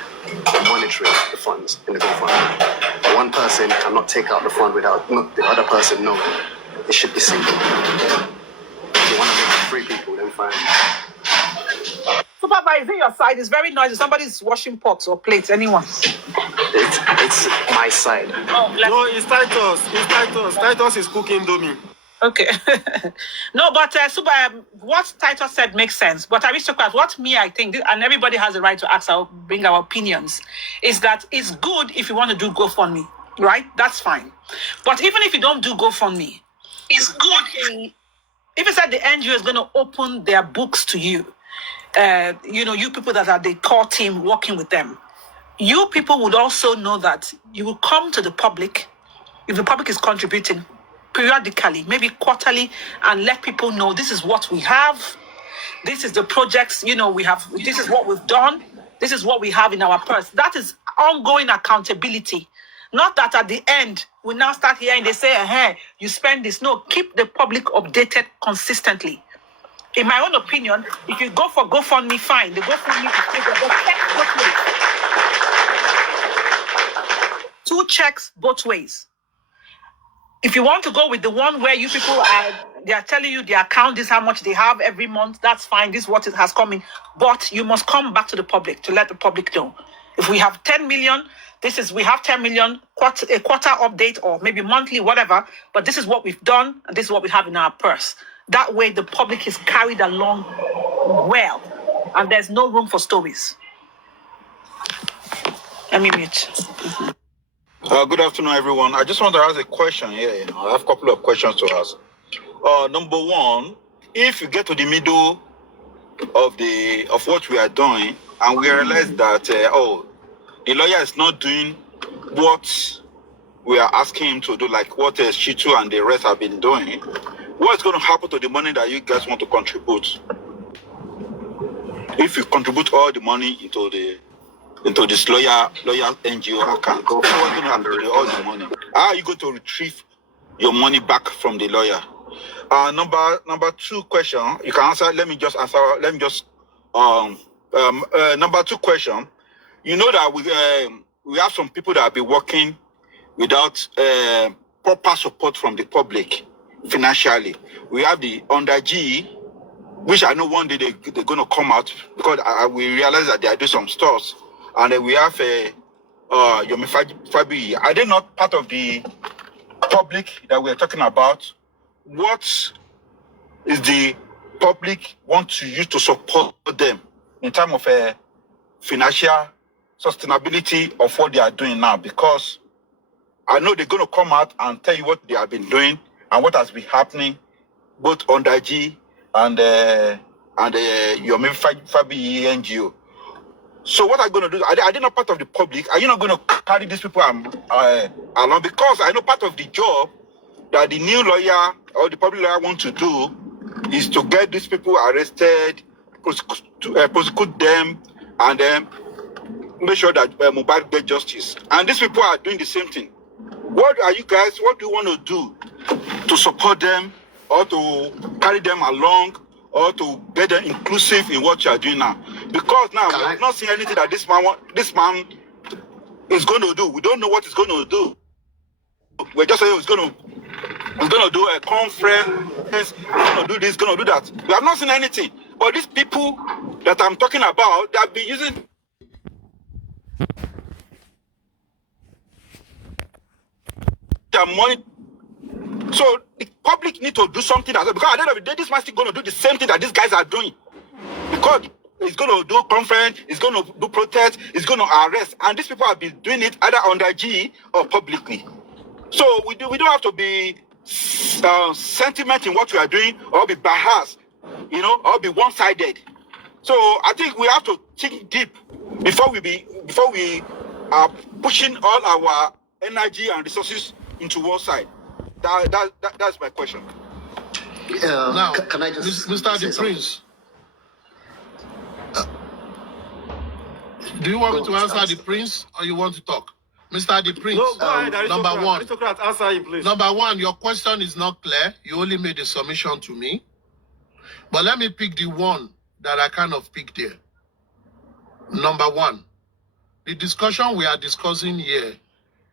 monitoring the funds in the GoFundMe. One person cannot take out the fund without the other person knowing. It should be simple. If you want to make it free people, then fine. Supervisor, your side is very noisy. Somebody's washing pots or plates. Anyone? It's my side. Oh, no, it's Titus. It's Titus. Titus is cooking domi. Okay. No, but Super, what Titus said makes sense. But Aristocrat, what I think, and everybody has the right to bring our opinions, is that it's good if you want to do GoFundMe, right? That's fine. But even if you don't do GoFundMe, it's good if it's that the NGO is going to open their books to you. You people that are the core team working with them, you people would also know that you will come to the public if the public is contributing periodically, maybe quarterly, and let people know this is what we have, this is the projects, we have, this is what we've done, this is what we have in our purse. That is ongoing accountability. Not that at the end, we now start hearing they say, hey, you spend this. No, keep the public updated consistently. In my own opinion, if you go for GoFundMe, fine. The GoFundMe is good, but check both ways. 2 checks both ways. If you want to go with the one where you people they are telling you the account, this is how much they have every month, that's fine. This is what it has come in. But you must come back to the public to let the public know. If we have 10 million, we have 10 million, a quarter update or maybe monthly, whatever. But this is what we've done, and this is what we have in our purse. That way, the public is carried along well, and there's no room for stories. Let me mute. Good afternoon, everyone. I just want to ask a question here. I have a couple of questions to ask. Number one, if you get to the middle of what we are doing, and we realize that the lawyer is not doing what we are asking him to do, like what Shitu and the rest have been doing, what's going to happen to the money that you guys want to contribute? If you contribute all the money into this lawyer NGO account, what's going to happen to all the money? How are you going to retrieve your money back from the lawyer? Number 2 question, you can answer. Let me just answer. Number 2 question. You know that we have some people that have been working without proper support from the public financially. We have the under G, which I know one day they're going to come out because we realize that they are doing some stores. And then we have Yomi Fabi. Are they not part of the public that we're talking about? What is the public want to use to support them in terms of financial sustainability of what they are doing now? Because I know they're going to come out and tell you what they have been doing and what has been happening, both under G and Yomi Fabi NGO. So what are you going to do? Are they not part of the public? Are you not going to carry these people along? Because I know part of the job that the new lawyer or the public lawyer want to do is to get these people arrested, prosecute them, and then make sure that Mubarak get justice. And these people are doing the same thing. What do you want to do to support them or to carry them along or to get them inclusive in what you are doing now. Because now we have not seen anything that this man is going to do. We don't know what he's going to do. We're just saying he's going to do a conference, he's going to do this, going to do that. We have not seen anything. But these people that I'm talking about, they have been using their money. So the public need to do something as well. Because at the end of the day, this man is going to do the same thing that these guys are doing. Because he's going to do conference, he's going to do protest, he's going to arrest. And these people have been doing it either under G or publicly. So we don't have to be sentiment in what we are doing or be biased, or be one-sided. So I think we have to think deep before we are pushing all our energy and resources into one side. That's my question. Now, can I just Mr. The Prince, do you want me to answer the Prince or you want to talk? Mr. The Prince, No, go ahead, number one. Aristocrat, answer him, please. Number one, your question is not clear. You only made a submission to me. But let me pick the one that I kind of picked there. Number one, the discussion we are discussing here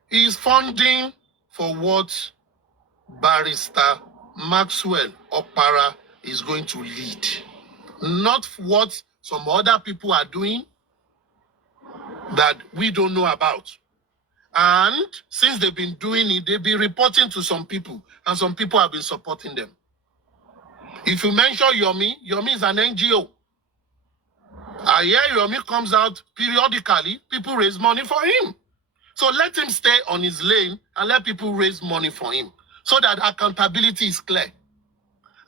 is funding for what Barrister Maxwell Okpara is going to lead. Not what some other people are doing that we don't know about. And since they've been doing it, they've been reporting to some people, and some people have been supporting them. If you mention Yomi, Yomi is an NGO. I hear Yomi comes out periodically, people raise money for him. So let him stay on his lane and let people raise money for him so that accountability is clear.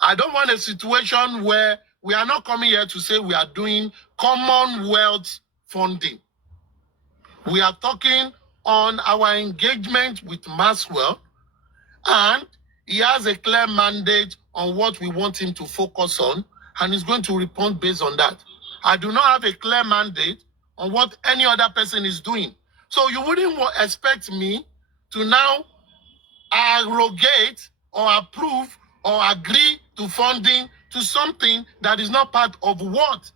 I don't want a situation where we are not coming here to say we are doing Commonwealth funding. We are talking on our engagement with Maxwell, and he has a clear mandate on what we want him to focus on, and he's going to respond based on that. I do not have a clear mandate on what any other person is doing. So you wouldn't expect me to now arrogate or approve or agree to funding to something that is not part of what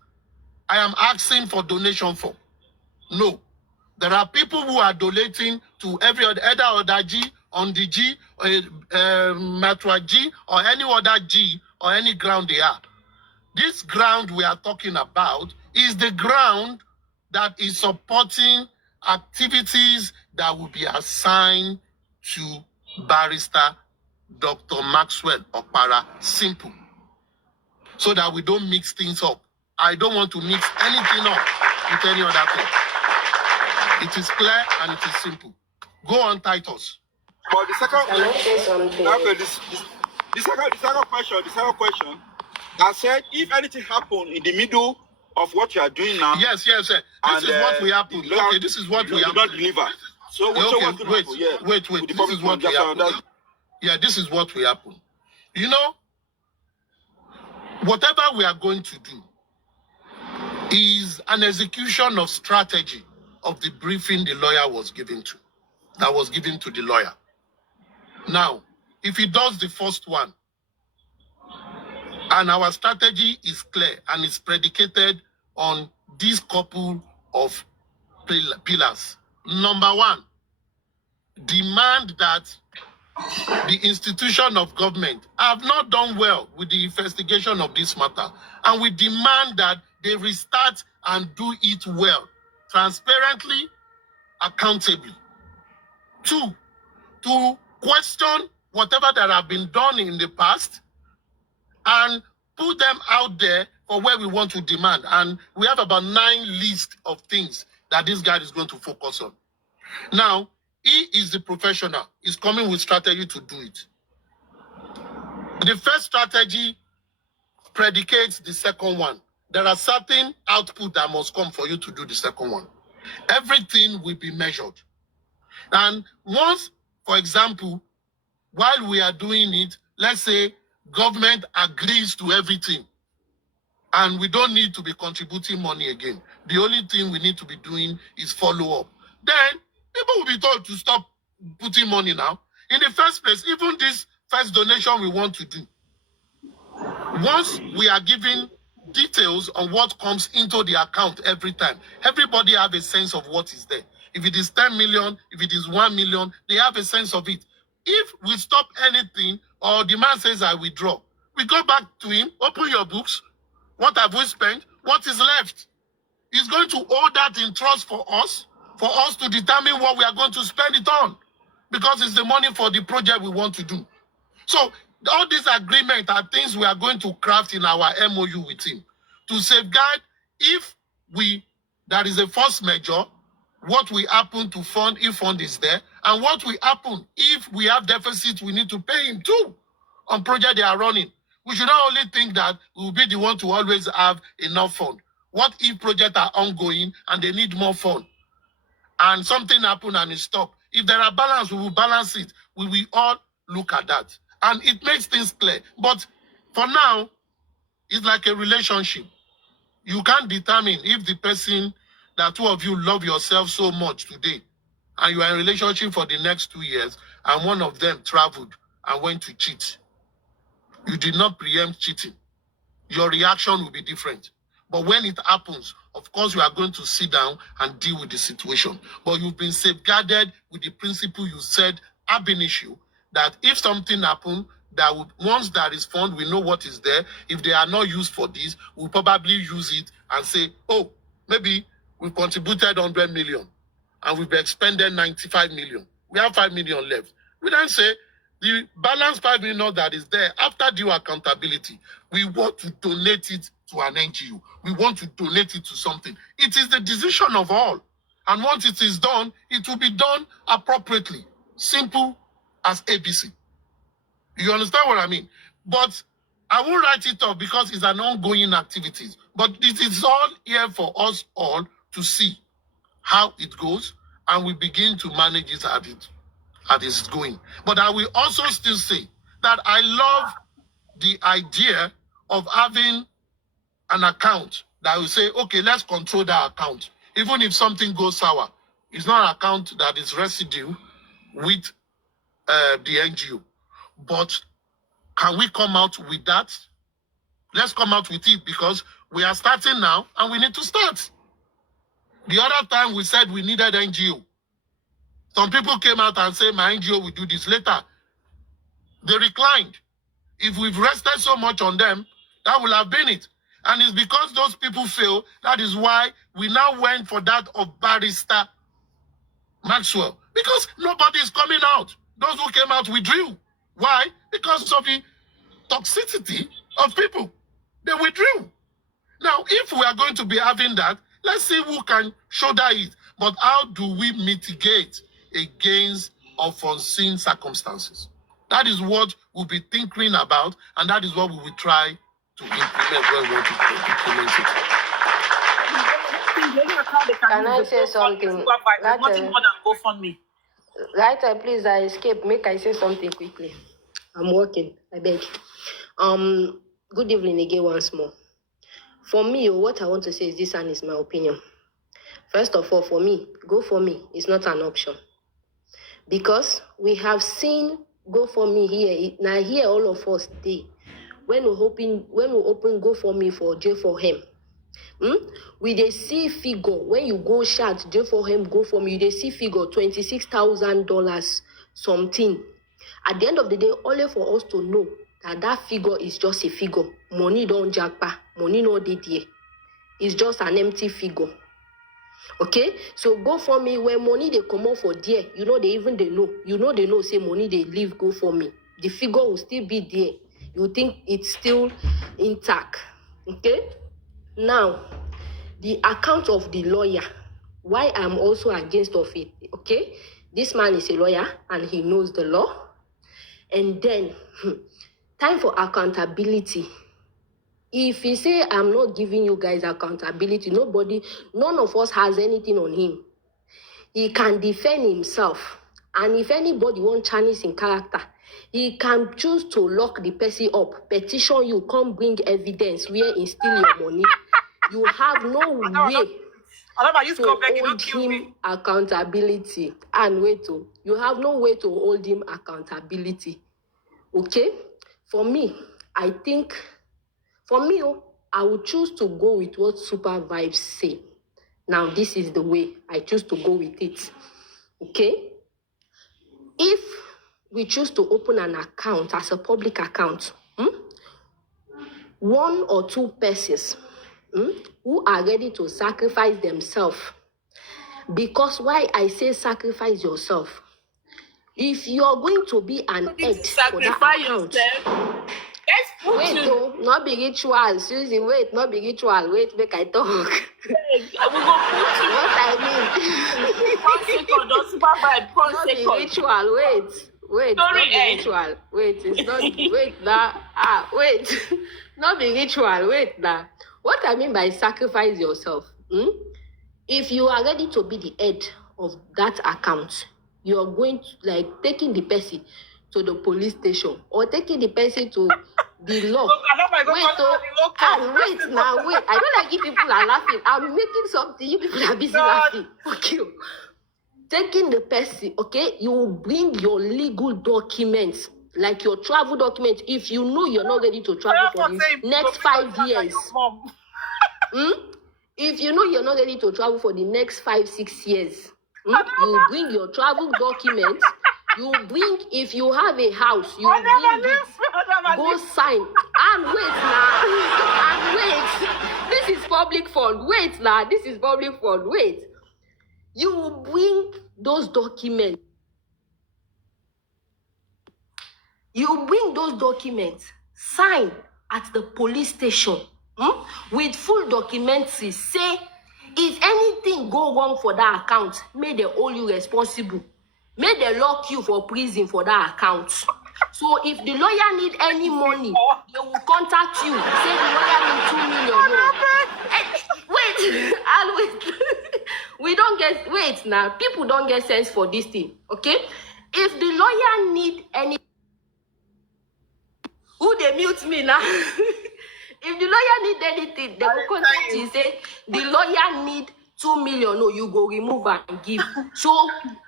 I am asking for donation for. No. There are people who are donating to every other, either G, on the G, Matra G, or any other G, or any ground they are. This ground we are talking about is the ground that is supporting activities that will be assigned to Barrister Dr. Maxwell Okpara. Simple. So that we don't mix things up. I don't want to mix anything up with any other thing. It is clear and it is simple. Go on, Titus. But the second Can I say something? okay, the second question, I said if anything happened in the middle of what you are doing now. Yes. This is what we happen. Okay, this is what we happen. Not deliver. So what's going to happen? Yeah. Wait. This is what we happen. Yeah, this is what we happen. You know, whatever we are going to do is an execution of strategy of the briefing the lawyer was given to. That was given to the lawyer. Now, if he does the first one, and our strategy is clear and is predicated on this couple of pillars. Number one, demand that the institution of government have not done well with the investigation of this matter. And we demand that they restart and do it well, transparently, accountably. Two, to question whatever that have been done in the past and put them out there for where we want to demand. And we have about 9 lists of things that this guy is going to focus on. Now, he is the professional. He's coming with strategy to do it. The first strategy predicates the second one. There are certain output that must come for you to do the second one. Everything will be measured. And once, for example, while we are doing it, let's say government agrees to everything and we don't need to be contributing money again. The only thing we need to be doing is follow up. Then people will be told to stop putting money now. In the first place, even this first donation we want to do, Once we are giving details on what comes into the account every time, everybody have a sense of what is there. If it is 10 million, if it is 1 million, they have a sense of it. If we stop anything or the man says I withdraw, we go back to him, open your books. What have we spent? What is left? He's going to hold that in trust for us to determine what we are going to spend it on, because it's the money for the project we want to do. So all these agreements are things we are going to craft in our MOU with him to safeguard if there is a force majeure, what will happen to fund if fund is there, and what will happen if we have deficit we need to pay him too on project they are running. We should not only think that we will be the one to always have enough fund. What if projects are ongoing and they need more fund and something happen and it stop? If there are balance, we will balance it. We will all look at that. And it makes things clear. But for now, it's like a relationship. You can't determine if the person that two of you love yourself so much today and you are in a relationship for the next 2 years and one of them traveled and went to cheat. You did not preempt cheating. Your reaction will be different. But when it happens, of course, you are going to sit down and deal with the situation. But you've been safeguarded with the principle you said ab initio, that if something happens, that once there is fund, we know what is there. If they are not used for this, we'll probably use it and say, oh, maybe we've contributed 100 million and we've expended 95 million. We have 5 million left. We then say, the balance 5 million that is there, after due accountability, we want to donate it to an NGO. We want to donate it to something. It is the decision of all. And once it is done, it will be done appropriately. Simple as ABC. You understand what I mean? But I won't write it off because it's an ongoing activity. But it is all here for us all to see how it goes, and we begin to manage it as it's going. But I will also still say that I love the idea of having an account that will say, okay, let's control that account. Even if something goes sour, it's not an account that is residue with the NGO. But can we come out with that? Let's come out with it, because we are starting now and we need to start. The other time we said we needed NGO. Some people came out and said, my NGO will do this later. They reclined. If we've rested so much on them, that will have been it. And it's because those people fail, that is why we now went for that of Barrister Maxwell. Because nobody is coming out. Those who came out withdrew. Why? Because of the toxicity of people. They withdrew. Now, if we are going to be having that, let's see who can shoulder it. But how do we mitigate against unforeseen circumstances? That is what we'll be thinking about, and that is what we will try to implement when we want to implement it. Can I say something? Nothing more than GoFundMe. Writer, please, I escape. Make I say something quickly. I'm working. I beg. Good evening again once more. For me, what I want to say is this, and is my opinion. First of all, for me, GoFundMe is not an option. Because we have seen GoFundMe here. Now here all of us day. When we open GoFundMe for J4M, we they see figure when you go chat J4M GoFundMe, you they see figure $26,000 something. At the end of the day, only for us to know that figure is just a figure. Money don't jackpa, money no dey there. It's just an empty figure. Okay, so GoFundMe, when money they come out for there, they know, say money they leave GoFundMe. The figure will still be there. You think it's still intact. Okay, now the account of the lawyer, why I'm also against of it. Okay, this man is a lawyer and he knows the law. And then time for accountability. If he say, I'm not giving you guys accountability, none of us has anything on him. He can defend himself. And if anybody wants Chinese in character, he can choose to lock the person up, petition you, come bring evidence where he steal your money. You have no way to hold him accountability. And you have no way to hold him accountability. Okay? For me, I think For me, I would choose to go with what Super Vibes say. Now, this is the way I choose to go with it. Okay? If we choose to open an account as a public account, one or two persons who are ready to sacrifice themselves. Because why I say sacrifice yourself, if you're going to be an head for that account, wait, not be ritual, Susie, wait, not be ritual, wait, make I talk. What I mean, not be ritual, wait, not be ritual, wait, it's not, wait, wait, not be ritual, wait, What I mean by sacrifice yourself, if you are ready to be the head of that account, you're going to, like, taking the person to the police station or taking the person to the law. Wait, now, wait. I don't like if people are laughing. I'm making something, you people are busy laughing. Fuck you. Taking the person, okay, you will bring your legal documents, like your travel documents, if you know you're not ready to travel for the next 5 years. If you know you're not ready to travel for the next 5-6 years, you bring your travel documents. You bring, if you have a house, you bring it. Go sign. And wait now. And wait. This is public fund. Wait now. This is public fund. Wait. You bring those documents. You bring those documents. Sign at the police station. With full documents. Say, if anything go wrong for that account, may they hold you responsible. May they lock you for prison for that account. So if the lawyer need any money, they will contact you. Say the lawyer need 2 million. Wait, I'll wait. We don't get, wait now. People don't get sense for this thing, okay? If the lawyer need any, who they mute me now? If the lawyer need anything, they will contact you. Say the lawyer need 2 million. No, you go remove and give. So,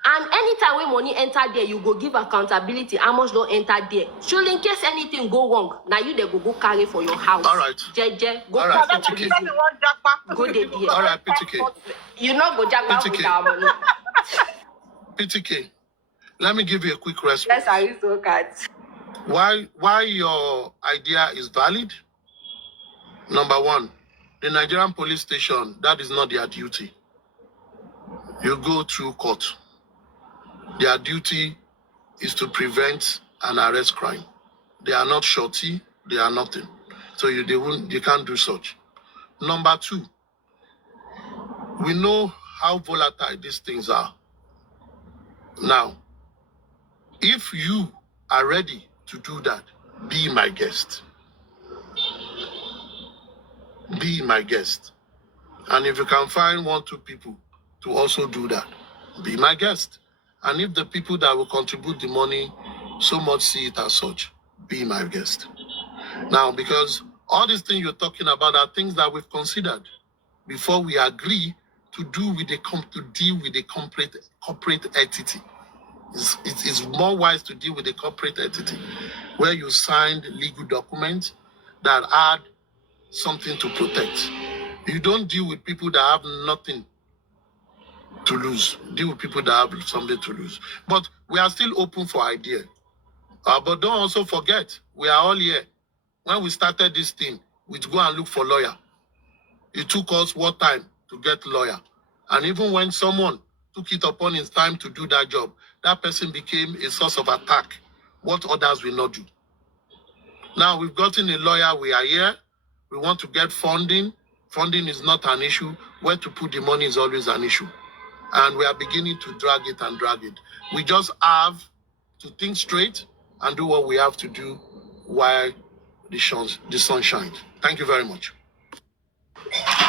and anytime when money enter there, you go give accountability. How much don't enter there? So in case anything go wrong, now you they go carry for your house. All right. Go all right, PTK. Go there. All right, PTK. You not go jack back with our money. PTK. Let me give you a quick response. Yes, I so cat. Why your idea is valid? Number one, the Nigerian police station, that is not their duty. You go through court. Their duty is to prevent and arrest crime. They are not shorty, they are nothing. So they can't do such. Number two, we know how volatile these things are. Now, if you are ready to do that, be my guest. Be my guest. And if you can find 1-2 people to also do that, be my guest. And if the people that will contribute the money so much see it as such, be my guest. Now, because all these things you're talking about are things that we've considered before we agree to deal with the corporate entity. It's more wise to deal with the corporate entity where you signed legal documents that add something to protect. You don't deal with people that have nothing to lose. Deal with people that have something to lose. But we are still open for ideas. But don't also forget, we are all here. When we started this thing, we go and look for lawyer. It took us what time to get lawyer. And even when someone took it upon his time to do that job, that person became a source of attack. What others will not do. Now we've gotten a lawyer, we are here. We want to get funding. Funding is not an issue. Where to put the money is always an issue. And we are beginning to drag it. We just have to think straight and do what we have to do while the sun shines. Thank you very much.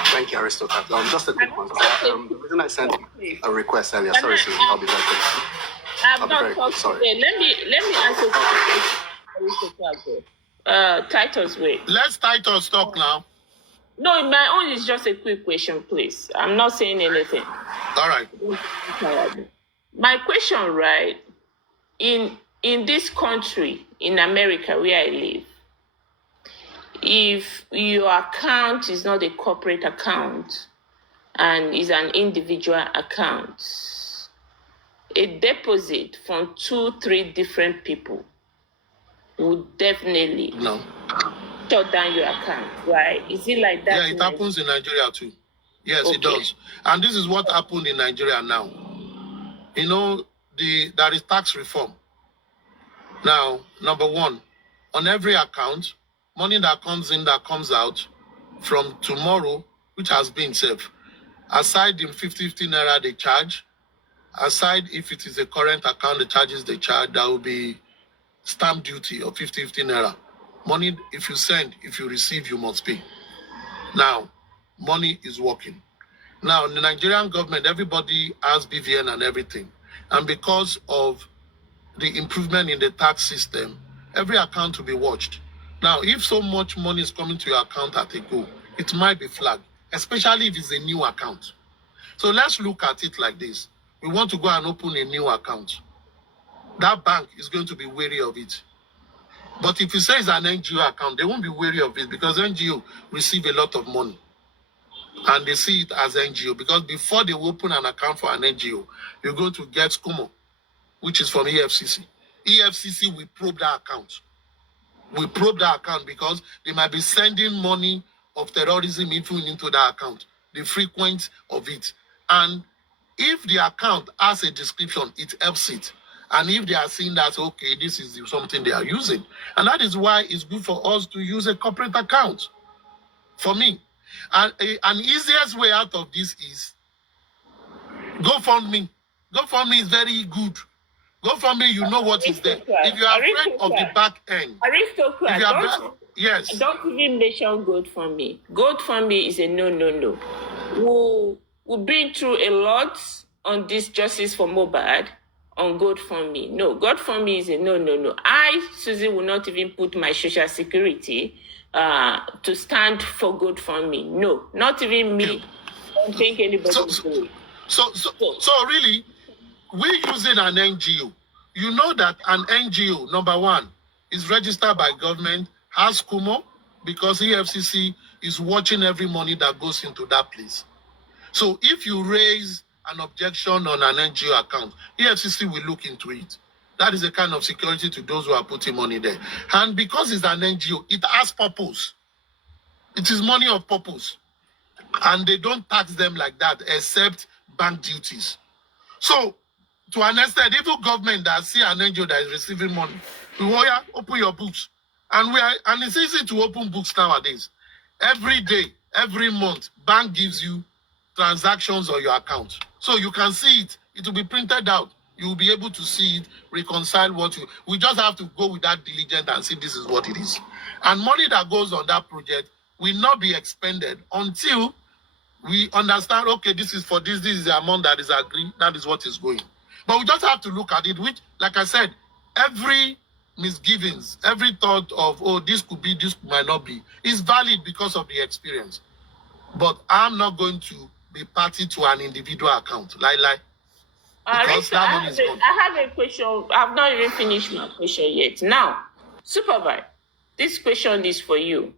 Thank you, Aristotle. Just a quick one. The reason I sent a request earlier, sorry, Susan, I'll be very quick. I've not talked today. Let me answer Aristotle. Titus, wait. Let's Titus talk now. No, my own is just a quick question, please. I'm not saying anything. All right. My question, right? In this country, in America, where I live, if your account is not a corporate account and is an individual account, a deposit from 2-3 different people would definitely shut down your account, right? Is it like that? Yeah, it happens in Nigeria too. Yes, it does. And this is what happened in Nigeria now. You know, there is tax reform. Now, number one, on every account, money that comes in, that comes out from tomorrow, which has been safe, aside the 50 naira they charge, aside if it is a current account, the charges they charge, there will be stamp duty of 50 naira. Money, if you send, if you receive, you must pay. Now, money is working. Now, the Nigerian government, everybody has BVN and everything. And because of the improvement in the tax system, every account will be watched. Now, if so much money is coming to your account at a go, it might be flagged, especially if it's a new account. So let's look at it like this. We want to go and open a new account. That bank is going to be wary of it. But if you say it's an NGO account, they won't be wary of it because NGO receive a lot of money. And they see it as NGO because before they open an account for an NGO, you're going to get SCUMO, which is from EFCC. EFCC will probe that account. We probe that account because they might be sending money of terrorism even into that account, the frequency of it. And if the account has a description, it helps it. And if they are seeing that, okay, this is something they are using. And that is why it's good for us to use a corporate account. For me. And an easiest way out of this is GoFundMe. GoFundMe is very good. GoFundMe, you know what is there. If you are afraid of the back end. Aristocrat, yes. Don't even mention GoFundMe. GoFundMe is a no. We've been through a lot on this Justice for Mohbad on GoFundMe. No, GoFundMe is a no. I, Susie, will not even put my social security to stand for GoFundMe. No, not even me. I don't think anybody will do it. So really, we're using an NGO. You know that an NGO, number one, is registered by government, has KUMO, because EFCC is watching every money that goes into that place. So if you raise an objection on an NGO account, EFCC will look into it. That is a kind of security to those who are putting money there. And because it's an NGO, it has purpose. It is money of purpose. And they don't tax them like that, except bank duties. So, to an extent, even government that see an NGO that is receiving money, we want you open your books. And it's easy to open books nowadays. Every day, every month, bank gives you transactions on your account. So you can see it. It will be printed out. You will be able to see it, reconcile we just have to go with that diligent and see this is what it is. And money that goes on that project will not be expended until we understand, okay, this is for this is the amount that is agreed, that is what is going. But we just have to look at it, which, like I said, every misgivings, every thought of, oh, this could be, this might not be, is valid because of the experience. But I'm not going to be party to an individual account. Because that money is gone. I have a question. I've not even finished my question yet. Now, Supervisor, this question is for you.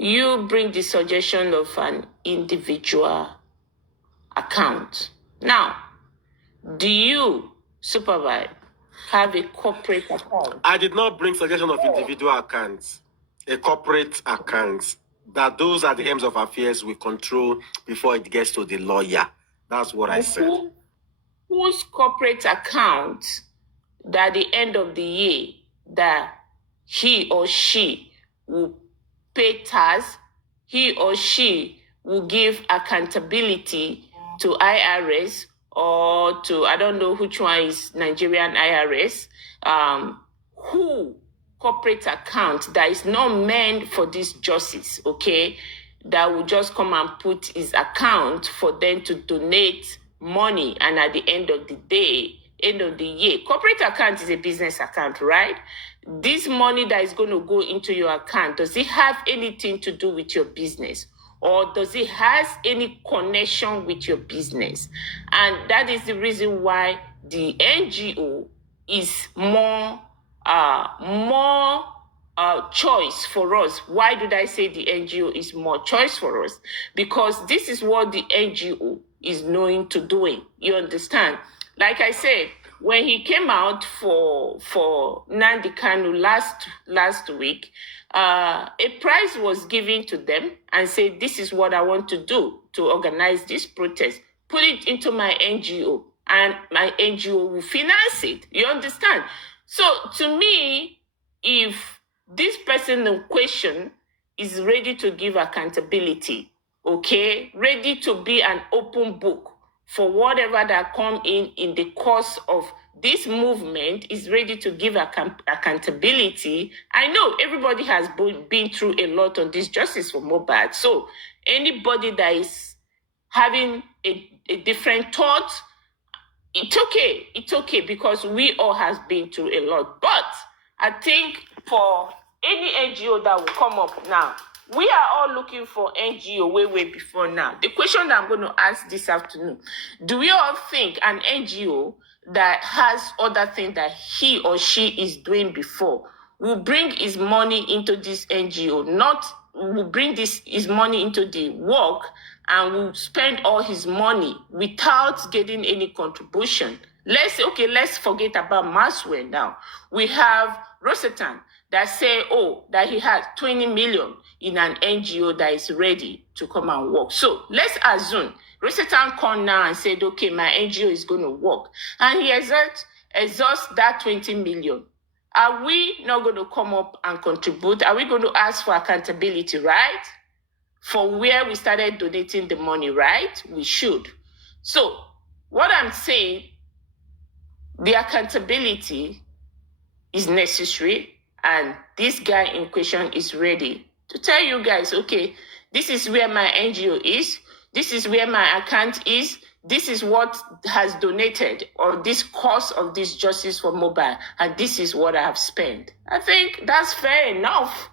You bring the suggestion of an individual account. Now, do you, Supervisor, have a corporate account? I did not bring suggestion of individual accounts. A corporate account. That those are the aims of affairs we control before it gets to the lawyer. That's what I said. Whose corporate account that at the end of the year that he or she will pay tax, he or she will give accountability to IRS or to, I don't know which one is Nigerian IRS, who corporate account that is not meant for this justice, okay, that will just come and put his account for them to donate money, and at the end of the day, end of the year, corporate account is a business account, right? This money that is going to go into your account, does it have anything to do with your business? Or does it have any connection with your business? And that is the reason why the NGO is more choice for us. Why did I say the NGO is more choice for us? Because this is what the NGO is known to doing. You understand? Like I said, when he came out for Nandi Kanu last week, a prize was given to them and said, this is what I want to do to organize this protest. Put it into my NGO and my NGO will finance it. You understand? So to me, if this person in question is ready to give accountability, okay, ready to be an open book for whatever that come in the course of this movement, is ready to give accountability. I know everybody has been through a lot on this justice for Mohbad. So anybody that is having a different thought, it's okay because we all has been through a lot. But I think for any NGO that will come up now, we are all looking for NGO way before now. The question that I'm going to ask this afternoon, do we all think an NGO that has other things that he or she is doing before will bring his money into this NGO, not will bring his money into the work and will spend all his money without getting any contribution? Let's forget about Maswell now. We have Rosetan that say, that he has 20 million in an NGO that is ready to come and work. So let's assume Rosetan come now and said, okay, my NGO is going to work. And he exhausts that 20 million. Are we not going to come up and contribute? Are we going to ask for accountability, right? For where we started donating the money, right? We should. So what I'm saying, the accountability is necessary, and this guy in question is ready to tell you guys, okay, this is where my NGO is, this is where my account is, this is what has donated or this cost of this justice for Mohbad, and this is what I have spent. I think that's fair enough.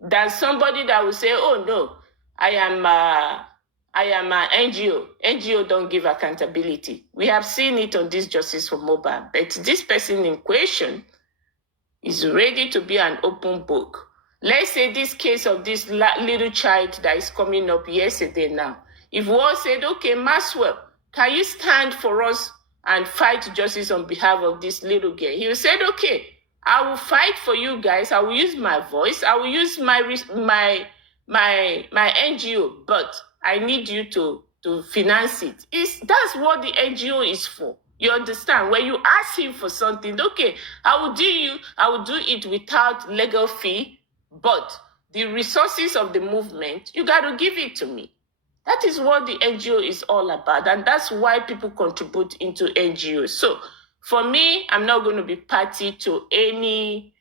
There's somebody that will say, oh no, I am an NGO. NGO don't give accountability. We have seen it on this justice for Mohbad, but this person in question is ready to be an open book. Let's say this case of this little child that is coming up yesterday now. If one said, okay, Maxwell, can you stand for us and fight justice on behalf of this little girl? He said, okay, I will fight for you guys. I will use my voice. I will use my NGO, but I need you to finance it. That's what the NGO is for. You understand? When you ask him for something, okay, I will do it without legal fee, but the resources of the movement, you got to give it to me. That is what the NGO is all about, and that's why people contribute into NGOs. So for me, I'm not going to be party to any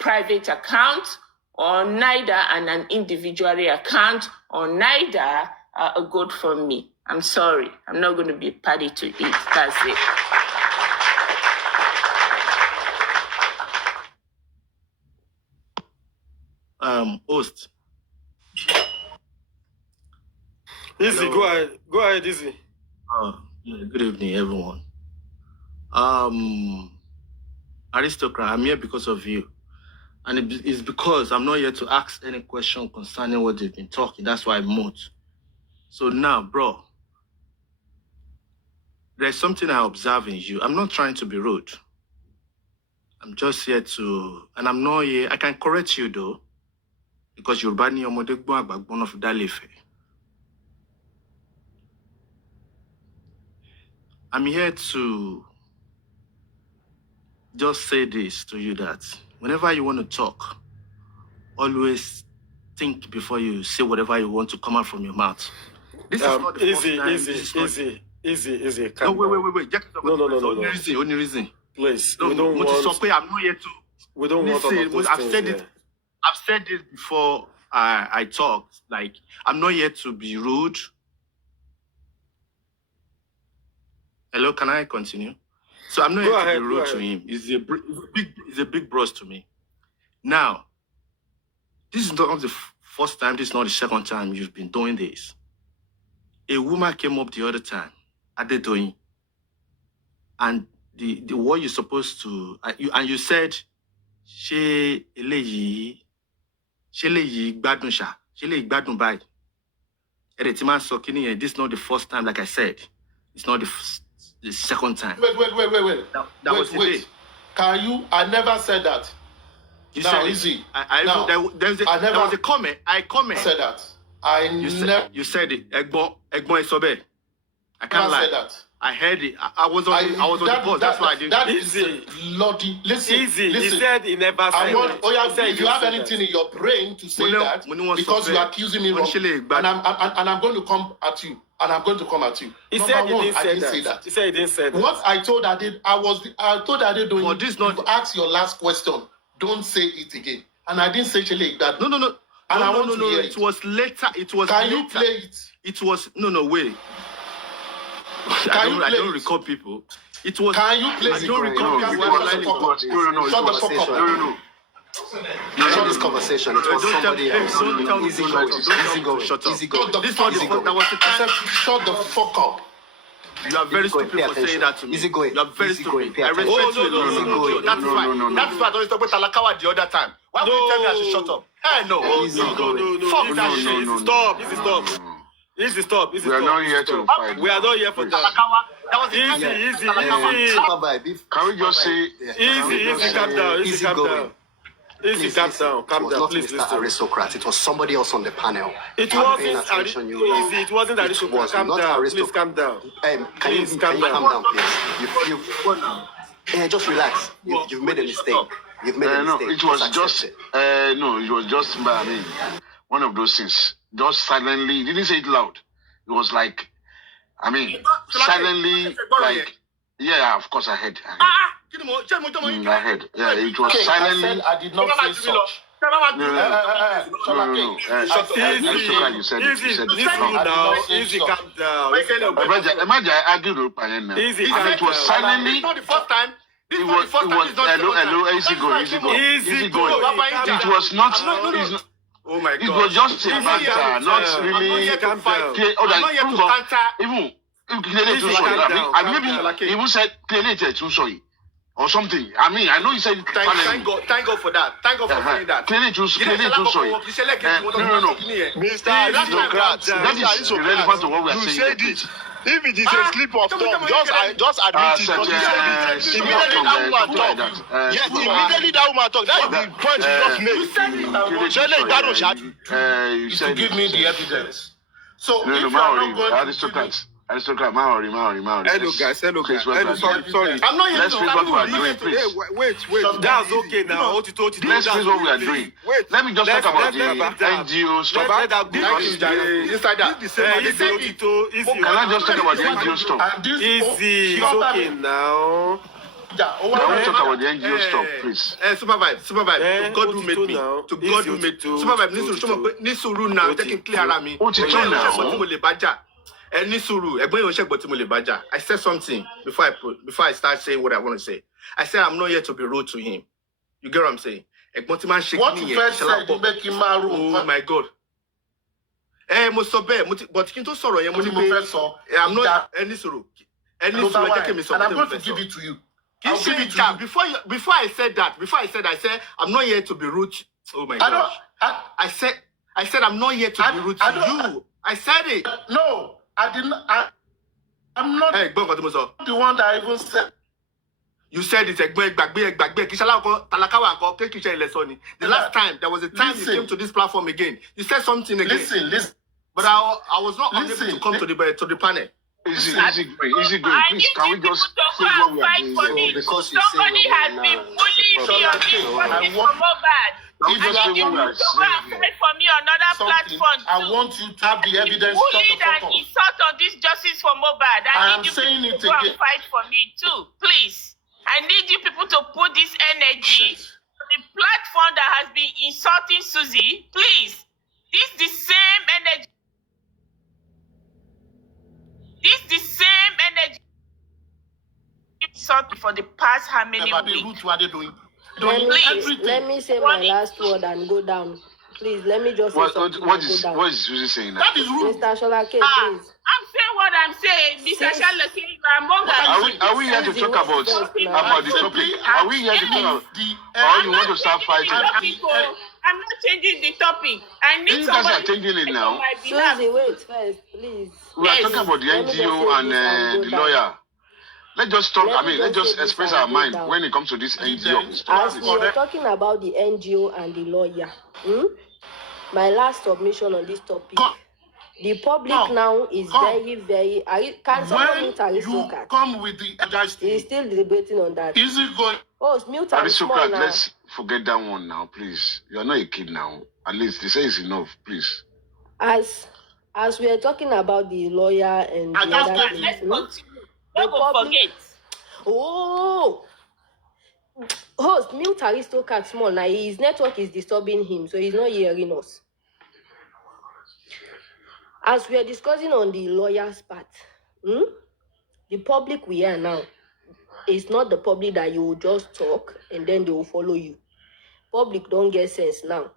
private account, or neither an individual account, or neither a GoFundMe. I'm sorry. I'm not going to be party to it. That's it. Host. Easy, Hello. go ahead, Easy. Yeah, good evening, everyone. Aristocrat, I'm here because of you. And it's because I'm not here to ask any question concerning what they've been talking. That's why I moved. So now, bro, there's something I observe in you. I'm not trying to be rude. I'm just here to, and I'm not here. I can correct you though, because you're banning your backbone of Dalife. I'm here to just say this to you, that whenever you want to talk, always think before you say whatever you want to come out from your mouth. This is not the first time. Easy. No, wait. No. Only reason. Please, no, we don't want. I'm not here to. We don't want all of those I've things, said it. I've said this before. I talked. Like, I'm not here to be rude. Hello, can I continue? So I'm not here to be rude to him. He's a big bros to me. Now, this is not the first time. This is not the second time you've been doing this. A woman came up the other time, Adedoyin, and the what you're supposed to, you said ṣé eléyìí gbádùn ṣá? Ṣé eléyìí gbádùn báyìí? This is not the first time, like I said. It's not the second time. Wait. That was the day. Can you? I never said that. You now, said easy. there was a comment. I said that. You said it. Egbo Isobe. I can't lie. Said that. I heard it. I was on the bus. That's why I didn't. That is Lottie. Listen. He said he never said it. If you have anything in your brain to say that, because you are accusing me wrong, and I'm going to come at you. He said he didn't say that. He said he didn't say that. What I told Ade, I told Ade, you ask your last question. Don't say it again. And I didn't say Chile that. No. And I want to hear it was later. Can you play it? It was no way. I don't recall people. It was. Can you play it? I don't recall people. Shut the fuck up. No. Not this conversation. It was somebody else. Don't tell me. Easy going. Shut up. Easy going. That was the time. Shut the fuck up. You are very stupid for saying that to me. Easy going. You are very stupid. I respect you. No. That's why. That's why I don't talk about Talakawa the other time. Why would you tell me I should shut up? Hey, no. No. Fuck that shit. Stop. We are not here to fight. We are not here for that. That was easy. Can we just say easy? Calm down. Easy, calm down. Calm down. Please listen. Mr. Aristocrat. It was somebody else on the panel. It wasn't easy. It wasn't Aristocrat. Calm down. Please calm down. Can you calm down, please? Just relax. You've made a mistake. You've made a mistake. It was just one of those things. Just silently, he didn't say it loud. It was like, silently, like, yeah, of course I heard. I heard. Yeah, it was silently. I did not say such. No. You said Easy, calm down. Imagine I argued with Payenne. It was silently. It's not the first time. Hello, easy going. It was not. Oh my God! It was just a banter, not really. I'm not here to fight. I'm not here to banter. Maybe even said clearly too sorry or something. I know you said thank God for that. Thank God for saying that. Clearly too sorry. No. Mr. Aristocrat, that is irrelevant to what we are saying. If it is a slip of tongue, just admit it. Immediately that woman talk. Yes, immediately that woman talk. That is the point you just made. You said give me the evidence. So no, if you are not going Aristocrat, Maori. Hello guys. Sorry. I'm not Let's finish what we are doing, please. Wait. That's okay now. Let's finish what we are doing. Let me just talk about the NGO stuff. Inside that. Can I just talk about the NGO stuff? Easy. It's okay now. I want to talk about the NGO stuff, please. Supervise. To God who made me. Supervise. Nisuru now. Taking clear at me. I said something before I start saying what I want to say. I said I'm not here to be rude to him. You get what I'm saying? What you first said to make him rude? Oh my God. But Kinto sorrow. I'm not any suru. And I'm going to give it to you. I'll give it to you. Before I said I said I'm not here to be rude. Oh my God. I said I'm not here to be rude to you. I said it. No, I didn't. I'm not the one that even said. You said it. The last time, there was a time you came to this platform again. You said something again. Listen. But I was not able to come to the panel. Easy going. Please, can we just say what we are doing? Because you somebody has been bullying me on this podcast for Mobad. I need you to go and fight for me on another platform too. I want you to have the evidence. Bullied and insult on this justice for Mobad. I need you to go and fight for me too, please. I need you people to put this energy on the platform that has been insulting Susie. Please, this is the same energy. For the past how many weeks? Let me say my last word and go down. Please, let me just say something. What is Susie saying? That is rude. Mr. Sholake, please. I'm saying what what I'm saying, Mr. Charlotte, you are among us. Are we here to talk about the topic? Are we here to talk about or you want to start fighting? I'm not changing the topic. I need You guys somebody are changing it now. Susie, wait first, please. We are talking about the NGO and the lawyer. Let's just talk. Let's just express our mind when it comes to this NGO. As we were talking about the NGO and the lawyer, my last submission on this topic. The public now is very. Can someone mute Aristocrat? Come with the He's still debating on that. Is it going? Oh, it's mute Aristocrat, let's forget that one now, please. You are not a kid now. At least they say it's enough, please. As we are talking about the lawyer and the other things, let's continue. Don't forget. Oh, host, mute Aristocrat small. Now his network is disturbing him, so he's not hearing us. As we are discussing on the lawyer's part, the public we are now is not the public that you will just talk and then they will follow you. Public don't get sense now.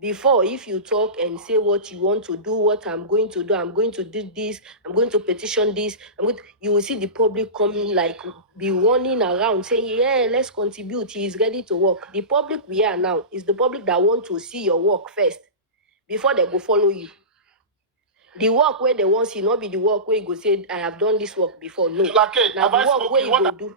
Before, if you talk and say what you want to do, what I'm going to do this, I'm going to petition this, you will see the public coming, like, be running around saying, yeah, let's contribute, he is ready to work. The public we are now is the public that want to see your work first before they go follow you. The work where they want to see, not be the work where you go say, I have done this work before. No. Now the work where you go do.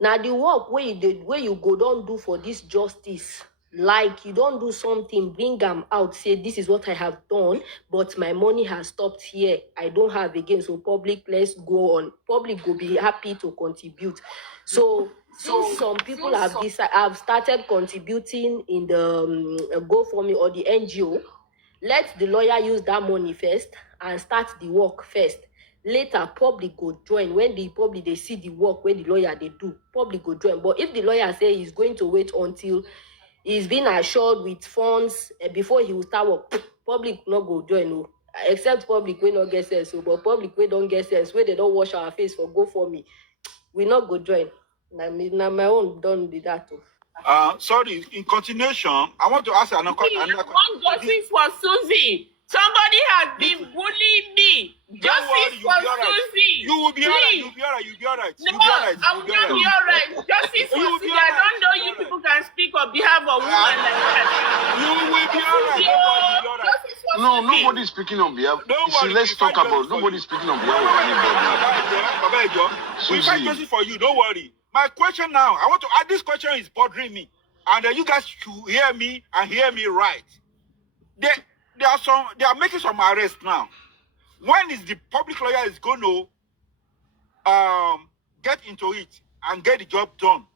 Now the work where you go don't do for this justice. Like you don't do something, bring them out, say this is what I have done, but my money has stopped here. I don't have again. So public, let's go on. Public will be happy to contribute. So some people have started contributing in the GoFundMe or the NGO. Let the lawyer use that money first and start the work first. Later, public go join. When the public they see the work where the lawyer they do, public go join. But if the lawyer say he's going to wait until he's been assured with funds before he will start work, public not go join. No. Except public we not get sense. So, but public we don't get sense. Where they don't wash our face for GoFundMe, we not go join. Now my own done with that too. Sorry, in continuation, I want to ask another question. One justice for Susie. Somebody has been bullying me. Justice for Susie. You will be alright. You'll be alright. You'll be alright. No, I will not be alright. Justice for Susie. I don't know you people can speak on behalf of women like that. You will be alright. No, nobody's speaking on behalf. See, let's talk about nobody's speaking on behalf of anybody. We fight justice for you. Don't worry. My question now, I want to add this question is bothering me, and you guys should hear me and hear me right. They are making some arrests now. When is the public lawyer is going to get into it and get the job done?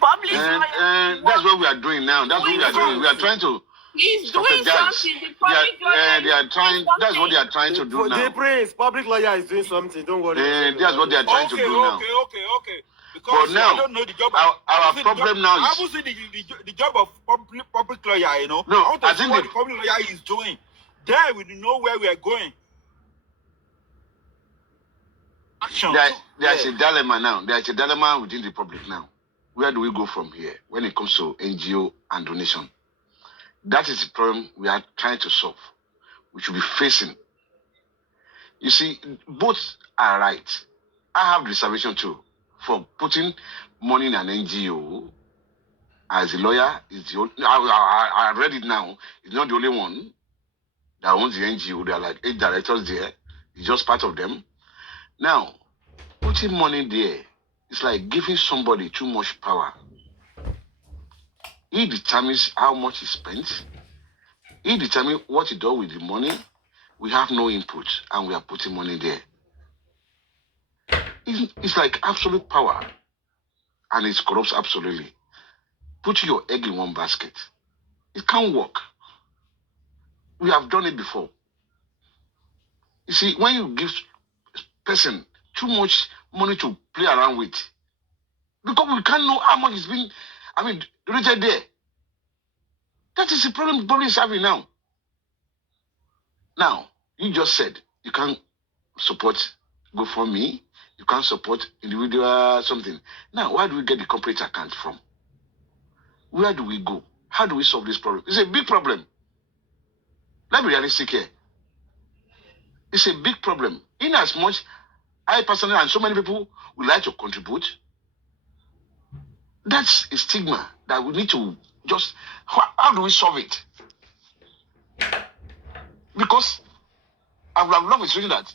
Public and that's what we are doing now. That's what we are doing. We are trying to. He's doing something. The public lawyer they are trying. That's what they are trying to do now. The prince, public lawyer is doing something. Don't worry. That's what they are trying to do now. Okay. Because but now, I don't know the job. Our problem now is. I haven't seen the job of public lawyer, you know. No, I want to see what the public lawyer is doing. There we know where we are going. Action. There's a dilemma now. There's a dilemma within the public now. Where do we go from here when it comes to NGO and donation? That is the problem we are trying to solve. We should be facing. You see, both are right. I have reservation too. For putting money in an NGO as a lawyer is the only, I read it now. It's not the only one that owns the NGO. There are like 8 directors there. It's just part of them. Now, putting money there is like giving somebody too much power. He determines how much he spends. He determines what he does with the money. We have no input and we are putting money there. It's like absolute power, and it corrupts absolutely. Put your egg in one basket. It can't work. We have done it before. You see, when you give a person too much money to play around with, because we can't know how much is being, donated there. That is the problem the public is having now. Now, you just said you can't support GoFundMe. You can't support individual something. Now, where do we get the corporate account from? Where do we go? How do we solve this problem? It's a big problem. Let's be realistic here. It's a big problem. In as much I personally and so many people would like to contribute, that's a stigma that we need to just, how do we solve it? Because I would have loved to say that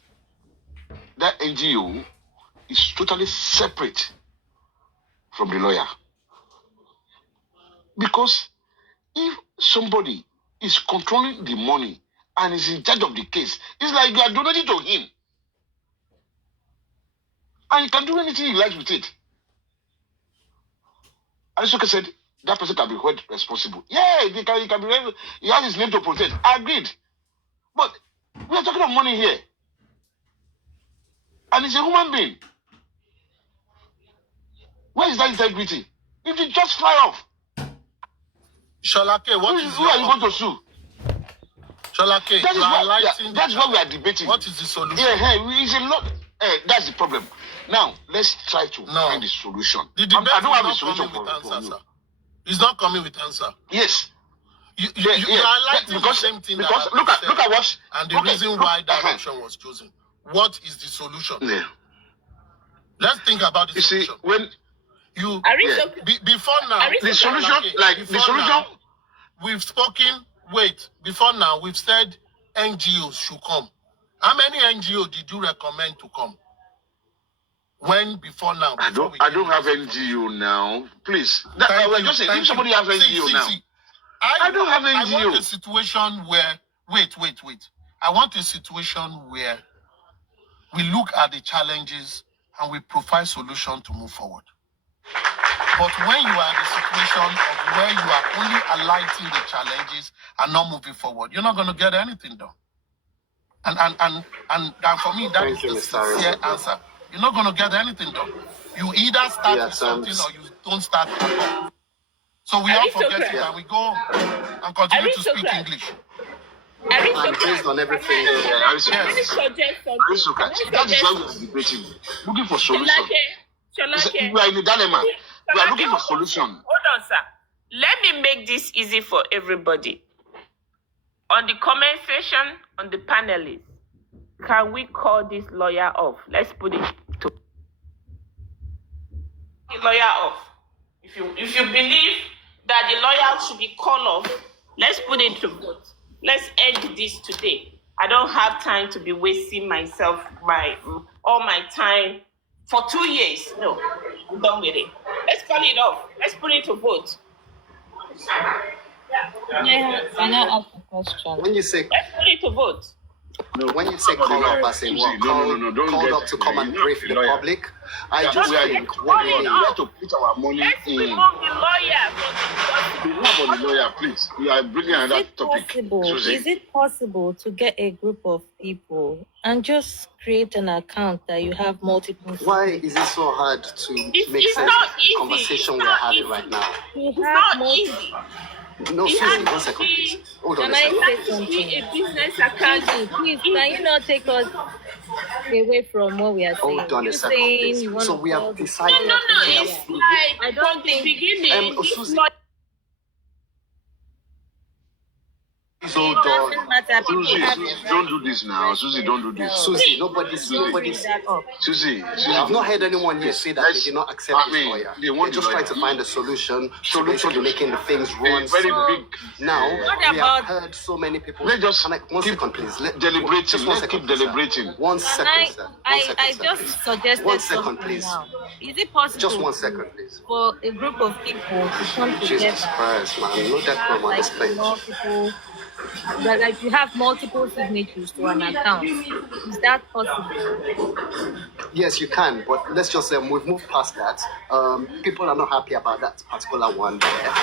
NGO is totally separate from the lawyer. Because if somebody is controlling the money and is in charge of the case, it's like you are donating to him. And he can do anything he likes with it. Aristotle said that person can be held responsible. Yeah, he can be, he has his name to protect. I agreed. But we are talking about money here. And he's a human being. Where is that integrity? If you just fly off. Sholake, who are you going to sue? Sholake, that's what we are debating. What is the solution? Yeah, it's a lot. That's the problem. Now, let's try to find the solution. The debate I don't have a is not solution coming with for answer, you. sir. It's not coming with answer. Yes. You are highlighting the same thing because that look at what and the reason why that option was chosen. What is the solution? Yeah. Let's think about the solution. See, when you before now, the solution, now, we've spoken. Wait, before now, we've said NGOs should come. How many NGOs did you recommend to come? When before now? I don't have NGO now. Please. If somebody has NGO now. I don't have NGO. I want a situation where wait. I want a situation where we look at the challenges and we provide solution to move forward. But when you are in the situation of where you are only highlighting the challenges and not moving forward, you're not going to get anything done. And for me, that is the sincere answer. You're not going to get anything done. You either start with something or you don't start at all. So we all forget it and we go on and continue to speak English. And based on everything, that is why we are debating, looking for solution. We are in a dilemma. We are looking for solution. Hold on, sir. Let me make this easy for everybody. On the comment section, on the panelists, can we call this lawyer off? Let's put it to the lawyer off. If you believe that the lawyer should be called off, let's put it to vote. Let's end this today. I don't have time to be wasting all my time for 2 years. No, I'm done with it. Let's call it off. Let's put it to vote. Yeah, can I ask a question? When you say let's put it to vote. No, when you say call up, I say what? Called up to come and brief the public. I just think what we have to put our money in. Remove the lawyer. Remove the lawyer, please. We are bringing another topic. Is it possible to get a group of people and just create an account that you have multiple? Why is it so hard to make sense of the conversation we are having right now? It's not easy. No, Susie, 1 second, please. Hold on Can I say something? A business account. Please, can you not take us away from what we are saying? Hold on a second, please. So we have decided. No. It's like I don't think beginning. Susie. Susie, don't do this now. Susie, don't do this. Susie, nobody's. Susie, I've not heard anyone here say that they did not accept this lawyer. They're just trying to find a solution to basically making the things run. Very big. Now, we have heard so many people. Let's just one second, please. Deliberating. Let's keep deliberating. 1 second, sir. I just suggested 1 second, something please. now. Is it possible? Just 1 second, please. For a group of people to come together. Jesus Christ, man. No that problem on this page. Multiple, like you have multiple signatures to an account. Is that possible? Yes, you can, but let's just say we've moved past that. People are not happy about that particular one there.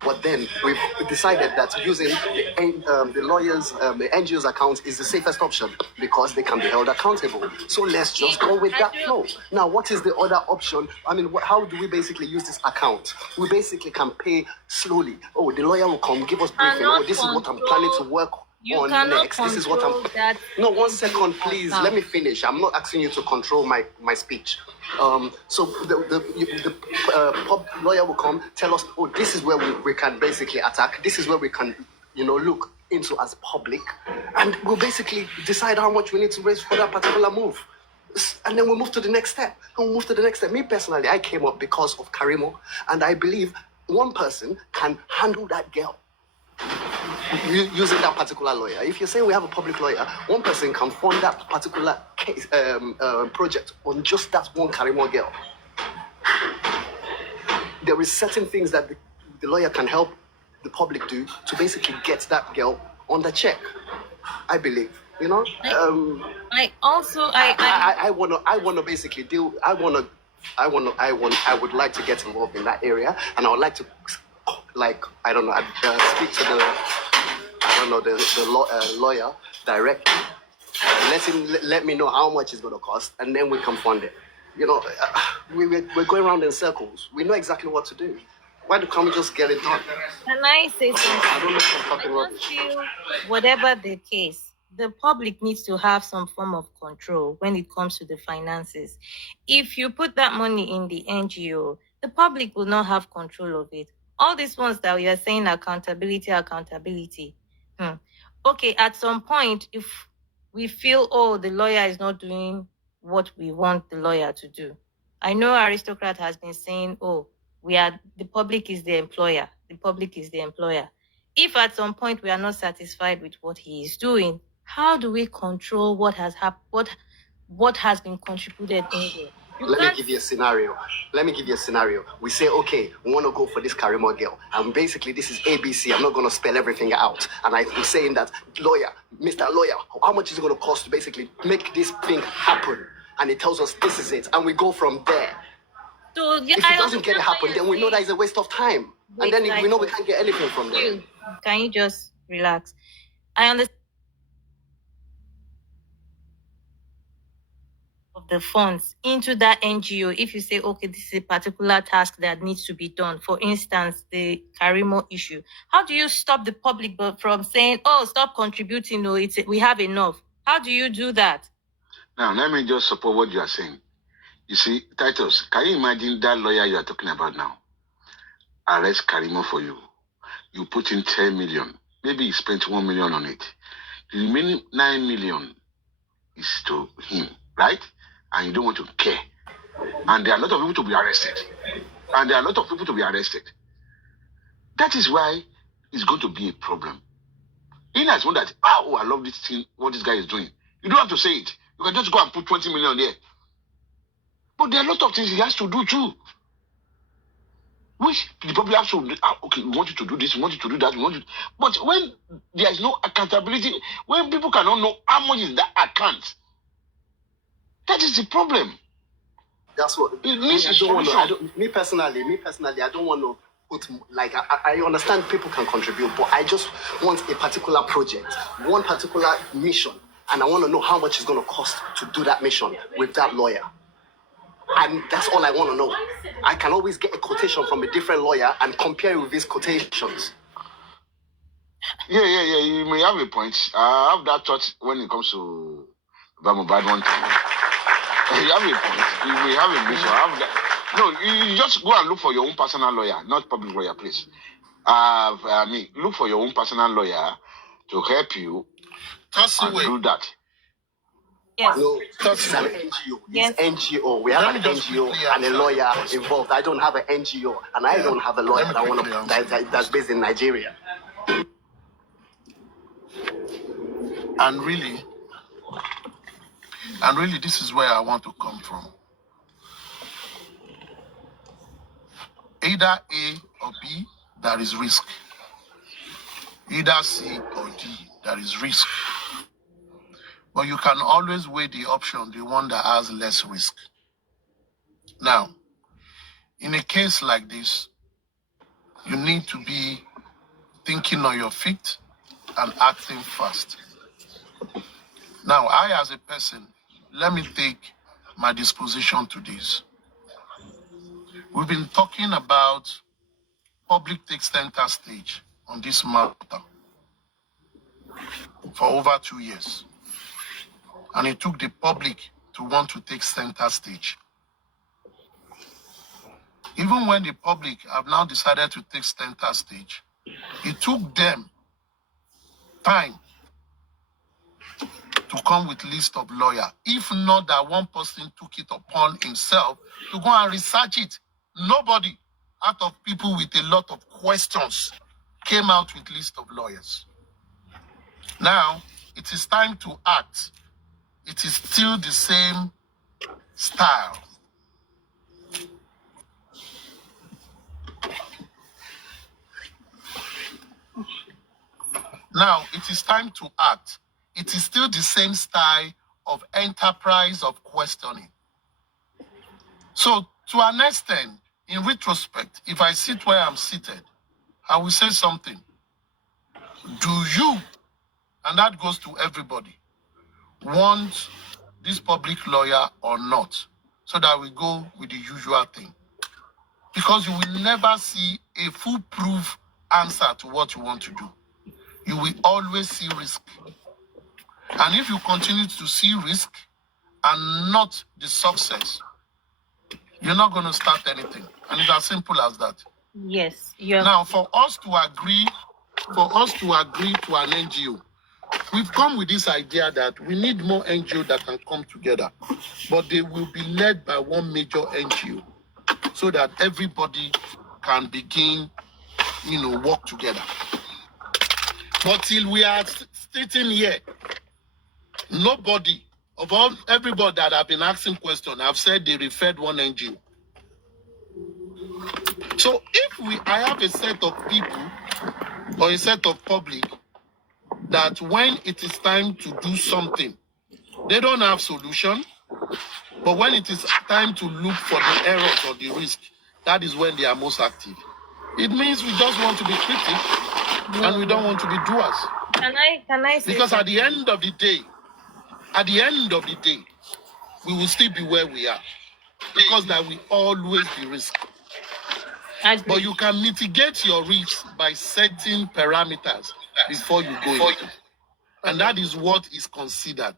But then we've decided that using the lawyers, the NGO's account is the safest option because they can be held accountable. So let's just go with that flow. Now, what is the other option? I mean, how do we basically use this account? We basically can pay slowly. Oh, the lawyer will come, give us briefing. Oh, this is what I'm planning to work on next. This is what I'm. No, 1 second, please. Let me finish. I'm not asking you to control my speech. So the lawyer will come, tell us, oh, this is where we can basically attack. This is where we can, look into as public, and we'll basically decide how much we need to raise for that particular move. And then we'll move to the next step. And we'll move to the next step. Me personally, I came up because of Karimo, and I believe one person can handle that girl using that particular lawyer. If you say we have a public lawyer, one person can fund that particular case project on just that one Karimo girl. There is certain things that the lawyer can help the public do to basically get that girl on the check. I believe, you know. I wanna basically deal. I would like to get involved in that area, and I would like to, speak to the lawyer directly. Let me know how much it's gonna cost, and then we can fund it. You know, we're going around in circles. We know exactly what to do. Why can't we just get it done? Can I say something? I don't know if I'm talking rubbish. I feel whatever the case, the public needs to have some form of control when it comes to the finances. If you put that money in the NGO, the public will not have control of it. All these ones that we are saying accountability. Okay, at some point, if we feel, oh, the lawyer is not doing what we want the lawyer to do. I know Aristocrat has been saying, oh, the public is the employer. The public is the employer. If at some point we are not satisfied with what he is doing, how do we control what has happened? What has been contributed in there? Let me give you a scenario. We say, okay, we want to go for this Karimo girl. And basically, this is ABC. I'm not going to spell everything out. And I'm saying that, Mr. Lawyer, how much is it going to cost to basically make this thing happen? And it tells us this is it. And we go from there. So, if it doesn't get it happen, then we know that it's a waste of time. And then we know we can't get anything from there. Can you just relax? I understand of the funds into that NGO. If you say, okay, this is a particular task that needs to be done, for instance, the Karimo issue, how do you stop the public from saying, oh, stop contributing, no, we have enough? How do you do that? Now, let me just support what you are saying. You see, Titus, can you imagine that lawyer you are talking about now? Arrest Karimo for you. You put in 10 million. Maybe he spent 1 million on it. The remaining 9 million is to him, right? And you don't want to care. And there are a lot of people to be arrested. That is why it's going to be a problem. In as one that, oh, I love this thing, what this guy is doing. You don't have to say it. You can just go and put 20 million there. But there are a lot of things he has to do too. Which the public has to do. Okay, we want you to do this, we want you to do that, But when there is no accountability, when people cannot know how much is that account, that is the problem. That's what it means. Me personally, I don't want to put, I understand people can contribute, but I just want a particular project, one particular mission, and I want to know how much it's going to cost to do that mission with that lawyer. And that's all I want to know. I can always get a quotation from a different lawyer and compare it with these quotations. Yeah. You may have a point. I have that thought when it comes to bad one time. You have a point. You may have a mission. No, you just go and look for your own personal lawyer, not public lawyer, please. Look for your own personal lawyer to help you and do that. Yes. No, it's an NGO. It's NGO. We have an NGO and a lawyer involved. I don't have an NGO and I don't have a lawyer that's based in Nigeria. And really, this is where I want to come from. Either A or B, there is risk. Either C or D, there is risk. But you can always weigh the option, the one that has less risk. Now, in a case like this, you need to be thinking on your feet and acting fast. Now, I as a person, let me take my disposition to this. We've been talking about public takes center stage on this matter for over 2 years. And it took the public to want to take center stage. Even when the public have now decided to take center stage, it took them time to come with list of lawyer. If not that one person took it upon himself to go and research it. Nobody out of people with a lot of questions came out with list of lawyers. Now, it is time to act. It is still the same style. Now, it is time to act. It is still the same style of enterprise of questioning. So, to an extent, in retrospect, if I sit where I'm seated, I will say something. Do you, and that goes to everybody, want this public lawyer or not? So that we go with the usual thing. Because you will never see a foolproof answer to what you want to do. You will always see risk. And if you continue to see risk and not the success, you're not going to start anything. And it's as simple as that. Yes. Yeah. Now, for us to agree to an NGO, we've come with this idea that we need more NGO that can come together, but they will be led by one major NGO so that everybody can begin, work together. But till we are sitting here, everybody that have been asking questions have said they referred one NGO. So if I have a set of people or a set of public that when it is time to do something, they don't have solution, but when it is time to look for the errors or the risk, that is when they are most active. It means we just want to be critics and we don't want to be doers. Can I say because something? at the end of the day, we will still be where we are. Because there will always be risk. But you can mitigate your risk by setting parameters before you go into. And that is what is considered.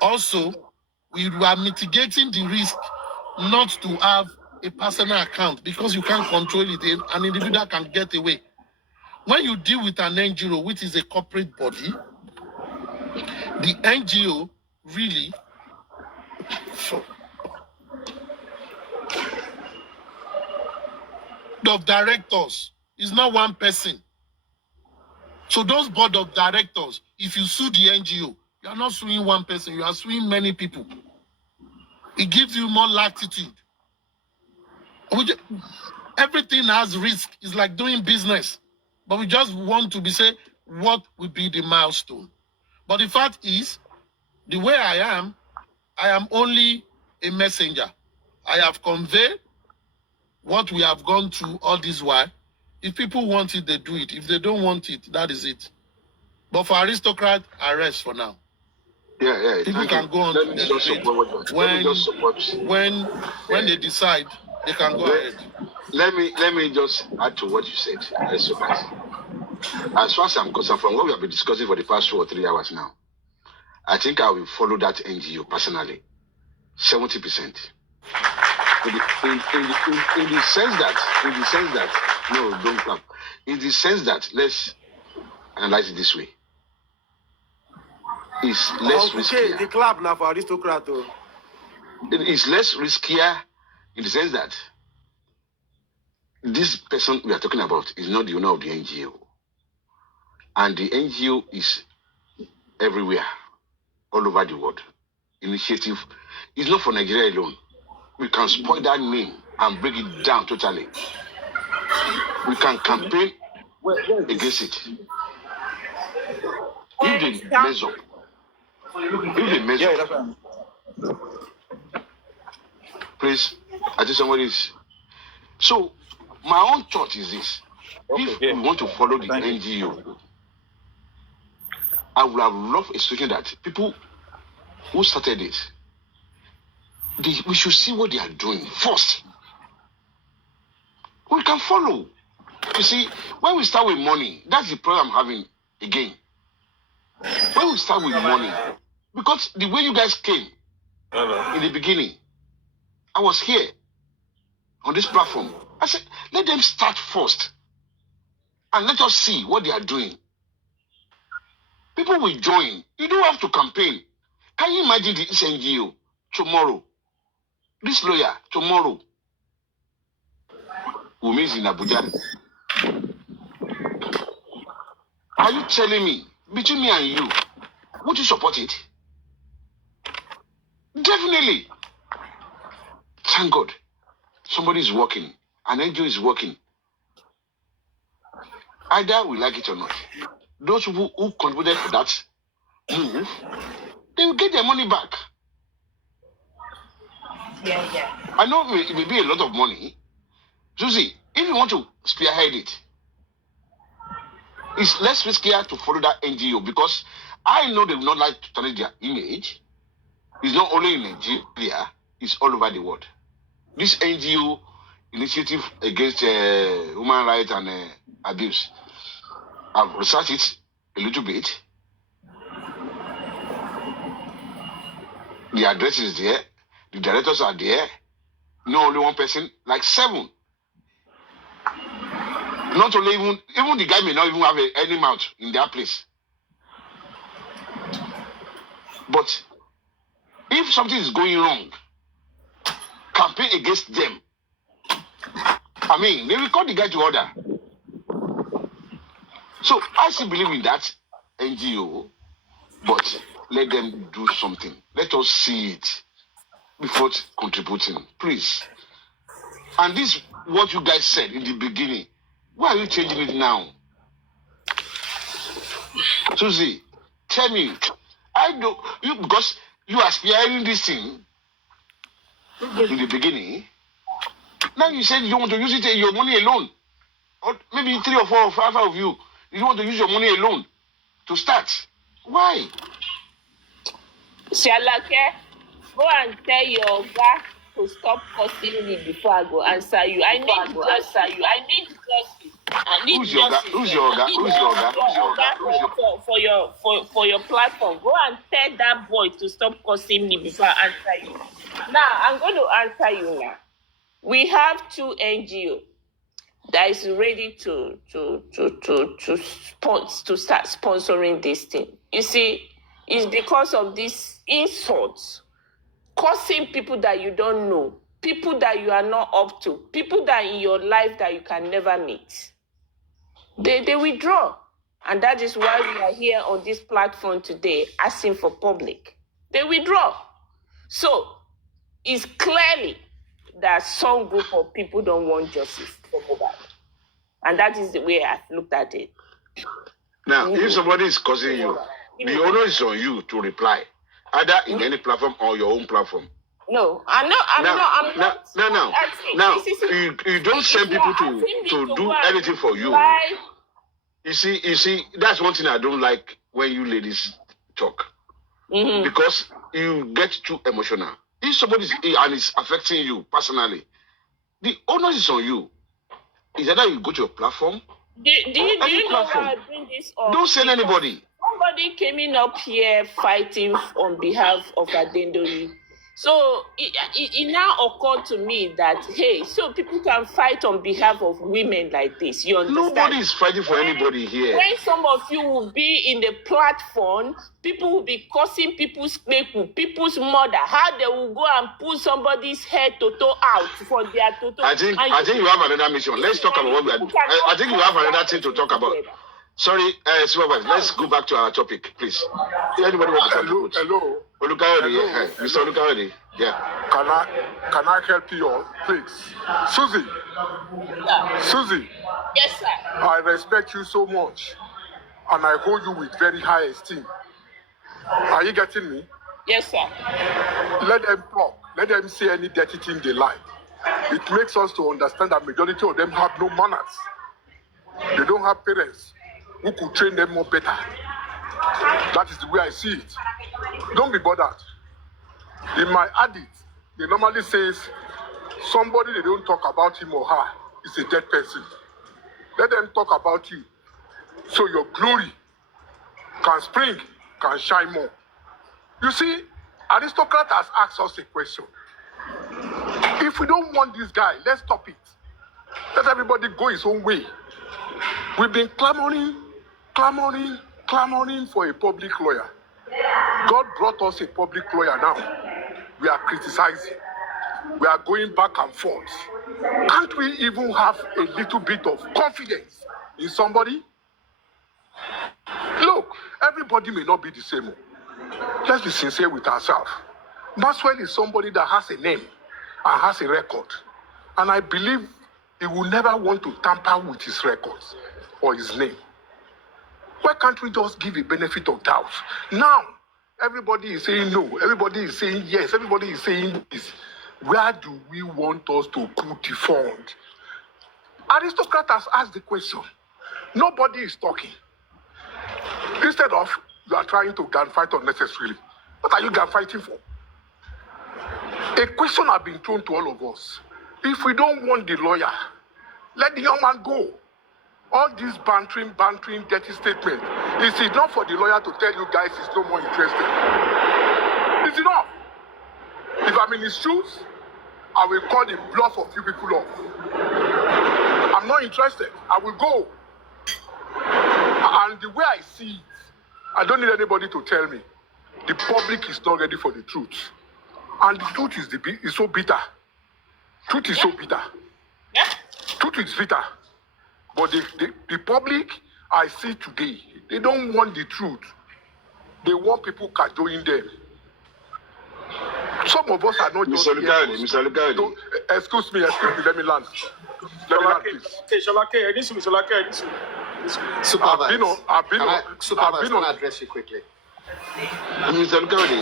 Also, we are mitigating the risk not to have a personal account because you can't control it. An individual can get away. When you deal with an NGO, which is a corporate body, the NGO really of directors is not one person. So those board of directors, if you sue the NGO, you are not suing one person, you are suing many people. It gives you more latitude. Everything has risk. It's like doing business. But we just want to say what will be the milestone. But the fact is, the way I am only a messenger. I have conveyed what we have gone through all this while. If people want it, they do it. If they don't want it, that is it. But for aristocrat, I rest for now. Yeah. People can go on to the street when they decide, they can go ahead. Let me just add to what you said, aristocrat. As far as I'm concerned, from what we have been discussing for the past 2 or 3 hours now, I think I will follow that NGO personally, 70%. In the sense that, no, don't clap. In the sense that, let's analyze it this way. It's less riskier. The clap now for aristocrat. It is less riskier in the sense that this person we are talking about is not the owner of the NGO. And the NGO is everywhere, all over the world. Initiative is not for Nigeria alone. We can spoil that name and break it down totally. We can campaign against it. If they mess up, please, I think somebody is. So, my own thought is this. If we want to follow the NGO, I would have loved a situation that people who started this, we should see what they are doing first. We can follow. You see, when we start with money, that's the problem I'm having again. When we start with money, because the way you guys came in the beginning, I was here on this platform. I said, let them start first and let us see what they are doing. People will join. You don't have to campaign. Can you imagine this NGO tomorrow? This lawyer tomorrow who means in Abuja. Are you telling me, between me and you, would you support it? Definitely. Thank God. Somebody is working. An NGO is working. Either we like it or not. Those who contributed for that move, they will get their money back. Yeah. I know it may be a lot of money. Susie, if you want to spearhead it, it's less riskier to follow that NGO because I know they will not like to tarnish their image. It's not only in Nigeria, it's all over the world. This NGO initiative against human rights and abuse, I've researched it a little bit. The address is there. The directors are there. Not only one person, like 7. Not only even the guy may not even have any mouth in their place. But if something is going wrong, campaign against them. I mean, they will call the guy to order. So I still believe in that NGO, but let them do something. Let us see it before contributing, please. And this is what you guys said in the beginning. Why are you changing it now? Susie, tell me. Because you are spearheading this thing in the beginning. Now you said you don't want to use it your money alone. Or maybe 3 or 4 or 5 of you. You don't want to use your money alone to start. Why? Shalake, go and tell your guy to stop cursing me before I go answer you. I need justice. Who's your guy? For your platform. Go and tell that boy to stop cursing me before I answer you. Now I'm going to answer you now. We have 2 NGO that is ready to start sponsoring this thing. You see, it's because of these insults, cursing people that you don't know, people that you are not up to, people that in your life that you can never meet. They withdraw. And that is why we are here on this platform today asking for public. They withdraw. So it's clearly that some group of people don't want justice for Mohbad. And that is the way I've looked at it. Now, if somebody is causing you, the onus is on you to reply, either in any platform or your own platform. No, I'm not. Now, you don't send people to do anything for you. You see, that's one thing I don't like when you ladies talk. Mm-hmm. Because you get too emotional. If somebody is ill and it's affecting you personally, the onus is on you. Is either you go to your platform. Do you know why I bring this up? Don't send anybody. Somebody came in up here fighting on behalf of Adendori. So it now occurred to me that, hey, so people can fight on behalf of women like this. You understand? Nobody is fighting for anybody here. When some of you will be in the platform, people will be cursing people's mother, how they will go and pull somebody's head toto out for their toto. I think you have another mission. Let's talk about what we are doing. I think you have another thing to talk about. Sorry, Supervisor, let's go back to our topic, please. Anybody want to contribute? Hello. Mr. Olukayode, yeah. Can I help you all, please? Susie. Susie. Yes, sir. I respect you so much, and I hold you with very high esteem. Are you getting me? Yes, sir. Let them talk. Let them say any dirty thing they like. It makes us to understand that majority of them have no manners. They don't have parents who could train them more better. That is the way I see it. Don't be bothered. In my adit, they normally says somebody they don't talk about him or her is a dead person. Let them talk about you, so your glory can spring, can shine more. You see, aristocrat has asked us a question. If we don't want this guy, let's stop it. Let everybody go his own way. We've been clamoring clamoring for a public lawyer. God brought us a public lawyer now. We are criticizing. We are going back and forth. Can't we even have a little bit of confidence in somebody? Look, everybody may not be the same. Let's be sincere with ourselves. Maxwell is somebody that has a name and has a record. And I believe he will never want to tamper with his records or his name. Why can't we just give a benefit of doubt? Now, everybody is saying no. Everybody is saying yes. Everybody is saying this. Where do we want us to put the fund? Aristocrat has asked the question. Nobody is talking. Instead of, you are trying to gunfight unnecessarily. What are you gunfighting for? A question has been thrown to all of us. If we don't want the lawyer, let the young man go. All this bantering, dirty statement. Is enough for the lawyer to tell you guys he's no more interested? It's enough. If I'm in his shoes, I will call the bluff of few people off. I'm not interested. I will go. And the way I see it, I don't need anybody to tell me. The public is not ready for the truth. And the truth is so bitter. Truth is so bitter. Truth is bitter. But the public I see today, they don't want the truth. They want people cajoling them. Some of us are not just Mr. Lugari. Excuse me, let me land. Let me land, please. Supervisor, can I address you quickly? Mr. Lugari.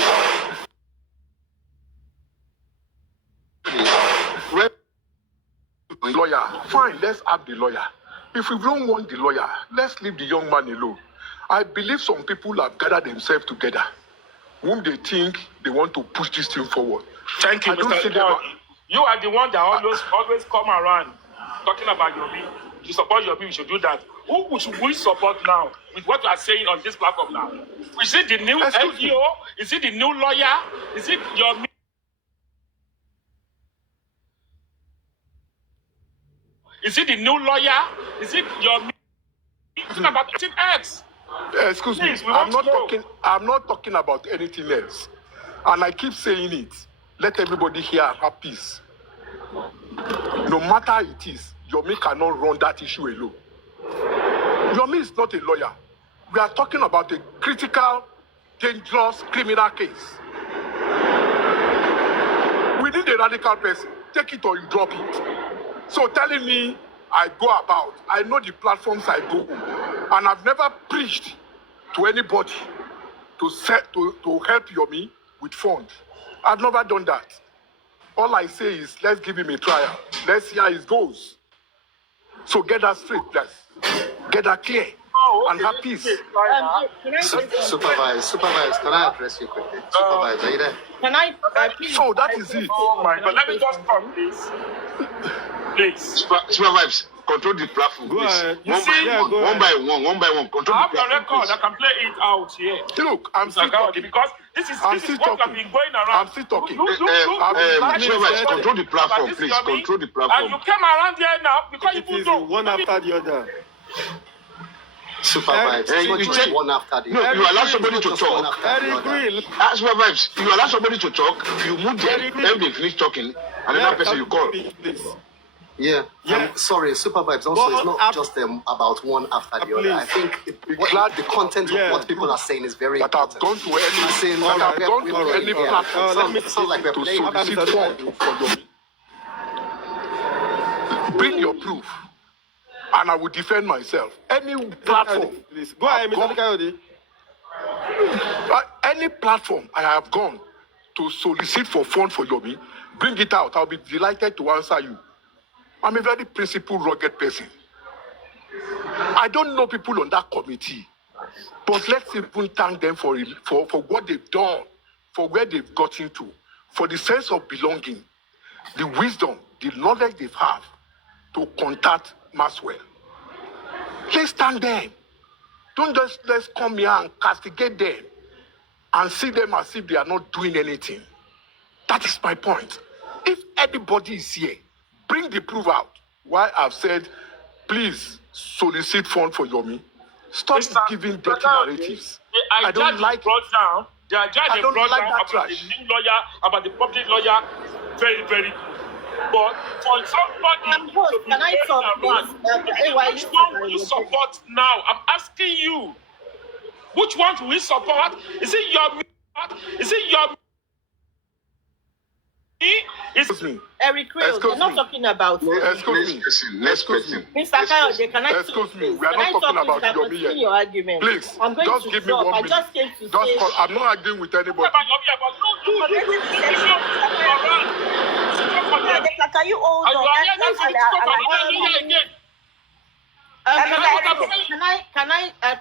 Lawyer, fine, let's have the lawyer. If we don't want the lawyer, let's leave the young man alone. I believe some people have gathered themselves together, whom they think they want to push this thing forward. Thank you, Mr. Lugari. You are the one that always come around talking about Yomi. You support Yomi, you should do that. Who should we support now with what you are saying on this platform now? Is it the new NGO? Is it the new lawyer? Is it Yomi? Is it the new lawyer? Is it Yomi? It's about anything else. Excuse me, I'm not talking about anything else. And I keep saying it. Let everybody here have peace. No matter it is, Yomi cannot run that issue alone. Yomi is not a lawyer. We are talking about a critical, dangerous criminal case. We need a radical person. Take it or you drop it. So telling me I go about, I know the platforms I go, and I've never preached to anybody to help Yomi with funds. I've never done that. All I say is, let's give him a trial. Let's see how it goes. So get that straight, please. Get that clear. And have peace. Supervisor, can I address you quickly? Supervisor, are you there? Can I please? So that is it. Oh my God, let me just talk, please. Please. Supervisor, control the platform, please. One by one. Control I have the your platform, record. I can play it out here. Look, I'm still talking. Because this is what I've been going around. I'm still talking. Supervisor, control the platform, please. Control the platform. And you came around here now because you put one after the other. Supervisor, you check one after the other. No, you allow somebody to talk. Supervisor, you allow somebody to talk. You move them, then they finish talking, and another person you call. Yeah. Sorry, Supervisor. Also, it's not just about one after the other. I think the content of what people are saying is very important. I've gone to any platform. Sounds like we're playing. Bring your proof, and I will defend myself. Any platform. Go ahead, Mr. Lugari. Any platform I have gone to solicit for funds for Yomi, bring it out. I'll be delighted to answer you. I'm a very principled, rugged person. I don't know people on that committee, but let's even thank them for what they've done, for where they've gotten to, for the sense of belonging, the wisdom, the knowledge they've had to contact Maxwell. Let's thank them. Don't just let's come here and castigate them and see them as if they are not doing anything. That is my point. If anybody is here, bring the proof out. Why I've said, please solicit funds for Yomi. Stop giving dirty narratives. I don't like it. Down. The idea I they don't brought like down that about trash. the new lawyer, about the public lawyer, is very, very good. But for somebody to be can I talk, around, which one will you support now? I'm asking you. Which one will you support? Is it your? Is it your? Excuse me. Eric Real, we're not talking about Excuse me. Excuse me. Mr. Kayode, can I Excuse me. We are not talking about Yomi yet. Your argument? Please, I'm going just to give me drop. 1 I minute. just came to say... I'm not arguing with anybody. Can you hold on?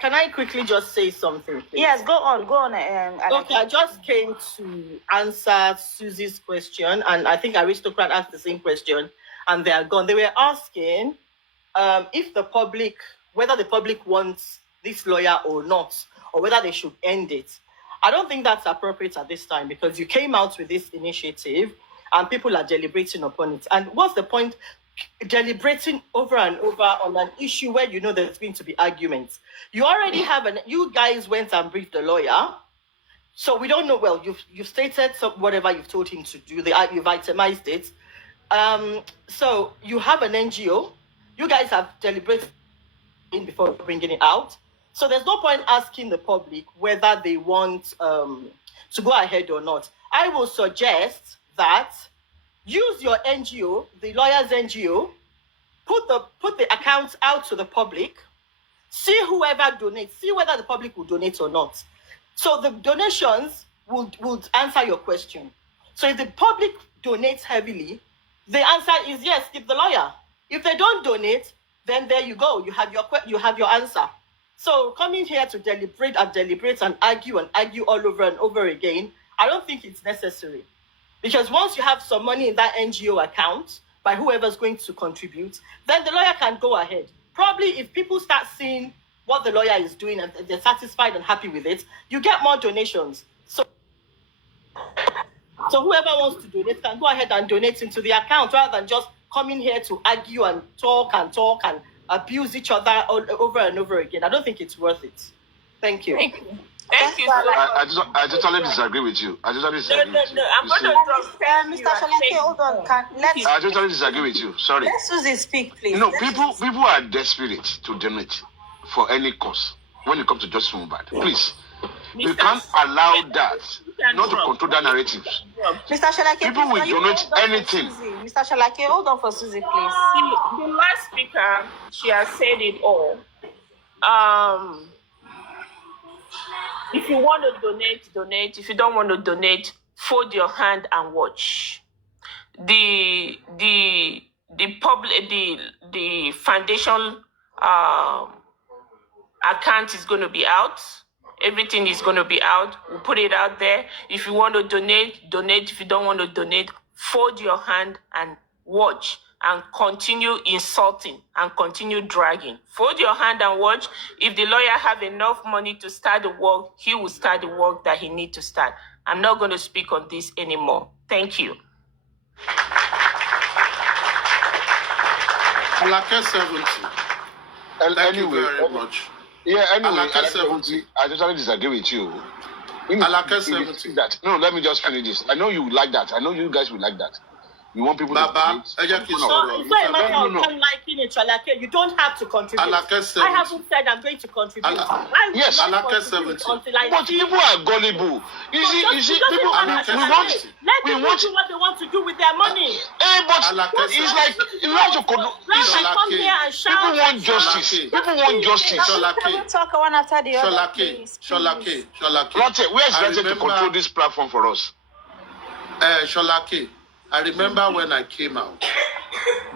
Can I quickly just say something, please? Yes, go on. Okay, I just came to answer Susie's question, and I think Aristocrat asked the same question, and they are gone. They were asking if whether the public wants this lawyer or not, or whether they should end it. I don't think that's appropriate at this time, because you came out with this initiative, and people are deliberating upon it. And what's the point deliberating over and over on an issue where you know there's going to be arguments? You already have you guys went and briefed the lawyer, so we don't know. Well, you've stated whatever you've told him to do. You've itemized it. So you have an NGO. You guys have deliberated before bringing it out. So there's no point asking the public whether they want to go ahead or not. I will suggest that use your NGO, the lawyer's NGO, put the accounts out to the public, see whoever donates, see whether the public will donate or not. So the donations would answer your question. So if the public donates heavily, the answer is yes, keep the lawyer. If they don't donate, then there you go. You have your answer. So coming here to deliberate and argue all over and over again, I don't think it's necessary. Because once you have some money in that NGO account by whoever's going to contribute, then the lawyer can go ahead. Probably if people start seeing what the lawyer is doing and they're satisfied and happy with it, you get more donations. So whoever wants to donate can go ahead and donate into the account rather than just coming here to argue and talk and abuse each other over and over again. I don't think it's worth it. Thank you. Thank you. I totally disagree with you. No. I'm going to drop Mr. Shalake, hold on. I totally disagree with you. Sorry. Let Susie speak, please. You know, people are desperate to donate for any cause when it comes to justice for Mohbad. Please, we can't allow that. Not to control that narrative. Mr. Shalake, people will donate anything. Mr. Shalake, hold on for Susie, please. See, the last speaker, she has said it all. If you want to donate. If you don't want to donate, fold your hand and watch. The foundation account is going to be out. Everything is going to be out. We'll put it out there. If you want to donate. If you don't want to donate, fold your hand and watch and continue insulting and continue dragging. Fold your hand and watch. If the lawyer have enough money to start the work, he will start the work that he needs to start. I'm not going to speak on this anymore. Thank you. Alake 70. Thank you very much. Yeah, anyway, Alake I totally disagree with you. Alake 70. No, let me just finish this. I know you would like that. I know you guys would like that. You want people Baba, to it's not a matter of them liking it, Shalake. You don't have to contribute. I haven't said I'm going to contribute. Yes, Alake 70. But people are gullible. You see, people we want do what they want to do with their money. But it's like you have to come here and shout. People want justice. People want justice. Can we talk one after the other, please? Shalake. Where is Rate to control this platform for us? Shalake. I remember when I came out,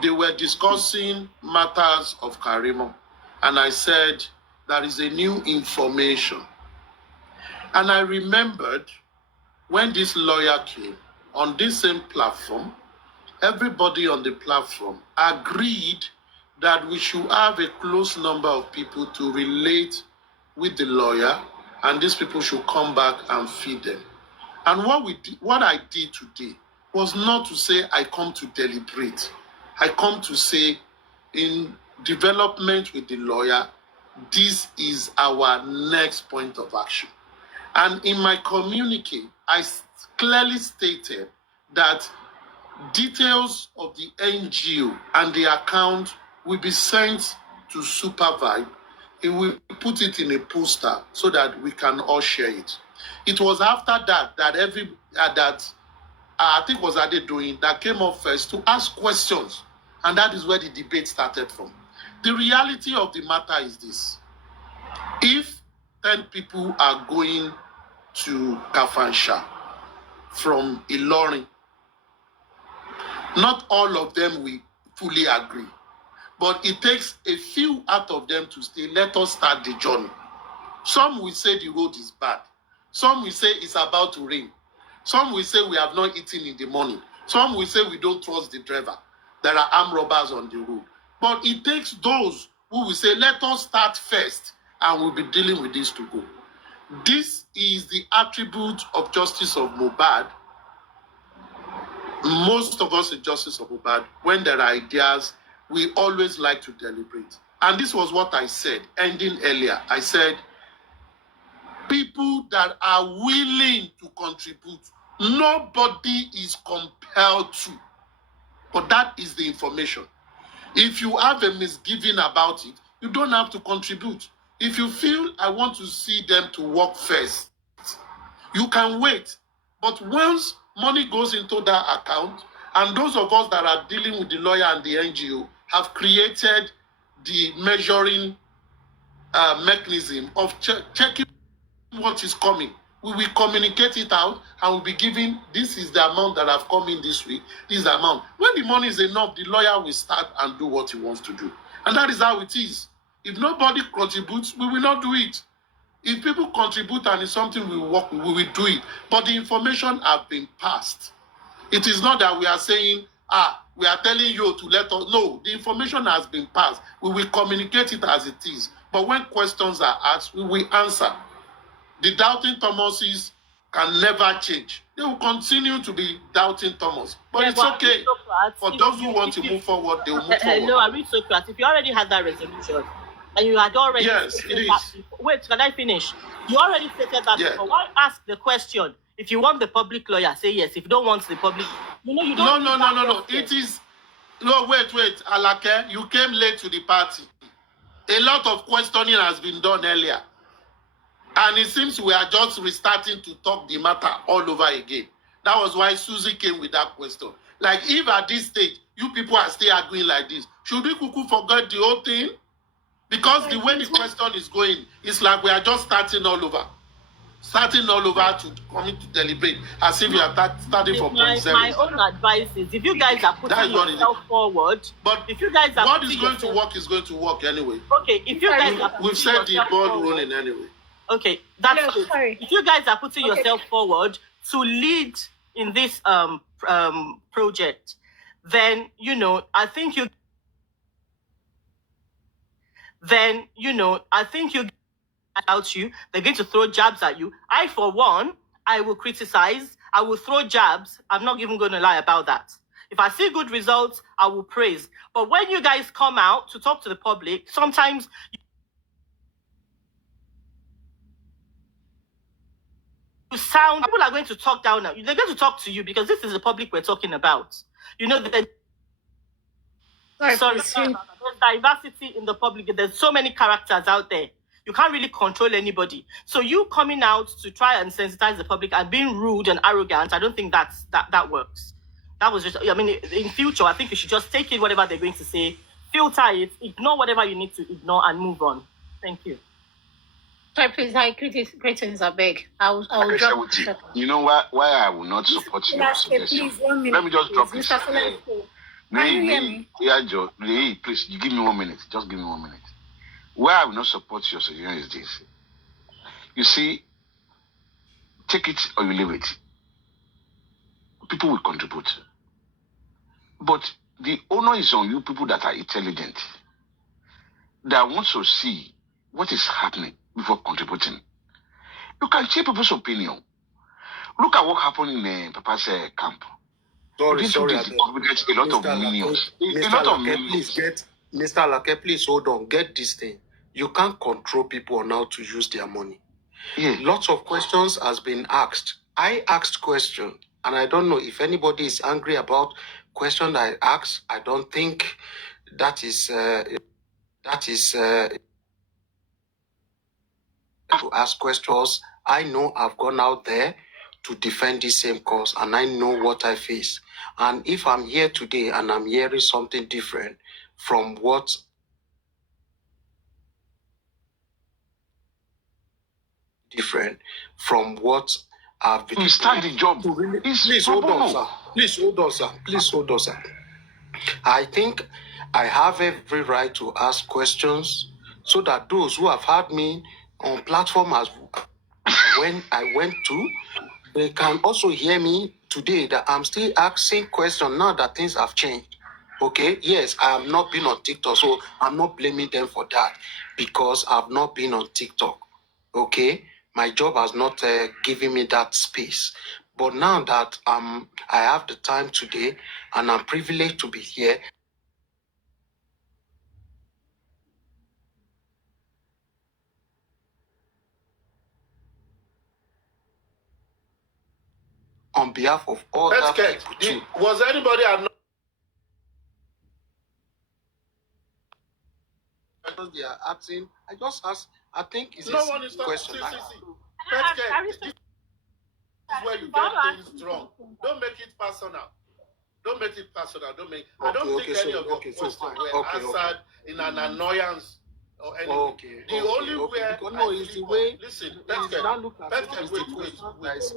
they were discussing matters of Karimo, and I said, there is a new information. And I remembered when this lawyer came on this same platform, everybody on the platform agreed that we should have a close number of people to relate with the lawyer, and these people should come back and feed them. And what I did today was not to say I come to deliberate. I come to say in development with the lawyer, this is our next point of action. And in my communique, I clearly stated that details of the NGO and the account will be sent to Supervibe. He will put it in a poster so that we can all share it. It was after that that I think was Ade doing that came up first to ask questions, and that is where the debate started from. The reality of the matter is this: if 10 people are going to Kafansha from Ilorin, not all of them will fully agree, but it takes a few out of them to say, let us start the journey. Some will say the road is bad. Some will say it's about to rain. Some will say we have not eaten in the morning. Some will say we don't trust the driver. There are armed robbers on the road. But it takes those who will say, let us start first, and we'll be dealing with this to go. This is the attribute of justice of Mohbad. Most of us in justice of Mohbad, when there are ideas, we always like to deliberate. And this was what I said, ending earlier. I said, people that are willing to contribute, nobody is compelled to. But that is the information. If you have a misgiving about it, you don't have to contribute. If you feel I want to see them to work first, you can wait. But once money goes into that account, and those of us that are dealing with the lawyer and the NGO have created the measuring mechanism of checking what is coming. We will communicate it out and we'll be giving, this is the amount that have come in this week, this is the amount. When the money is enough, the lawyer will start and do what he wants to do. And that is how it is. If nobody contributes, we will not do it. If people contribute and it's something we work, we will do it. But the information have been passed. It is not that we are saying, we are telling you to let us. No, the information has been passed. We will communicate it as it is. But when questions are asked, we will answer. The doubting Thomases can never change. They will continue to be doubting Thomas. But it's okay. For those who want to move forward, they will move forward. Hello, Aristocrat. If you already had that resolution, and you had already... Yes, it is. Wait, can I finish? You already stated that before. Why ask the question? If you want the public lawyer, say yes. If you don't want the public... You don't... No. It is... No, wait. Alake, you came late to the party. A lot of questioning has been done earlier. And it seems we are just restarting to talk the matter all over again. That was why Susie came with that question. Like, if at this stage, you people are still arguing like this, should we cuckoo forget the whole thing? Because the way the question is going, it's like we are just starting all over. Starting all over to come to deliberate, as if you are starting from point 7. My own advice is, if you guys are putting yourself forward, but if you guys are what is going to work is going to work anyway. Okay, if you guys are... We've set the ball rolling anyway. Okay, that's good. If you guys are putting yourself forward to lead in this project, then I think you about you. They're going to throw jabs at you. I, for one, I will criticize. I will throw jabs. I'm not even going to lie about that. If I see good results, I will praise. But when you guys come out to talk to the public, sometimes you sound, people are going to talk down. They're going to talk to you because this is the public we're talking about. Sorry. There's diversity in the public. There's so many characters out there. You can't really control anybody. So you coming out to try and sensitize the public and being rude and arrogant, I don't think that works. That was just, in future, I think you should just take in whatever they're going to say, filter it, ignore whatever you need to ignore and move on. Thank you. Sorry, please, greetings, I beg. I will drop. You know why I will not support your suggestion? Let me just drop this. Can you hear me? Yeah, Joe. Please, you give me 1 minute. Just give me 1 minute. Why I will not support your suggestion is this. You see, take it or you leave it. People will contribute. But the honor is on you people that are intelligent, that want to see what is happening before contributing. You can change people's opinion. Look at what happened in Papa's camp. Sorry. A lot of millions. Mr. Lake, please hold on. Get this thing. You can't control people on how to use their money. Lots of questions has been asked. I asked question, and I don't know if anybody is angry about question I asked. I don't think that is to ask questions. I know I've gone out there to defend the same cause, and I know what I face. And if I'm here today and I'm hearing something different from what I've been. You start the job. Please hold on, sir. Please hold on, sir. Please hold on, sir. I think I have every right to ask questions so that those who have had me on platform as when I went to, they can also hear me today that I'm still asking questions now that things have changed. Okay, yes, I have not been on TikTok, so I'm not blaming them for that because I've not been on TikTok. Okay, my job has not given me that space. But now that I have the time today and I'm privileged to be here, on behalf of all Let's that get. people too. Was anybody They are asking. I just asked. I think it's no a one is question. talking. Let's get. This is where you get things wrong. Don't make it personal. Don't make it personal. I don't think any of your questions were answered in an annoyance or anything. The only way. No, it's the way. Listen, let's get. Wait.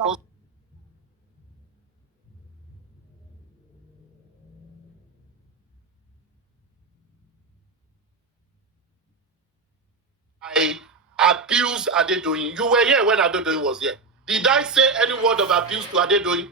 I abuse Adedoyin. You were here when Adedoyin was here. Did I say any word of abuse to Adedoyin?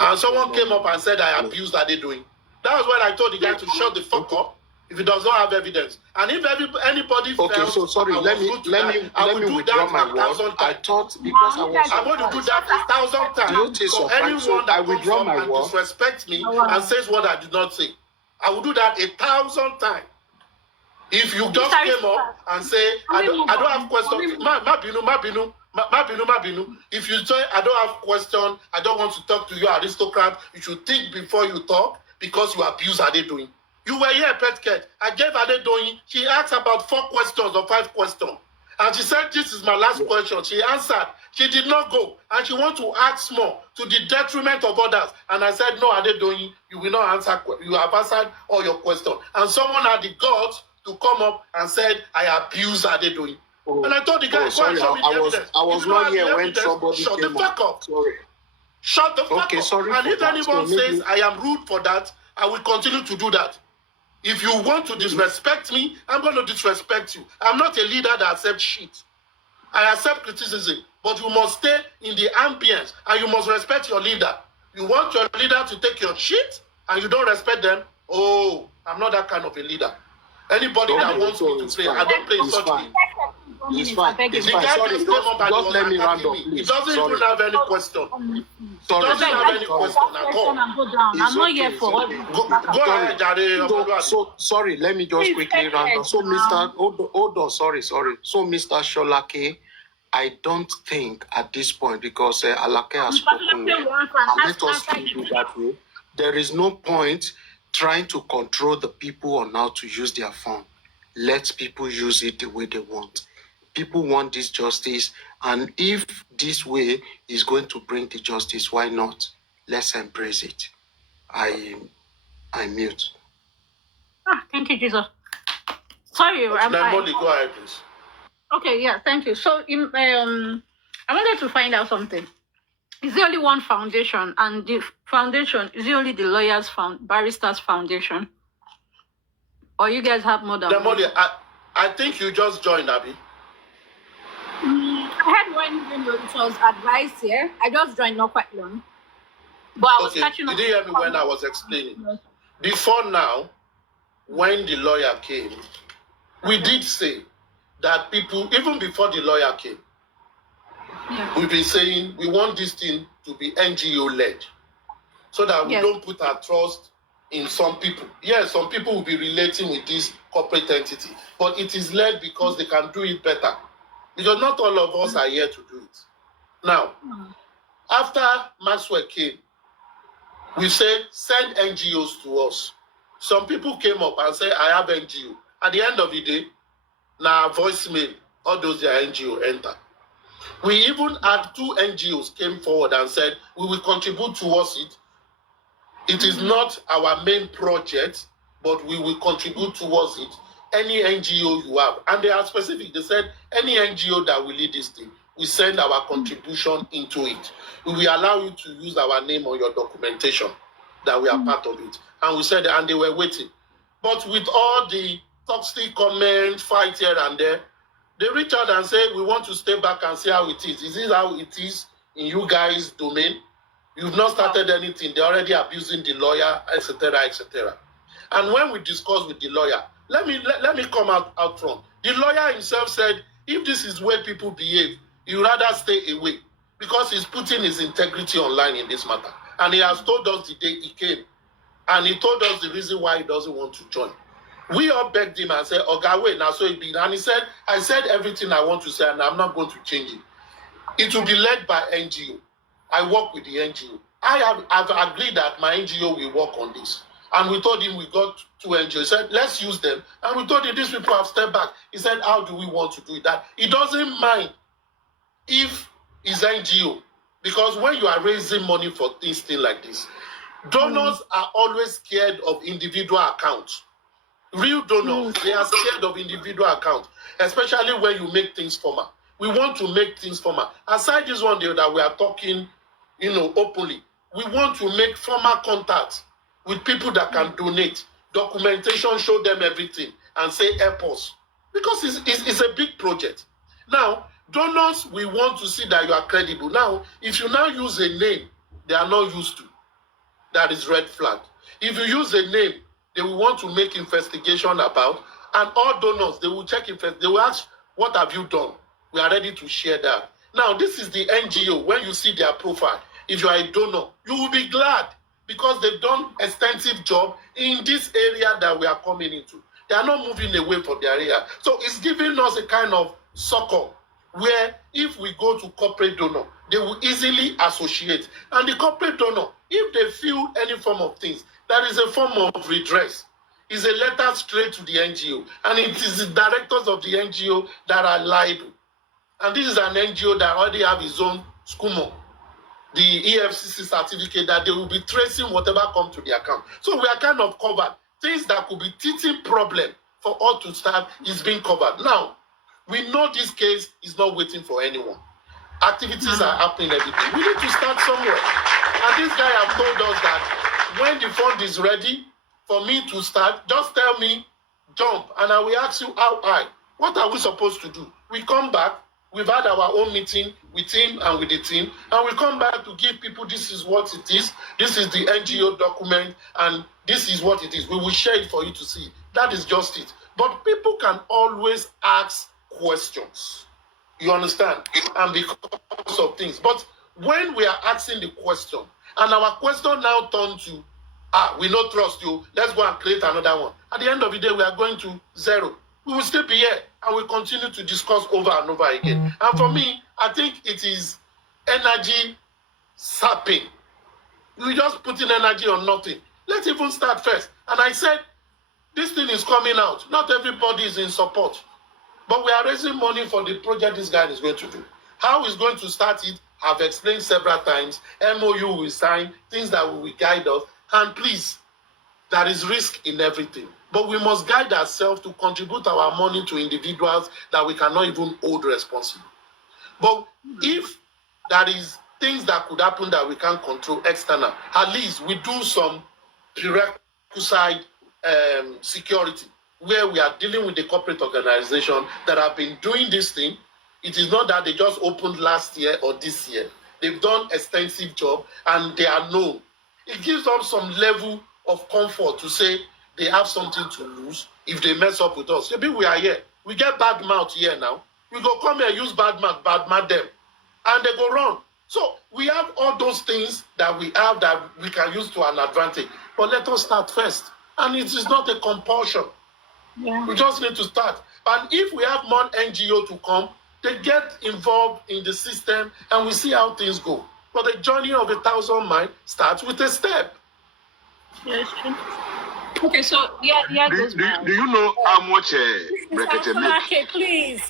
And someone came up and said I abused Adedoyin. That was when I told the guy to shut the fuck up if he does not have evidence. And if anybody felt so sorry, let me withdraw my word. I thought because I'm going to do that 1,000 times. So anyone that comes up and disrespects me and says what I did not say, I will do that 1,000 times. If you just came up and say, I don't have questions, Mabinu. If you say, I don't have questions, I don't want to talk to you, aristocrat, you should think before you talk because you abuse Adedoyin. You were here, Petket. I gave Adedoyin, she asked about 4 questions or 5 questions. And she said, this is my last question. She answered. She did not go. And she wants to ask more to the detriment of others. And I said, no, Adedoyin, you will not answer. You have answered all your questions. And someone had the guts to come up and said, I abuse Adedoyin. And I told the guy, go and show me the evidence. I was not here when somebody shut the fuck up. Sorry. Shut the fuck up. Sorry. And if anyone says I am rude for that, I will continue to do that. If you want to disrespect me, I'm going to disrespect you. I'm not a leader that accepts shit. I accept criticism, but you must stay in the ambience and you must respect your leader. You want your leader to take your shit and you don't respect them? Oh, I'm not that kind of a leader. Anybody that wants me to play, I don't play in such game. It's fine. It's fine. Sorry, just let me round up, please. He doesn't even have any question. Sorry. Doesn't have any question at all. I'm not here for all this. Go ahead, Jare. So sorry, let me just quickly round up. So hold on, sorry. So Mr. Sholake, I don't think at this point, because Alake has spoken, and let us leave it that way. There is no point trying to control the people on how to use their phone. Let people use it the way they want. People want this justice, and if this way is going to bring the justice, why not? Let's embrace it. I mute. Thank you, Jesus. Sorry, go ahead, please. Okay, yeah, thank you. So, I wanted to find out something. Is there only one foundation, and the foundation is only the lawyers' barristers' foundation, or you guys have more than one? I think you just joined, Abby. I had one, it was advised here. I just joined not quite long, but I was catching up. You didn't hear me when I was explaining. Before now, when the lawyer came, we did say that people, even before the lawyer came, we've been saying we want this thing to be NGO-led so that we don't put our trust in some people. Yes, some people will be relating with this corporate entity, but it is led because they can do it better. Because not all of us are here to do it. Now, after Maxwell came, we said, send NGOs to us. Some people came up and said, I have NGO. At the end of the day, now voicemail, all those their NGO enter. We even had 2 NGOs came forward and said, we will contribute towards it. It is not our main project, but we will contribute towards it. Any NGO you have. And they are specific. They said, any NGO that will lead this thing, we send our contribution into it. We will allow you to use our name on your documentation that we are part of it. And we said, and they were waiting. But with all the toxic comments, fight here and there, they reach out and say, we want to stay back and see how it is. Is this how it is in you guys' domain? You've not started anything. They're already abusing the lawyer, etc., etc. And when we discuss with the lawyer, let me come out front. The lawyer himself said, if this is where people behave, you rather stay away because he's putting his integrity online in this matter. And he has told us the day he came, and he told us the reason why he doesn't want to join. We all begged him and said, okay, wait, now so it be. And he said, I said everything I want to say, and I'm not going to change it. It will be led by NGO. I work with the NGO. I've agreed that my NGO will work on this. And we told him we got 2 NGOs. He said, let's use them. And we told him these people have stepped back. He said, how do we want to do it? That he doesn't mind if it's NGO. Because when you are raising money for things like this, donors are always scared of individual accounts. Real donors, they are scared of individual accounts, especially when you make things formal. We want to make things formal. Aside this one day that we are talking, openly, we want to make formal contact with people that can donate. Documentation, show them everything, and say help us. Because it's a big project. Now, donors, we want to see that you are credible. Now, if you now use a name they are not used to, that is red flag. If you use a name they will want to make investigation about, and all donors, they will check they will ask, what have you done? We are ready to share that. Now, this is the NGO. When you see their profile, if you are a donor, you will be glad because they've done extensive job in this area that we are coming into. They are not moving away from their area. So it's giving us a kind of succor where if we go to corporate donor, they will easily associate. And the corporate donor, if they feel any form of things, that is a form of redress. It's a letter straight to the NGO. And it is the directors of the NGO that are liable. And this is an NGO that already have its own SCUMO, the EFCC certificate, that they will be tracing whatever comes to the account. So we are kind of covered. Things that could be teething problem for all to start is being covered. Now, we know this case is not waiting for anyone. Activities are happening every day. We need to start somewhere. And this guy have told us that when the fund is ready for me to start, just tell me, jump, and I will ask you how high. What are we supposed to do? We come back, we've had our own meeting with him and with the team, and we come back to give people, this is what it is, this is the NGO document, and this is what it is. We will share it for you to see. That is just it. But people can always ask questions. You understand? And because of things. But when we are asking the question, and our question now turns to, we don't trust you, let's go and create another one. At the end of the day, we are going to 0. We will still be here, and we continue to discuss over and over again. And for me, I think it is energy sapping. We just putting energy on nothing. Let's even start first. And I said, this thing is coming out. Not everybody is in support. But we are raising money for the project this guy is going to do. How he's going to start it, I've explained several times. MOU will sign, things that will guide us. And please, there is risk in everything. But we must guide ourselves to contribute our money to individuals that we cannot even hold responsible. But if there is things that could happen that we can't control external, at least we do some prerequisite security where we are dealing with the corporate organization that have been doing this thing. It is not that they just opened last year or this year. They've done extensive job and they are known. It gives them some level of comfort to say they have something to lose if they mess up with us. Maybe we are here. We get bad mouth here now. We go come here, use bad mouth them. And they go wrong. So we have all those things that we have that we can use to an advantage. But let us start first. And it is not a compulsion. Yeah. We just need to start. And if we have more NGO to come, they get involved in the system and we see how things go. But the journey of 1,000 miles starts with a step. Yes, true. Okay, so yeah, goes my. Do you know how much Mr. Solake, please,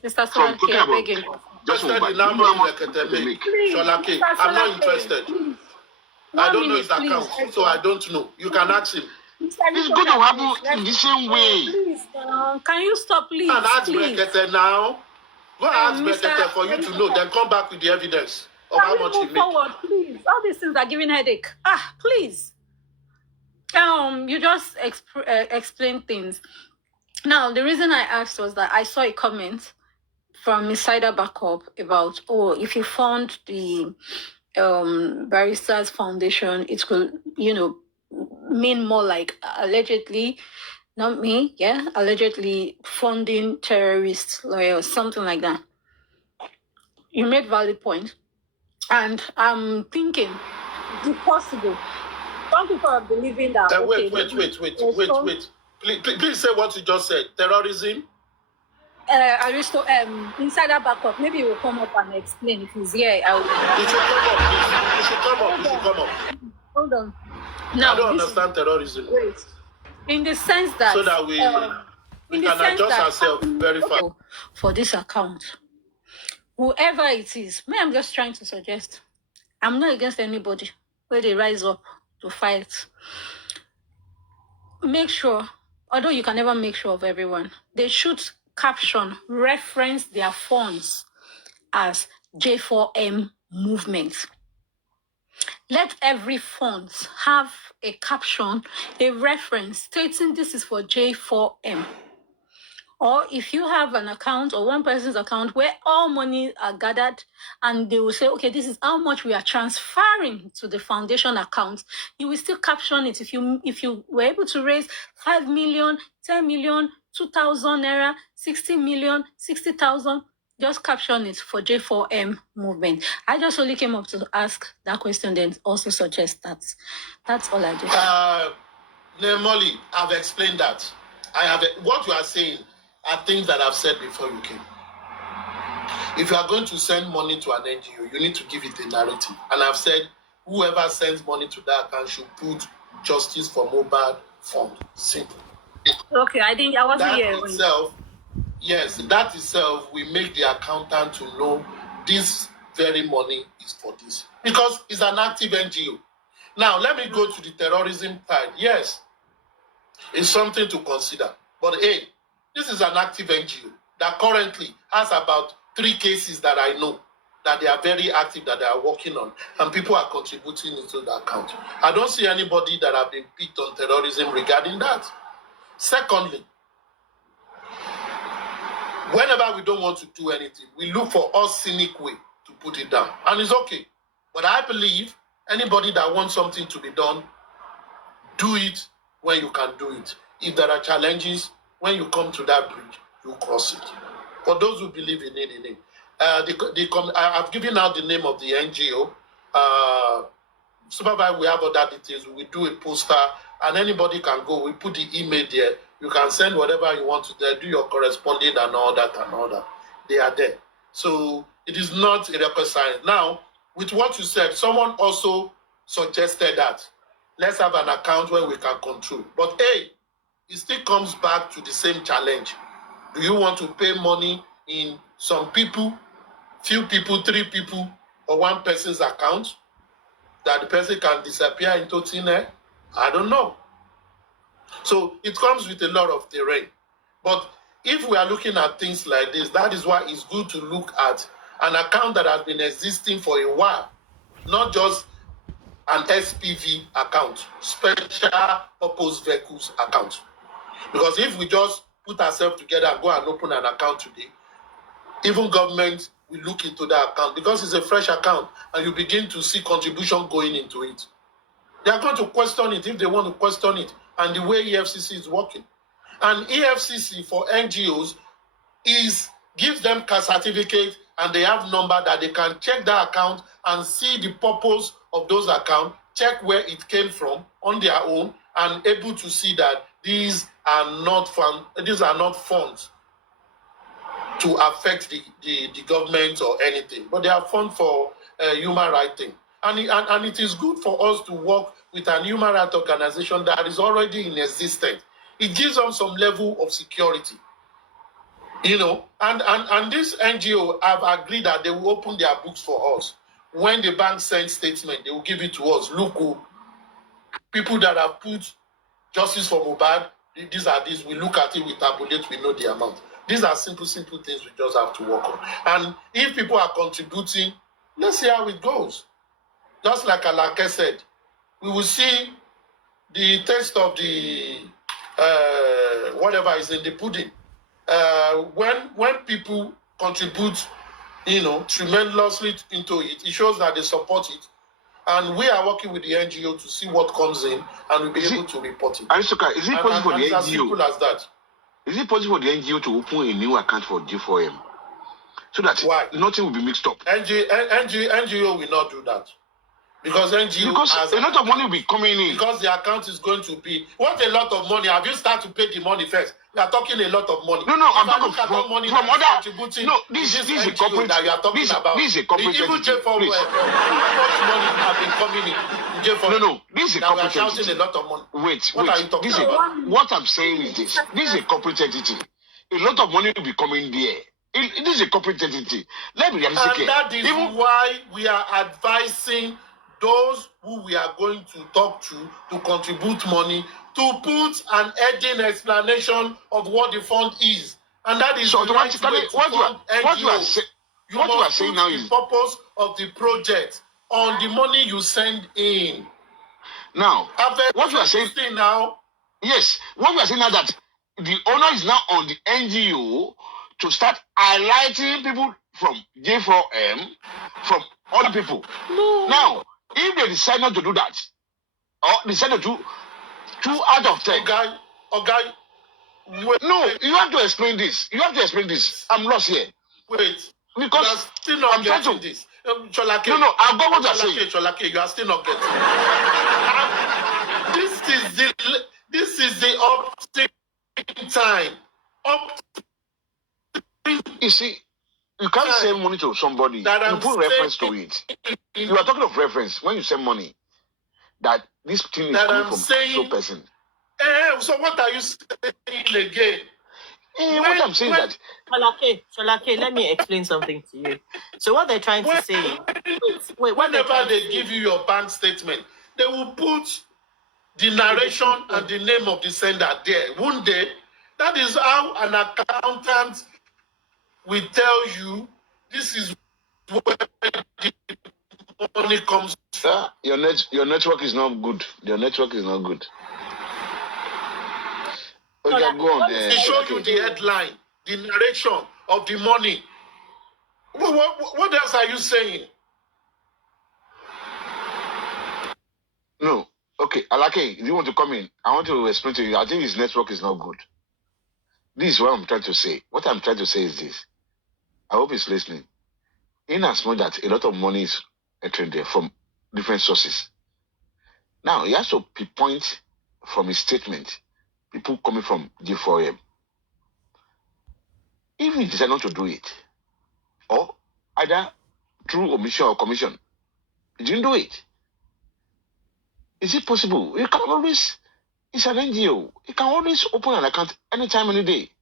Mr. from Solake, talking I about beg you. just Interested one in do how you know how much much they make? Please, Sholake, Mr. I'm not Solake, interested. please. I 1 don't know minute, his please. account, so I don't know. You can ask him. It's going to happen in the same way. Please, can you stop, please? And ask please. Brekete now. Go ask Mr. Brekete for you to know, then come back with the evidence of how much he Move makes. forward, please. All these things are giving headache. Please. You just explain things. Now, the reason I asked was that I saw a comment from Insider Backup about, if you fund the Baristas Foundation, it could, mean more like allegedly, not me, allegedly funding terrorist lawyers, something like that. You made valid point. And I'm thinking, is it possible? Some people are believing that. Wait. Please say what you just said. Terrorism? Insider Backup, maybe he will come up and explain if he's here. He should come up. Hold on. Now, I don't understand terrorism. Wait. In the sense that... So that we can adjust ourselves very fast. For this account, whoever it is, I'm just trying to suggest, I'm not against anybody where they rise up to fight. Make sure, although you can never make sure of everyone, they should reference their funds as J4M movement. Let every fund have a caption, a reference stating this is for J4M. Or if you have an account or one person's account where all money are gathered and they will say, okay, this is how much we are transferring to the foundation account, you will still caption it. If you were able to raise 5 million, 10 million, 2,000 naira, 60 million, 60,000, just caption it for J4M movement. I just only came up to ask that question, then also suggest that. That's all I do. Molly, I've explained that. What you are saying are things that I've said before you came. If you are going to send money to an NGO, you need to give it a narrative. And I've said, whoever sends money to that account should put Justice for Mobile Fund. Simple. Okay, I wasn't here. That itself will make the accountant to know this very money is for this. Because it's an active NGO. Now, let me go to the terrorism part. Yes, it's something to consider. But hey, this is an active NGO that currently has about 3 cases that I know that they are very active, that they are working on, and people are contributing into the account. I don't see anybody that have been picked on terrorism regarding that. Secondly, whenever we don't want to do anything, we look for a cynic way to put it down. And it's okay. But I believe anybody that wants something to be done, do it when you can do it. If there are challenges, when you come to that bridge, you cross it. For those who believe in it, I've given out the name of the NGO. Supervisor, we have other details. We do a poster, and anybody can go. We put the email there. You can send whatever you want to there, do your corresponding and all that. They are there. So it is not a rocket science. Now, with what you said, someone also suggested that let's have an account where we can control. But hey, it still comes back to the same challenge. Do you want to pay money in some people, few people, 3 people, or 1 person's account that the person can disappear into thin air? I don't know. So it comes with a lot of terrain. But if we are looking at things like this, that is why it's good to look at an account that has been existing for a while, not just an SPV account, special purpose vehicles account. Because if we just put ourselves together and go and open an account today, even government will look into that account because it's a fresh account and you begin to see contribution going into it. They are going to question it if they want to question it and the way EFCC is working. And EFCC for NGOs gives them a certificate and they have number that they can check that account and see the purpose of those accounts, check where it came from on their own and able to see that these are not funds to affect the government or anything, but they are funds for human rights thing. And it is good for us to work with an human rights organization that is already in existence. It gives them some level of security. And this NGO have agreed that they will open their books for us. When the bank sends statement, they will give it to us. Look, people that have put justice for Mohbad, these, we look at it, we tabulate, we know the amount. These are simple things we just have to work on. And if people are contributing, let's see how it goes. Just like Alake said, we will see the taste of the whatever is in the pudding. When people contribute, tremendously into it, it shows that they support it. And we are working with the NGO to see what comes in, and we'll be able to report it. Aristoka, is it possible for the NGO? As simple as that. Is it possible for the NGO to open a new account for G4M? So that nothing will be mixed up. NGO will not do that. Because NGO has a lot of money will be coming in. Because the account is going to be what a lot of money. Have you started to pay the money first? We are talking a lot of money. No, I'm talking from other. No, this is a corporate that you are talking about. This is a corporate entity. How much money have been coming in? No, this is a corporate entity. We are shouting a lot of money. Wait. What are you talking about? What I'm saying is this. This is a corporate entity. A lot of money will be coming there. It is a corporate entity. Let me realistic. And that is why we are advising those who we are going to talk to contribute money, to put an heading explanation of what the fund is. And that is so the right way to fund NGOs. You must put the purpose of the project on the money you send in. Now, what you are saying now? Yes, what we are saying now that the owner is now on the NGO to start highlighting people from J4M, from other people. No. Now, if they decide not to do that, or decide to do 2 out of 10. Okay. Wait. No, you have to explain this. I'm lost here. Wait. Because still not I'm trying to. This. Cholake. No, I've got what you're saying. Cholake, you are still not getting it. This is the up time. You see, you can't send money to somebody. You put reference to it. You are talking of reference when you send money. That this thing is coming from so person. So what are you saying again? What I'm saying that. Cholake, let me explain something to you. So what they're trying to say. Whenever they give you your bank statement, they will put the narration and the name of the sender there, won't they? That is how an accountant will tell you this is where the money comes. Sir, your network is not good. Your network is not good. Okay, go on. They show you the headline, the narration of the money. What else are you saying? No. Okay, Alake, if you want to come in, I want to explain to you. I think his network is not good. This is what I'm trying to say. What I'm trying to say is this. I hope he's listening. In as much that a lot of money is entering there from different sources. Now, he has to pinpoint from his statement people coming from G4M. If he decides not to do it, or either through omission or commission, he didn't do it. Is it possible? You can always, it's an NGO. You can always open an account anytime, any day.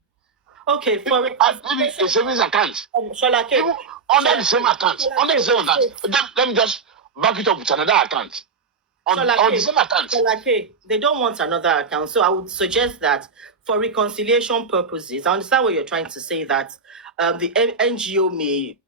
Okay, for maybe a savings account. Cholake. Under the same account. Let me just back it up with another account. On the same account. Cholake, they don't want another account. So I would suggest that for reconciliation purposes, I understand what you're trying to say, that the NGO may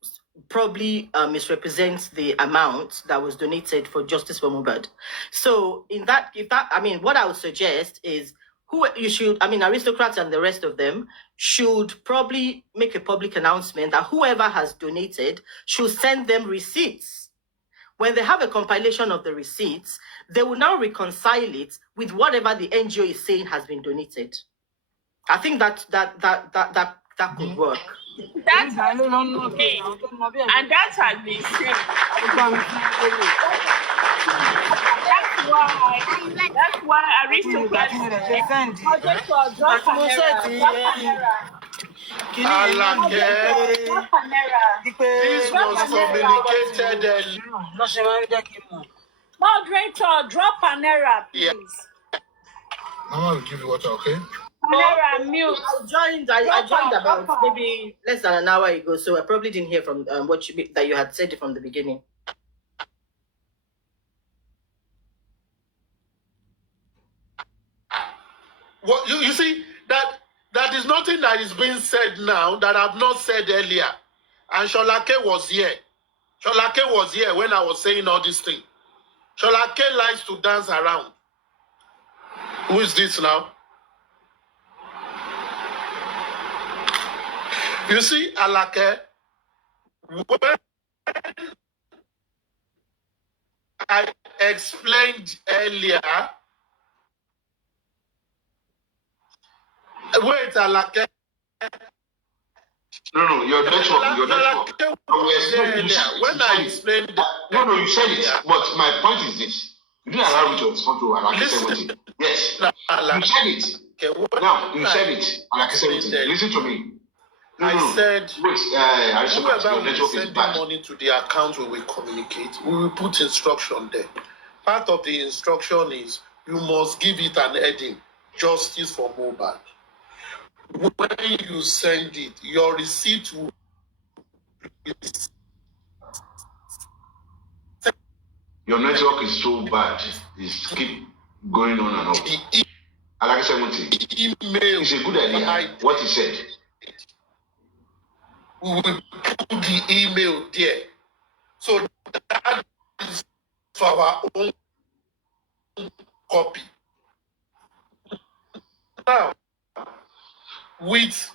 probably misrepresents the amount that was donated for Justice for Mohbad. So what I would suggest is aristocrats and the rest of them should probably make a public announcement that whoever has donated should send them receipts. When they have a compilation of the receipts, they will now reconcile it with whatever the NGO is saying has been donated. I think that could work. That has been said. That That's why aristocrats moderator drop camera. Drop camera. This was communicated earlier. Moderator, drop Panera, please. Mama will give you water, okay? Panera, mute. I joined about maybe less than an hour ago, so I probably didn't hear from that you had said it from the beginning. What you see that is nothing that is being said now that I've not said earlier. And Sholake was here. Sholake was here when I was saying all these things. Sholake likes to dance around. Who is this now? You see, Alake, when I explained earlier, wait, Alake. No, your network. When I explained No, you said it. But my point is this. You didn't allow me to respond to Alaki 70. Yes. You said it. Now, you said it. Alaki 70. Listen to me. I said, whoever will send money to the account where we communicate, we will put instruction there. Part of the instruction is you must give it an heading, justice for mobile. When you send it, your receipt will be. Your network is so bad. It's keep going on and off. Alaki 70. Email. It's a good idea. What he said. We will put the email there. So that is for our own copy. Now, with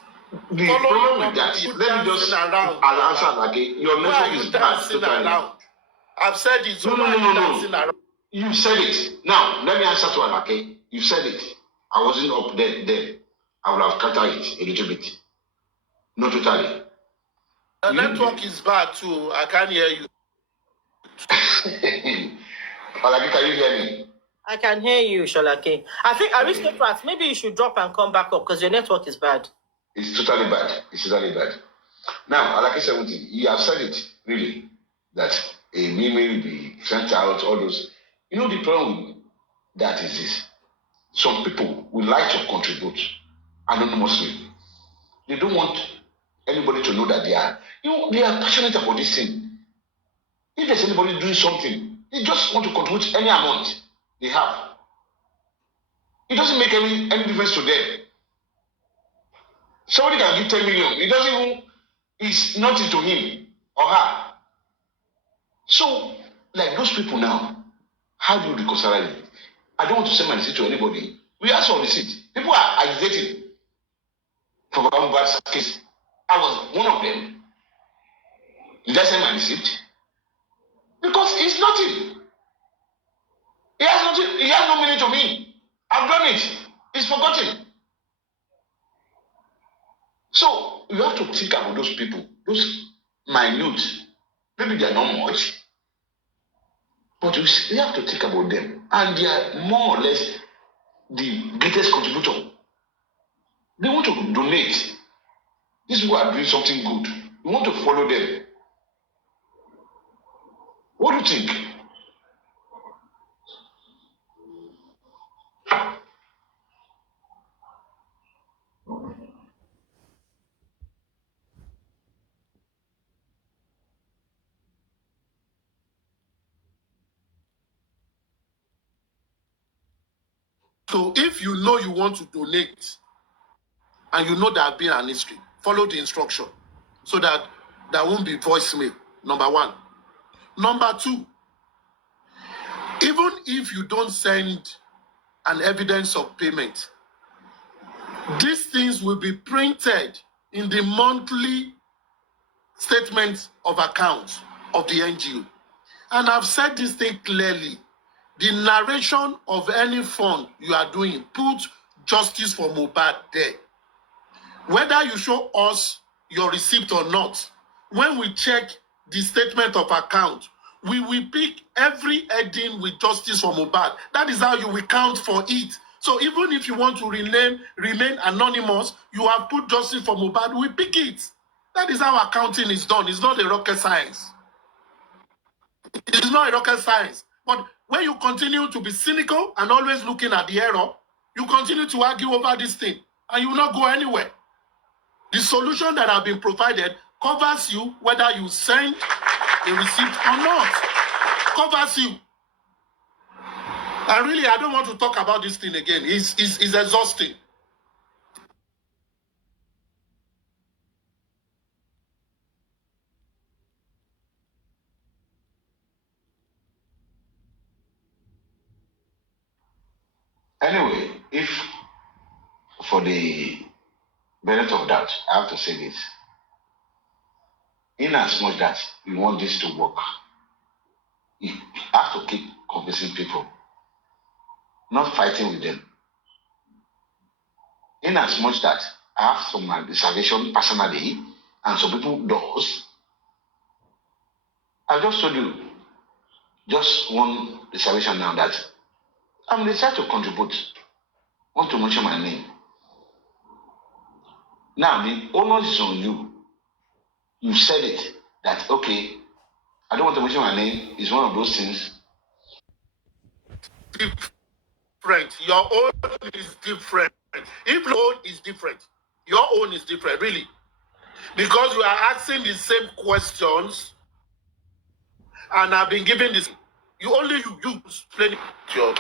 the problem with that, let me just answer again. Your network is bad. Totally. I've said it. So no. You said it. Now, let me answer to Alake. You said it. I wasn't up there then. I would have cut it a little bit. Not totally. The network is bad too. I can't hear you. Alake, can you hear me? I can hear you, Sholake. I think aristocrats, maybe you should drop and come back up because your network is bad. It's totally bad. It's totally bad. Now, Alake 70, you have said it, really, that a email will be sent out, all those. You know, the problem with that is this. Some people would like to contribute anonymously. They don't want anybody to know that they are passionate about this thing. If there's anybody doing something, they just want to contribute any amount they have. It doesn't make any difference to them. Somebody can give 10 million. It doesn't even, it's nothing to him or her. So, like those people now, how do you reconcile it? I don't want to send my receipt to anybody. We ask for receipt. People are agitating for one bad case. I was one of them. Did I send my receipt? Because it's nothing. It has nothing. It has no meaning to me. I've done it. It's forgotten. So you have to think about those people, those minute. Maybe they are not much, but you have to think about them, and they are more or less the greatest contributor. They want to donate. These people are doing something good. You want to follow them. What do you think? So if you know you want to donate and you know there has been an history, follow the instruction so that there won't be voicemail, number one. Number two, even if you don't send an evidence of payment, these things will be printed in the monthly statement of accounts of the NGO. And I've said this thing clearly. The narration of any fund you are doing, put justice for Mohbad there. Whether you show us your receipt or not, when we check the statement of account, we will pick every heading with justice for Mohbad. That is how you will count for it. So even if you want to remain anonymous, you have put justice for Mohbad, we pick it. That is how accounting is done. It's not a rocket science. It's not a rocket science. But when you continue to be cynical and always looking at the error, you continue to argue over this thing and you will not go anywhere. The solution that have been provided covers you whether you send a receipt or not. Covers you. And really, I don't want to talk about this thing again. It's exhausting. Anyway, if for the benefit of doubt, I have to say this. In as much that we want this to work, you have to keep convincing people, not fighting with them. In as much that I have some reservation personally, and some people does, I just told you just one reservation now that I'm decided to contribute. Want to mention my name. Now the onus is on you. You said it that okay, I don't want to mention my name. It's one of those things. Different. Your own is different. If your own is different, your own is different, really. Because you are asking the same questions and I've been giving this. You only use plenty your